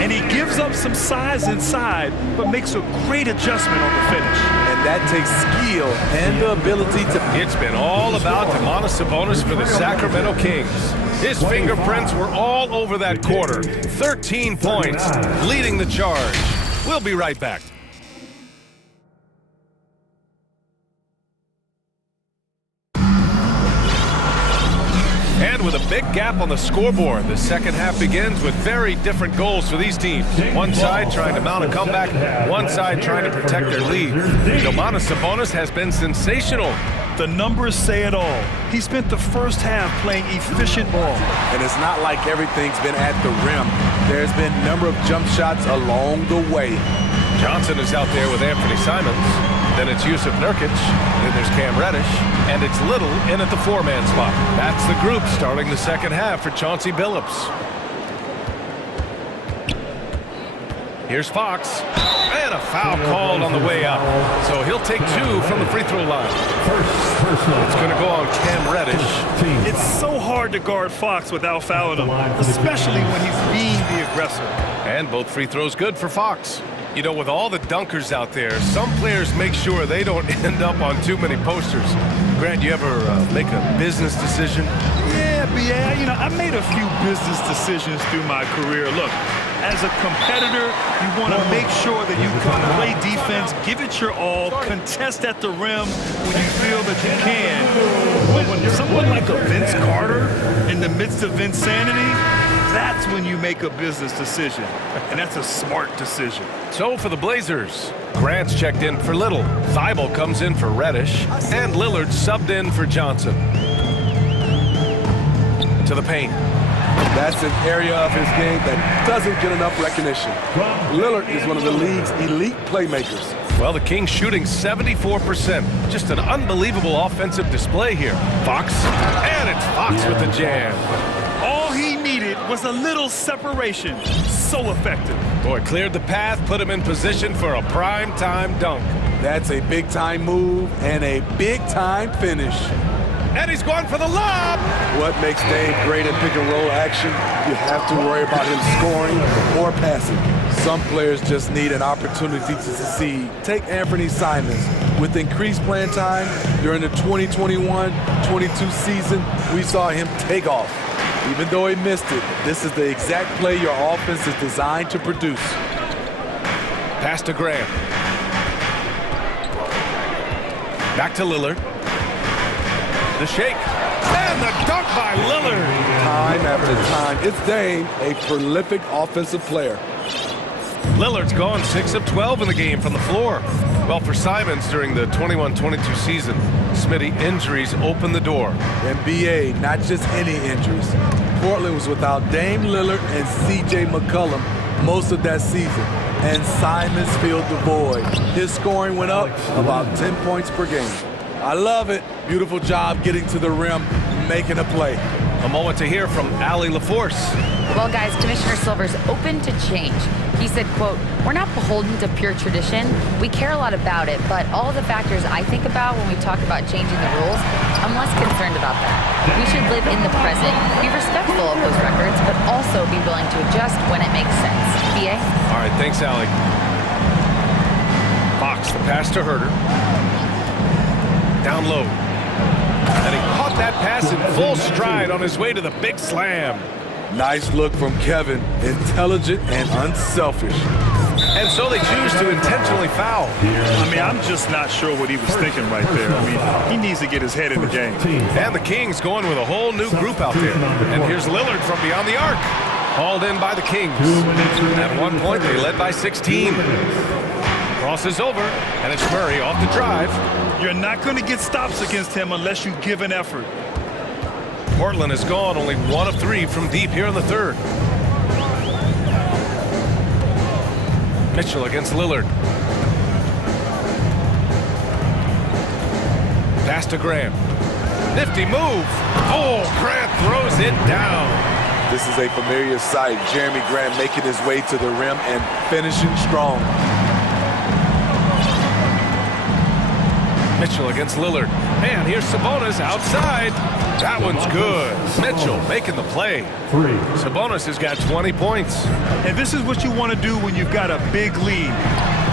And he gives up some size inside, but makes a great adjustment on the finish. And that takes skill and the ability to... It's been all about Domantas Sabonis for the Sacramento Kings. His fingerprints were all over that quarter. 13 points, leading the charge. We'll be right back. And with a big gap on the scoreboard, the second half begins with very different goals for these teams. One side trying to mount a comeback, one side trying to protect their lead. Domantas Sabonis has been sensational. The numbers say it all. He spent the first half playing efficient ball. And it's not like everything's been at the rim. There's been a number of jump shots along the way. Johnson is out there with Anthony Simons. Then it's Yusuf Nurkic. Then there's Cam Reddish. And it's Little in at the 4-man spot. That's the group starting the second half for Chauncey Billups. Here's Fox. And a foul called on the way out. So he'll take 2 from the free throw line. It's going to go on Cam Reddish. It's so hard to guard Fox without fouling him, especially when he's being the aggressor. And both free throws good for Fox. You know, with all the dunkers out there, some players make sure they don't end up on too many posters. Grant, you ever make a business decision? Yeah, B.A., you know, I made a few business decisions through my career. Look, as a competitor, you want to make sure that you can play defense, give it your all, contest at the rim when you feel that you can. When someone like a Vince Carter in the midst of insanity, that's when you make a business decision, and that's a smart decision. So for the Blazers, Grant's checked in for Little, Thibault comes in for Reddish, and Lillard subbed in for Johnson. To the paint. That's an area of his game that doesn't get enough recognition. Lillard is one of the league's elite playmakers. Well, the Kings shooting 74%. Just an unbelievable offensive display here. Fox, and it's Fox with the jam. All he needed was a little separation. So effective. Boy, cleared the path, put him in position for a prime-time dunk. That's a big-time move and a big-time finish. And he's going for the lob. What makes Dame great in pick-and-roll action? You have to worry about him scoring or passing. Some players just need an opportunity to succeed. Take Anthony Simons. With increased playing time during the 2021-22 season, we saw him take off. Even though he missed it, this is the exact play your offense is designed to produce. Pass to Graham. Back to Lillard. The shake. And the dunk by Lillard. Time after time, it's Dame, a prolific offensive player. Lillard's gone 6 of 12 in the game from the floor. Well, for Simons during the 21-22 season, Smitty, injuries opened the door. NBA, not just any injuries. Portland was without Dame Lillard and C.J. McCollum most of that season, and Simons filled the void. His scoring went up about 10 points per game. I love it. Beautiful job getting to the rim, making a play. A moment to hear from Allie LaForce. Well, guys, Commissioner Silver's open to change. He said, quote, "We're not beholden to pure tradition. We care a lot about it, but all of the factors I think about when we talk about changing the rules, I'm less concerned about that. We should live in the present, be respectful of those records, but also be willing to adjust when it makes sense." B.A.? All right, thanks, Allie. Fox, the pass to Herter. Down low. And he caught that pass in full stride on his way to the big slam. Nice look from Kevin, intelligent and unselfish. And so they choose to intentionally foul. I mean, I'm just not sure what he was thinking right there. I mean, he needs to get his head in the game. And the Kings going with a whole new group out there. And here's Lillard from beyond the arc. Hauled in by the Kings. At one point, they led by 16. Crosses over, and it's Murray off the drive. You're not going to get stops against him unless you give an effort. Portland has gone only 1 of 3 from deep here in the third. Mitchell against Lillard. Pass to Graham. Nifty move. Oh, Grant throws it down. This is a familiar sight. Jeremy Grant making his way to the rim and finishing strong. Mitchell against Lillard. And here's Sabonis outside. That one's good. Mitchell making the play. Sabonis has got 20 points. And this is what you want to do when you've got a big lead.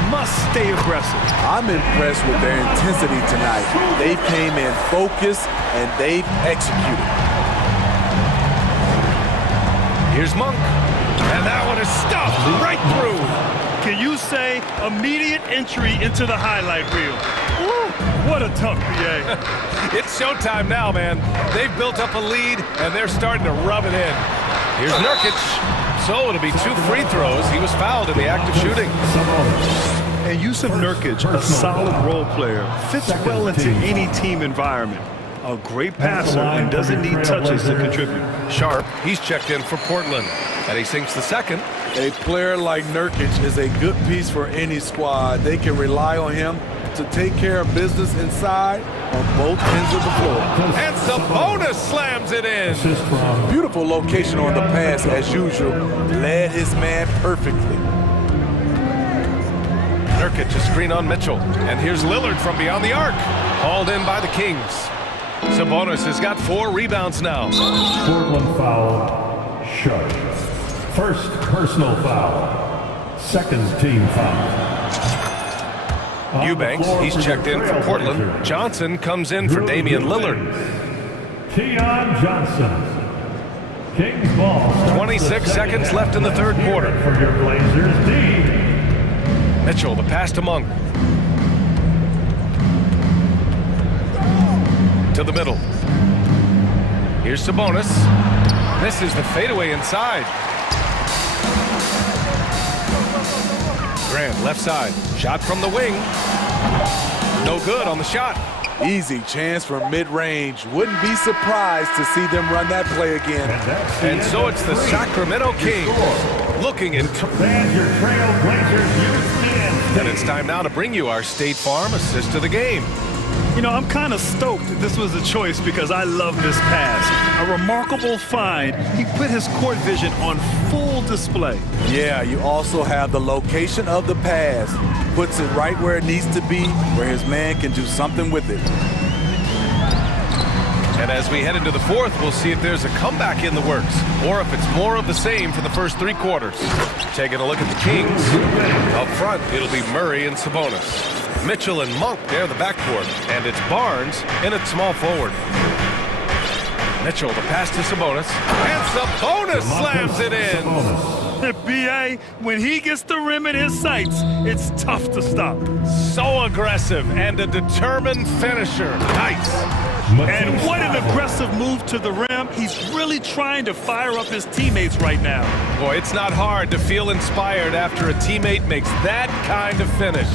Must stay aggressive. I'm impressed with their intensity tonight. They came in focused and they've executed. Here's Monk. And that one is stuffed right through. Can you say immediate entry into the highlight reel? Woo, what a tough BA. It's showtime now, man. They've built up a lead, and they're starting to rub it in. Here's Nurkic. So it'll be 2 free throws. He was fouled in the act of shooting. And Yusuf Nurkic, a solid role player, fits well into any team environment. A great passer and doesn't need touches to contribute. Sharp, he's checked in for Portland, and he sinks the second. A player like Nurkic is a good piece for any squad. They can rely on him to take care of business inside on both ends of the floor. And Sabonis slams it in. Beautiful location on the pass as usual. Led his man perfectly. Nurkic, a screen on Mitchell. And here's Lillard from beyond the arc. Hauled in by the Kings. Sabonis has got 4 rebounds now. Portland foul, Sharp. First personal foul. Second team foul. Eubanks, he's checked in for Portland. Johnson comes in for Damian Lillard. Keon Johnson. Kings ball. 26 seconds left in the third quarter. For your Blazers, D. Mitchell, the pass to Monk. To the middle. Here's Sabonis. Misses the fadeaway inside. Grant, left side. Shot from the wing. No good on the shot. Easy chance from mid-range. Wouldn't be surprised to see them run that play again. And so it's the Sacramento Kings looking at... And it's time now to bring you our State Farm assist of the game. You know, I'm kind of stoked this was a choice because I love this pass. A remarkable find. He put his court vision on full display. Yeah, you also have the location of the pass. Puts it right where it needs to be, where his man can do something with it. And as we head into the fourth, we'll see if there's a comeback in the works, or if it's more of the same for the first three quarters. Taking a look at the Kings. Up front, it'll be Murray and Sabonis. Mitchell and Monk, they're the backcourt. And it's Barnes in at small forward. Mitchell, the pass to Sabonis. And Sabonis slams it in. B.A., when he gets the rim in his sights, it's tough to stop. So aggressive and a determined finisher. Nice. And what an aggressive move to the rim. He's really trying to fire up his teammates right now. Boy, it's not hard to feel inspired after a teammate makes that kind of finish.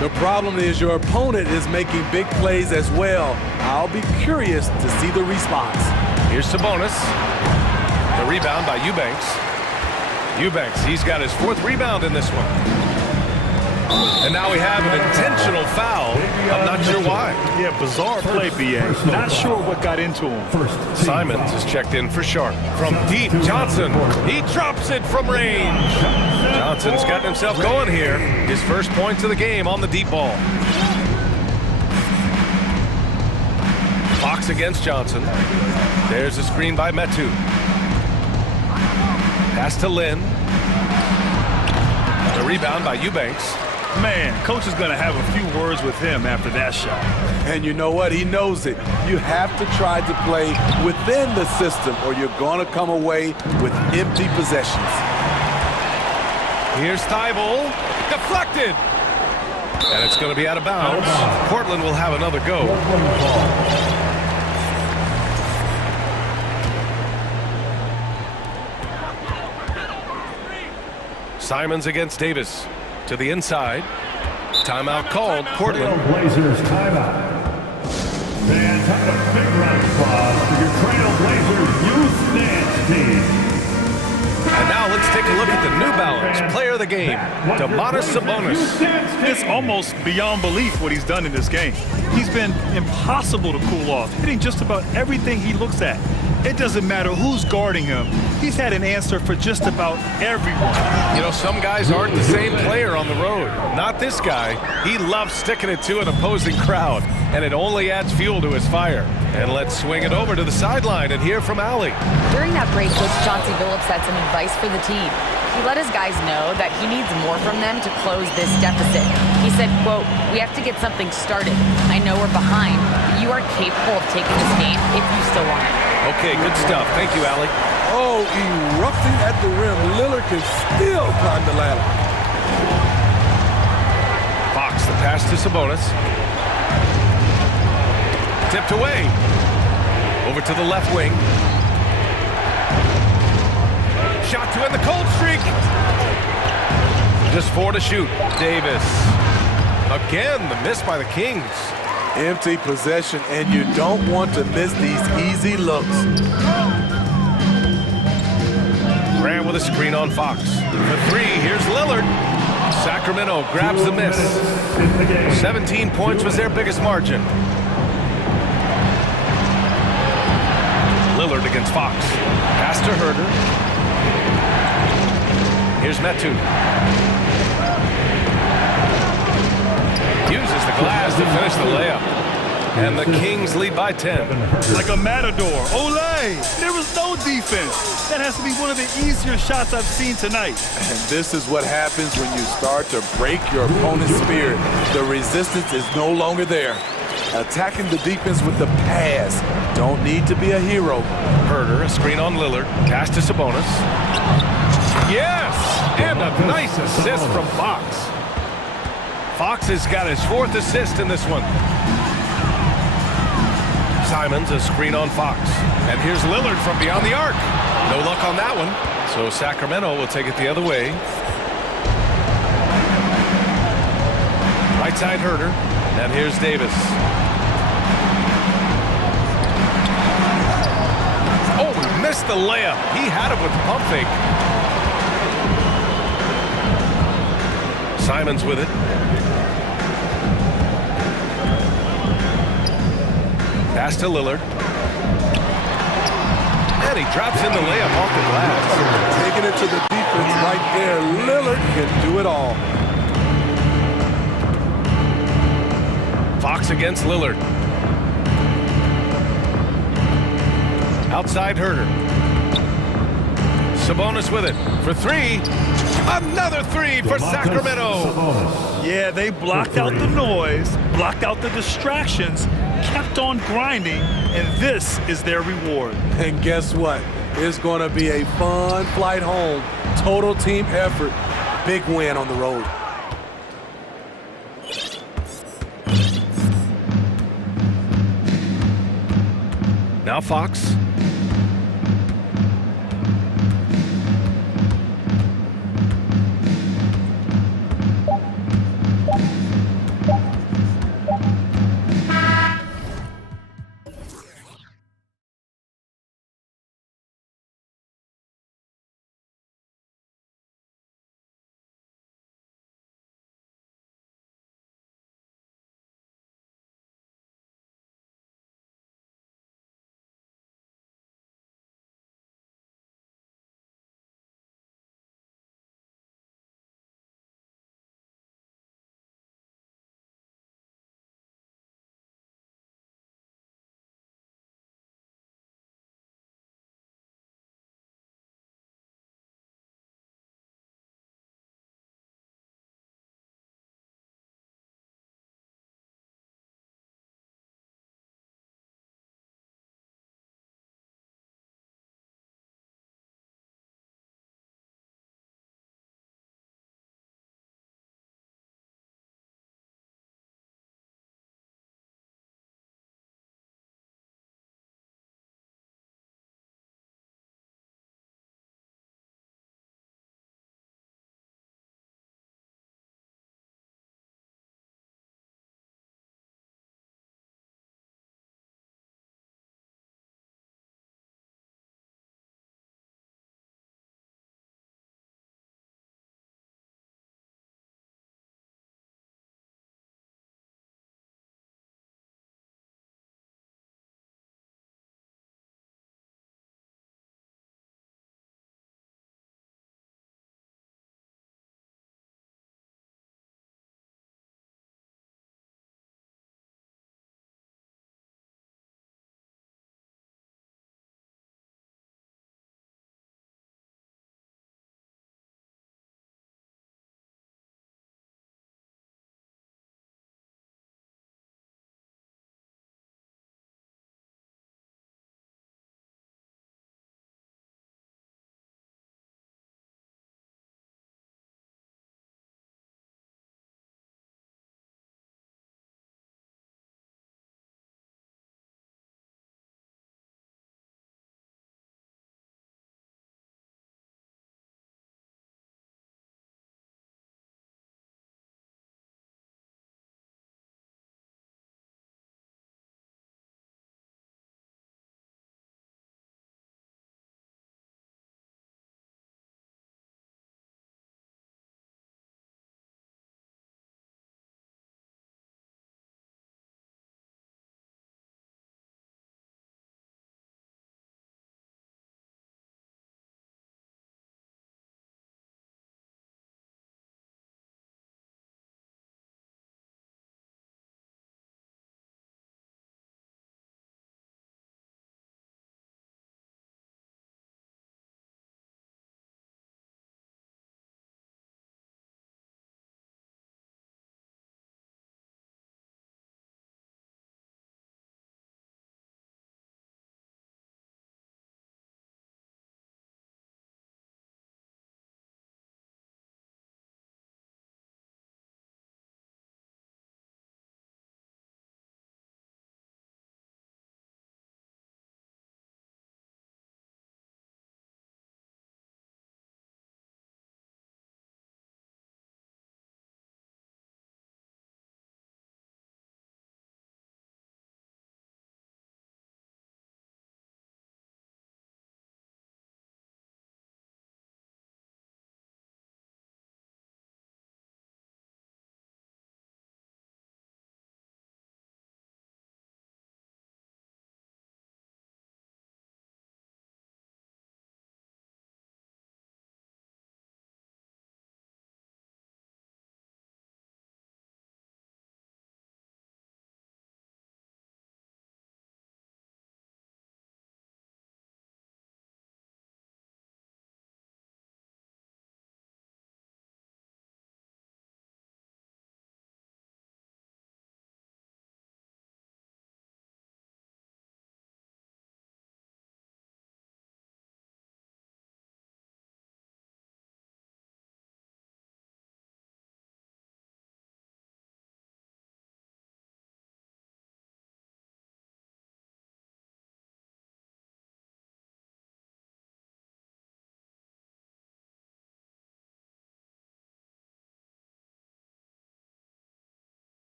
The problem is your opponent is making big plays as well. I'll be curious to see the response. Here's Sabonis. The rebound by Eubanks. Eubanks, he's got his fourth rebound in this one. And now we have an intentional foul. I'm not sure why. Yeah, bizarre play, B.A. Not sure what got into him. Simons is checked in for Sharp. From deep, Johnson. He drops it from range. Johnson's gotten himself going here. His first points of the game on the deep ball. Fox against Johnson. There's a screen by Metu. Pass to Lynn. The rebound by Eubanks. Man, coach is going to have a few words with him after that shot. And you know what? He knows it. You have to try to play within the system or you're going to come away with empty possessions. Here's Thibault. Deflected. And it's going to be out of bounds. Portland will have another go. Simons against Davis. To the inside. Timeout called. Portland. Blazers timeout. And a big round of applause for your Trailblazers youth dance team. And now let's take a look at the New Balance player of the game, Domantas Sabonis. It's almost beyond belief what he's done in this game. He's been impossible to cool off, hitting just about everything he looks at. It doesn't matter who's guarding him. He's had an answer for just about everyone. You know, some guys aren't the same player on the road. Not this guy. He loves sticking it to an opposing crowd, and it only adds fuel to his fire. And let's swing it over to the sideline and hear from Allie. During that break, Coach Chauncey Billups had some advice for the team. He let his guys know that he needs more from them to close this deficit. He said, quote, "We have to get something started. I know we're behind, but you are capable of taking this game if you still want it." Okay, good stuff. Thank you, Allie. Oh, erupting at the rim. Lillard can still climb the ladder. Fox, the pass to Sabonis. Tipped away. Over to the left wing. Shot to end the cold streak. Just 4 to shoot. Davis. Again, the miss by the Kings. Empty possession, and you don't want to miss these easy looks. Grant with a screen on Fox. For 3, here's Lillard. Sacramento grabs the miss. 17 points was their biggest margin. Lillard against Fox. Pass to Herder. Here's Metu. Uses the glass to finish the layup. And the Kings lead by 10. Like a matador. Olay! There was no defense. That has to be one of the easier shots I've seen tonight. And this is what happens when you start to break your opponent's spirit. The resistance is no longer there. Attacking the defense with the pass. Don't need to be a hero. Herder, a screen on Lillard. Pass to Sabonis. Yes! And a nice assist from Fox. Fox has got his 4th assist in this one. Simons, a screen on Fox. And here's Lillard from beyond the arc. No luck on that one. So Sacramento will take it the other way. Right side Herder. And here's Davis. Oh, he missed the layup. He had it with the pump fake. Simons with it. Pass to Lillard. And he drops in the layup off the glass. Taking it to the defense right there. Lillard can do it all. Fox against Lillard. Outside Herder. Sabonis with it for 3. Another 3 for Sacramento. Yeah, they blocked out the noise, blocked out the distractions, kept on grinding, and this is their reward. And guess what? It's going to be a fun flight home. Total team effort. Big win on the road. Now Fox.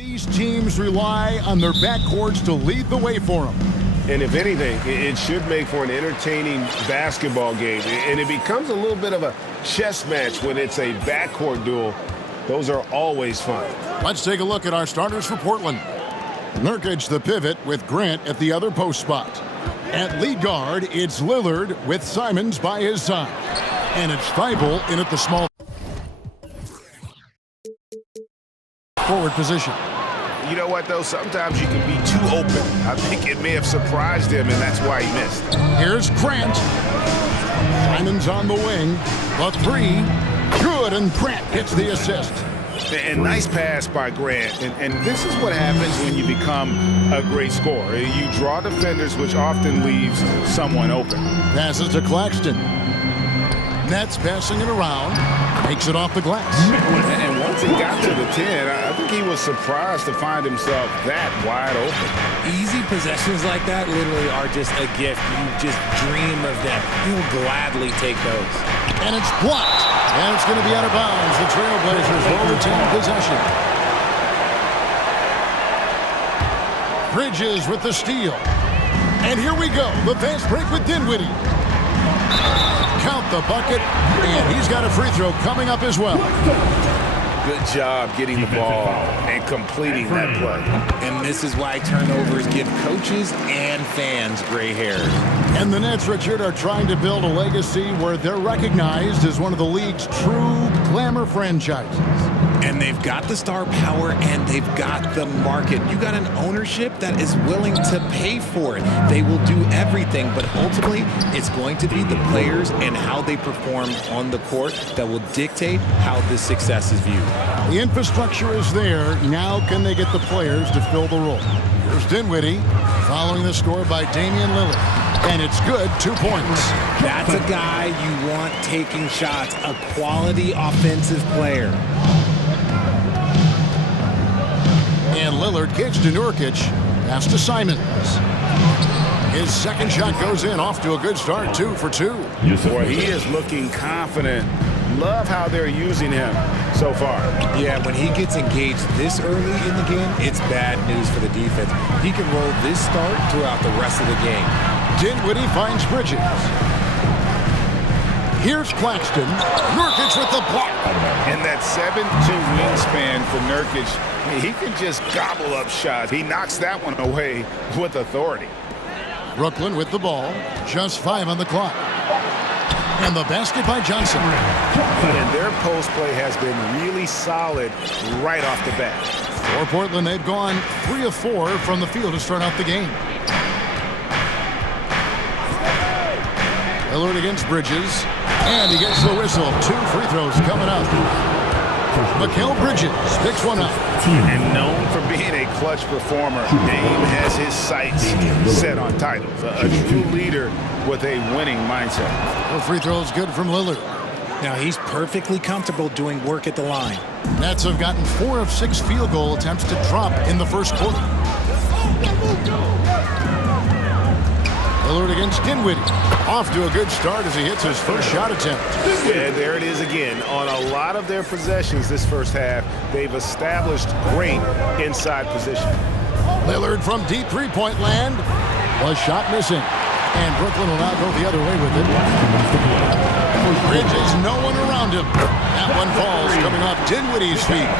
These teams rely on their backcourts to lead the way for them. And if anything, it should make for an entertaining basketball game. And it becomes a little bit of a chess match when it's a backcourt duel. Those are always fun. Let's take a look at our starters for Portland. Nurkic, the pivot, with Grant at the other post spot. At lead guard, it's Lillard with Simons by his side. And it's Thibault in at the small forward position. You know what, though? Sometimes you can be too open. I think it may have surprised him, and that's why he missed. Here's Grant. Simons on the wing. The three. Good, and Grant gets the assist. And nice pass by Grant. And this is what happens when you become a great scorer. You draw defenders, which often leaves someone open. Passes to Claxton. Nets passing it around. Makes it off the glass. And once he got to the 10, I think he was surprised to find himself that wide open. Easy possessions like that literally are just a gift. You just dream of them. You'll gladly take those. And it's blocked. And it's going to be out of bounds. The Trailblazers will retain possession. Bridges with the steal. And here we go. The fast break with Dinwiddie. Count the bucket. And he's got a free throw coming up as well. Good job getting the ball and completing that play. And this is why turnovers give coaches and fans gray hair. And the Nets, Richard, are trying to build a legacy where they're recognized as one of the league's true glamour franchises. And they've got the star power and they've got the market. You got an ownership that is willing to pay for it. They will do everything, but ultimately it's going to be the players and how they perform on the court that will dictate how this success is viewed. The infrastructure is there. Now can they get the players to fill the role? Here's Dinwiddie following the score by Damian Lillard. And it's good, 2 points. That's a guy you want taking shots, a quality offensive player. And Lillard kicks to Nurkic, pass to Simons. His second shot goes in, off to a good start, 2 for 2. Boy, he is looking confident. Love how they're using him so far. Yeah, when he gets engaged this early in the game, it's bad news for the defense. He can roll this start throughout the rest of the game. Dinwiddie finds Bridges. Here's Claxton. Nurkic with the block. And that 7'2" wingspan for Nurkic, he can just gobble up shots. He knocks that one away with authority. Brooklyn with the ball. Just 5 on the clock. And the basket by Johnson. And their post play has been really solid right off the bat. For Portland, they've gone 3 of 4 from the field to start off the game. Lillard against Bridges. And he gets the whistle. 2 free throws coming up. Mikal Bridges picks one up. And known for being a clutch performer, Dame has his sights set on titles. A true leader with a winning mindset. The free throw is good from Lillard. Now he's perfectly comfortable doing work at the line. Nets have gotten 4 of 6 field goal attempts to drop in the first quarter. Lillard against Dinwiddie. Off to a good start as he hits his first shot attempt. Yeah, there it is again. On a lot of their possessions this first half, they've established great inside position. Lillard from deep three-point land. Was shot missing. And Brooklyn will now go the other way with it. Bridges, no one around him. That one falls coming off Dinwiddie's feet.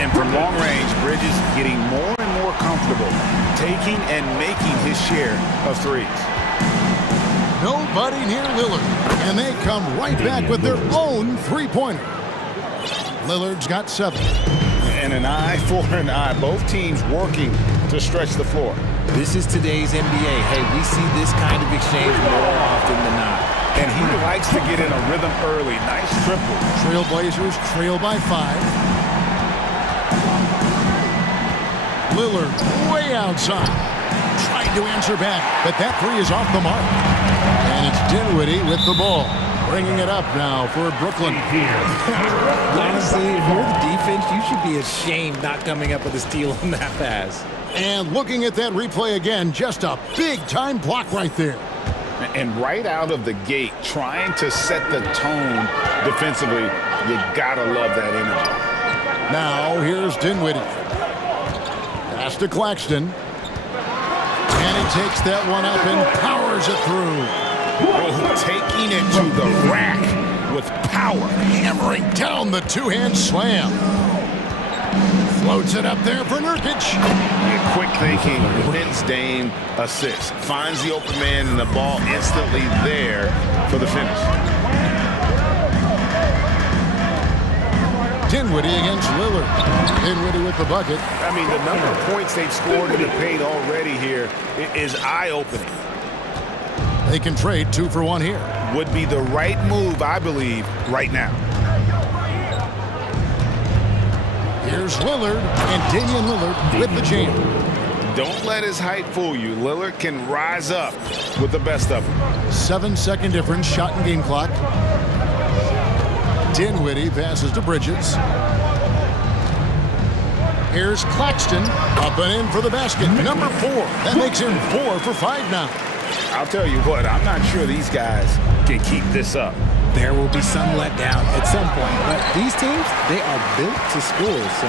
And from long range, Bridges getting more and more comfortable, taking and making his share of threes. Nobody near Lillard, and they come right back with their own three-pointer. Lillard's got 7. And an eye for an eye. Both teams working to stretch the floor. This is today's NBA. Hey, we see this kind of exchange more often than not. And he likes to get in a rhythm early. Nice triple. Trailblazers trail by 5. Lillard way outside. Trying to answer back, but that 3 is off the mark. And it's Dinwiddie with the ball. Bringing it up now for Brooklyn. Honestly, if you're the defense, you should be ashamed not coming up with a steal on that pass. And looking at that replay again, just a big-time block right there. And right out of the gate, trying to set the tone defensively, you gotta love that energy. Now, here's Dinwiddie. Pass to Claxton. And he takes that one up and powers it through. Oh, taking it to the rack with power. Hammering down the two-hand slam. Floats it up there for Nurkic. Quick thinking, wins Dame assist. Finds the open man and the ball instantly there for the finish. Dinwiddie against Lillard. Dinwiddie with the bucket. I mean, the number of points they've scored in the paint already here is eye-opening. They can trade 2 for 1 here. Would be the right move, I believe, right now. Here's Lillard, and Damian Lillard with the jam. Don't let his height fool you. Lillard can rise up with the best of them. 7-second difference, shot and game clock. Dinwiddie passes to Bridges. Here's Claxton, up and in for the basket. Number 4. That makes him 4 for 5 now. I'll tell you what, I'm not sure these guys can keep this up. There will be some letdown at some point, but these teams, they are built to score, so.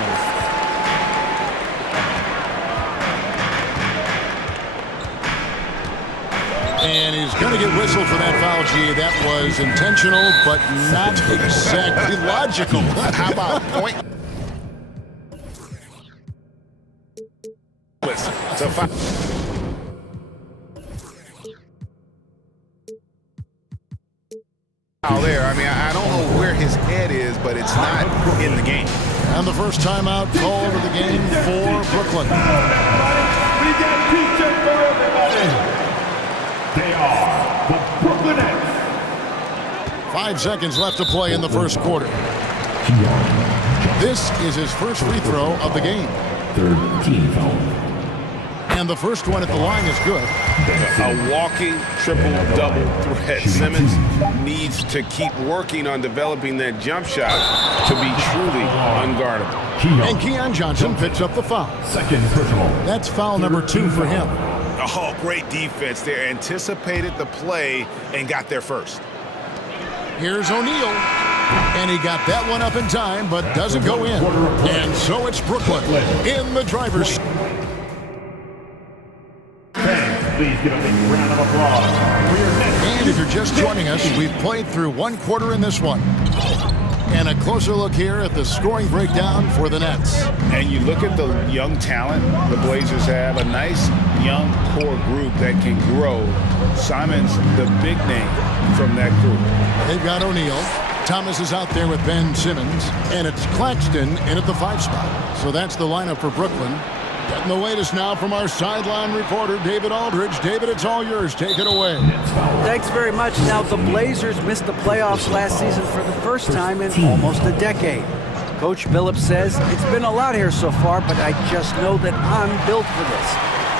And he's going to get whistled for that foul, G. That was intentional, but not exactly logical. How about point? It's a foul. There. I mean, I don't know where his head is, but it's not in the game. And the first timeout called of the game for Brooklyn. We got pizza for everybody. They are the Brooklyn Nets. 5 seconds left to play in the first quarter. This is his first free throw of the game. Third team foul. And the first one at the line is good. A walking triple-double threat. Simmons needs to keep working on developing that jump shot to be truly unguardable. And Keon Johnson picks up the foul. Second personal. That's foul number 2 for him. Oh, great defense there. Anticipated the play and got there first. Here's O'Neal. And he got that one up in time, but doesn't go in. And so it's Brooklyn in the driver's seat. Please give a big round of applause for your next. And if you're just joining us, we've played through 1 quarter in this one. And a closer look here at the scoring breakdown for the Nets. And you look at the young talent the Blazers have, a nice young core group that can grow. Simon's the big name from that group. They've got O'Neal. Thomas is out there with Ben Simmons. And it's Claxton in at the 5 spot. So that's the lineup for Brooklyn. Getting the latest now from our sideline reporter, David Aldridge. David, it's all yours. Take it away. Thanks very much. Now, the Blazers missed the playoffs last season for the first time in almost a decade. Coach Billups says, it's been a lot here so far, but I just know that I'm built for this.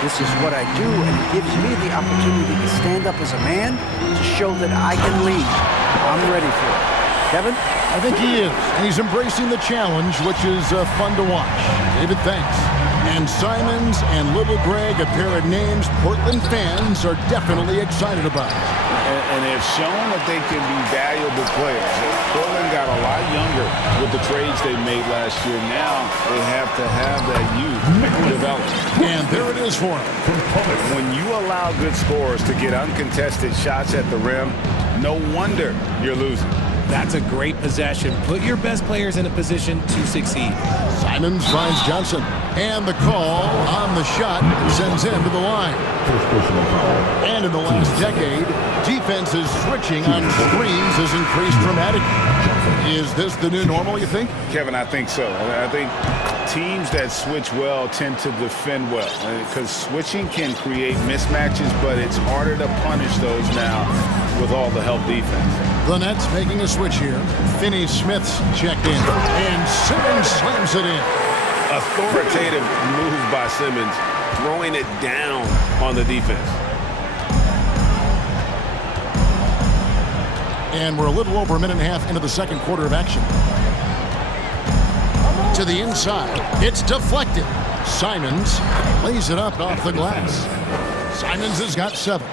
This is what I do, and it gives me the opportunity to stand up as a man to show that I can lead. I'm ready for it. Kevin? I think he is, and he's embracing the challenge, which is fun to watch. David, thanks. And Simons and Little Greg, a pair of names Portland fans are definitely excited about. And they've shown that they can be valuable players. Portland got a lot younger with the trades they made last year. Now they have to have that youth develop. And there it is for them. When you allow good scorers to get uncontested shots at the rim, no wonder you're losing. That's a great possession. Put your best players in a position to succeed. Simons finds Johnson. And the call on the shot sends him to the line. And in the last decade, defenses switching on screens has increased dramatically. Is this the new normal, you think? Kevin, I think so. I think teams that switch well tend to defend well. Because switching can create mismatches, but it's harder to punish those now with all the help defense. The Nets making a switch here. Finney-Smith's checked in. And Simmons slams it in. Authoritative move by Simmons, throwing it down on the defense. And we're a little over a minute and a half into the second quarter of action. To the inside. It's deflected. Simons lays it up off the glass. Simons has got 7.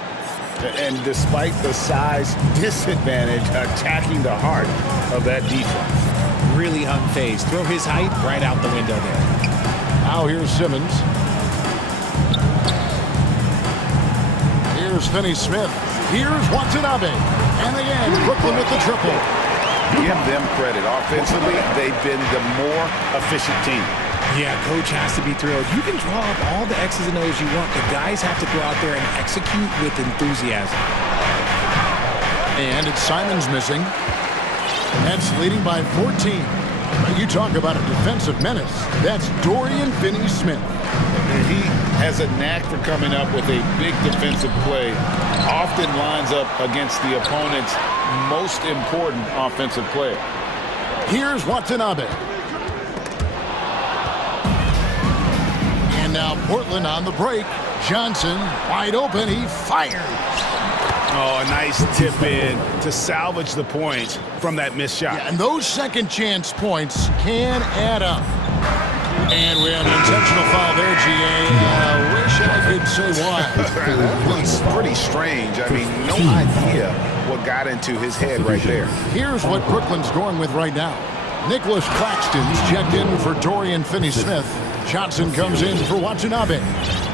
And despite the size disadvantage, attacking the heart of that defense. Really unfazed. Throw his height right out the window there. Now here's Simmons. Here's Finney-Smith. Here's Watanabe. And again, Brooklyn with the triple. Give them credit. Offensively, they've been the more efficient team. Yeah, coach has to be thrilled. You can draw up all the X's and O's you want, but guys have to go out there and execute with enthusiasm. And it's Simons missing. Nets leading by 14. You talk about a defensive menace. That's Dorian Finney-Smith. He has a knack for coming up with a big defensive play. Often lines up against the opponent's most important offensive player. Here's Watanabe. And now Portland on the break. Johnson wide open. He fires. Oh, a nice tip in to salvage the points from that missed shot. Yeah, and those second chance points can add up. And we have an intentional foul there, GA. Wish I could say why. That was pretty strange. I mean, no idea what got into his head right there. Here's what Brooklyn's going with right now. Nicholas Claxton's checked in for Dorian Finney-Smith. Johnson comes in for Watanabe.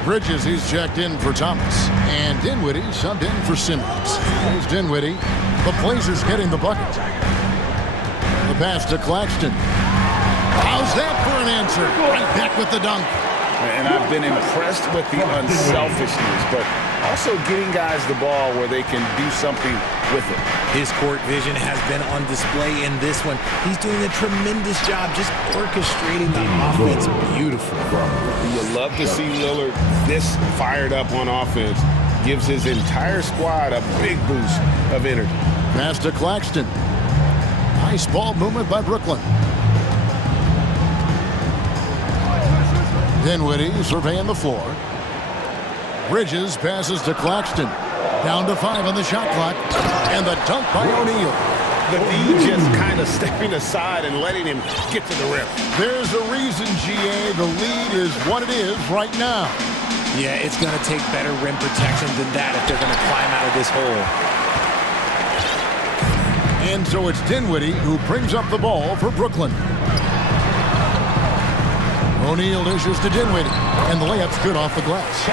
Bridges, he's checked in for Thomas. And Dinwiddie subbed in for Simmons. Here's Dinwiddie. The Blazers getting the bucket. The pass to Claxton. How's that for an answer? Right back with the dunk. And I've been impressed with the unselfishness, but also getting guys the ball where they can do something with it. His court vision has been on display in this one. He's doing a tremendous job just orchestrating the offense beautifully. You love to see Lillard this fired up on offense. Gives his entire squad a big boost of energy. Pass to Claxton. Nice ball movement by Brooklyn. Dinwiddie surveying the floor. Bridges passes to Claxton. Down to 5 on the shot clock. And the dunk by O'Neal. The D just kind of stepping aside and letting him get to the rim. There's a reason, GA. The lead is what it is right now. Yeah, it's going to take better rim protection than that if they're going to climb out of this hole. And so it's Dinwiddie who brings up the ball for Brooklyn. O'Neal dishes to Dinwiddie, and the layup's good off the glass.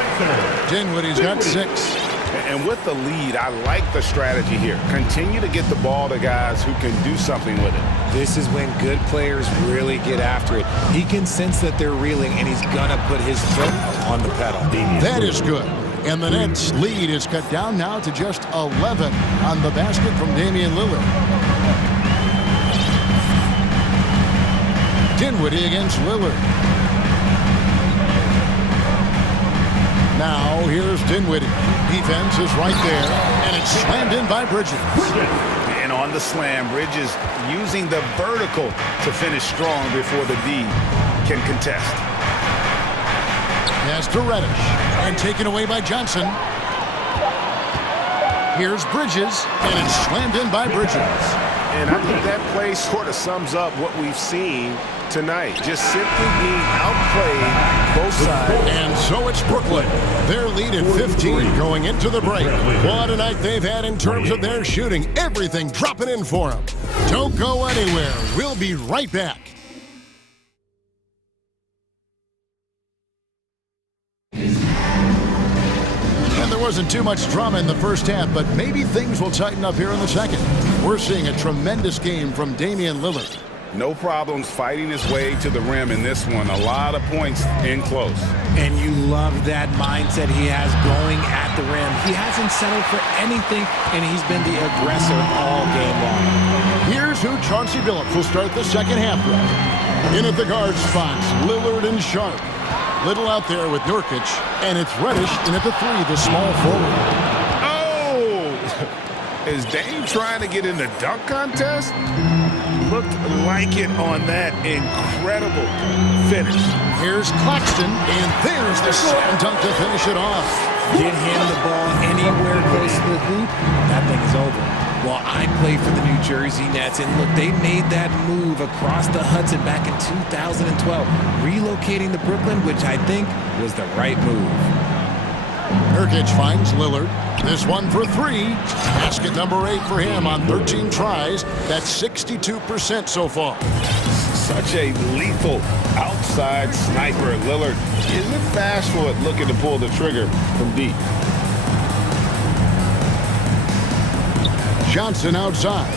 Dinwiddie's got 6. And with the lead, I like the strategy here. Continue to get the ball to guys who can do something with it. This is when good players really get after it. He can sense that they're reeling, and he's going to put his foot on the pedal. That is good. And the Nets' lead is cut down now to just 11 on the basket from Damian Lillard. Dinwiddie against Lillard. Now, here's Dinwiddie. Defense is right there, and it's slammed in by Bridges. And on the slam, Bridges using the vertical to finish strong before the D can contest. Pass to Reddish, and taken away by Johnson. Here's Bridges, and it's slammed in by Bridges. And I think that play sort of sums up what we've seen tonight. Just simply being outplayed both sides. And so it's Brooklyn. Their lead at 15 going into the break. What a night they've had in terms of their shooting. Everything dropping in for them. Don't go anywhere. We'll be right back. And there wasn't too much drama in the first half, but maybe things will tighten up here in the second. We're seeing a tremendous game from Damian Lillard. No problems fighting his way to the rim in this one. A lot of points in close. And you love that mindset he has going at the rim. He hasn't settled for anything, and he's been the aggressor all game long. Here's who Chauncey Billups will start the second half with. In at the guard spots, Lillard and Sharp. Little out there with Nurkic, and it's Reddish in at the 3, the small forward. Oh! Is Dame trying to get in the dunk contest? Looked like it on that incredible finish. Here's Claxton, and there's the slam dunk to finish it off. Get him the ball anywhere close to the hoop, that thing is over. Well, I played for the New Jersey Nets, and look, they made that move across the Hudson back in 2012, relocating to Brooklyn, which I think was the right move. Nurkic finds Lillard. This one for 3. Basket number 8 for him on 13 tries. That's 62% so far. such a lethal outside sniper. Lillard isn't bashful at looking to pull the trigger from deep. Johnson outside.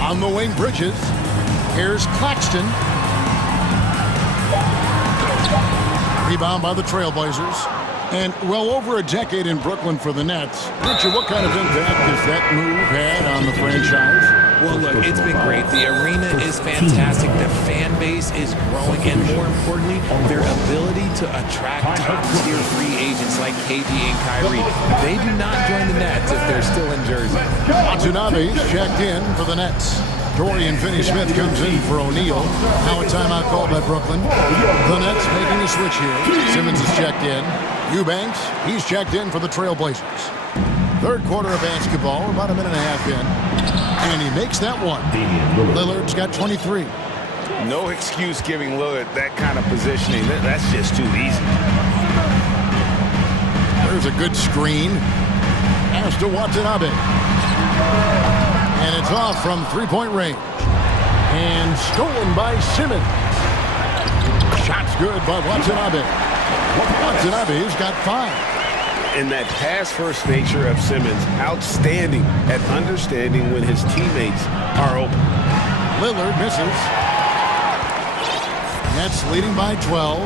On the wing, Bridges. Here's Claxton. Rebound by the Trailblazers. And well over a decade in Brooklyn for the Nets. Richard, what kind of impact has that move had on the franchise? Well, look, it's been great. The arena is fantastic. The fan base is growing. And more importantly, their ability to attract top-tier free agents like KD and Kyrie. They do not join the Nets if they're still in Jersey. Watanabe checked in for the Nets. Dorian Finney-Smith comes in for O'Neal. Now a timeout called by Brooklyn. The Nets making a switch here. Simmons is checked in. Eubanks, he's checked in for the Trailblazers. Third quarter of basketball, about a minute and a half in. And he makes that one. Lillard's got 23. No excuse giving Lillard that kind of positioning. That's just too easy. There's a good screen. Pass to Watanabe. And it's off from three-point range. And stolen by Simmons. Shot's good by Watanabe. Watanabe's got 5. And that pass-first nature of Simmons, outstanding at understanding when his teammates are open. Lillard misses. Nets leading by 12.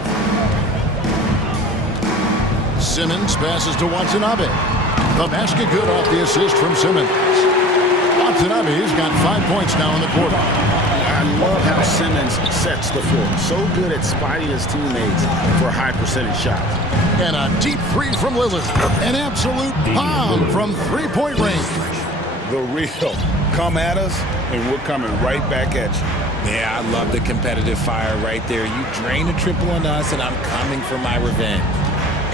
Simmons passes to Watanabe. The basket good off the assist from Simmons. Watanabe's got 5 points now in the quarter. I love how Simmons sets the floor. So good at spotting his teammates for high percentage shots. And a deep three from Lillard. An absolute bomb from three-point range. The real. Come at us, and we're coming right back at you. Yeah, I love the competitive fire right there. You drain a triple on us, and I'm coming for my revenge.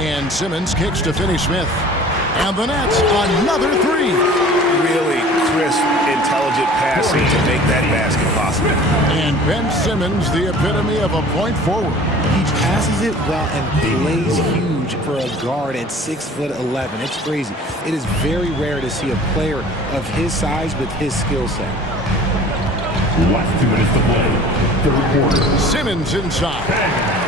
And Simmons kicks to Finney-Smith. And the Nets, another three. Really crisp, intelligent passing to make that basket possible. And Ben Simmons, the epitome of a point forward. He passes it well and plays huge for a guard at 6'11". It's crazy. It is very rare to see a player of his size with his skill set. Last 2 minutes to play. Third quarter. Simmons inside.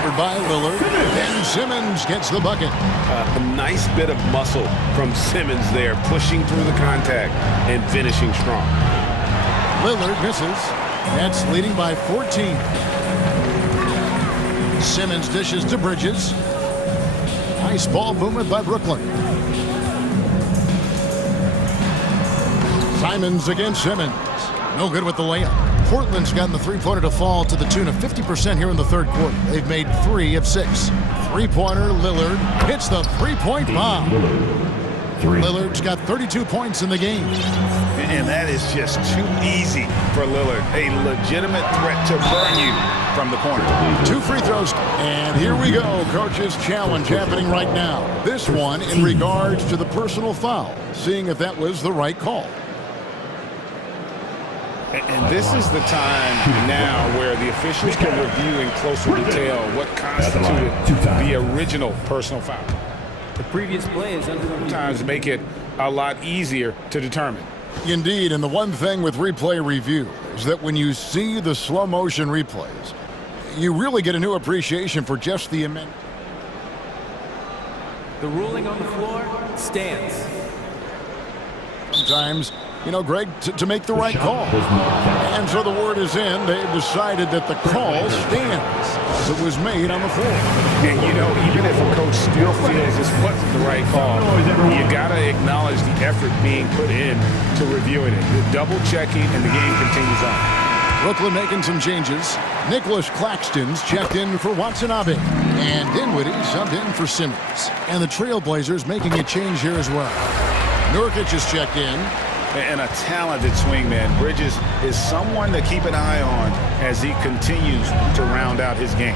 Covered by Lillard. Ben Simmons gets the bucket. A nice bit of muscle from Simmons there, pushing through the contact and finishing strong. Lillard misses. Nets leading by 14. Simmons dishes to Bridges. Nice ball movement by Brooklyn. Simons against Simmons. No good with the layup. Portland's gotten the three-pointer to fall to the tune of 50% here in the third quarter. They've made 3 of 6. Three-pointer, Lillard hits the three-point bomb. Lillard's got 32 points in the game. And that is just too easy for Lillard. A legitimate threat to burn you from the corner. 2 free throws. And here we go. Coach's challenge happening right now. This one in regards to the personal foul. Seeing if that was the right call. And this is the time now where the officials can review in closer detail what constituted the original personal foul. The previous play is under sometimes make it a lot easier to determine. Indeed, and the one thing with replay review is that when you see the slow motion replays, you really get a new appreciation for just the immense. The ruling on the floor stands. Sometimes, you know, Greg, to make the right call. And so the word is in. They've decided that the call stands as it was made on the floor. And, you know, even if a coach still feels this wasn't the right call, you got to acknowledge the effort being put in to reviewing it. The double-checking, and the game continues on. Brooklyn making some changes. Nicholas Claxton's checked in for Watanabe. And Dinwiddie subbed in for Simmons. And the Trailblazers making a change here as well. Nurkic is checked in. And a talented swingman. Bridges is someone to keep an eye on as he continues to round out his game.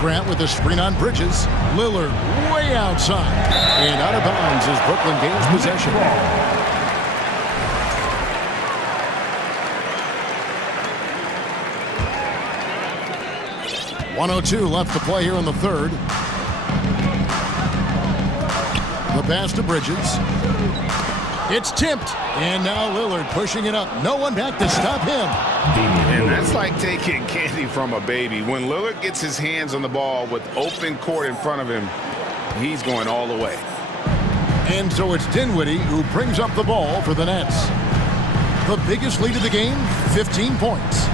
Grant with a screen on Bridges. Lillard way outside. And out of bounds as Brooklyn gains possession. .102 left to play here in the third. The pass to Bridges. It's tipped, and now Lillard pushing it up. No one back to stop him. And that's like taking candy from a baby. When Lillard gets his hands on the ball with open court in front of him, he's going all the way. And so it's Dinwiddie who brings up the ball for the Nets. The biggest lead of the game, 15 points.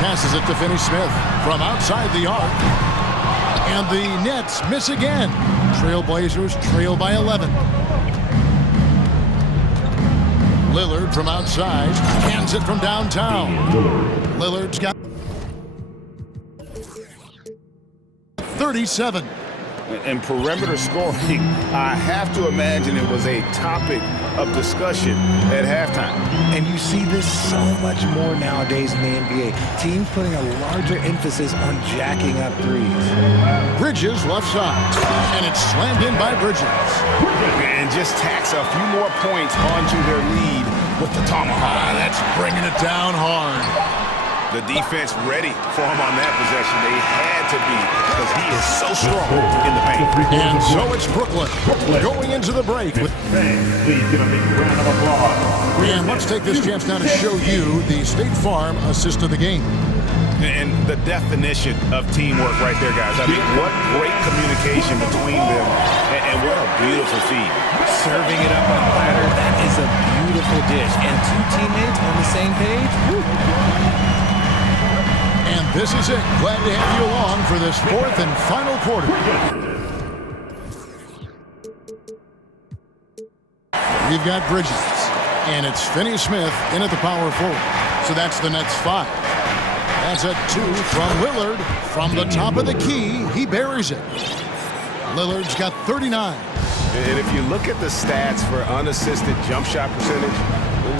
Passes it to Finney-Smith from outside the arc. And the Nets miss again. Trailblazers trail by 11. Lillard from outside, hands it from downtown. Lillard's got 37. And perimeter scoring, I have to imagine it was a topic of discussion at halftime. And you see this so much more nowadays in the NBA. Teams putting a larger emphasis on jacking up threes. Bridges left side, and it's slammed in by Bridges. And just tacks a few more points onto their lead with the tomahawk. That's bringing it down hard. The defense ready for him on that possession. They had to be, because he is so strong in the paint. And so it's Brooklyn going into the break. Please give a big round of applause. And let's take this chance now to show you the State Farm assist of the game. And the definition of teamwork right there, guys. I mean, what great communication between them, and what a beautiful feed. Serving it up on a platter, that is a beautiful dish. And two teammates on the same page. Woo. And this is it. Glad to have you along for this fourth and final quarter. We've got Bridges, and it's Finney-Smith in at the power forward. So that's the Nets 5. That's a 2 from Lillard. From the top of the key, he buries it. Lillard's got 39. And if you look at the stats for unassisted jump shot percentage,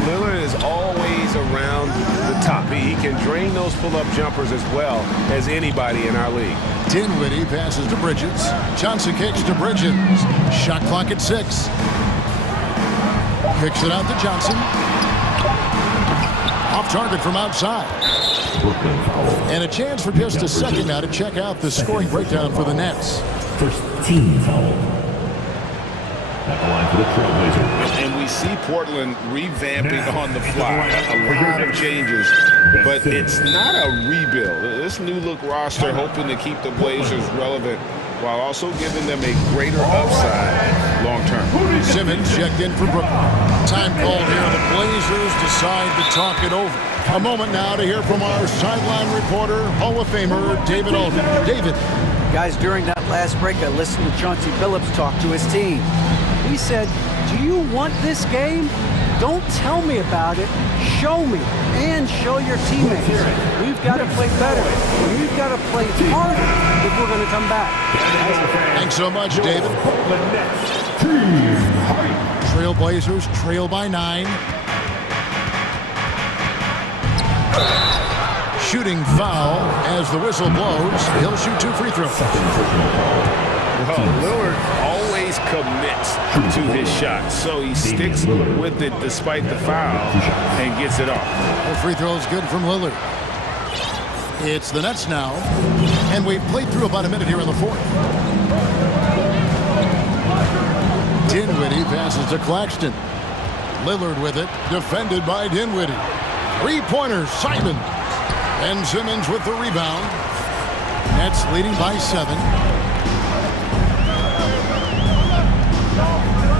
Lillard is always around the top. He can drain those pull-up jumpers as well as anybody in our league. Dinwiddie passes to Bridges. Johnson kicks to Bridges. Shot clock at 6. Kicks it out to Johnson. Off target from outside. And a chance for just a second now to check out the scoring breakdown for the Nets. First team foul. At the line for the Trailblazers. And we see Portland revamping on the fly. A lot of changes, but it's not a rebuild. This new look roster hoping to keep the Blazers relevant while also giving them a greater upside long term. Simmons checked in for Brooklyn. Time called here. The Blazers decide to talk it over. A moment now to hear from our sideline reporter, Hall of Famer David Aldridge. David. Guys, during that last break, I listened to Chauncey Billups talk to his team. He said, do you want this game? Don't tell me about it. Show me and show your teammates. We've got to play better. We've got to play harder if we're going to come back. Thanks so much, David. Trailblazers trail by 9. Shooting foul as the whistle blows. He'll shoot 2 free throws. Well, Lillard always commits to his shot, so he sticks with it despite the foul and gets it off. The free throw is good from Lillard. It's the Nets now, and we've played through about a minute here in the fourth. Dinwiddie passes to Claxton. Lillard with it, defended by Dinwiddie. Three-pointer, Simon. Ben Simmons with the rebound. Nets leading by 7.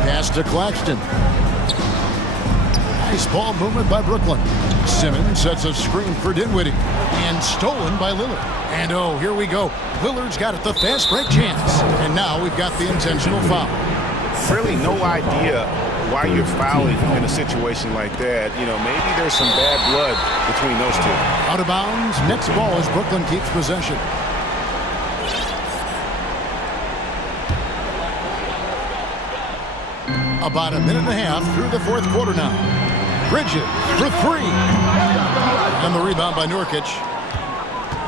Pass to Claxton. Nice ball movement by Brooklyn. Simmons sets a screen for Dinwiddie. And stolen by Lillard. And oh, here we go. Lillard's got it, the fast break chance. And now we've got the intentional foul. Really no idea why you're fouling in a situation like that. You know, maybe there's some bad blood between those two. Out of bounds. Next ball as Brooklyn keeps possession. About a minute and a half through the fourth quarter now. Bridges for 3. And the rebound by Nurkic.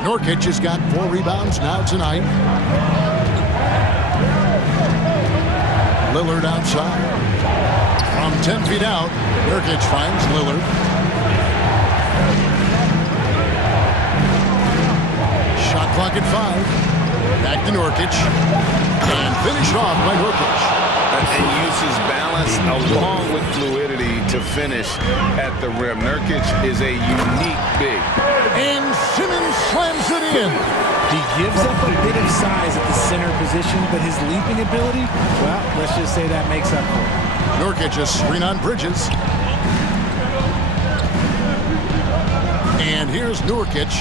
Nurkic has got 4 rebounds now tonight. Lillard outside. From 10 feet out, Nurkic finds Lillard. Shot Clock at 5. Back to Nurkic. And finished off by Nurkic. And uses balance along with fluidity to finish at the rim. Nurkic is a unique big. And Simmons slams it in. He gives up a bit of size at the center position, but his leaping ability, well, let's just say that makes up for it. Nurkic a screen on Bridges. And here's Nurkic,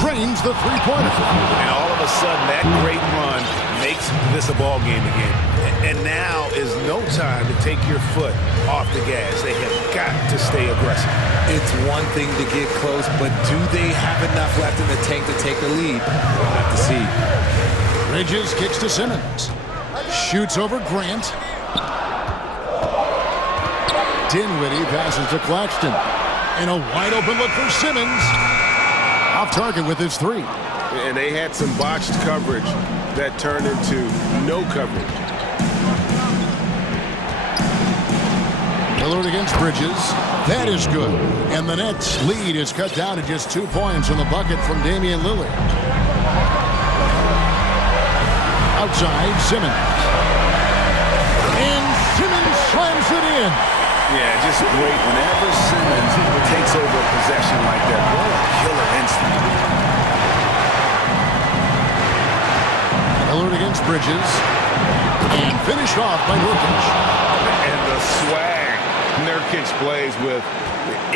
drains the three-pointer. And all of a sudden, that great run makes this a ball game again. And now is no time to take your foot off the gas. They have got to stay aggressive. It's one thing to get close, but do they have enough left in the tank to take the lead? We'll have to see. Bridges kicks to Simmons. Shoots over Grant. Dinwiddie passes to Claxton. And a wide open look for Simmons. Off target with his three. And they had some botched coverage that turned into no coverage. Lillard against Bridges. That is good. And the Nets' lead is cut down to just 2 points on the bucket from Damian Lillard. Outside, Simmons. And Simmons slams it in. Yeah, just great. Whenever Simmons takes over a possession like that, what a killer instinct. Lillard against Bridges. And finished off by Nurkic. And the swag Nurkic plays with,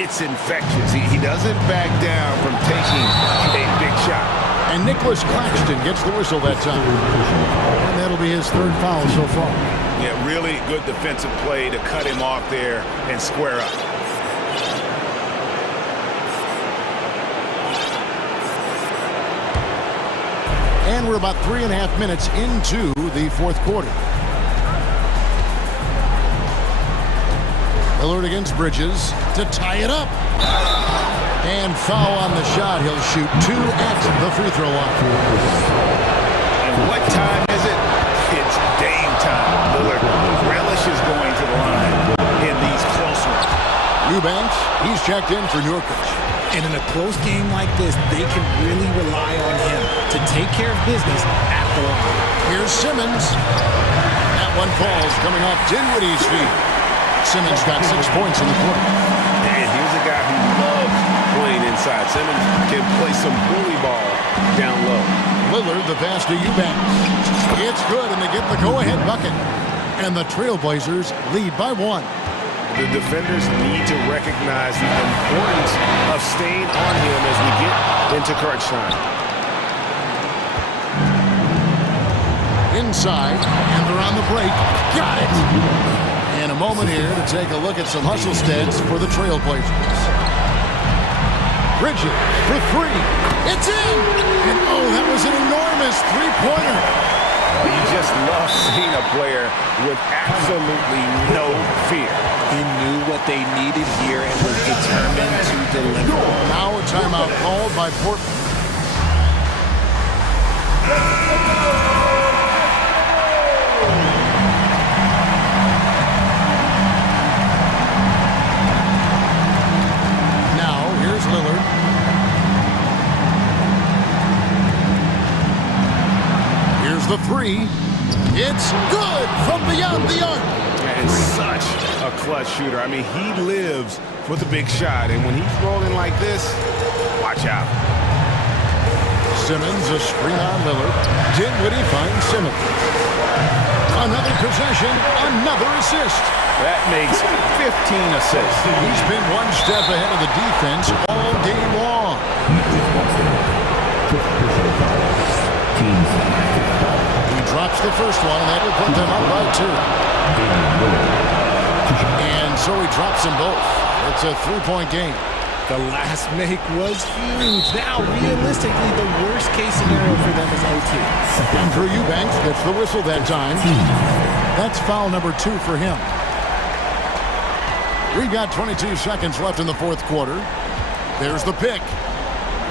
it's infectious. He doesn't back down from taking a big shot. And Nicholas Claxton gets the whistle that time. And that'll be his third foul so far. Yeah, really good defensive play to cut him off there and square up. And we're about 3.5 minutes into the fourth quarter. Lillard against Bridges to tie it up. And foul on the shot. He'll shoot 2 at the free throw line. And what time is it? It's game time. Lillard relishes going to the line in these close ones. Eubanks, he's checked in for Nurkic. And in a close game like this, they can really rely on him to take care of business at the line. Here's Simmons. That one falls coming off Dinwiddie's feet. Simmons got 6 points in the quarter. And here's a guy who loves playing inside. Simmons can play some bully ball down low. Lillard, the pass to Eubanks. It's good, and they get the go-ahead bucket. And the Trailblazers lead by 1. The defenders need to recognize the importance of staying on him as we get into crunch time. Inside, and they're on the break. Got it! And a moment here to take a look at some hustle stats for the Trailblazers. Bridges for 3. It's in! And oh, that was an enormous three-pointer. You just love seeing a player with absolutely no fear. He knew what they needed here and was determined to deliver. Now a timeout called by Portland. Now here's Lillard. Here's the 3. It's good from beyond the arc. And such a clutch shooter. I mean, he lives for the big shot. And when he's rolling like this, watch out. Simmons a screen on Lillard. Dinwiddie finds Simmons. Another possession, another assist. That makes 15 assists. He's been one step ahead of the defense all game long. He drops the first one, and that will put them up by 2. And so he drops them both. It's a 3-point game. The last make was huge. Now, realistically, the worst-case scenario for them is OT. And Drew Eubanks gets the whistle that time. That's foul number 2 for him. We've got 22 seconds left in the fourth quarter. There's the pick.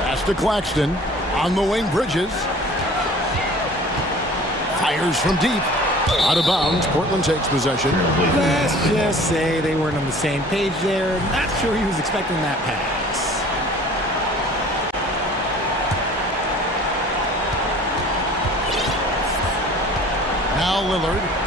Pass to Claxton. On the wing, Bridges. Fires from deep. Out of bounds. Portland takes possession. Let's just say they weren't on the same page there. Not sure he was expecting that pass. Now Lillard.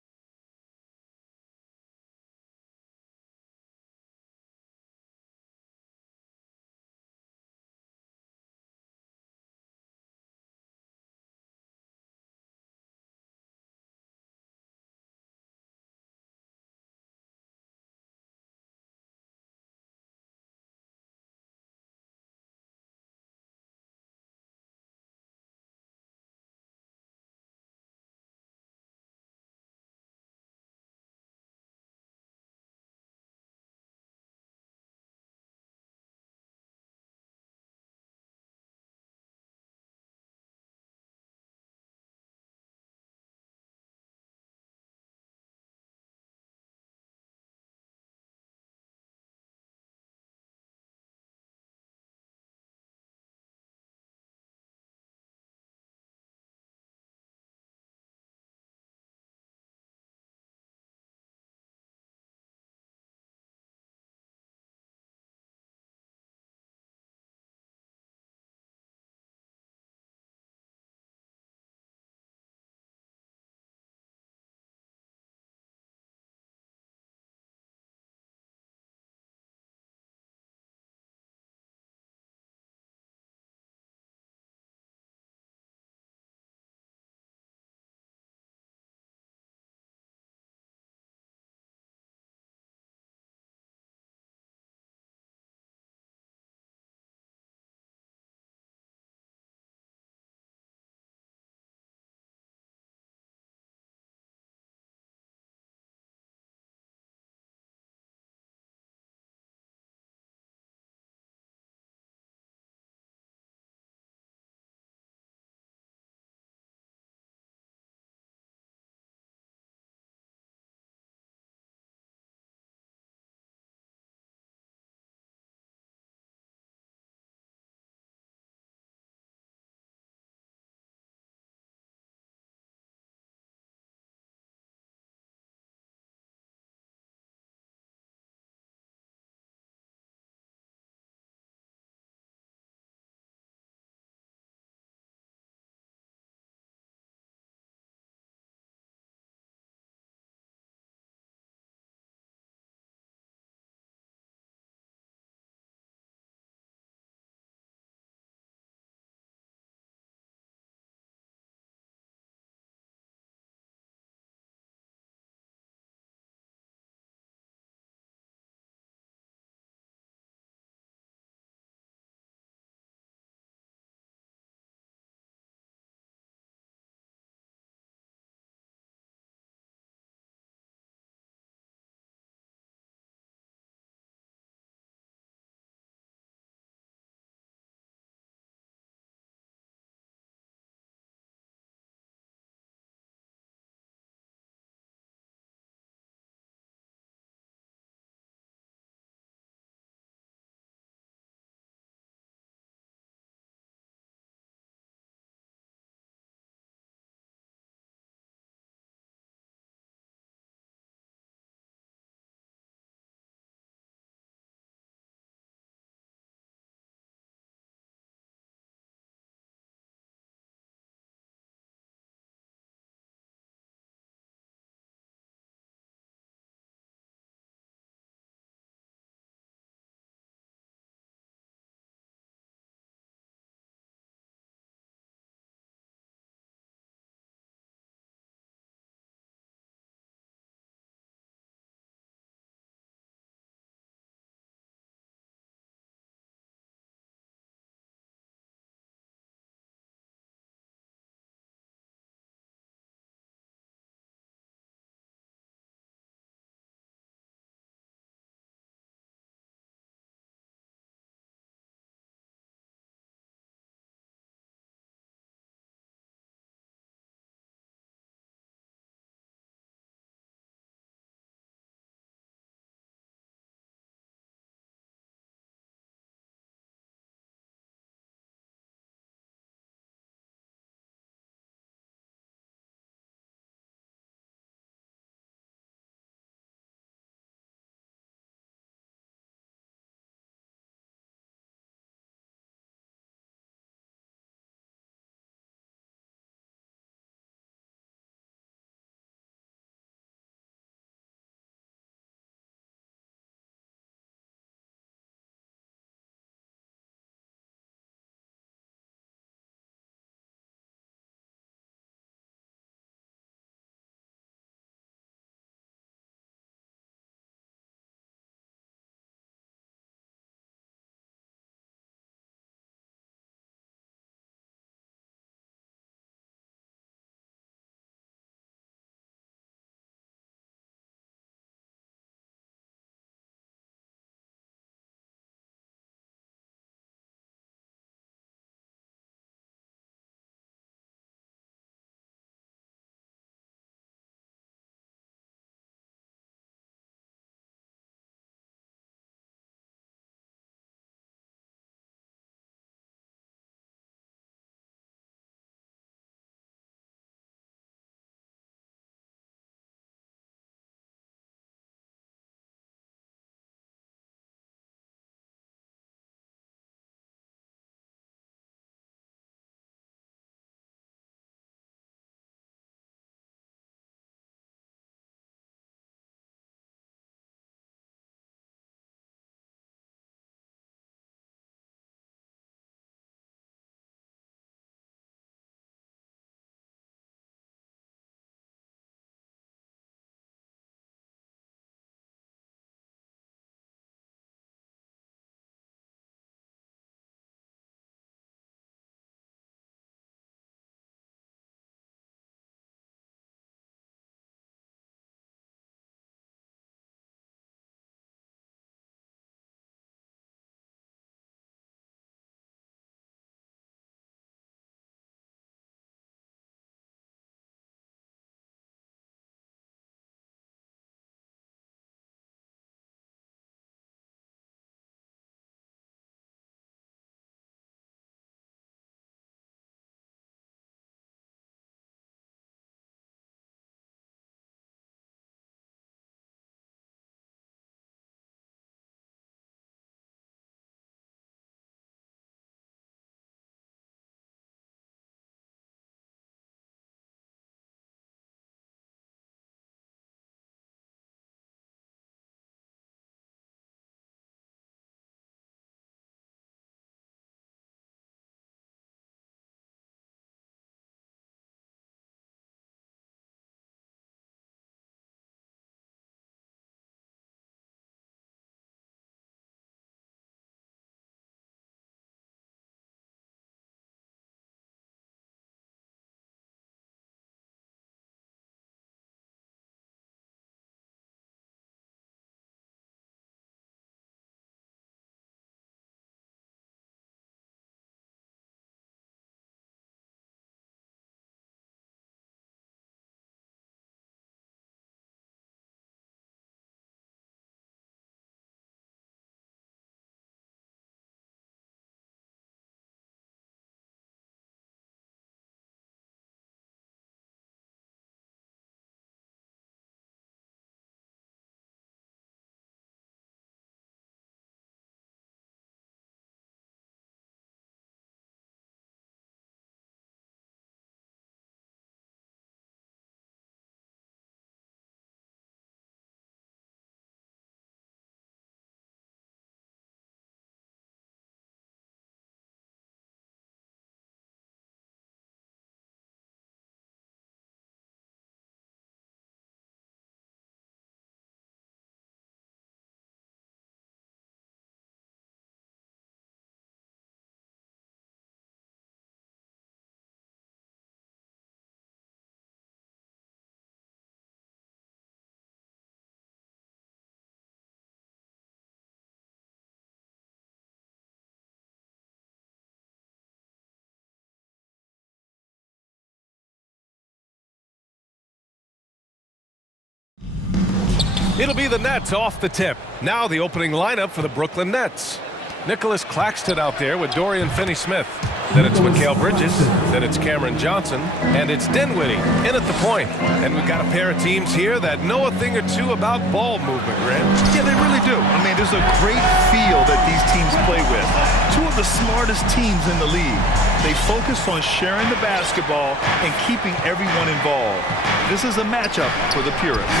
It'll be the Nets off the tip. Now the opening lineup for the Brooklyn Nets. Nicholas Claxton out there with Dorian Finney-Smith. Then it's Mikal Bridges. Then it's Cameron Johnson. And it's Dinwiddie in at the point. And we've got a pair of teams here that know a thing or two about ball movement, Grant. Yeah, they really do. I mean, there's a great feel that these teams play with. Two of the smartest teams in the league. They focus on sharing the basketball and keeping everyone involved. This is a matchup for the purists.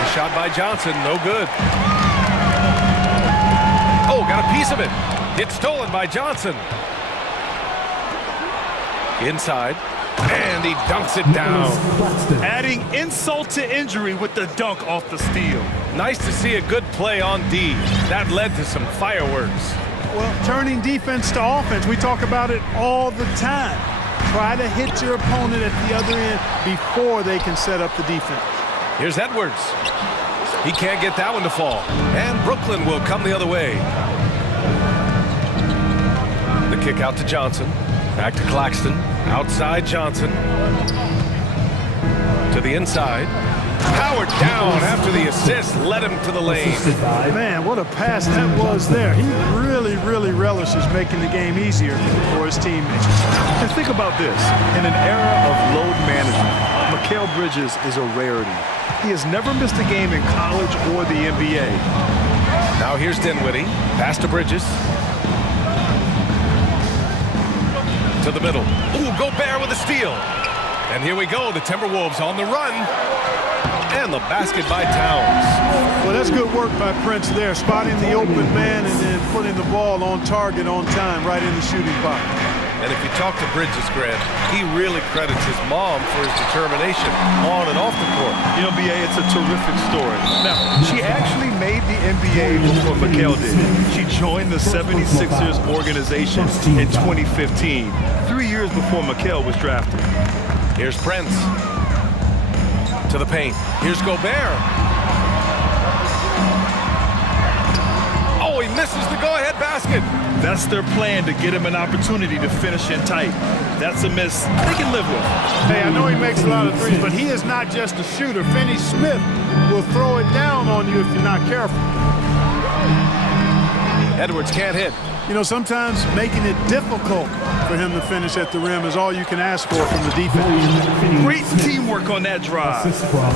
The shot by Johnson, no good. Oh, got a piece of it. It's stolen by Johnson. Inside, and he dunks it down. Adding insult to injury with the dunk off the steal. Nice to see a good play on D. That led to some fireworks. Well, turning defense to offense, we talk about it all the time. Try to hit your opponent at the other end before they can set up the defense. Here's Edwards. He can't get that one to fall. And Brooklyn will come the other way. The kick out to Johnson. Back to Claxton. Outside Johnson. To the inside. Howard down after the assist led him to the lane. Man, what a pass that was there. He really relishes making the game easier for his teammates. And think about this. In an era of load management, Mikal Bridges is a rarity. He has never missed a game in college or the NBA. Now here's Dinwiddie. Pass to Bridges. To the middle. Ooh, Gobert with a steal. And here we go. The Timberwolves on the run. And the basket by Towns. Well, that's good work by Prince there, spotting the open man and then putting the ball on target on time right in the shooting box. And if you talk to Bridges, Grant, he really credits his mom for his determination on and off the court. You know, B.A., it's a terrific story. Now, she actually made the NBA before Mikal did. She joined the 76ers organization in 2015, 3 years before Mikal was drafted. Here's Prince. To the paint. Here's Gobert. Oh, he misses the go-ahead basket. That's their plan, to get him an opportunity to finish in tight. That's a miss they can live with. Hey, I know he makes a lot of threes, but he is not just a shooter. Finney-Smith will throw it down on you if you're not careful. Edwards can't hit. You know, sometimes making it difficult for him to finish at the rim is all you can ask for from the defense. Great teamwork on that drive,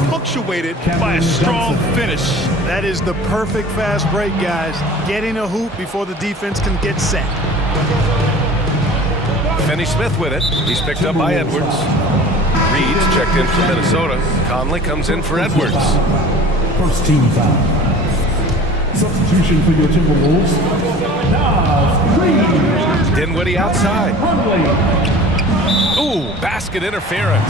punctuated by a strong finish. That is the perfect fast break, guys. Getting a hoop before the defense can get set. Finney-Smith with it. He's picked up by Edwards. Reed's checked in for Minnesota. Conley comes in for Edwards. First team foul. Substitution for your Timberwolves. Dinwiddie outside. Ooh, basket interference.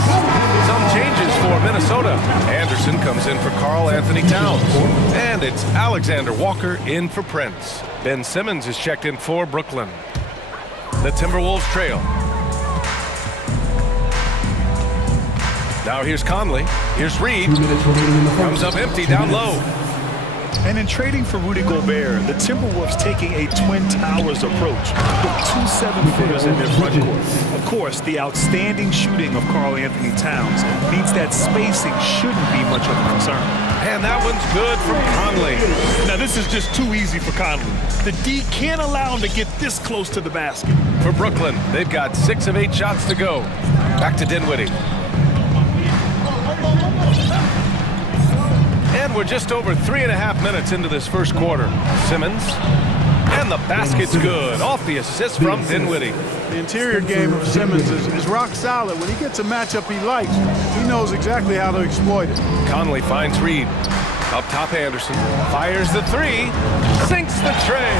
Some changes for Minnesota. Anderson comes in for Karl Anthony Towns. And it's Alexander Walker in for Prince. Ben Simmons is checked in for Brooklyn. The Timberwolves trail. Now here's Conley. Here's Reed. Comes up empty down low. And in trading for Rudy Gobert, the Timberwolves taking a Twin Towers approach with 2 7-footers in their front court. Of course, the outstanding shooting of Karl Anthony Towns means that spacing shouldn't be much of a concern. And that one's good from Conley. Now, this is just too easy for Conley. The D can't allow him to get this close to the basket. For Brooklyn, they've got 6 of 8 shots to go. Back to Dinwiddie. And we're just over 3.5 minutes into this first quarter. Simmons, and the basket's good off the assist from Dinwiddie. The interior game of Simmons is rock solid. When he gets a matchup he likes, he knows exactly how to exploit it. Conley finds Reed. Up top, Anderson fires the three, sinks the tray.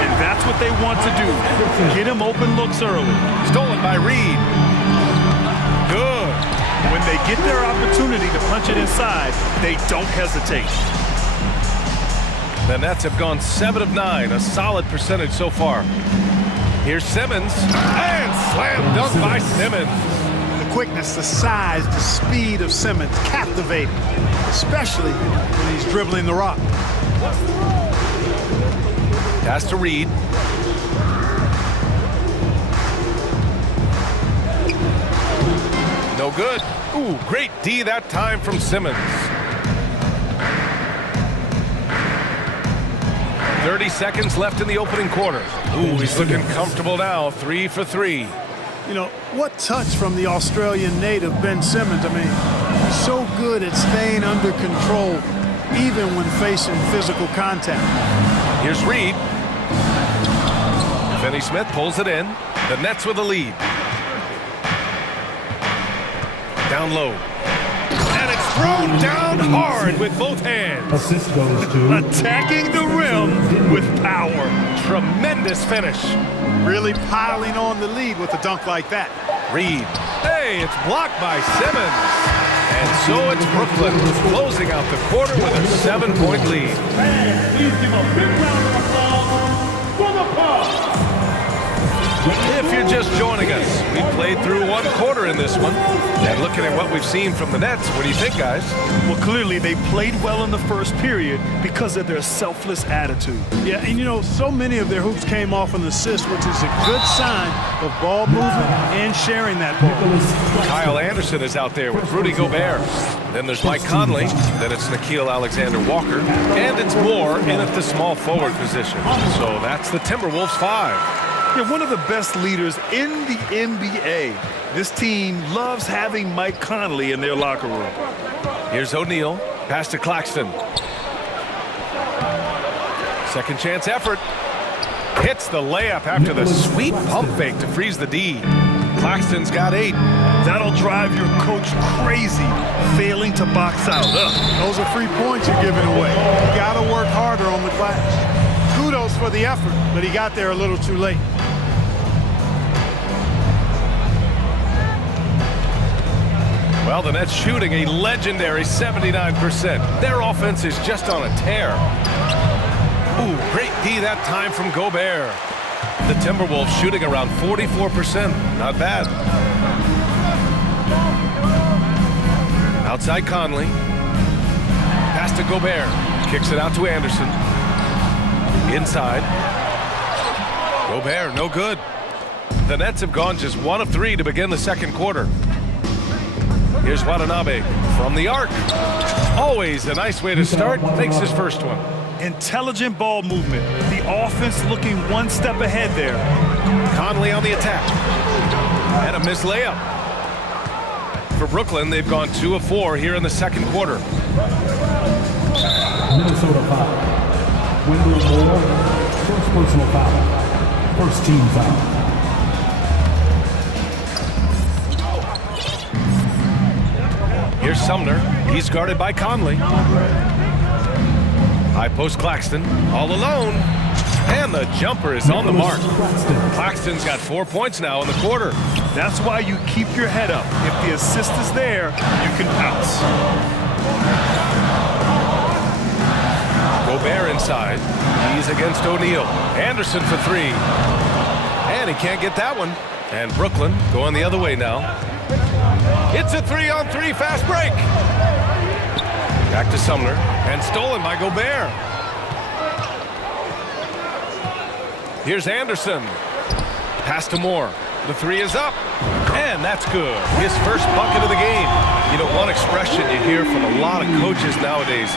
And that's what they want to do. Get him open looks early. Stolen by Reed. Good. When they get their opportunity to punch it inside, they don't hesitate. The Nets have gone 7 of 9, a solid percentage so far. Here's Simmons, and slam dunk by Simmons. The quickness, the size, the speed of Simmons, captivating, especially when he's dribbling the rock. Pass to Reed. No good. Ooh, great D that time from Simmons. 30 seconds left in the opening quarter. Ooh, he's looking comfortable now. 3 for 3. You know, what touch from the Australian native, Ben Simmons. I mean, he's so good at staying under control, even when facing physical contact. Here's Reed. Finney Smith pulls it in. The Nets with the lead. Down low. And it's thrown down hard with both hands. Assist goes to attacking the rim with power. Tremendous finish. Really piling on the lead with a dunk like that. Reed. Hey, it's blocked by Simmons. And so it's Brooklyn closing out the quarter with a 7-point lead. And please give a big round of applause for the Bucks. If you're just joining us, we played through one quarter in this one. And looking at what we've seen from the Nets, what do you think, guys? Well, clearly they played well in the first period because of their selfless attitude. Yeah, and you know, so many of their hoops came off an assist, which is a good sign of ball movement and sharing that ball. Kyle Anderson is out there with Rudy Gobert. Then there's Mike Conley. Then it's Nickeil Alexander-Walker. And it's Moore in at the small forward position. So that's the Timberwolves 5. Yeah, one of the best leaders in the NBA. This team loves having Mike Conley in their locker room. Here's O'Neal. Pass to Claxton. Second chance effort. Hits the layup after the sweet pump fake to freeze the D. Claxton's got 8. That'll drive your coach crazy, failing to box out. Those are free points you're giving away. You got to work harder on the glass. Kudos for the effort, but he got there a little too late. Well, the Nets shooting a legendary 79%. Their offense is just on a tear. Ooh, great D that time from Gobert. The Timberwolves shooting around 44%. Not bad. Outside Conley. Pass to Gobert. Kicks it out to Anderson. Inside. Gobert, no good. The Nets have gone just 1 of 3 to begin the second quarter. Here's Watanabe from the arc. Always a nice way to start. Makes his first one. Intelligent ball movement. The offense looking one step ahead there. Conley on the attack. And a missed layup. For Brooklyn, they've gone 2 of 4 here in the second quarter. Minnesota foul. Wendell Moore, first personal foul. First team foul. Here's Sumner. He's guarded by Conley. High post Claxton. All alone. And the jumper is on the mark. Claxton's got 4 points now in the quarter. That's why you keep your head up. If the assist is there, you can pounce. Gobert inside. He's against O'Neal. Anderson for 3. And he can't get that one. And Brooklyn going the other way now. It's a 3-on-3 fast break. Back to Sumner. And stolen by Gobert. Here's Anderson. Pass to Moore. The 3 is up. And that's good. His first bucket of the game. You know, one expression you hear from a lot of coaches nowadays,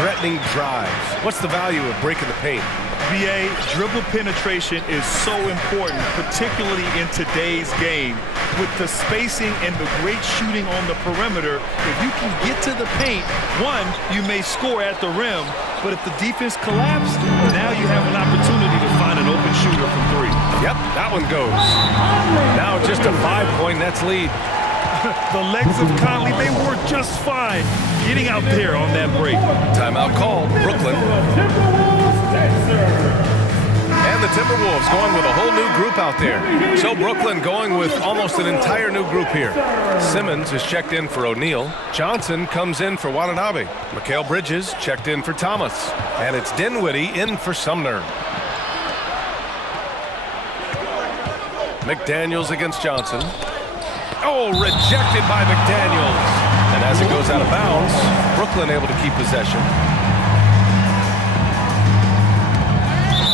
threatening drives. What's the value of breaking the paint? BA, dribble penetration is so important, particularly in today's game. With the spacing and the great shooting on the perimeter, if you can get to the paint, one, you may score at the rim, but if the defense collapses, now you have an opportunity to find an open shooter from 3. Yep, that one goes. Now just a 5-point Nets lead. The legs of Conley, they work just fine getting out there on that break. Timeout called, Brooklyn. And the Timberwolves going with a whole new group out there. So Brooklyn going with almost an entire new group here. Simmons is checked in for O'Neal. Johnson comes in for Watanabe. Mikal Bridges checked in for Thomas. And it's Dinwiddie in for Sumner. McDaniels against Johnson. Oh, rejected by McDaniels. And as it goes out of bounds, Brooklyn able to keep possession.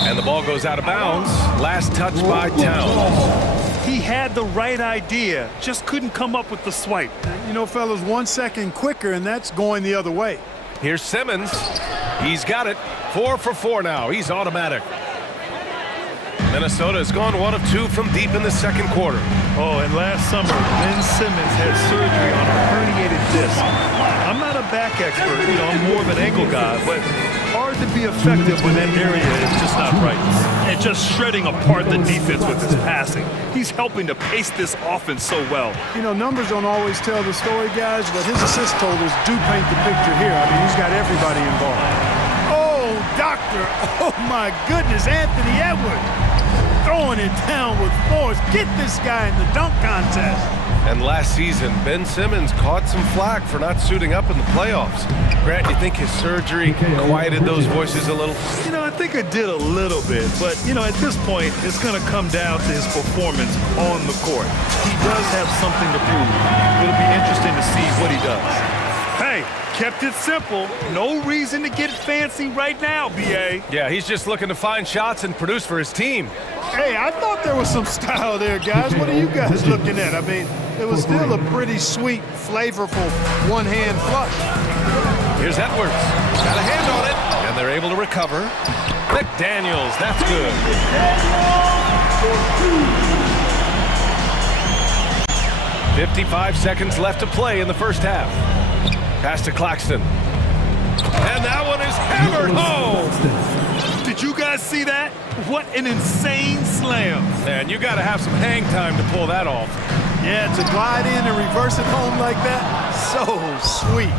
And the ball goes out of bounds. Last touch by Towns. He had the right idea, just couldn't come up with the swipe. You know, fellas, 1 second quicker, and that's going the other way. Here's Simmons. He's got it. 4 for 4 now. He's automatic. Minnesota has gone 1 of 2 from deep in the second quarter. Oh, and last summer, Ben Simmons had surgery on a herniated disc. I'm not a back expert, I'm more of an ankle guy, but hard to be effective when that area is just not right. And just shredding apart the defense with his passing. He's helping to pace this offense so well. Numbers don't always tell the story, guys, but his assist totals do paint the picture here. I mean, he's got everybody involved. Oh, doctor. Oh, my goodness, Anthony Edwards. Throwing it down with force. Get this guy in the dunk contest. And last season, Ben Simmons caught some flack for not suiting up in the playoffs. Grant, you think his surgery quieted those voices a little? I think it did a little bit, but, at this point, it's going to come down to his performance on the court. He does have something to prove. It'll be interesting to see what he does. Hey, kept it simple. No reason to get fancy right now, B.A. Yeah, he's just looking to find shots and produce for his team. Hey, I thought there was some style there, guys. What are you guys looking at? I mean, it was still a pretty sweet, flavorful one-hand flush. Here's Edwards. Got a hand on it, and they're able to recover. McDaniels, that's good. 55 seconds left to play in the first half. Pass to Claxton. And that one is hammered home. Did you guys see that? What an insane slam. Man, you got to have some hang time to pull that off. Yeah, to glide in and reverse it home like that, so sweet.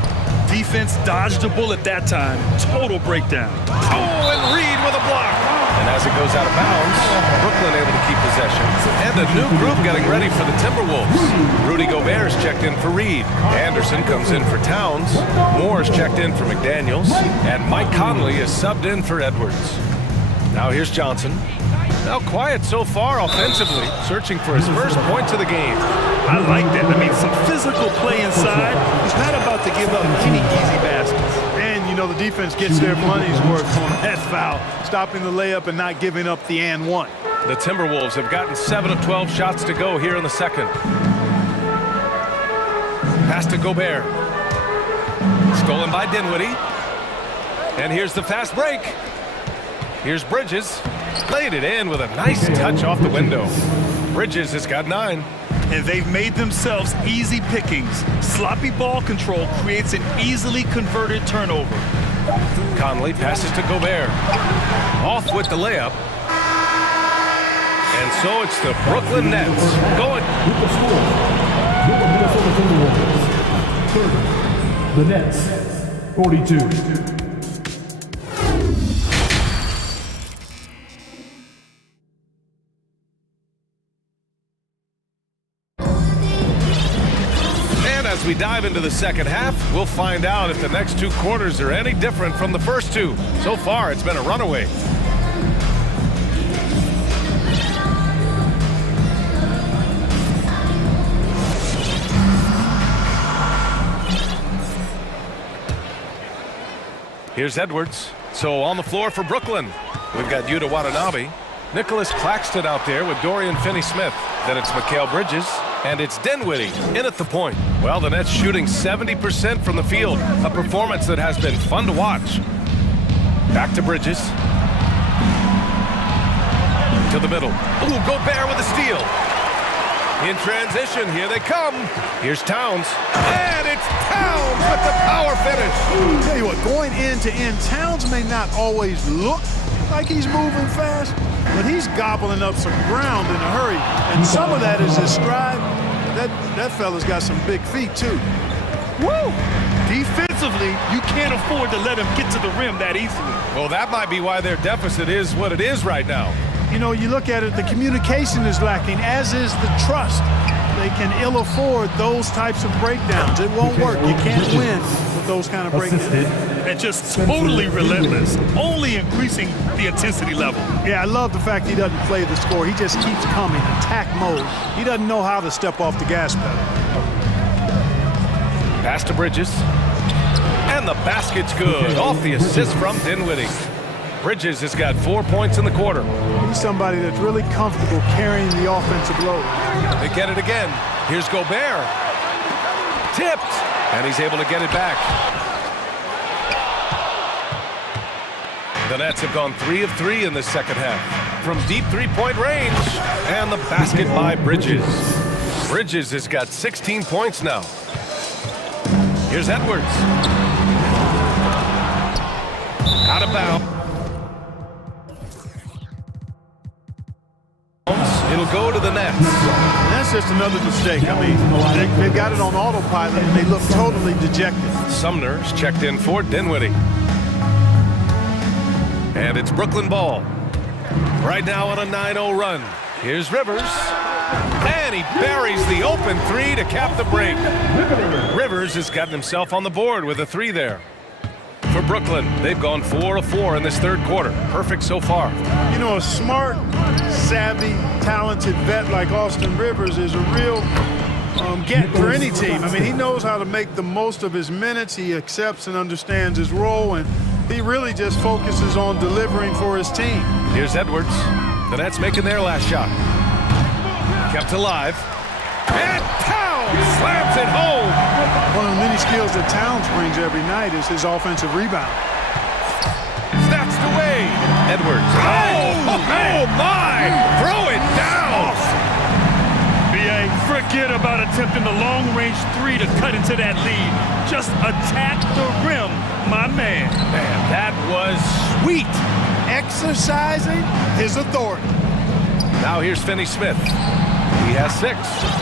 Defense dodged a bullet that time. Total breakdown. Oh, and Reed with a block. And as it goes out of bounds, Brooklyn able to keep possession. And a new group getting ready for the Timberwolves. Rudy Gobert is checked in for Reed. Anderson comes in for Towns. Moore is checked in for McDaniels. And Mike Conley is subbed in for Edwards. Now here's Johnson. Now quiet so far offensively, searching for his first points of the game. I like that. I mean, some physical play inside. He's not about to give up any easy baskets. And, the defense gets their money's worth on that foul, stopping the layup and not giving up the and one. The Timberwolves have gotten 7 of 12 shots to go here in the second. Pass to Gobert. Stolen by Dinwiddie. And here's the fast break. Here's Bridges. Laid it in with a nice touch off the window. Bridges has got 9. And they've made themselves easy pickings. Sloppy ball control creates an easily converted turnover. Conley passes to Gobert. Off with the layup. And so it's the Brooklyn Nets going. The Nets, 42. As we dive into the second half, we'll find out if the next 2 quarters are any different from the first 2. So far, it's been a runaway. Here's Edwards. So on the floor for Brooklyn, we've got Yuta Watanabe. Nicholas Claxton out there with Dorian Finney-Smith. Then it's Mikal Bridges. And it's Dinwiddie in at the point. Well, the Nets shooting 70% from the field. A performance that has been fun to watch. Back to Bridges. To the middle. Ooh, Gobert with a steal. In transition, here they come. Here's Towns. And it's Towns with the power finish. Tell you what, going end to end, Towns may not always look like he's moving fast, but he's gobbling up some ground in a hurry. And some of that is his stride. That fella's got some big feet, too. Woo! Defensively, you can't afford to let him get to the rim that easily. Well, that might be why their deficit is what it is right now. You look at it, the communication is lacking, as is the trust. They can ill afford those types of breakdowns. It won't work. You can't win with those kind of breakdowns. And just totally relentless, only increasing the intensity level. Yeah, I love the fact he doesn't play the score. He just keeps coming, attack mode. He doesn't know how to step off the gas pedal. Pass to Bridges. And the basket's good. Off the assist from Dinwiddie. Bridges has got 4 points in the quarter. He's somebody that's really comfortable carrying the offensive load. They get it again. Here's Gobert. Tipped. And he's able to get it back. The Nets have gone 3 of 3 in the second half. From deep three-point range. And the basket by Bridges. Bridges has got 16 points now. Here's Edwards. Out of bounds. It'll go to the Nets. That's just another mistake. I mean, they've got it on autopilot, and they look totally dejected. Sumner's checked in for Dinwiddie. And it's Brooklyn ball. Right now on a 9-0 run. Here's Rivers. And he buries the open three to cap the break. Rivers has gotten himself on the board with a 3 there. For Brooklyn, they've gone 4 of 4 in this third quarter. Perfect so far. You know, a smart, savvy, talented vet like Austin Rivers is a real get for any team. I mean, he knows how to make the most of his minutes. He accepts and understands his role, and he really just focuses on delivering for his team. Here's Edwards. The Nets making their last shot. Kept alive. And Towns slams it home. One of the many skills that Towns brings every night is his offensive rebound. Snatched away. Edwards. Oh my! Throw it down! B.A., forget about attempting the long-range 3 to cut into that lead. Just attack the rim, my man. Man, that was sweet. Exercising his authority. Now here's Finney-Smith. He has 6.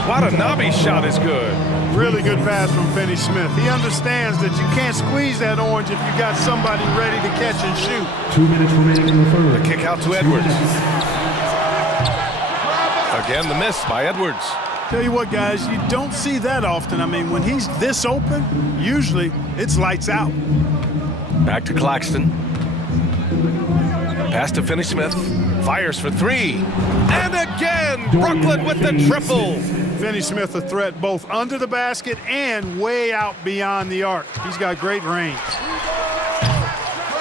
Watanabe's shot is good. Really good pass from Finney-Smith. He understands that you can't squeeze that orange if you got somebody ready to catch and shoot. 2 minutes remaining in the third. The kick out to Edwards. Again, the miss by Edwards. Tell you what, guys, you don't see that often. I mean, when he's this open, usually it's lights out. Back to Claxton. Pass to Finney-Smith. Fires for 3. And again, Brooklyn with the triple. Finney-Smith a threat both under the basket and way out beyond the arc. He's got great range.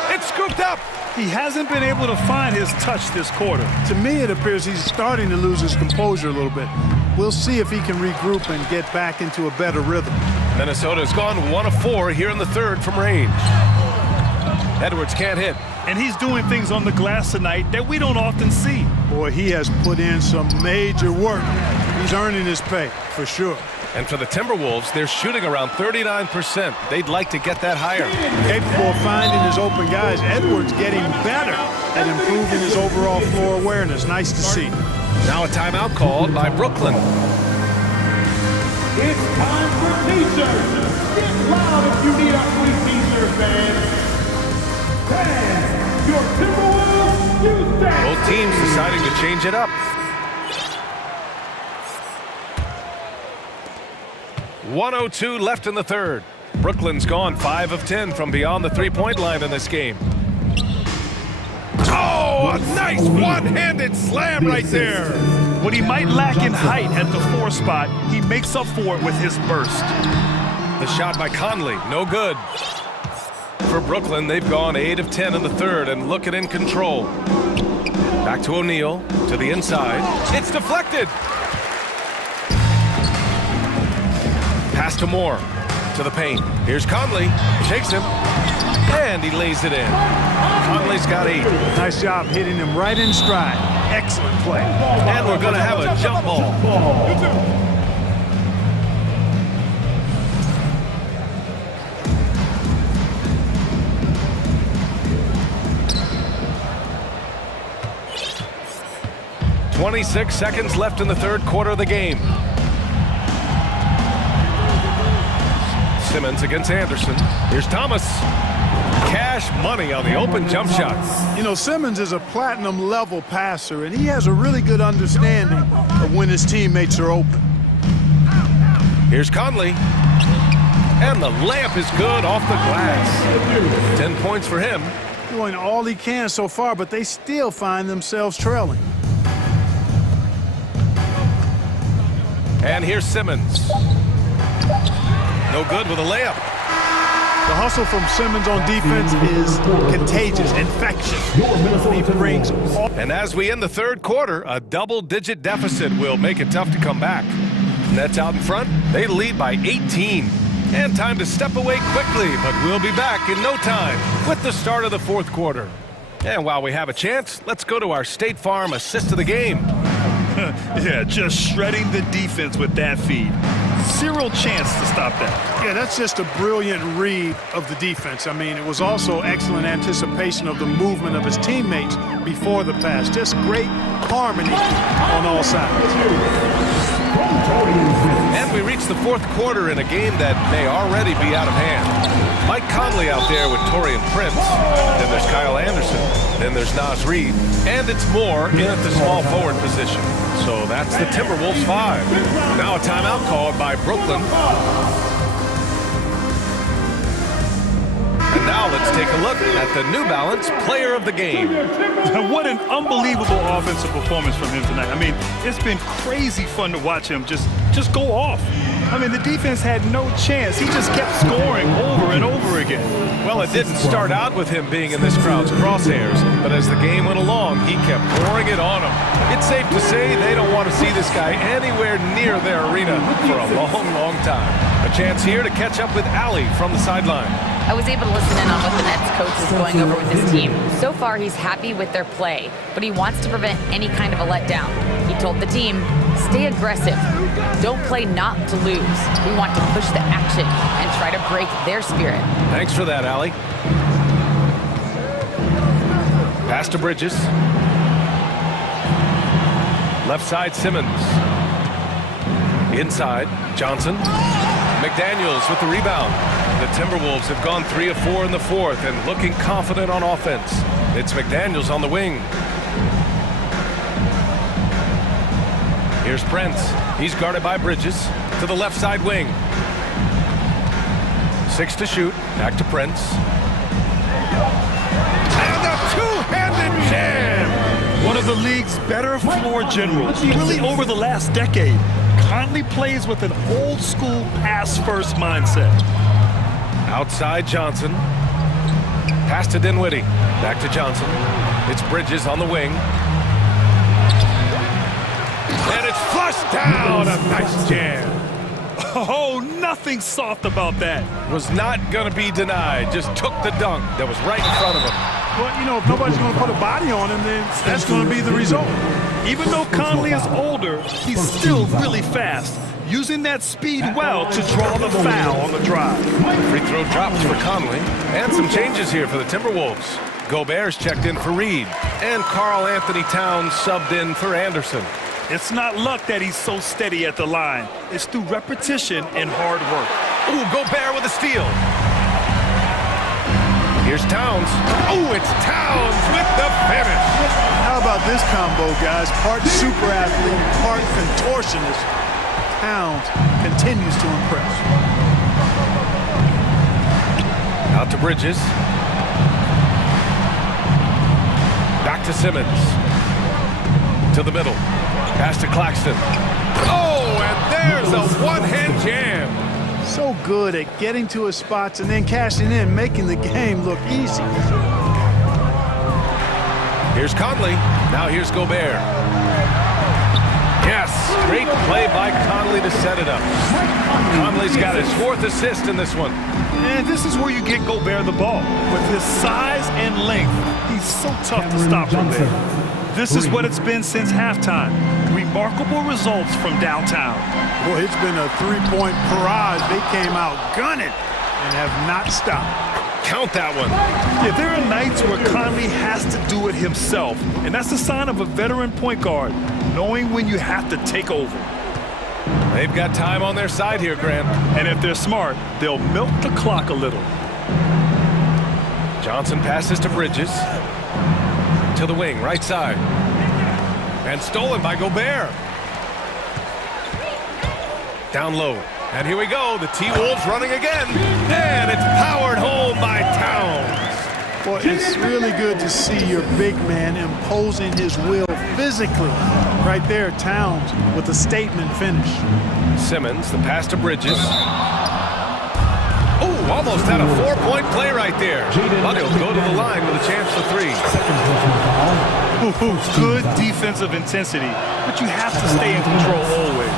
It's scooped up. He hasn't been able to find his touch this quarter. To me, it appears he's starting to lose his composure a little bit. We'll see if he can regroup and get back into a better rhythm. Minnesota's gone 1 of 4 here in the third from range. Edwards can't hit. And he's doing things on the glass tonight that we don't often see. Boy, he has put in some major work. He's earning his pay, for sure. And for the Timberwolves, they're shooting around 39%. They'd like to get that higher. Capable of finding his open guys. Edwards getting better at improving his overall floor awareness. Nice to see. Now a timeout called by Brooklyn. It's time for t-shirts. Get loud if you need a free t-shirt, fans. Fans, your Timberwolves, you stand. Both teams deciding to change it up. .102 left in the third. Brooklyn's gone 5 of 10 from beyond the three-point line in this game. Oh, a nice one-handed slam right there. What he might lack in height at the 4 spot, he makes up for it with his burst. The shot by Conley, no good. For Brooklyn, they've gone 8 of 10 in the third and looking in control. Back to O'Neal, to the inside. It's deflected. Pass to Moore, to the paint. Here's Conley, shakes him, and he lays it in. Conley's got 8. Nice job hitting him right in stride. Excellent play. And we're going to have a jump ball. .26 seconds left in the third quarter of the game. Simmons against Anderson. Here's Thomas. Cash money on the open jump shots. You know, Simmons is a platinum-level passer, and he has a really good understanding of when his teammates are open. Here's Conley. And the layup is good off the glass. 10 points for him. Doing all he can so far, but they still find themselves trailing. And here's Simmons. No good with a layup. The hustle from Simmons on defense is contagious, infectious. He brings and as we end the third quarter, a double-digit deficit will make it tough to come back. Nets out in front, they lead by 18. And time to step away quickly, but we'll be back in no time with the start of the fourth quarter. And while we have a chance, let's go to our State Farm assist of the game. Yeah, just shredding the defense with that feed. Zero chance to stop that. Yeah, that's just a brilliant read of the defense. I mean, it was also excellent anticipation of the movement of his teammates before the pass. Just great harmony on all sides. And we reach the fourth quarter in a game that may already be out of hand. Mike Conley out there with Torian Prince. Then there's Kyle Anderson. Then there's Nas Reed. And it's Moore in at the small forward position. So that's the Timberwolves 5. Now a timeout called by Brooklyn. And now let's take a look at the New Balance Player of the Game. What an unbelievable offensive performance from him tonight. I mean, it's been crazy fun to watch him just go off. I mean, the defense had no chance. He just kept scoring over and over again. Well, it didn't start out with him being in this crowd's crosshairs, but as the game went along, he kept pouring it on him. It's safe to say they don't want to see this guy anywhere near their arena for a long, long time. A chance here to catch up with Allie from the sideline. I was able to listen in on what the Nets coach is going over with his team. So far, he's happy with their play, but he wants to prevent any kind of a letdown. He told the team, stay aggressive. Don't play not to lose. We want to push the action and try to break their spirit. Thanks for that, Allie. Pass to Bridges. Left side, Simmons. Inside, Johnson. McDaniels with the rebound. The Timberwolves have gone 3 of 4 in the fourth and looking confident on offense. It's McDaniels on the wing. Here's Prince. He's guarded by Bridges to the left side wing. 6 to shoot. Back to Prince. And a two-handed jam! One of the league's better floor generals, really over the last decade. Conley plays with an old-school pass-first mindset. Outside Johnson. Pass to Dinwiddie. Back to Johnson. It's Bridges on the wing. And it's flushed down. A nice jam. Oh, nothing soft about that. Was not going to be denied. Just took the dunk that was right in front of him. Well, you know, if nobody's going to put a body on him, then that's going to be the result. Even though Conley is older, he's still really fast, using that speed well to draw the foul on the drive. Free throw drops for Conley, and some changes here for the Timberwolves. Gobert's checked in for Reed, and Karl Anthony Towns subbed in for Anderson. It's not luck that he's so steady at the line. It's through repetition and hard work. Ooh, Gobert with a steal. Here's Towns. Oh, it's Towns with the finish. How about this combo, guys? Part super athlete, part contortionist. Towns continues to impress. Out to Bridges. Back to Simmons. To the middle. Pass to Claxton. Oh, and there's a one-hand jam. So good at getting to his spots and then cashing in, making the game look easy. Here's Conley. Now here's Gobert. Yes, great play by Conley to set it up. Conley's got his 4th assist in this one. And this is where you get Gobert the ball. With his size and length, he's so tough to stop from there. This is what it's been since halftime. Remarkable results from downtown. Boy, it's been a three-point barrage. They came out gunning and have not stopped. Count that one. Yeah, there are nights where Conley has to do it himself, and that's a sign of a veteran point guard, knowing when you have to take over. They've got time on their side here, Grant. And if they're smart, they'll milk the clock a little. Johnson passes to Bridges. To the wing, right side. And stolen by Gobert. Down low. And here we go. The T-Wolves running again. And it's powered home by Towns. Well, it's really good to see your big man imposing his will physically. Right there, Towns with a statement finish. Simmons, the pass to Bridges. Oh, almost had a 4-point play right there. But he'll go to the line with a chance for 3. Good defensive intensity, but you have to stay in control always.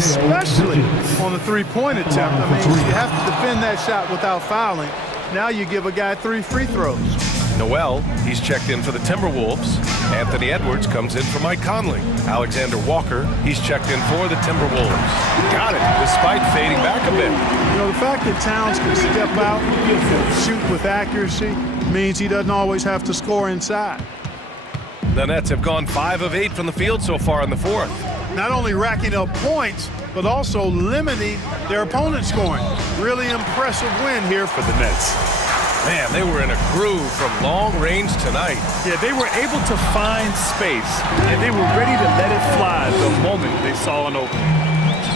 Especially on the three-point attempt. I mean, you have to defend that shot without fouling. Now you give a guy 3 free throws. Noel, he's checked in for the Timberwolves. Anthony Edwards comes in for Mike Conley. Alexander Walker, he's checked in for the Timberwolves. Got it, despite fading back a bit. You know, the fact that Towns can step out and shoot with accuracy means he doesn't always have to score inside. The Nets have gone 5 of 8 from the field so far in the fourth. Not only racking up points, but also limiting their opponent's scoring. Really impressive win here for the Nets. Man, they were in a groove from long range tonight. Yeah, they were able to find space, and they were ready to let it fly the moment they saw an opening.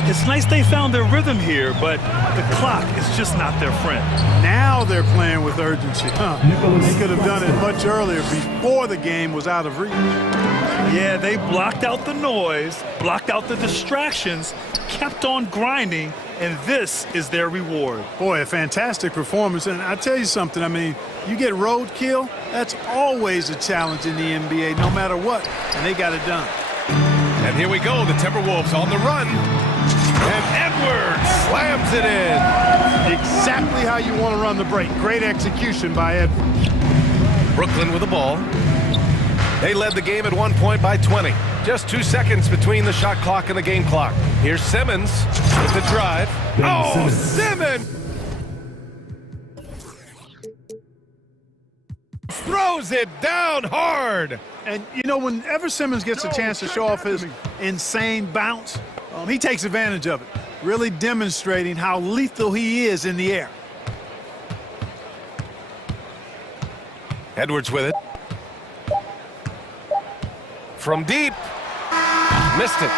It's nice they found their rhythm here, but the clock is just not their friend. Now they're playing with urgency. They could have done it much earlier, before the game was out of reach. Yeah, they blocked out the noise, blocked out the distractions, kept on grinding, and this is their reward. Boy, a fantastic performance. And I tell you something, I mean, you get roadkill, that's always a challenge in the NBA, no matter what, and they got it done. And here we go, the Timberwolves on the run. And Edwards slams it in. Exactly how you want to run the break. Great execution by Edwards. Brooklyn with the ball. They led the game at 1 point by 20. Just 2 seconds between the shot clock and the game clock. Here's Simmons with the drive. Oh, Simmons! Throws it down hard. And, you know, whenever Simmons gets a chance to show off his insane bounce, he takes advantage of it, really demonstrating how lethal he is in the air. Edwards with it. From deep. Missed it.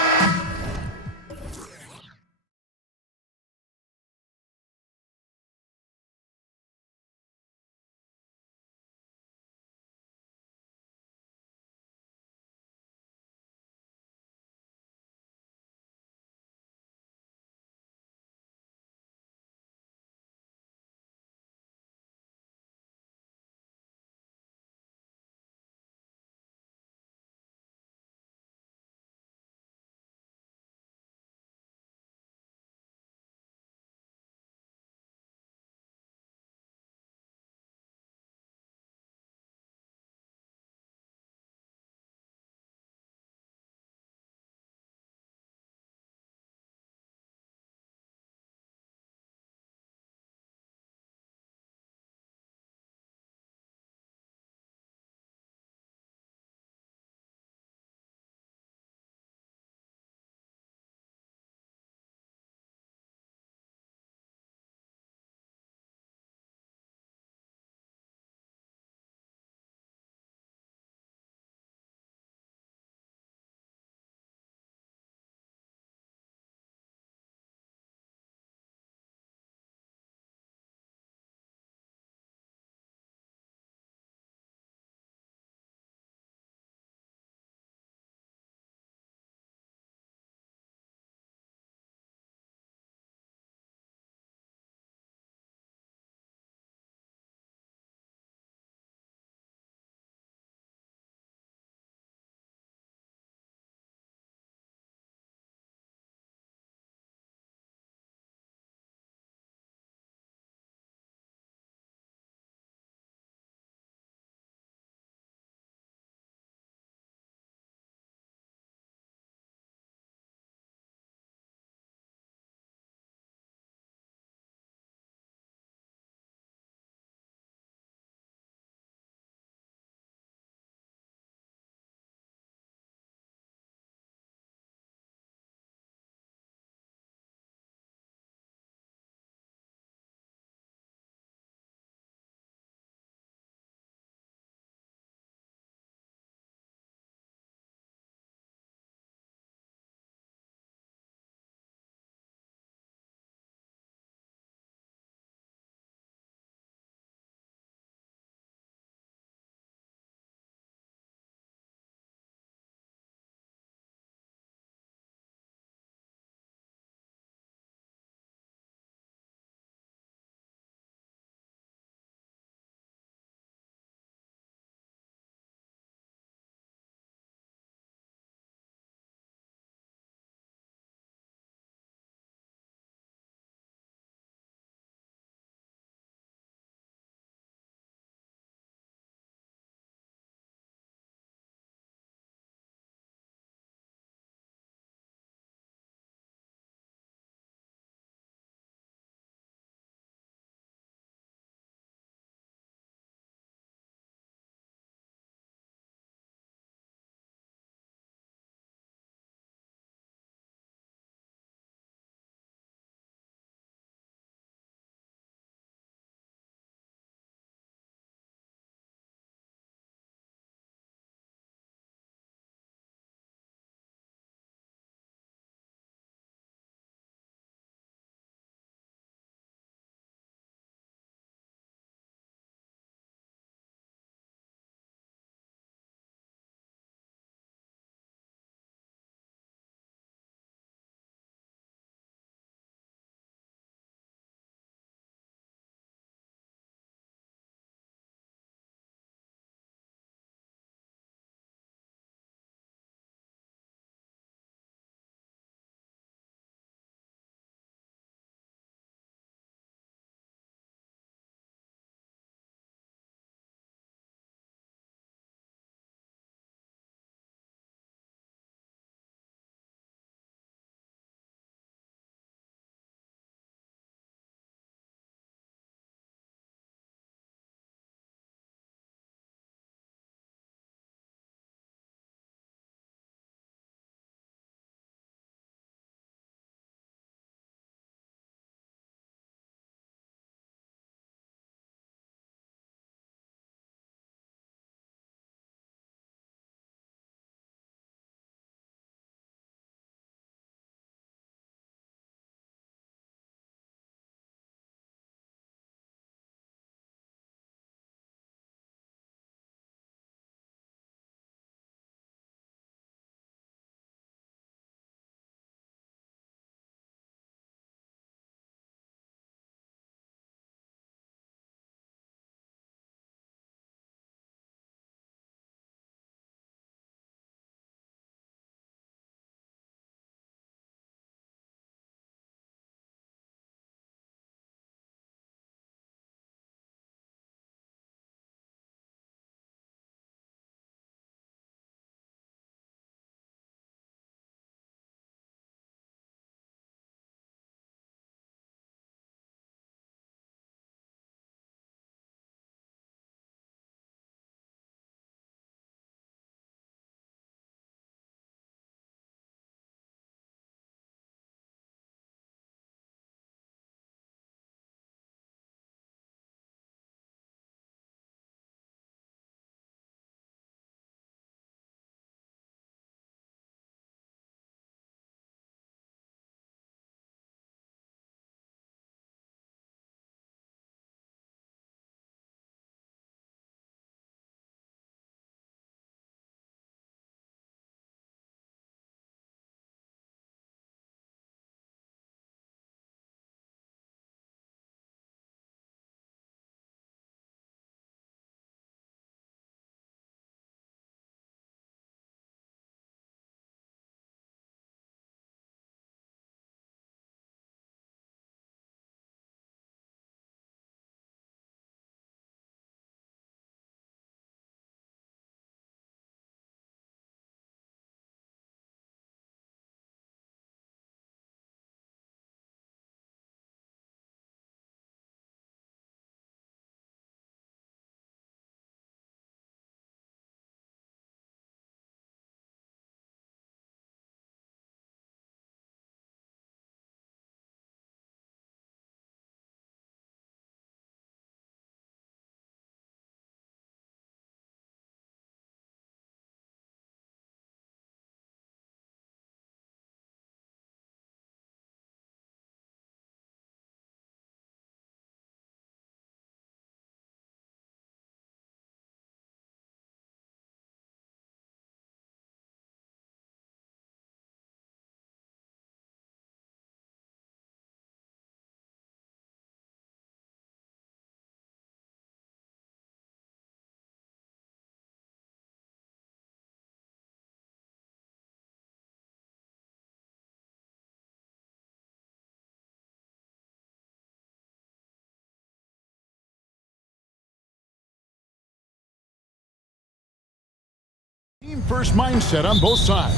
First mindset on both sides.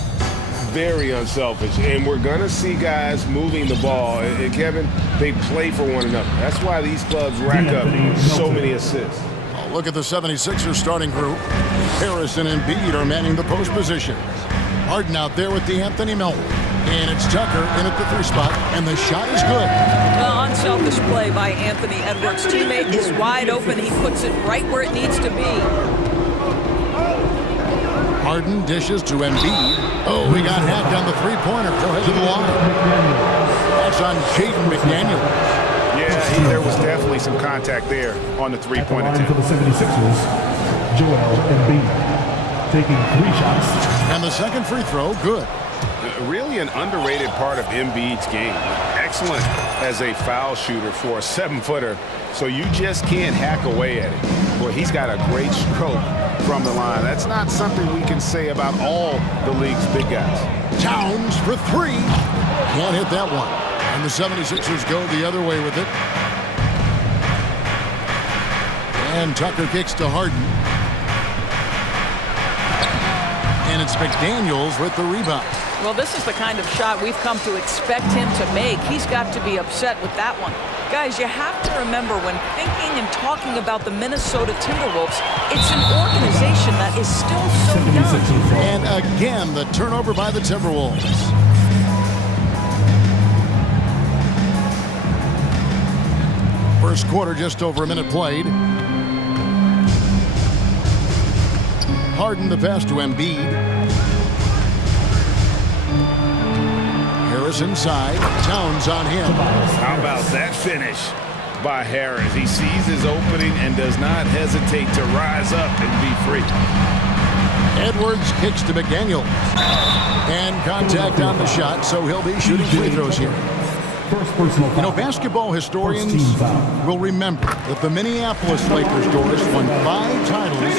Very unselfish, and we're going to see guys moving the ball. And Kevin, they play for one another. That's why these clubs rack up so many assists. Look at the 76ers starting group. Harris and Embiid are manning the post positions. Harden out there with D'Anthony Melton. And it's Tucker in at the 3 spot, and the shot is good. Well, unselfish play by Anthony Edwards. Teammate is wide open. He puts it right where it needs to be. Harden dishes to Embiid. Oh, he got hacked on the 3-pointer. Go ahead to the line. That's on Jaden McDaniel. Yeah, there was definitely some contact there on the 3-point attempt. For the 76ers, Joel Embiid taking 3 shots. And the second free throw, good. Really an underrated part of Embiid's game. Excellent as a foul shooter for a 7-footer, so you just can't hack away at it. Boy, he's got a great stroke from the line. That's not something we can say about all the league's big guys. Towns for 3. Can't hit that one. And the 76ers go the other way with it. And Tucker kicks to Harden. And it's McDaniels with the rebound. Well, this is the kind of shot we've come to expect him to make. He's got to be upset with that one. Guys, you have to remember when thinking and talking about the Minnesota Timberwolves, it's an organization that is still so young. And again, the turnover by the Timberwolves. First quarter, just over a minute played. Harden the pass to Embiid. Harris inside. Towns on him. How about that finish by Harris? He sees his opening and does not hesitate to rise up and be free. Edwards kicks to McDaniel. And contact on the shot, so he'll be shooting free throws here. You know, basketball historians will remember that the Minneapolis Lakers, Doris, won 5 titles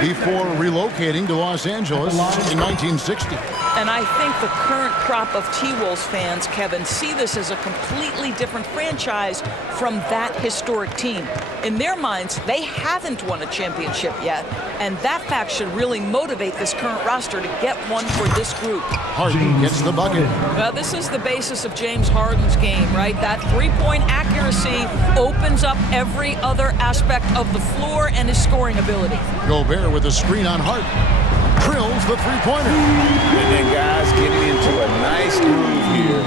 before relocating to Los Angeles in 1960. And I think the current crop of T-Wolves fans, Kevin, see this as a completely different franchise from that historic team. In their minds, they haven't won a championship yet, and that fact should really motivate this current roster to get one for this group. Harden gets the bucket. Well, this is the basis of James Harden's game, right? That 3-point accuracy opens up every other aspect of the floor and his scoring ability. Gobert with a screen on Harden. Drills the 3-pointer. And then guys getting into a nice groove here,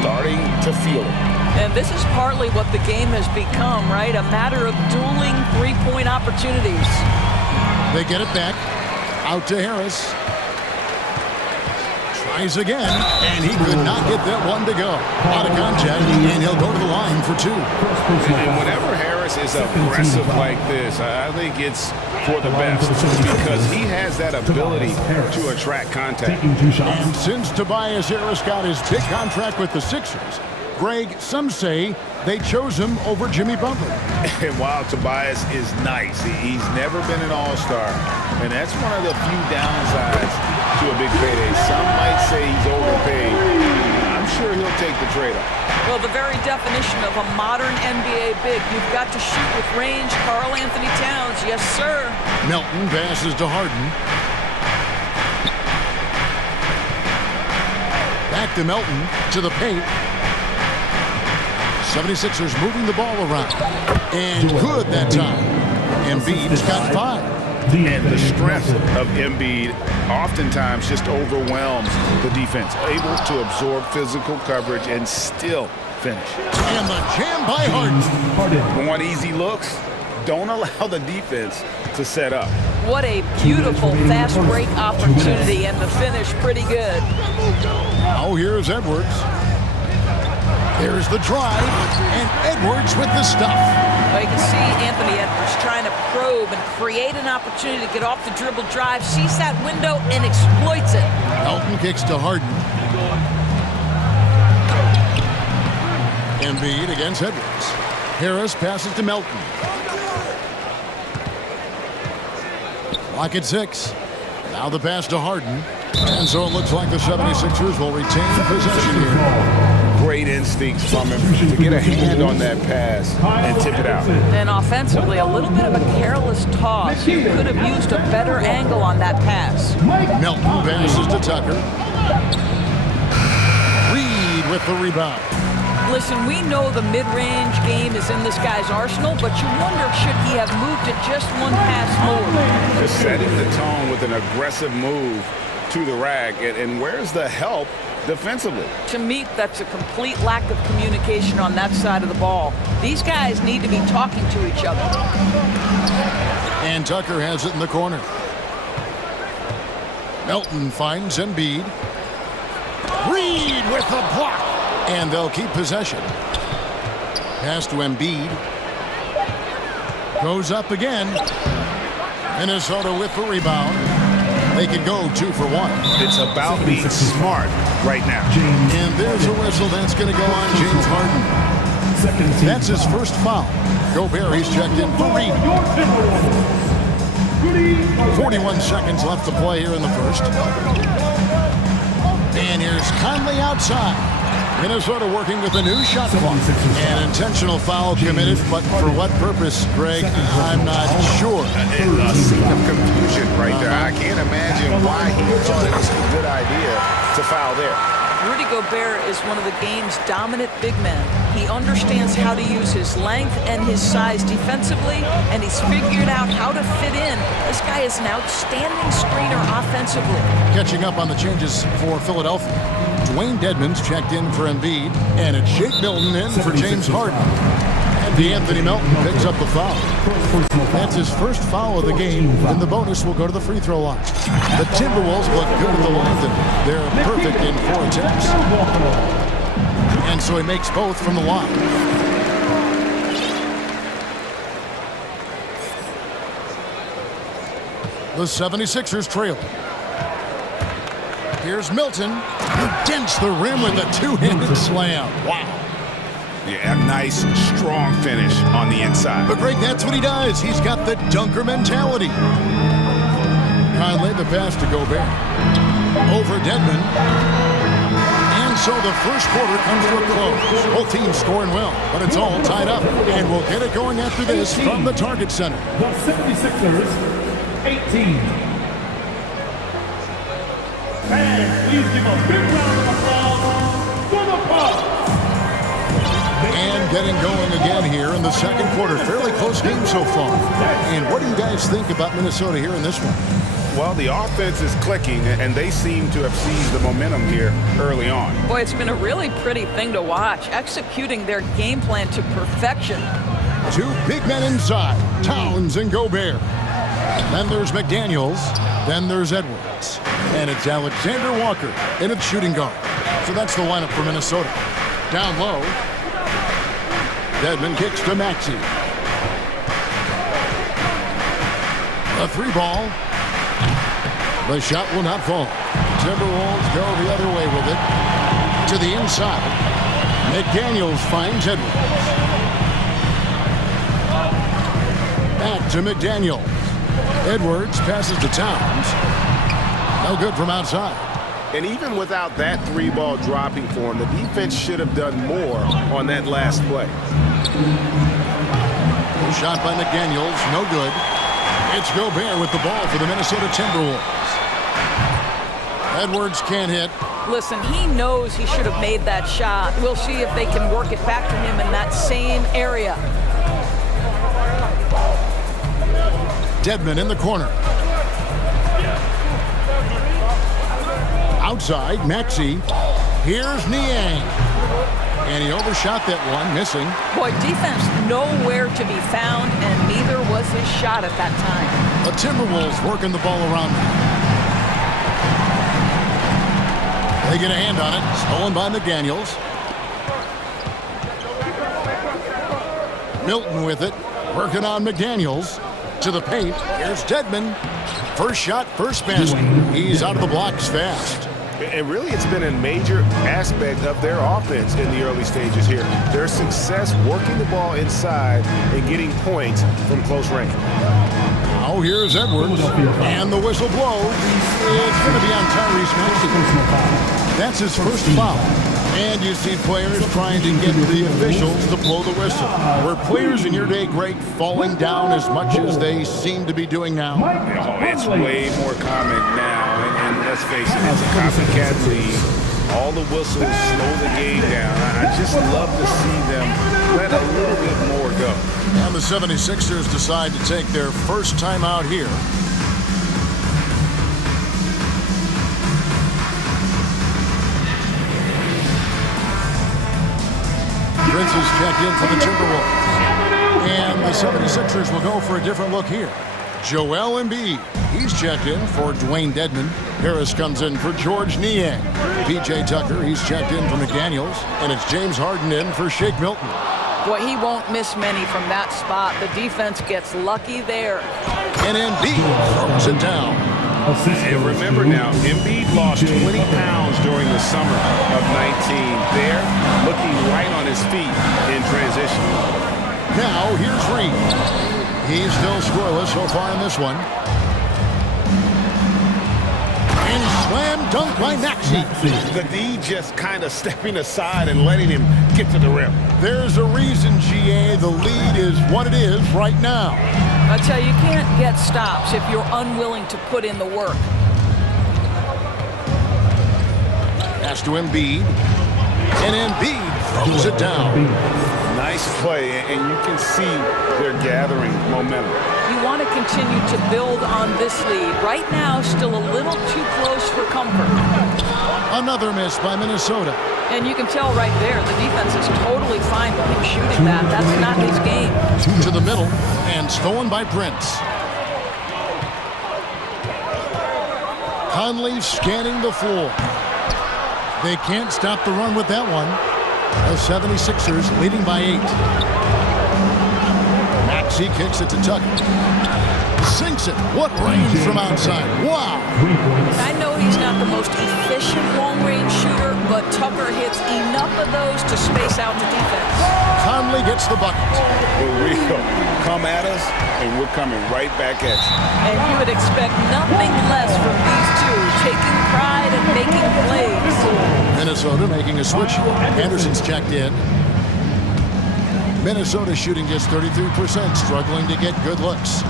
starting to feel it. And this is partly what the game has become, right? A matter of dueling 3-point opportunities. They get it back. Out to Harris. Tries again, and he could not get that one to go. Out of contact, and he'll go to the line for 2. And whenever Harris is aggressive like this, I think it's for the best because he has that ability to attract contact. And since Tobias Harris got his big contract with the Sixers, Greg, some say they chose him over Jimmy Butler. And while Tobias is nice, he's never been an all-star. And that's one of the few downsides to a big payday. Some might say he's overpaid. I'm sure he'll take the trade-off. Well, the very definition of a modern NBA big. You've got to shoot with range. Karl Anthony Towns, yes, sir. Melton passes to Harden. Back to Melton, to the paint. 76ers moving the ball around. And good that time. Embiid's got 5. And the strength of Embiid oftentimes just overwhelms the defense. Able to absorb physical coverage and still finish. And the jam by Harden. Want easy looks? Don't allow the defense to set up. What a beautiful fast break opportunity, and the finish pretty good. Now here's Edwards. There's the drive, and Edwards with the stuff. Well, you can see Anthony Edwards trying to probe and create an opportunity to get off the dribble drive, sees that window, and exploits it. Melton kicks to Harden. Embiid against Edwards. Harris passes to Melton. Clock at 6. Now the pass to Harden. And so it looks like the 76ers will retain possession here. Great great instincts from him to get a hand on that pass and tip it out. And offensively, a little bit of a careless toss. You could have used a better angle on that pass. Milton passes to Tucker. Reed with the rebound. Listen, we know the mid-range game is in this guy's arsenal, but you wonder, should he have moved it just one pass more? Just setting the tone with an aggressive move to the rack. And where's the help defensively? To me, that's a complete lack of communication on that side of the ball. These guys need to be talking to each other. And Tucker has it in the corner. Melton finds Embiid. Reed with the block. And they'll keep possession. Pass to Embiid. Goes up again. Minnesota with the rebound. They can go 2 for 1. It's about being smart right now. And there's a whistle that's going to go on James Harden. That's his first foul. Gobert, he's checked in for Reed. 41 seconds left to play here in the first. And here's Conley outside. Minnesota working with a new shot clock. An intentional foul committed, but for what purpose, Greg? I'm not sure. A scene of confusion right there. I can't imagine why he thought it was a good idea to foul there. Rudy Gobert is one of the game's dominant big men. He understands how to use his length and his size defensively, and he's figured out how to fit in. This guy is an outstanding screener offensively. Catching up on the changes for Philadelphia. Dwayne Dedmon's checked in for Embiid, and it's Shake Milton in for James Harden. And DeAnthony Melton picks up the foul. That's his first foul of the game, and the bonus will go to the free throw line. The Timberwolves look good at the line, and they're perfect in 4 attempts. And so he makes both from the line. The 76ers trail. Here's Milton, who dents the rim with a two-handed slam. Wow. Yeah, a nice, strong finish on the inside. But Greg, that's what he does. He's got the dunker mentality. Conley, the pass to Gobert. Over Dedmon. And so the first quarter comes to a close. Both teams scoring well, but it's all tied up. And we'll get it going after this from the Target Center. The 76ers, 18. And please give a big round of applause for the Bucks. And getting going again here in the second quarter. Fairly close game so far. And what do you guys think about Minnesota here in this one? Well, the offense is clicking, and they seem to have seized the momentum here early on. Boy, it's been a really pretty thing to watch, executing their game plan to perfection. 2 big men inside, Towns and Gobert. Then there's McDaniels. Then there's Edwards. And it's Alexander Walker in its shooting guard. So that's the lineup for Minnesota. Down low, Dedmon kicks to Maxey. A 3 ball. The shot will not fall. Timberwolves go the other way with it. To the inside. McDaniels finds Edwards. Back to McDaniels. Edwards passes to Towns. No good from outside. And even without that 3-ball dropping for him, the defense should have done more on that last play. Shot by McDaniels, no good. It's Gobert with the ball for the Minnesota Timberwolves. Edwards can't hit. Listen, he knows he should have made that shot. We'll see if they can work it back to him in that same area. Dedmon in the corner. Outside, Maxey. Here's Niang. And he overshot that one, missing. Boy, defense nowhere to be found, and neither was his shot at that time. The Timberwolves working the ball around them. They get a hand on it. Stolen by McDaniels. Milton with it. Working on McDaniels. To the paint. Here's Dedmon. First shot, first basket. He's out of the blocks fast. And really, it's been a major aspect of their offense in the early stages here. Their success working the ball inside and getting points from close range. Oh, here's Edwards. And the whistle blows. It's going to be on Tyrese Maxey. That's his first foul. And you see players trying to get the officials to blow the whistle. Were players in your day great falling down as much as they seem to be doing now? Oh, it's way more common now, and let's face it, it's a copycat league. All the whistles slow the game down. I just love to see them let a little bit more go. And the 76ers decide to take their first time out here. Prince is checked in for the Timberwolves. And the 76ers will go for a different look here. Joel Embiid, he's checked in for Dwayne Dedmon. Harris comes in for George Niang. PJ Tucker, he's checked in for McDaniels. And it's James Harden in for Shake Milton. Boy, he won't miss many from that spot. The defense gets lucky there. And Embiid throws it down. And remember now, Embiid lost 20 pounds during the summer of 19. There, looking right on his feet in transition. Now, here's Reed. He's still scoreless so far in this one. And slam dunk by Maxey. The D just kind of stepping aside and letting him get to the rim. There's a reason, GA, the lead is what it is right now. I tell you, you can't get stops if you're unwilling to put in the work. Pass to Embiid. And Embiid throws it down. Nice play, and you can see they're gathering momentum. You want to continue to build on this lead. Right now, still a little too close for comfort. Another miss by Minnesota. And you can tell right there, the defense is totally fine with him shooting that. That's not his game. To the middle, and stolen by Prince. Conley scanning the floor. They can't stop the run with that one. The 76ers leading by 8. Maxey kicks it to Tucker. Sinks it. What range from outside. Wow. I know he's not the most efficient long-range shooter, but Tucker hits enough of those to space out the defense. Conley gets the bucket. For real. Come at us, and we're coming right back at you. And you would expect nothing less from these two, taking pride and making plays. Minnesota making a switch. Anderson's checked in. Minnesota shooting just 33%, struggling to get good looks.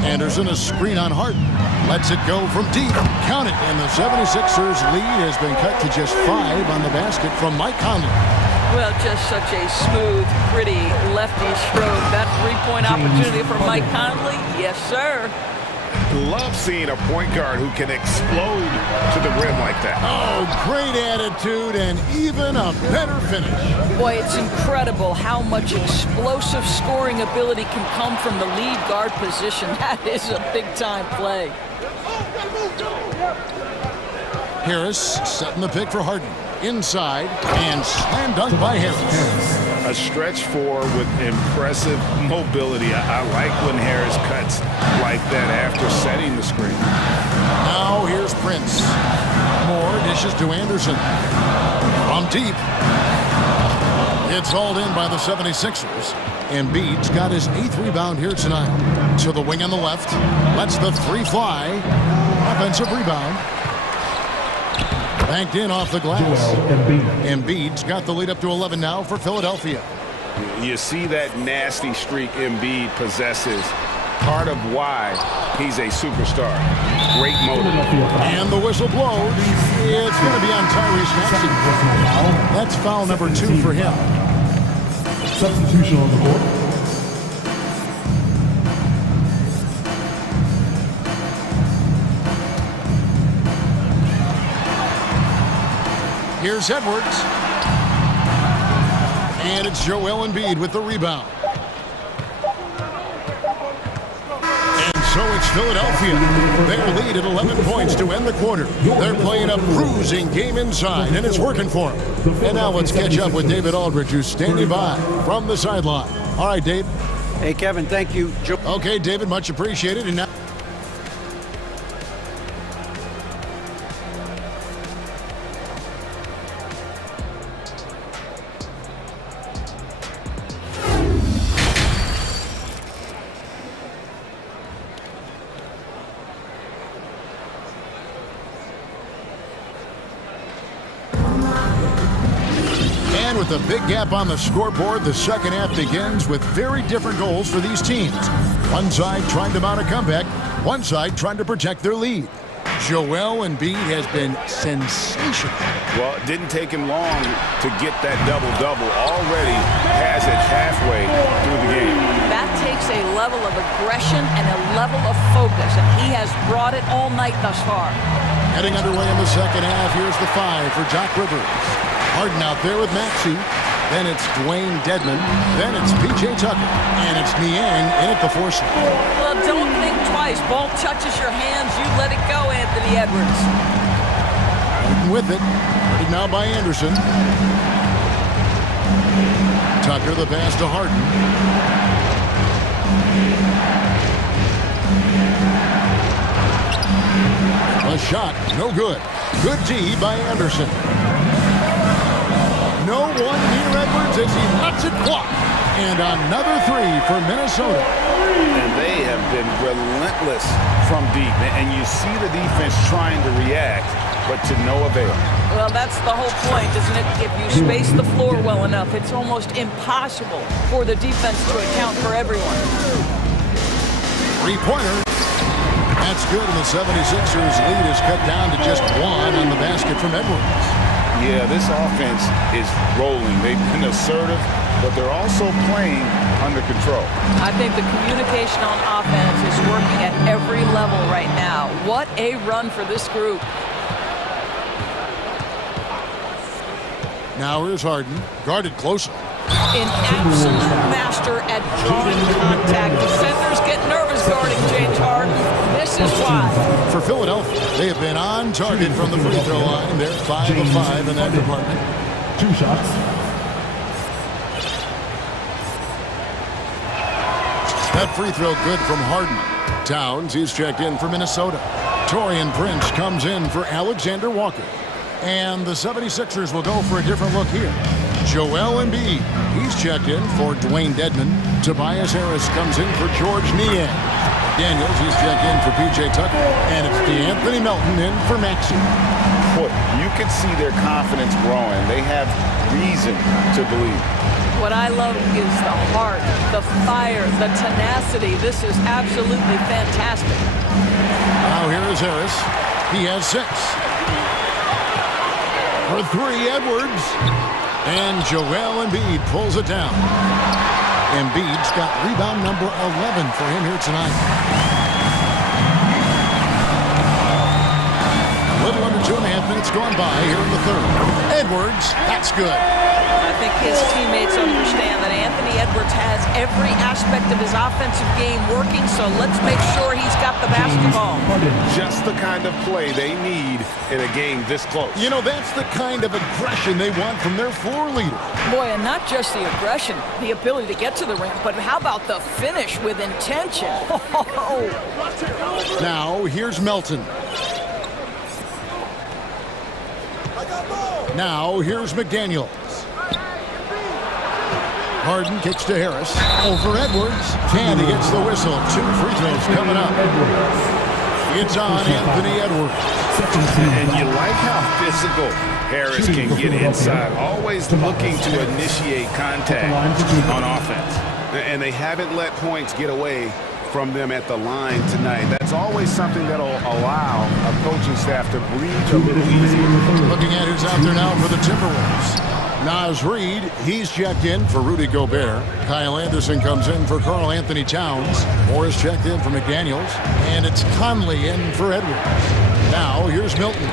Anderson, a screen on Harden. Lets it go from deep. Count it. And the 76ers lead has been cut to just 5 on the basket from Mike Conley. Well, just such a smooth, pretty lefty stroke. That three-point opportunity for Mike Conley. Yes, sir. Love seeing a point guard who can explode to the rim like that. Oh, great attitude and even a better finish. Boy, it's incredible how much explosive scoring ability can come from the lead guard position. That is a big-time play. Harris setting the pick for Harden. Inside and slam dunk by Harris. A stretch four with impressive mobility. I like when Harris cuts like that after setting the screen. Now here's Prince. More dishes to Anderson. From deep. It's hauled in by the 76ers. Embiid's got his 8th rebound here tonight. To the wing on the left. Lets the three fly. Offensive rebound. Banked in off the glass. Embiid's got the lead up to 11 now for Philadelphia. You see that nasty streak Embiid possesses. Part of why he's a superstar. Great motor. And the whistle blows. It's going to be on Tyrese Maxey. That's foul number 2 for him. Substitution on the board. Here's Edwards. And it's Joel Embiid with the rebound. And so it's Philadelphia. Their lead at 11 points to end the quarter. They're playing a bruising game inside, and it's working for them. And now let's catch up with David Aldridge, who's standing by from the sideline. All right, Dave. Hey, Kevin, thank you. Okay, David, much appreciated. And now With a big gap on the scoreboard, the second half begins with very different goals for these teams. One side trying to mount a comeback, one side trying to protect their lead. Joel Embiid has been sensational. Well, it didn't take him long to get that double-double. Already has it halfway through the game. That takes a level of aggression and a level of focus, and he has brought it all night thus far. Heading underway in the second half, here's the 5 for Doc Rivers. Harden out there with Maxey. Then it's Dwayne Dedmon. Then it's P.J. Tucker. And it's Niang in at the foursome. Well, don't think twice. Ball touches your hands. You let it go, Anthony Edwards. With it. Ready now by Anderson. Tucker the pass to Harden. A shot. No good. Good D by Anderson. No one near Edwards as he lets it fly. And another 3 for Minnesota. And they have been relentless from deep. And you see the defense trying to react, but to no avail. Well, that's the whole point, isn't it? If you space the floor well enough, it's almost impossible for the defense to account for everyone. 3-pointer. That's good, and the 76ers lead is cut down to just 1 on the basket from Edwards. Yeah, this offense is rolling. They've been assertive, but they're also playing under control. I think the communication on offense is working at every level right now. What a run for this group. Now here's Harden, guarded closer. An absolute master at drawing contact. Defenders get nervous guarding James Harden. This is why. For Philadelphia, they have been on target from the free throw line. They're 5 of 5 in that department. 2 shots. That free throw good from Harden. Towns, he's checked in for Minnesota. Taurean Prince comes in for Alexander Walker. And the 76ers will go for a different look here. Joel Embiid, he's checked in for Dwayne Dedmon. Tobias Harris comes in for George Niang. Daniels, he's checked in for P.J. Tucker. And it's DeAnthony Melton in for Maxey. Boy, you can see their confidence growing. They have reason to believe. What I love is the heart, the fire, the tenacity. This is absolutely fantastic. Now here is Harris. He has 6. For 3, Edwards. And Joel Embiid pulls it down. Embiid's got rebound number 11 for him here tonight. A little under 2.5 minutes gone by here in the third. Edwards, that's good. I think his teammates understand that Anthony Edwards has every aspect of his offensive game working, so let's make sure he's got the basketball. Just the kind of play they need in a game this close. You know, that's the kind of aggression they want from their floor leader. Boy, and not just the aggression, the ability to get to the rim, but how about the finish with intention? Now, here's Melton. Now, here's McDaniels. Harden kicks to Harris. Over Edwards. And he gets the whistle. 2 free throws coming up. It's on Anthony Edwards. And you like how physical Harris can get inside. Always looking to initiate contact on offense. And they haven't let points get away from them at the line tonight. That's always something that'll allow a coaching staff to breathe a little easier. Looking at who's out there now for the Timberwolves. Naz Reid, he's checked in for Rudy Gobert. Kyle Anderson comes in for Karl Anthony Towns. Morris checked in for McDaniels. And it's Conley in for Edwards. Now, here's Milton.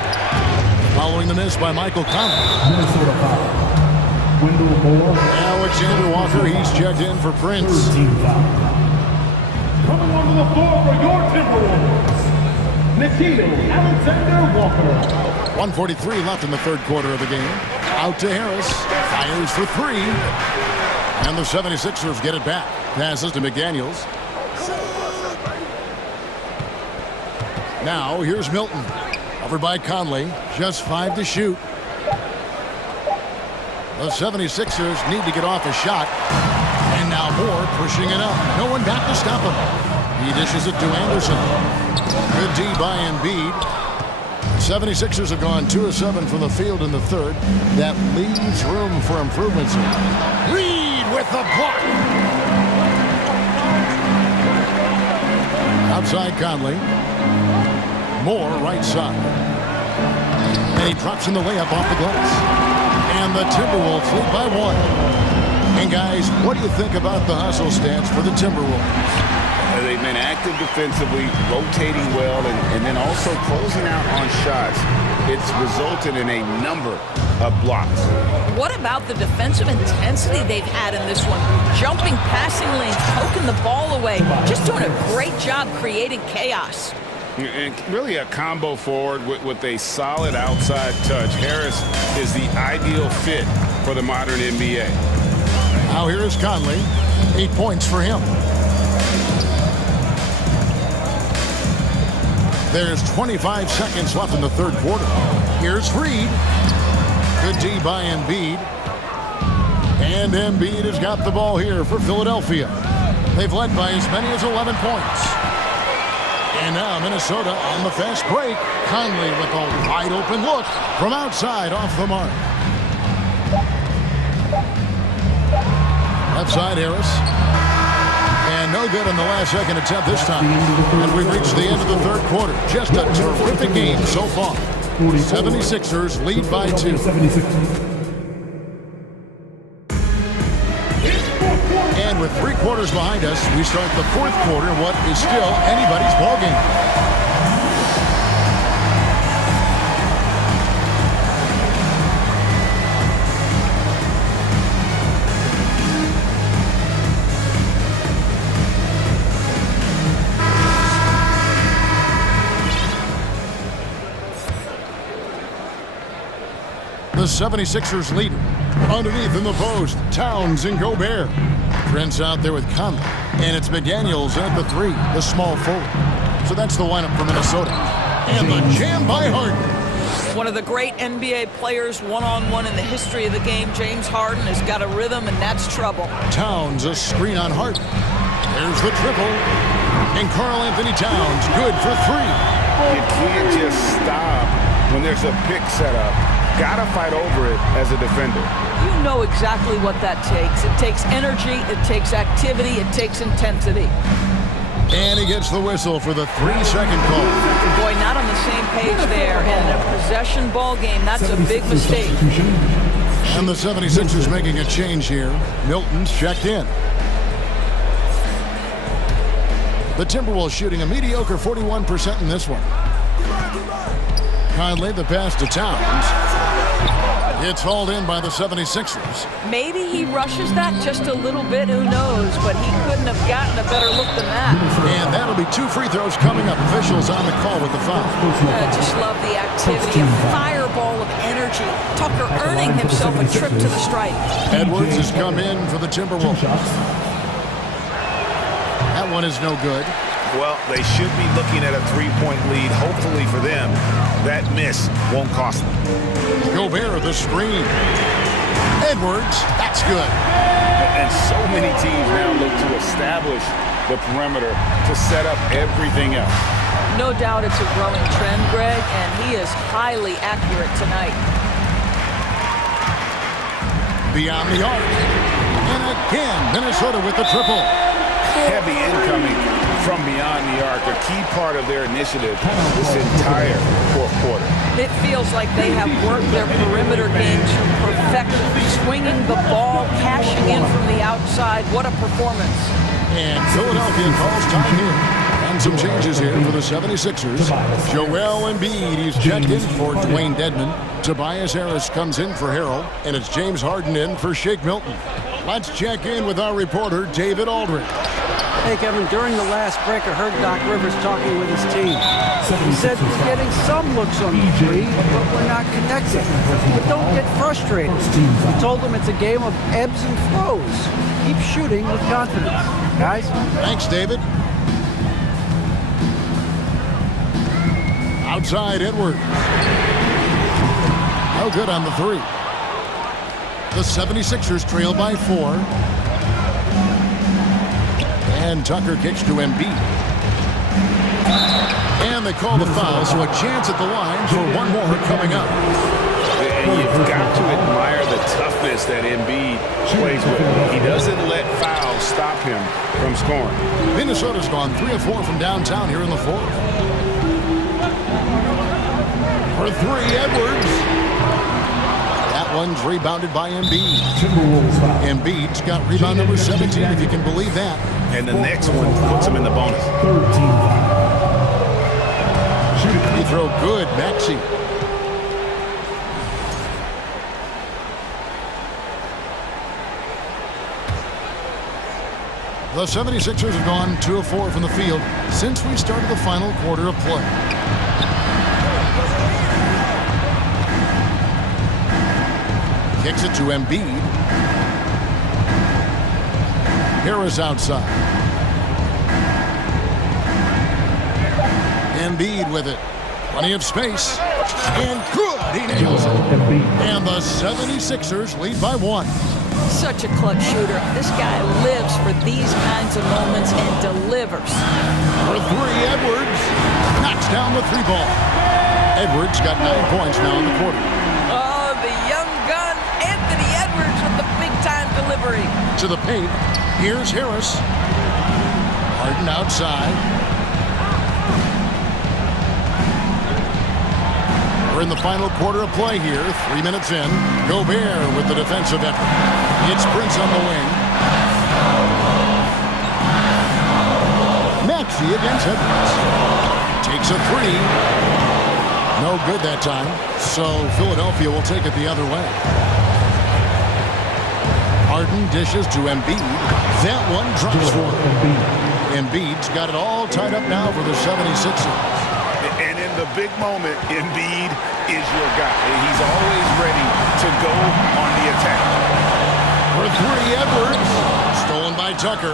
Following the miss by Michael Conley. Minnesota foul. Wendell Moore. Alexander Walker, he's checked in for Prince. 13 foul. Coming onto the floor for your Timberwolves, Nickeil Alexander-Walker. 1:43 left in the third quarter of the game. Out to Harris. Fires for 3. And the 76ers get it back. Passes to McDaniels. Now here's Milton. Covered by Conley. Just 5 to shoot. The 76ers need to get off a shot. And now Moore pushing it up. No one back to stop him. He dishes it to Anderson. Good D by Embiid. 76ers have gone 2 of 7 from the field in the third. That leaves room for improvements. Reed with the block. Outside Conley. Moore right side. And he drops in the layup off the glass. And the Timberwolves lead by 1. And guys, what do you think about the hustle stance for the Timberwolves? They've been active defensively, rotating well, and then also closing out on shots. It's resulted in a number of blocks. What about the defensive intensity they've had in this one? Jumping passing lanes, poking the ball away, just doing a great job creating chaos. And really a combo forward with a solid outside touch. Harris is the ideal fit for the modern NBA. Now here is Conley. 8 points for him. There's 25 seconds left in the third quarter. Here's Reed. Good D by Embiid. And Embiid has got the ball here for Philadelphia. They've led by as many as 11 points. And now Minnesota on the fast break. Conley with a wide open look from outside off the mark. Left side Harris. And no good on the last second attempt this time. And we've reached the end of the third quarter. Just a terrific game so far. 76ers lead by 2. And with 3 quarters behind us, we start the fourth quarter in what is still anybody's ballgame. The 76ers lead underneath in the post. Towns and Gobert. Trent's out there with Conley. And it's McDaniels at the 3, the small forward. So that's the lineup for Minnesota. And the jam by Harden. One of the great NBA players one-on-one in the history of the game, James Harden, has got a rhythm, and that's trouble. Towns, a screen on Harden. There's the triple. And Karl Anthony Towns, good for 3. You can't just stop when there's a pick set up. Gotta fight over it as a defender. You know exactly what that takes. It takes energy, it takes activity, it takes intensity. And he gets the whistle for the 3-second call. Boy, not on the same page there. And in a possession ball game, that's a big mistake. And the 76ers making a change here. Milton's checked in. The Timberwolves shooting a mediocre 41% in this one. Conley, the pass to Towns. It's hauled in by the 76ers. Maybe he rushes that just a little bit, who knows, but he couldn't have gotten a better look than that. And that'll be 2 free throws coming up. Officials on the call with the foul. I just love the activity, a fireball of energy. Tucker earning himself a trip to the stripe. Edwards has come in for the Timberwolves. That one is no good. Well, they should be looking at a 3-point lead, hopefully for them. That miss won't cost them. Gobert, the screen. Edwards, that's good. And so many teams now look to establish the perimeter to set up everything else. No doubt it's a growing trend, Greg, and he is highly accurate tonight. Beyond the arc. And again, Minnesota with the triple. Heavy incoming from beyond the arc, a key part of their initiative this entire fourth quarter. It feels like they have worked their perimeter game to perfection, swinging the ball, cashing in from the outside. What a performance. And Philadelphia calls time here. And some changes here for the 76ers. Joel Embiid, he's checked in for Dwayne Dedmon. Tobias Harris comes in for Harrell. And it's James Harden in for Shake Milton. Let's check in with our reporter, David Aldridge. Hey, Kevin, during the last break, I heard Doc Rivers talking with his team. He said we're getting some looks on the three, but we're not connected. But don't get frustrated. He told them it's a game of ebbs and flows. Keep shooting with confidence. Guys? Thanks, David. Outside, Edwards. No good on the 3. The 76ers trail by 4. And Tucker kicks to Embiid. And they call the foul, so a chance at the line for one more coming up. And you've got to admire the toughness that Embiid plays with. He doesn't let fouls stop him from scoring. Minnesota's gone 3 of 4 from downtown here in the fourth. For 3, Edwards. That one's rebounded by Embiid. Embiid's got rebound number 17, if you can believe that. And the next one puts him in the bonus. He throw good, Maxey. The 76ers have gone 2 of 4 from the field since we started the final quarter of play. Kicks it to Embiid. Harris outside. Embiid with it. Plenty of space. And good. He nails it. And the 76ers lead by 1. Such a clutch shooter. This guy lives for these kinds of moments and delivers. For 3, Edwards knocks down the 3 ball. Edwards got 9 points now in the quarter. Oh, the young gun, Anthony Edwards with the big-time delivery. To the paint. Here's Harris. Harden outside. We're in the final quarter of play here. 3 minutes in. Gobert with the defensive effort. It's Prince on the wing. Maxey against Edwards. Takes a 3. No good that time. So Philadelphia will take it the other way. Harden dishes to Embiid. That one drops for him. Embiid's got it all tied up now for the 76ers. And in the big moment, Embiid is your guy. He's always ready to go on the attack. For 3, Edwards. Stolen by Tucker.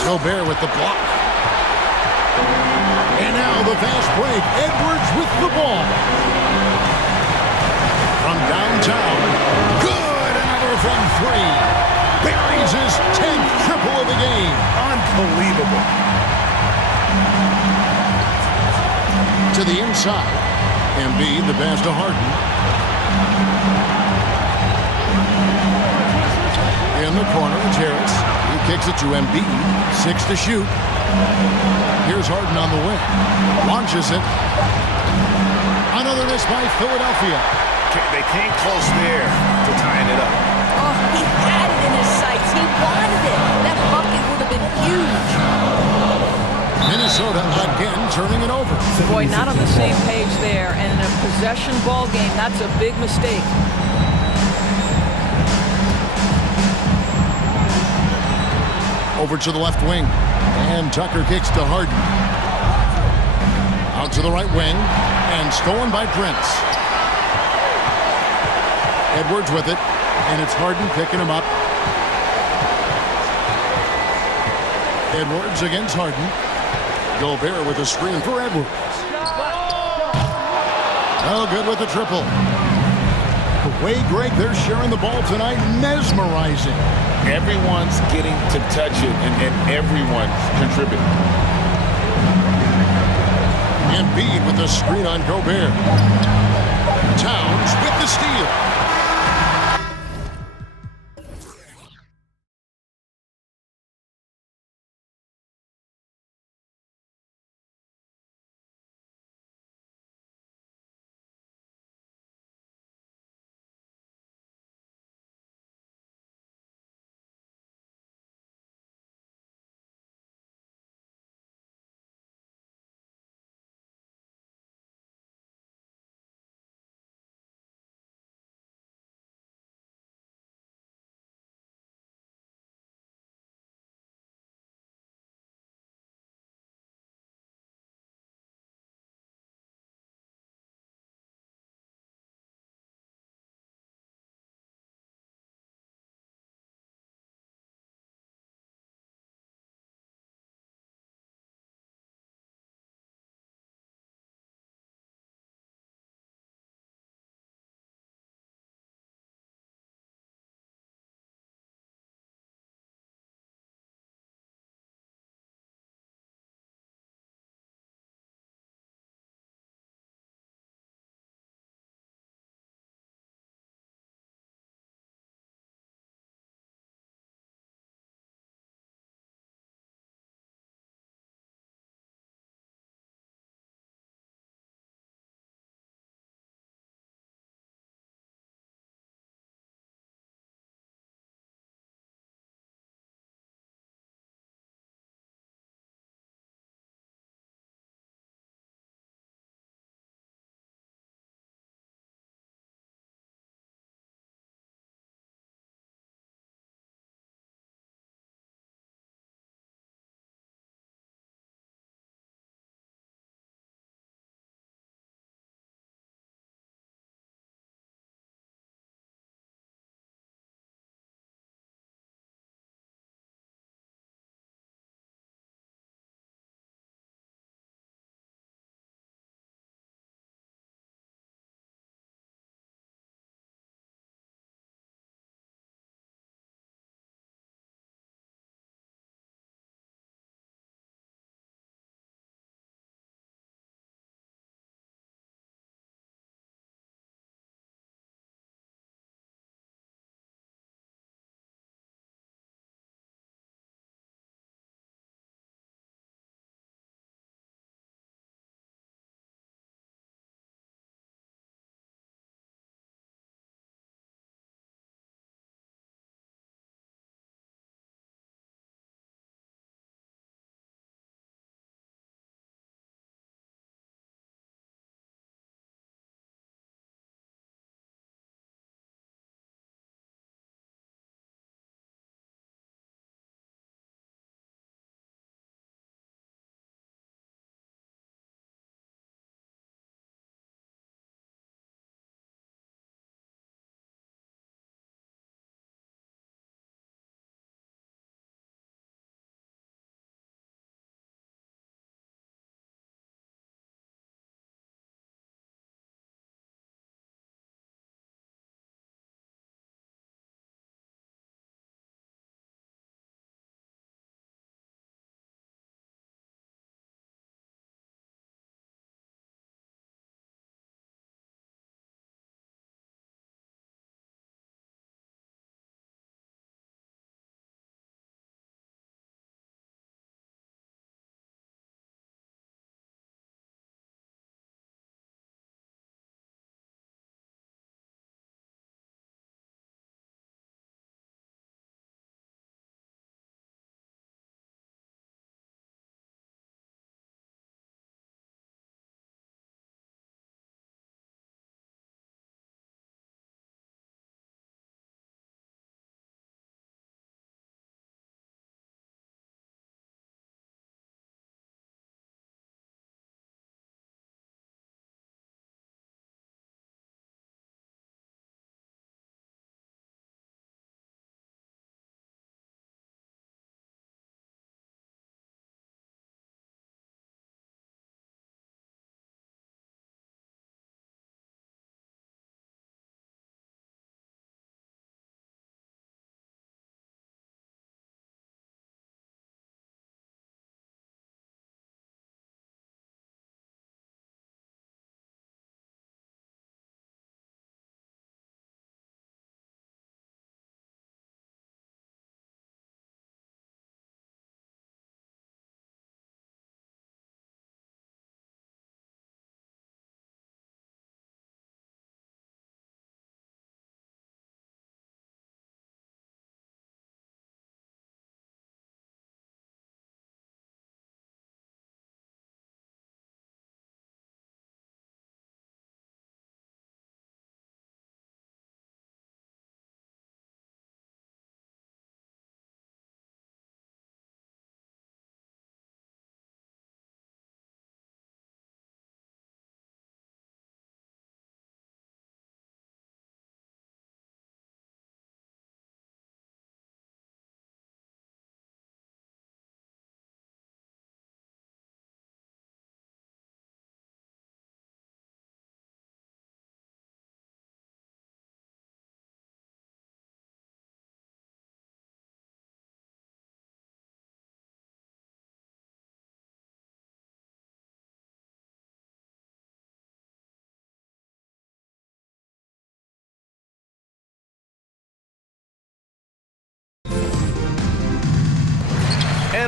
Gobert with the block. And now the fast break. Edwards with the ball. From downtown. Good. Another from 3. Buries his 10th triple of the game. Unbelievable. To the inside. Embiid, the pass to Harden. In the corner, it's Harris. He kicks it to Embiid. 6 to shoot. Here's Harden on the wing. Launches it. Another miss by Philadelphia. They came close there to tying it up. Oh, he had it in his sights. He wanted it. That bucket would have been huge. Minnesota again turning it over. Boy, not on the same page there. And in a possession ball game, that's a big mistake. Over to the left wing. And Tucker kicks to Harden. Out to the right wing. And stolen by Prince. Edwards with it. And it's Harden picking him up. Edwards against Harden. Gobert with a screen for Edwards. Oh, good with the triple. The way, Greg, they're sharing the ball tonight, mesmerizing. Everyone's getting to touch it, and everyone's contributing. Embiid with the screen on Gobert. Towns with the steal.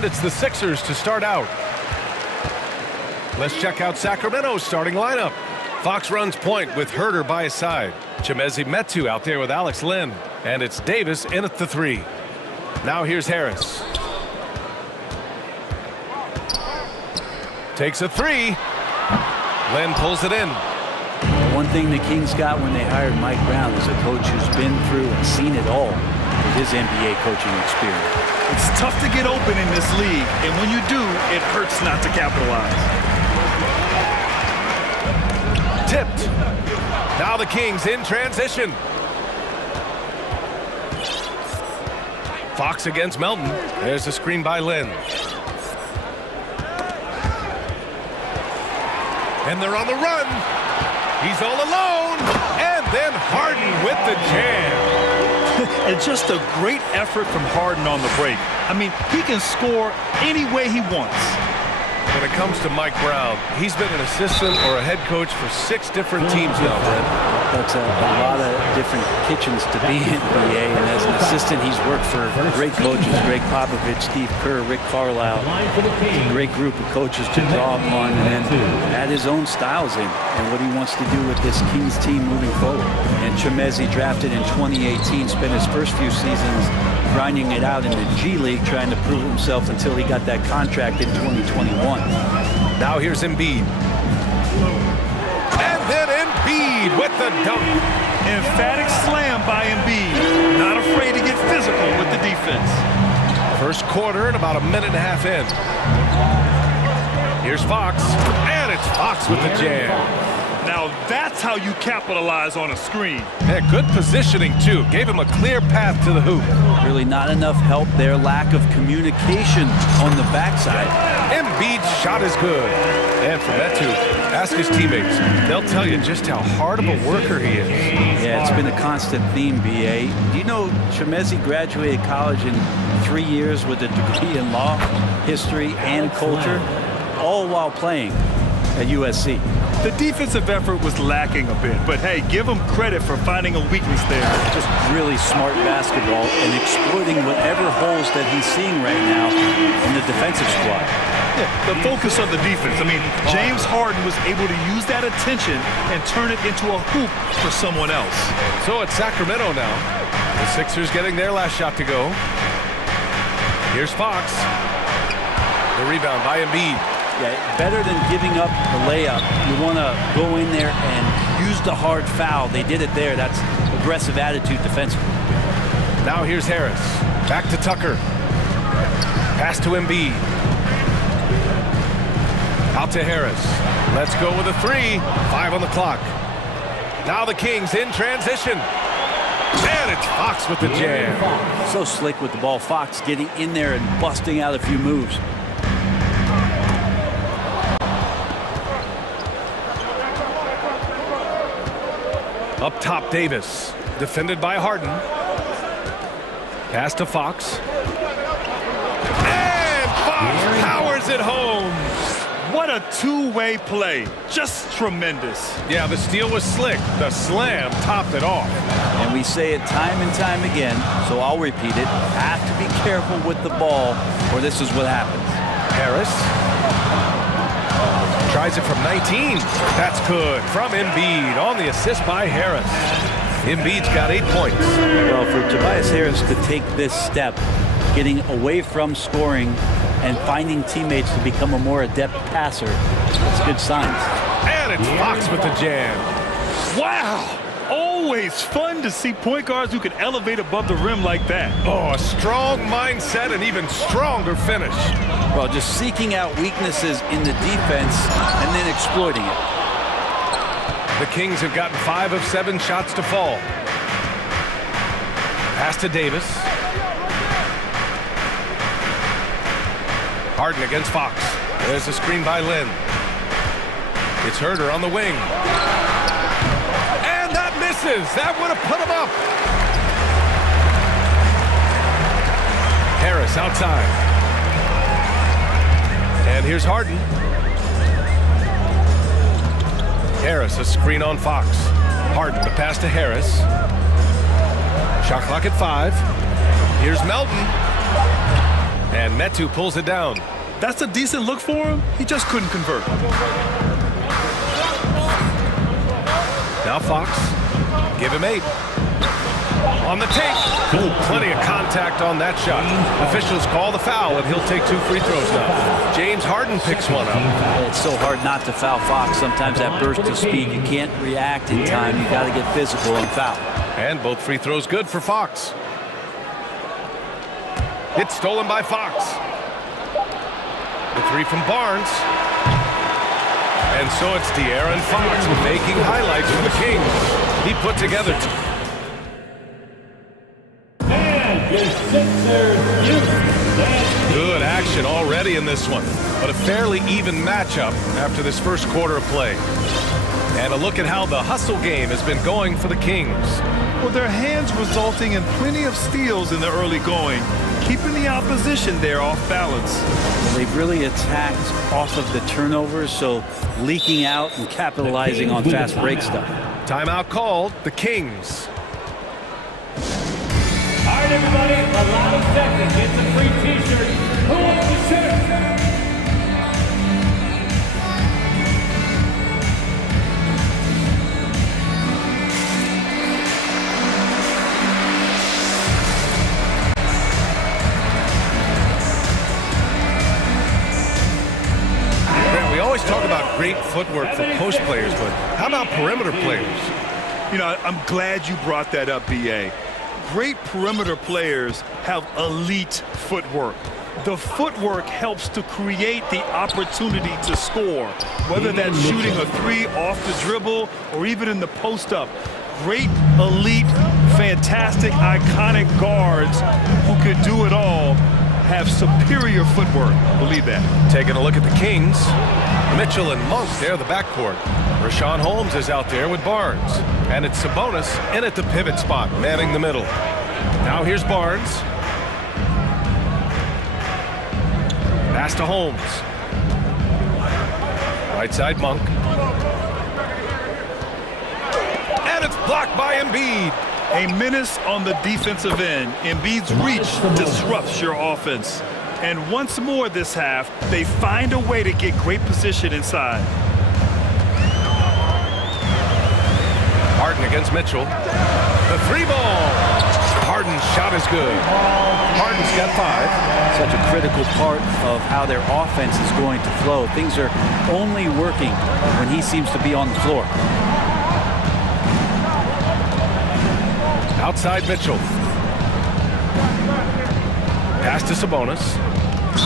And it's the Sixers to start out. Let's check out Sacramento's starting lineup. Fox runs point with Herder by his side. Chimezie Metu out there with Alex Len. And it's Davis in at the 3. Now here's Harris. Takes a 3. Len pulls it in. One thing the Kings got when they hired Mike Brown is a coach who's been through and seen it all with his NBA coaching experience. It's tough to get open in this league, and when you do, it hurts not to capitalize. Tipped. Now the Kings in transition. Fox against Melton. There's a screen by Len. And they're on the run. He's all alone. And then Harden with the jam. And just a great effort from Harden on the break. I mean, he can score any way he wants. When it comes to Mike Brown, he's been an assistant or a head coach for 6 different teams now, Brent. That's a lot of different kitchens to be in, BA. And as an assistant, he's worked for great coaches, Greg Popovich, Steve Kerr, Rick Carlisle. It's a great group of coaches to draw upon and then add his own styles in and what he wants to do with this Kings team moving forward. And Chimezie, drafted in 2018, spent his first few seasons grinding it out in the G League, trying to prove himself until he got that contract in 2021. Now here's Embiid. And then Embiid with the dunk. Emphatic slam by Embiid. Not afraid to get physical with the defense. First quarter and about a minute and a half in. Here's Fox. And it's Fox with the jam. Now that's how you capitalize on a screen. Yeah, good positioning, too. Gave him a clear path to the hoop. Really not enough help there. Lack of communication on the backside. Embiid's shot is good. And for Metu, ask his teammates. They'll tell you just how hard of a worker he is. Yeah, it's been a constant theme, BA. Do you know Chimezie graduated college in 3 years with a degree in law, history, and culture, all while playing at USC? The defensive effort was lacking a bit, but hey, give him credit for finding a weakness there. Just really smart basketball and exploiting whatever holes that he's seeing right now in the defensive squad. Yeah, the focus of the defense. I mean, James Harden was able to use that attention and turn it into a hoop for someone else. So it's Sacramento now. The Sixers getting their last shot to go. Here's Fox. The rebound by Embiid. Yeah, better than giving up the layup. You want to go in there and use the hard foul. They did it there. That's aggressive attitude defensively. Now here's Harris. Back to Tucker. Pass to Embiid. Out to Harris. Let's go with a 3. 5 on the clock. Now the Kings in transition. And it's Fox with the jam. So slick with the ball. Fox getting in there and busting out a few moves. Up top, Davis. Defended by Harden. Pass to Fox. And Fox powers it home. What a two-way play. Just tremendous. Yeah, the steal was slick. The slam topped it off. And we say it time and time again, so I'll repeat it. Have to be careful with the ball, or this is what happens. Harris. Tries it from 19. That's good. From Embiid on the assist by Harris. Embiid's got 8 points. Well, for Tobias Harris to take this step, getting away from scoring and finding teammates to become a more adept passer, that's good signs. And it's Fox with the jam. Wow! Always fun to see point guards who can elevate above the rim like that. Oh, a strong mindset and even stronger finish. Well, just seeking out weaknesses in the defense and then exploiting it. The Kings have gotten 5 of 7 shots to fall. Pass to Davis. Harden against Fox. There's a screen by Len. It's Herder on the wing. And that misses. That would have put him up. Harris outside. And here's Harden. Harris, a screen on Fox. Harden, the pass to Harris. Shot clock at 5. Here's Melton. And Metu pulls it down. That's a decent look for him. He just couldn't convert. Now Fox. Give him 8. On the take. Ooh, plenty of contact on that shot. Officials call the foul, and he'll take 2 free throws now. James Harden picks one up. It's so hard not to foul Fox. Sometimes that burst of speed, you can't react in time. You got to get physical and foul. And both free throws good for Fox. It's stolen by Fox. The 3 from Barnes. And so it's De'Aaron Fox making highlights for the Kings. He put together good action already in this one, but a fairly even matchup after this first quarter of play. And a look at how the hustle game has been going for the Kings. Well, their hands resulting in plenty of steals in the early going, keeping the opposition there off balance. They've really attacked off of the turnovers, so leaking out and capitalizing on fast break stuff. Timeout called, the Kings. All right, everybody, the loudest second gets a free T-shirt. Who wants the shirt? We always talk about great footwork for post players, but how about perimeter players? You know, I'm glad you brought that up, B.A. Great perimeter players have elite footwork. The footwork helps to create the opportunity to score, whether that's shooting a 3 off the dribble or even in the post-up. Great, elite, fantastic, iconic guards who can do it all have superior footwork. Believe that. Taking a look at the Kings. Mitchell and Monk, they're the backcourt. Rashawn Holmes is out there with Barnes. And it's Sabonis in at the pivot spot, manning the middle. Now here's Barnes. Pass to Holmes. Right side Monk. And it's blocked by Embiid. A menace on the defensive end. Embiid's reach disrupts your offense. And once more this half, they find a way to get great position inside. Harden against Mitchell. The 3 ball. Harden's shot is good. Harden's got 5. Such a critical part of how their offense is going to flow. Things are only working when he seems to be on the floor. Outside Mitchell. Pass to Sabonis.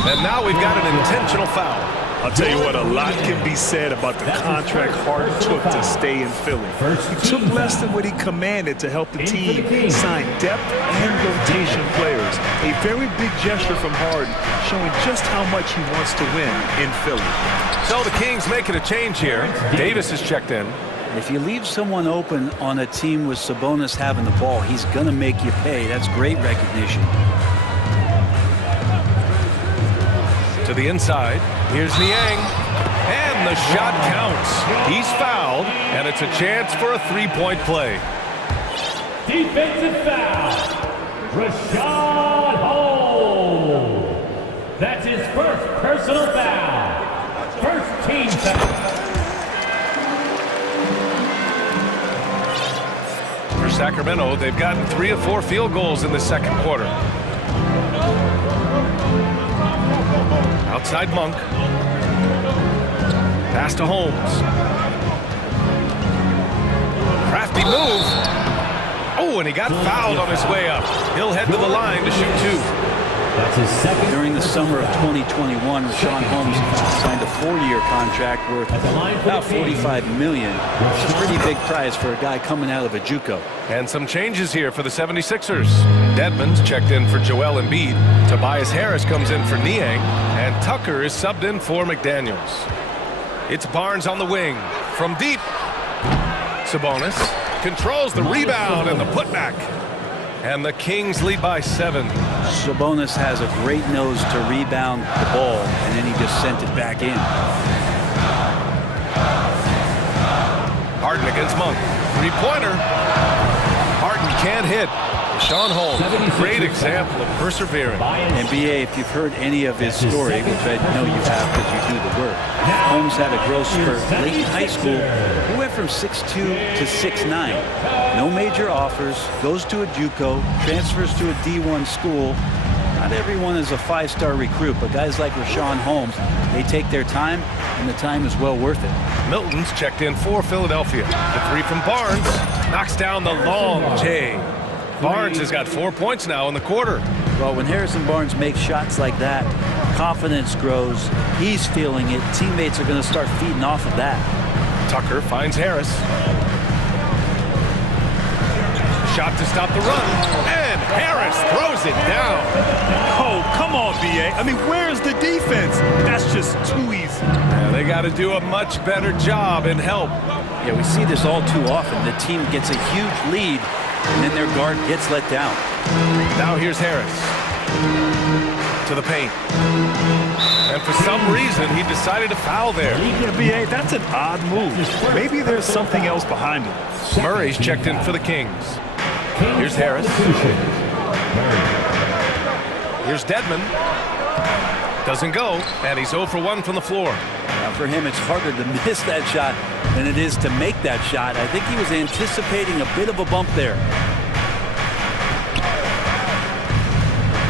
And now we've got an intentional foul. I'll tell you what, a lot can be said about the contract Harden took to stay in Philly. He took less than what he commanded to help the team sign depth and rotation players. A very big gesture from Harden, showing just how much he wants to win in Philly. So the Kings making a change here. Davis is checked in. If you leave someone open on a team with Sabonis having the ball, he's going to make you pay. That's great recognition. To the inside. Here's Niang. And the shot counts. He's fouled, and it's a chance for a 3-point play. Defensive foul. Rashawn Holmes. That's his first personal foul. First team foul. For Sacramento, they've gotten 3 of 4 field goals in the second quarter. Outside Monk. Pass to Holmes. Crafty move. Oh, and he got fouled on his way up. He'll head to the line to shoot 2. That's his second. During the summer of 2021, Rashawn Holmes signed a 4-year contract worth about $45 million. It's a pretty big price for a guy coming out of a JUCO. And some changes here for the 76ers. Dedmon's checked in for Joel Embiid. Tobias Harris comes in for Niang. And Tucker is subbed in for McDaniels. It's Barnes on the wing. From deep. Sabonis controls the rebound and the putback. And the Kings lead by 7. Sabonis has a great nose to rebound the ball, and then he just sent it back in. Harden against Monk. Three-pointer. Harden can't hit. The Sean Holmes, great example of perseverance. And BA, if you've heard any of his story, which I know you have because you do the work, Holmes had a growth spurt late in high school. He went from 6'2 to 6'9. No major offers, goes to a JUCO, transfers to a D1 school. Not everyone is a five-star recruit, but guys like Rashawn Holmes, they take their time, and the time is well worth it. Milton's checked in for Philadelphia. The three from Barnes knocks down the long J. Barnes has got 4 points now in the quarter. Well, when Harrison Barnes makes shots like that, confidence grows. He's feeling it. Teammates are going to start feeding off of that. Tucker finds Harris. Shot to stop the run, and Harris throws it down. Oh, come on, BA. I mean, where's the defense? That's just too easy. Yeah, they got to do a much better job and help. Yeah, we see this all too often. The team gets a huge lead, and then their guard gets let down. Now here's Harris to the paint. And for some reason, he decided to foul there. Yeah, BA, that's an odd move. Maybe there's something else behind it. Murray's checked in for the Kings. Here's Harris. Here's Dedmon. Doesn't go, and he's 0 for 1 from the floor. Now for him, it's harder to miss that shot than it is to make that shot. I think he was anticipating a bit of a bump there.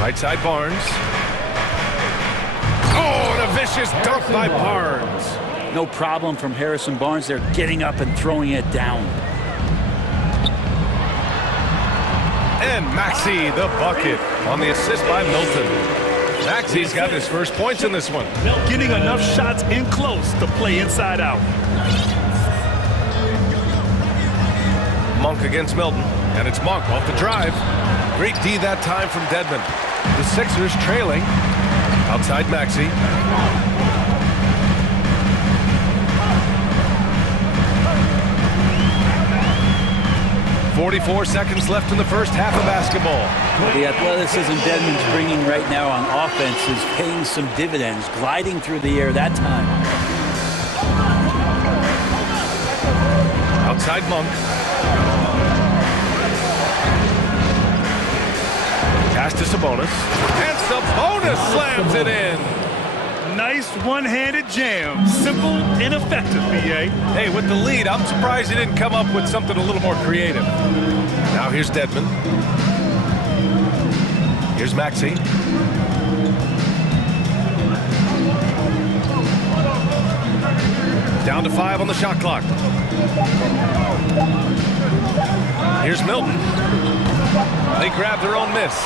Right side Barnes. Oh, and a vicious dunk by Barnes. No problem from Harrison Barnes. They're getting up and throwing it down. And Maxey, the bucket, on the assist by Milton. Maxey's got his first points in this one. Getting enough shots in close to play inside out. Monk against Milton, and it's Monk off the drive. Great D that time from Dedmon. The Sixers trailing. Outside Maxey. 44 seconds left in the first half of basketball. The athleticism Dedmon's bringing right now on offense is paying some dividends, gliding through the air that time. Outside Monk. Pass to Sabonis. And Sabonis slams it in. Nice one-handed jam. Simple and effective, BA. Hey, with the lead, I'm surprised he didn't come up with something a little more creative. Now here's Dedmon. Here's Maxey. Down to 5 on the shot clock. Here's Milton. They grab their own miss.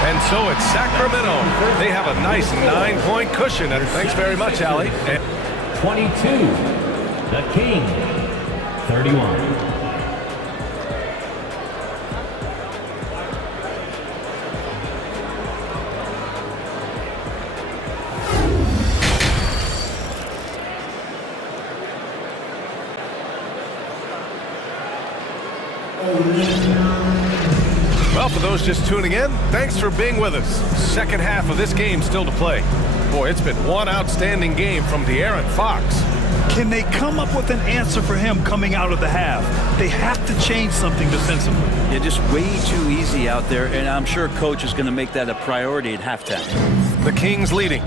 And so it's Sacramento. They have a nice 9-point cushion. And thanks very much, Allie. 22. The King. 31. Well, for those just tuning in, thanks for being with us. Second half of this game still to play. Boy, it's been one outstanding game from De'Aaron Fox. Can they come up with an answer for him coming out of the half? They have to change something defensively. Yeah, just way too easy out there, and I'm sure coach is going to make that a priority at halftime. The Kings leading.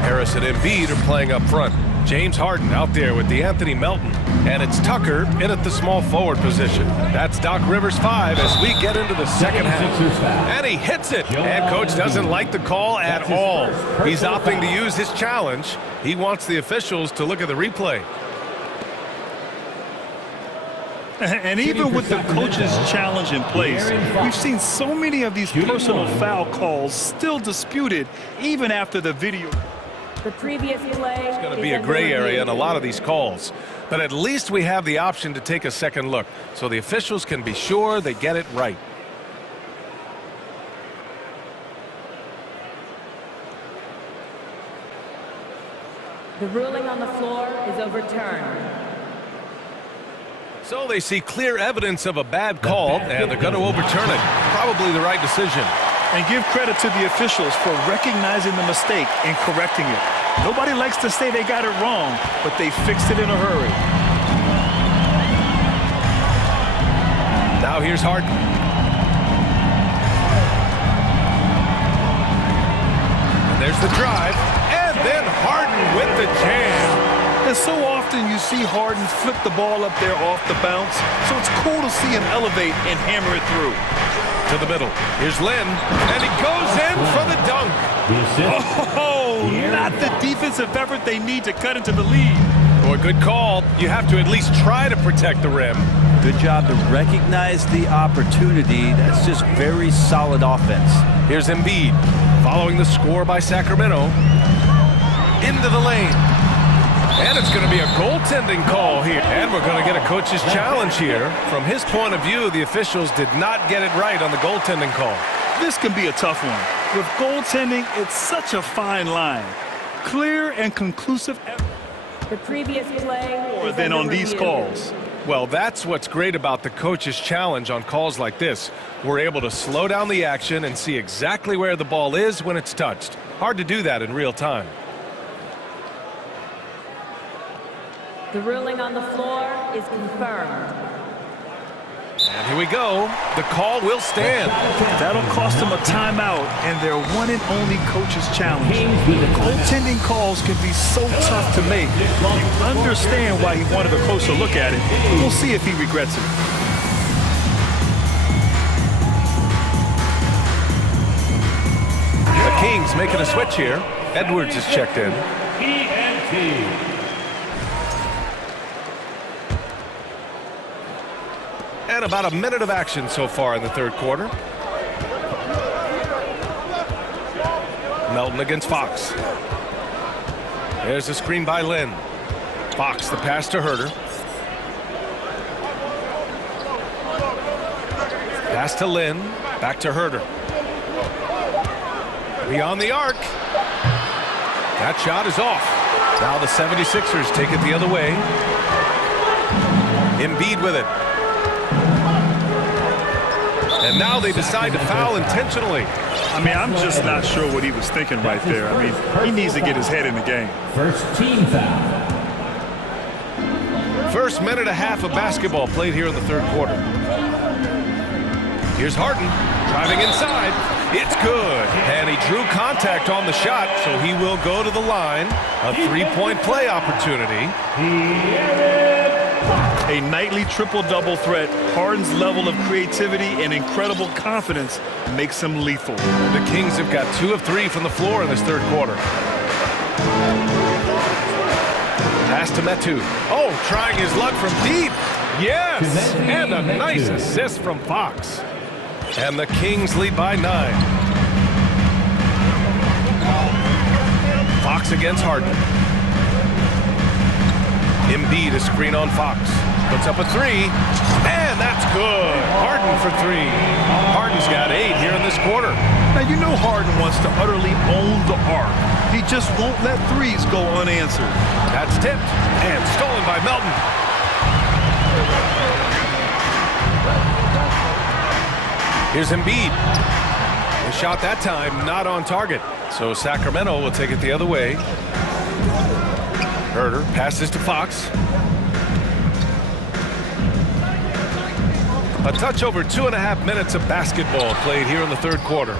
Harris and Embiid are playing up front. James Harden out there with DeAnthony Melton. And it's Tucker in at the small forward position. That's Doc Rivers 5 as we get into the second half. And he hits it. And coach doesn't like the call at all. He's opting to use his challenge. He wants the officials to look at the replay. And even with the coach's challenge in place, we've seen so many of these personal foul calls still disputed even after the video. The previous play. It's going to be a gray area in a lot of these calls. But at least we have the option to take a second look, so the officials can be sure they get it right. The ruling on the floor is overturned. So they see clear evidence of a bad call, and they're going to overturn it. Probably the right decision. And give credit to the officials for recognizing the mistake and correcting it. Nobody likes to say they got it wrong, but they fixed it in a hurry. Now here's Harden. And there's the drive. And then Harden with the jam. And so often you see Harden flip the ball up there off the bounce, so it's cool to see him elevate and hammer it through. To the middle. Here's Lynn, and he goes in for the dunk. Oh, not the defensive effort they need to cut into the lead. Boy, good call. You have to at least try to protect the rim. Good job to recognize the opportunity. That's just very solid offense. Here's Embiid, following the score by Sacramento. Into the lane. And it's going to be a goaltending call here. And we're going to get a coach's challenge here. From his point of view, the officials did not get it right on the goaltending call. This can be a tough one. With goaltending, it's such a fine line. Clear and conclusive The previous play more than on these calls. Well, that's what's great about the coach's challenge on calls like this. We're able to slow down the action and see exactly where the ball is when it's touched. Hard to do that in real time. The ruling on the floor is confirmed. And here we go. The call will stand. That'll cost them a timeout and their one and only coach's challenge. Goaltending calls can be so tough to make. You understand why he wanted a closer look at it. We'll see if he regrets it. The Kings making a switch here. Edwards is checked in. And about a minute of action so far in the third quarter. Melton against Fox. There's a screen by Lynn. Fox, the pass to Herter. Pass to Lynn. Back to Herter. Beyond the arc. That shot is off. Now the 76ers take it the other way. Embiid with it. And now they decide to foul intentionally. I mean, I'm just not sure what he was thinking right there. I mean, he needs to get his head in the game. First team foul. First minute and a half of basketball played here in the third quarter. Here's Harden driving inside. It's good. And he drew contact on the shot, so he will go to the line. A three-point play opportunity. A nightly triple-double threat. Harden's level of creativity and incredible confidence makes him lethal. The Kings have got 2 of 3 from the floor in this third quarter. Pass to Metu. Oh, trying his luck from deep. Yes, and a nice assist from Fox. And the Kings lead by 9. Fox against Harden. Embiid a screen on Fox. Puts up a 3, and that's good. Harden for 3. Harden's got 8 here in this quarter. Now, you know Harden wants to utterly own the arc. He just won't let threes go unanswered. That's tipped and stolen by Melton. Here's Embiid. The shot that time not on target. So Sacramento will take it the other way. Herter passes to Fox. A touch over 2.5 minutes of basketball played here in the third quarter.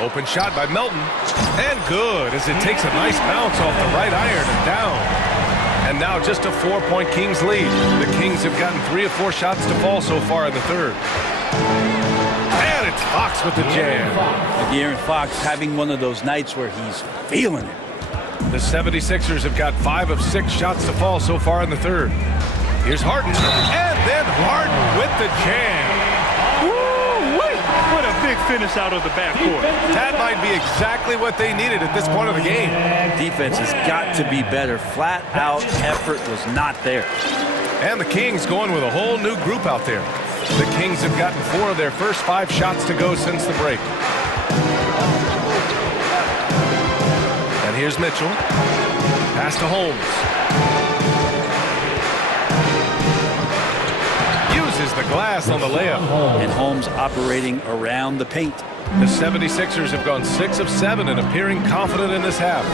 Open shot by Melton. And good as it takes a nice bounce off the right iron and down. And now just a 4-point Kings lead. The Kings have gotten 3 or 4 shots to fall so far in the third. And it's Fox with the jam. De'Aaron Fox having one of those nights where he's feeling it. The 76ers have got 5 of 6 shots to fall so far in the third. Here's Harden. And then Harden with the jam. Woo-wee! What a big finish out of the backcourt. That might be exactly what they needed at this point of the game. Defense has got to be better. Flat out effort was not there. And the Kings going with a whole new group out there. The Kings have gotten 4 of their first 5 shots to go since the break. And here's Mitchell. Pass to Holmes. Uses the glass on the layup. And Holmes operating around the paint. The 76ers have gone 6 of 7 and appearing confident in this half.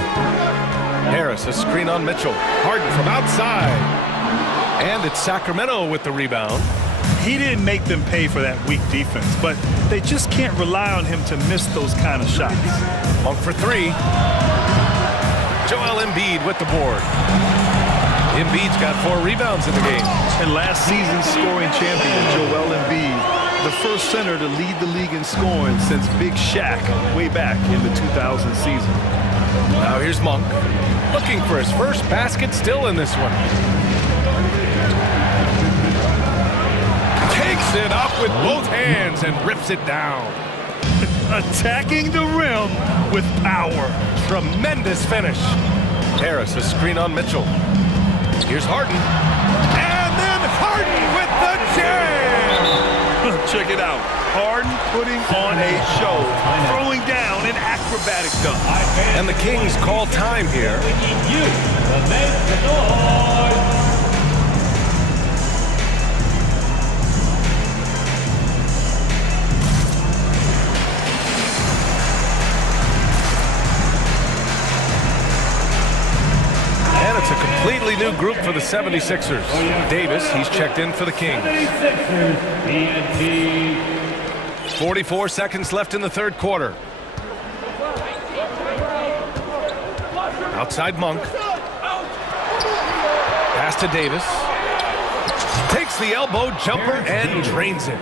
Harris, a screen on Mitchell. Harden from outside. And it's Sacramento with the rebound. He didn't make them pay for that weak defense, but they just can't rely on him to miss those kind of shots. Monk for three. Joel Embiid with the board. Embiid's got 4 rebounds in the game. And last season's scoring champion, Joel Embiid, the first center to lead the league in scoring since Big Shaq way back in the 2000 season. Now here's Monk, looking for his first basket, still in this one. Takes it up with both hands and rips it down. Attacking the rim with power. Tremendous finish. Harris, a screen on Mitchell. Here's Harden. And then Harden with the jam! Check it out. Harden putting on a show. Throwing down an acrobatic dunk. And the Kings call time here. And it's a completely new group for the 76ers. Davis, he's checked in for the Kings. 44 seconds left in the third quarter. Outside Monk. Pass to Davis. Takes the elbow jumper and drains it.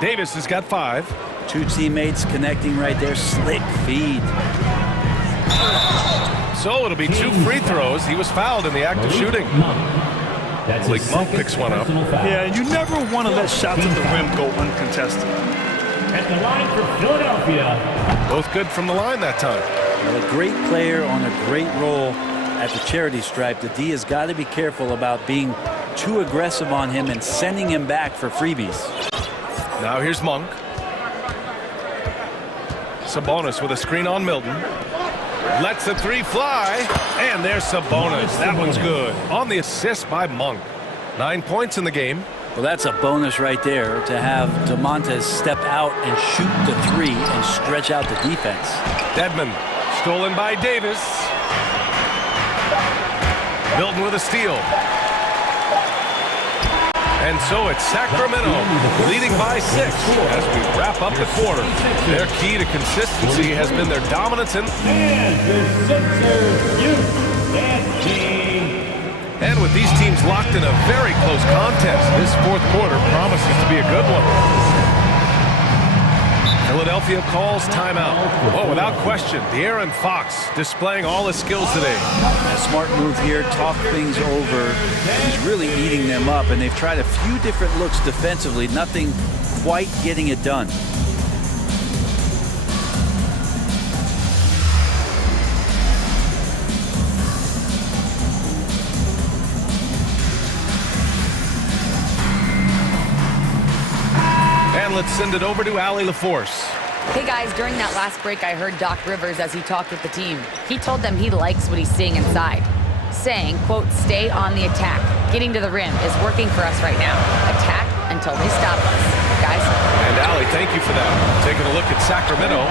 Davis has got 5. 2 teammates connecting right there. Slick feed. So it'll be 2 free throws. He was fouled in the act of shooting. Malik Monk picks one up. Yeah, you never want to let shots at the rim go uncontested. At the line for Philadelphia. Both good from the line that time. Well, a great player on a great role at the charity stripe. The D has got to be careful about being too aggressive on him and sending him back for freebies. Now here's Monk. Sabonis with a screen on Milton. Lets the 3 fly. And there's Sabonis. That one's good. On the assist by Monk. 9 points in the game. Well, that's a bonus right there to have DeMontes step out and shoot the 3 and stretch out the defense. Dedmon stolen by Davis. Milton with a steal. And so it's Sacramento leading by 6 as we wrap up the quarter. Their key to consistency has been their dominance in. And with these teams locked in a very close contest, this fourth quarter promises to be a good one. Philadelphia calls timeout. Oh, without question, De'Aaron Fox displaying all his skills today. A smart move here, talk things over. He's really eating them up, and they've tried a few different looks defensively, nothing quite getting it done. Let's send it over to Allie LaForce. Hey guys, during that last break, I heard Doc Rivers as he talked with the team. He told them he likes what he's seeing inside, saying, quote, stay on the attack. Getting to the rim is working for us right now. Attack until they stop us. Guys? And Allie, thank you for that. Taking a look at Sacramento,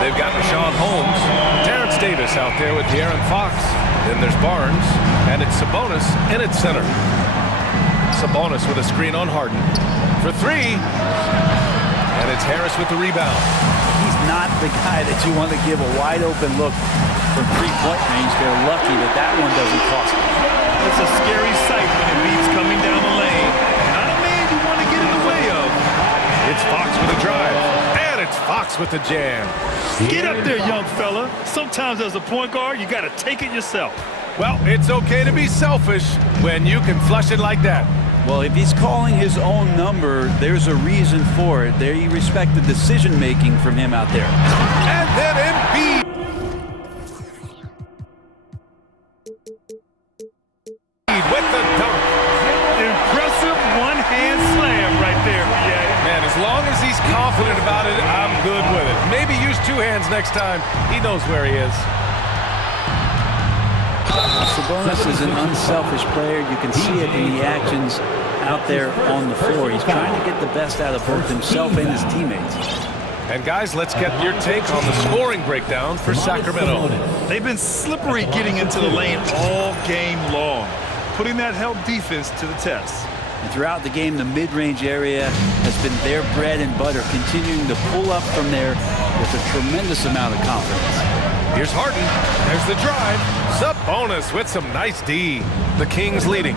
they've got Rashawn Holmes, Terrence Davis out there with De'Aaron Fox. Then there's Barnes, and it's Sabonis in its center. Sabonis with a screen on Harden. For 3. And it's Harris with the rebound. He's not the guy that you want to give a wide open look from 3-point range. They're lucky that that one doesn't cost them. It's a scary sight when Embiid's coming down the lane. Not a man you want to get in the way of. It's Fox with a drive. And it's Fox with the jam. Get up there, young fella. Sometimes as a point guard, you got to take it yourself. Well, it's okay to be selfish when you can flush it like that. Well, if he's calling his own number, there's a reason for it. There you respect the decision-making from him out there. And then Embiid with the dunk. Impressive one-hand slam right there, PA. Man, as long as he's confident about it, I'm good with it. Maybe use 2 hands next time. He knows where he is. Sabonis is an unselfish player. You can see it in the actions out there on the floor. He's trying to get the best out of both himself and his teammates. And guys, let's get your take on the scoring breakdown for Sacramento. They've been slippery getting into the lane all game long. putting that help defense to the test. And throughout the game, the mid-range area has been their bread and butter, continuing to pull up from there with a tremendous amount of confidence. Here's Harden. There's the drive. Sub-bonus with some nice D. The Kings leading.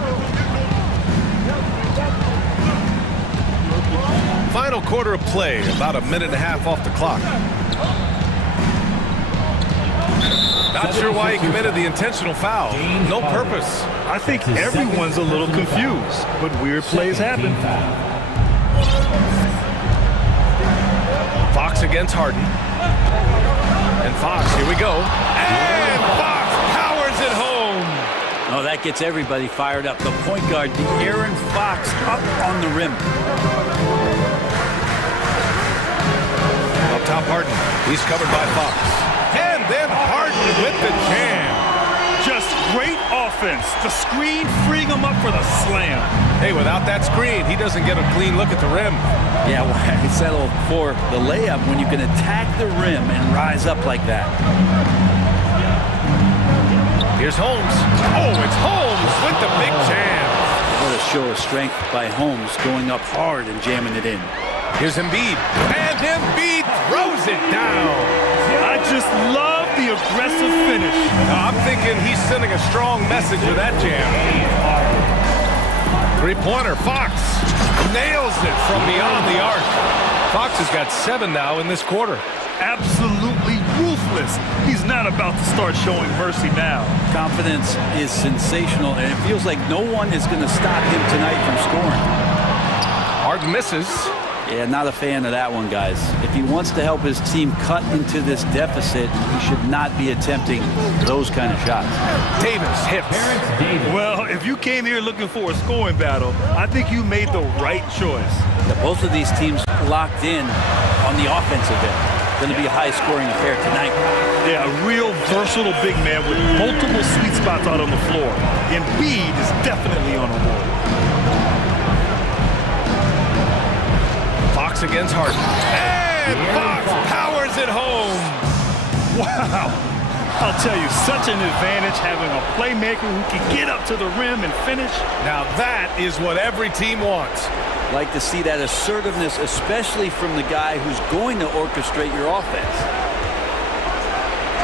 Final quarter of play, about a minute and a half off the clock. Not sure why he committed the intentional foul. No purpose. I think everyone's a little confused, but weird plays happen. Fox against Harden. And Fox, here we go. And Fox powers it home. Oh, that gets everybody fired up. The point guard, De'Aaron Fox, up on the rim. Up top, Harden. He's covered by Fox. And then Harden with the jam. Just great offense. The screen freeing him up for the slam. Hey, without that screen, he doesn't get a clean look at the rim. Yeah, well, I settled for the layup when you can attack the rim and rise up like that. Here's Holmes. Oh, it's Holmes with the big jam. What a show of strength by Holmes, going up hard and jamming it in. Here's Embiid. And Embiid throws it down. I just love the aggressive finish. I'm thinking he's sending a strong message with that jam. Three-pointer, Fox nails it from beyond the arc. Fox has got 7 now in this quarter. Absolutely ruthless. He's not about to start showing mercy now. Confidence is sensational, and it feels like no one is going to stop him tonight from scoring. Harden misses. Yeah, not a fan of that one, guys. If he wants to help his team cut into this deficit, he should not be attempting those kind of shots. Davis hits. Well, if you came here looking for a scoring battle, I think you made the right choice. Yeah, both of these teams locked in on the offensive end. Going to be a high-scoring affair tonight. Yeah, a real versatile big man with multiple sweet spots out on the floor. Embiid is definitely on a roll. Fox against Harden. And Fox powers it home. Wow. I'll tell you, such an advantage having a playmaker who can get up to the rim and finish. Now that is what every team wants. Like to see that assertiveness, especially from the guy who's going to orchestrate your offense.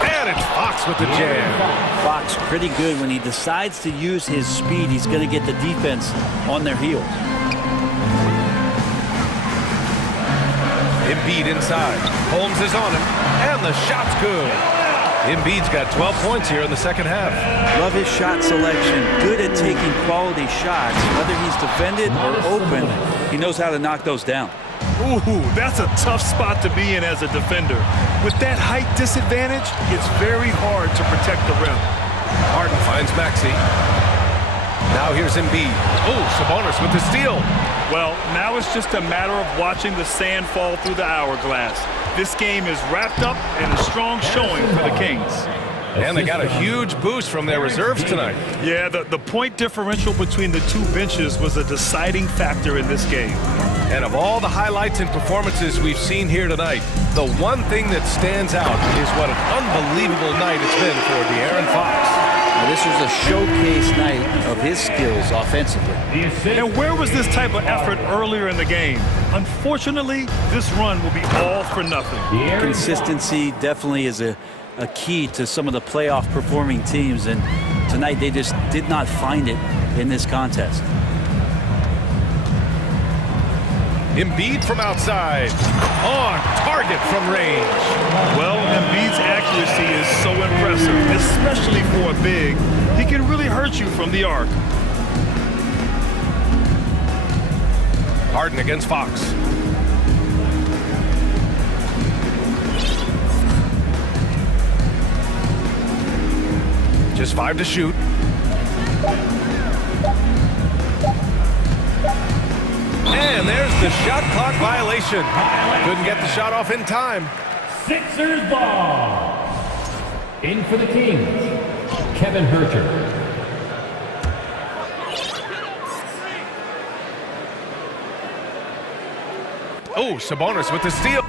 And it's Fox with the jam. Fox pretty good when he decides to use his speed. He's going to get the defense on their heels. Embiid inside. Holmes is on him. And the shot's good. Embiid's got 12 points here in the second half. Love his shot selection. Good at taking quality shots. Whether he's defended or open, he knows how to knock those down. Ooh, that's a tough spot to be in as a defender. With that height disadvantage, it's very hard to protect the rim. Harden finds Maxey. Now here's Embiid. Oh, Sabonis with the steal. Well, now it's just a matter of watching the sand fall through the hourglass. This game is wrapped up in a strong showing for the Kings. And they got a huge boost from their reserves tonight. Yeah, the point differential between the two benches was a deciding factor in this game. And of all the highlights and performances we've seen here tonight, the one thing that stands out is what an unbelievable night it's been for De'Aaron Fox. Now, this was a showcase night of his skills offensively. And where was this type of effort earlier in the game? Unfortunately, this run will be all for nothing. Consistency definitely is a key to some of the playoff performing teams, and tonight they just did not find it in this contest. Embiid from outside, on target from range. Well, Embiid's accuracy is so impressive, especially for a big. He can really hurt you from the arc. Harden against Fox. Just 5 to shoot. And there's the shot clock violation. Couldn't get the shot off in time. Sixers ball. In for the Kings, Kevin Herter. Oh, Sabonis with the steal.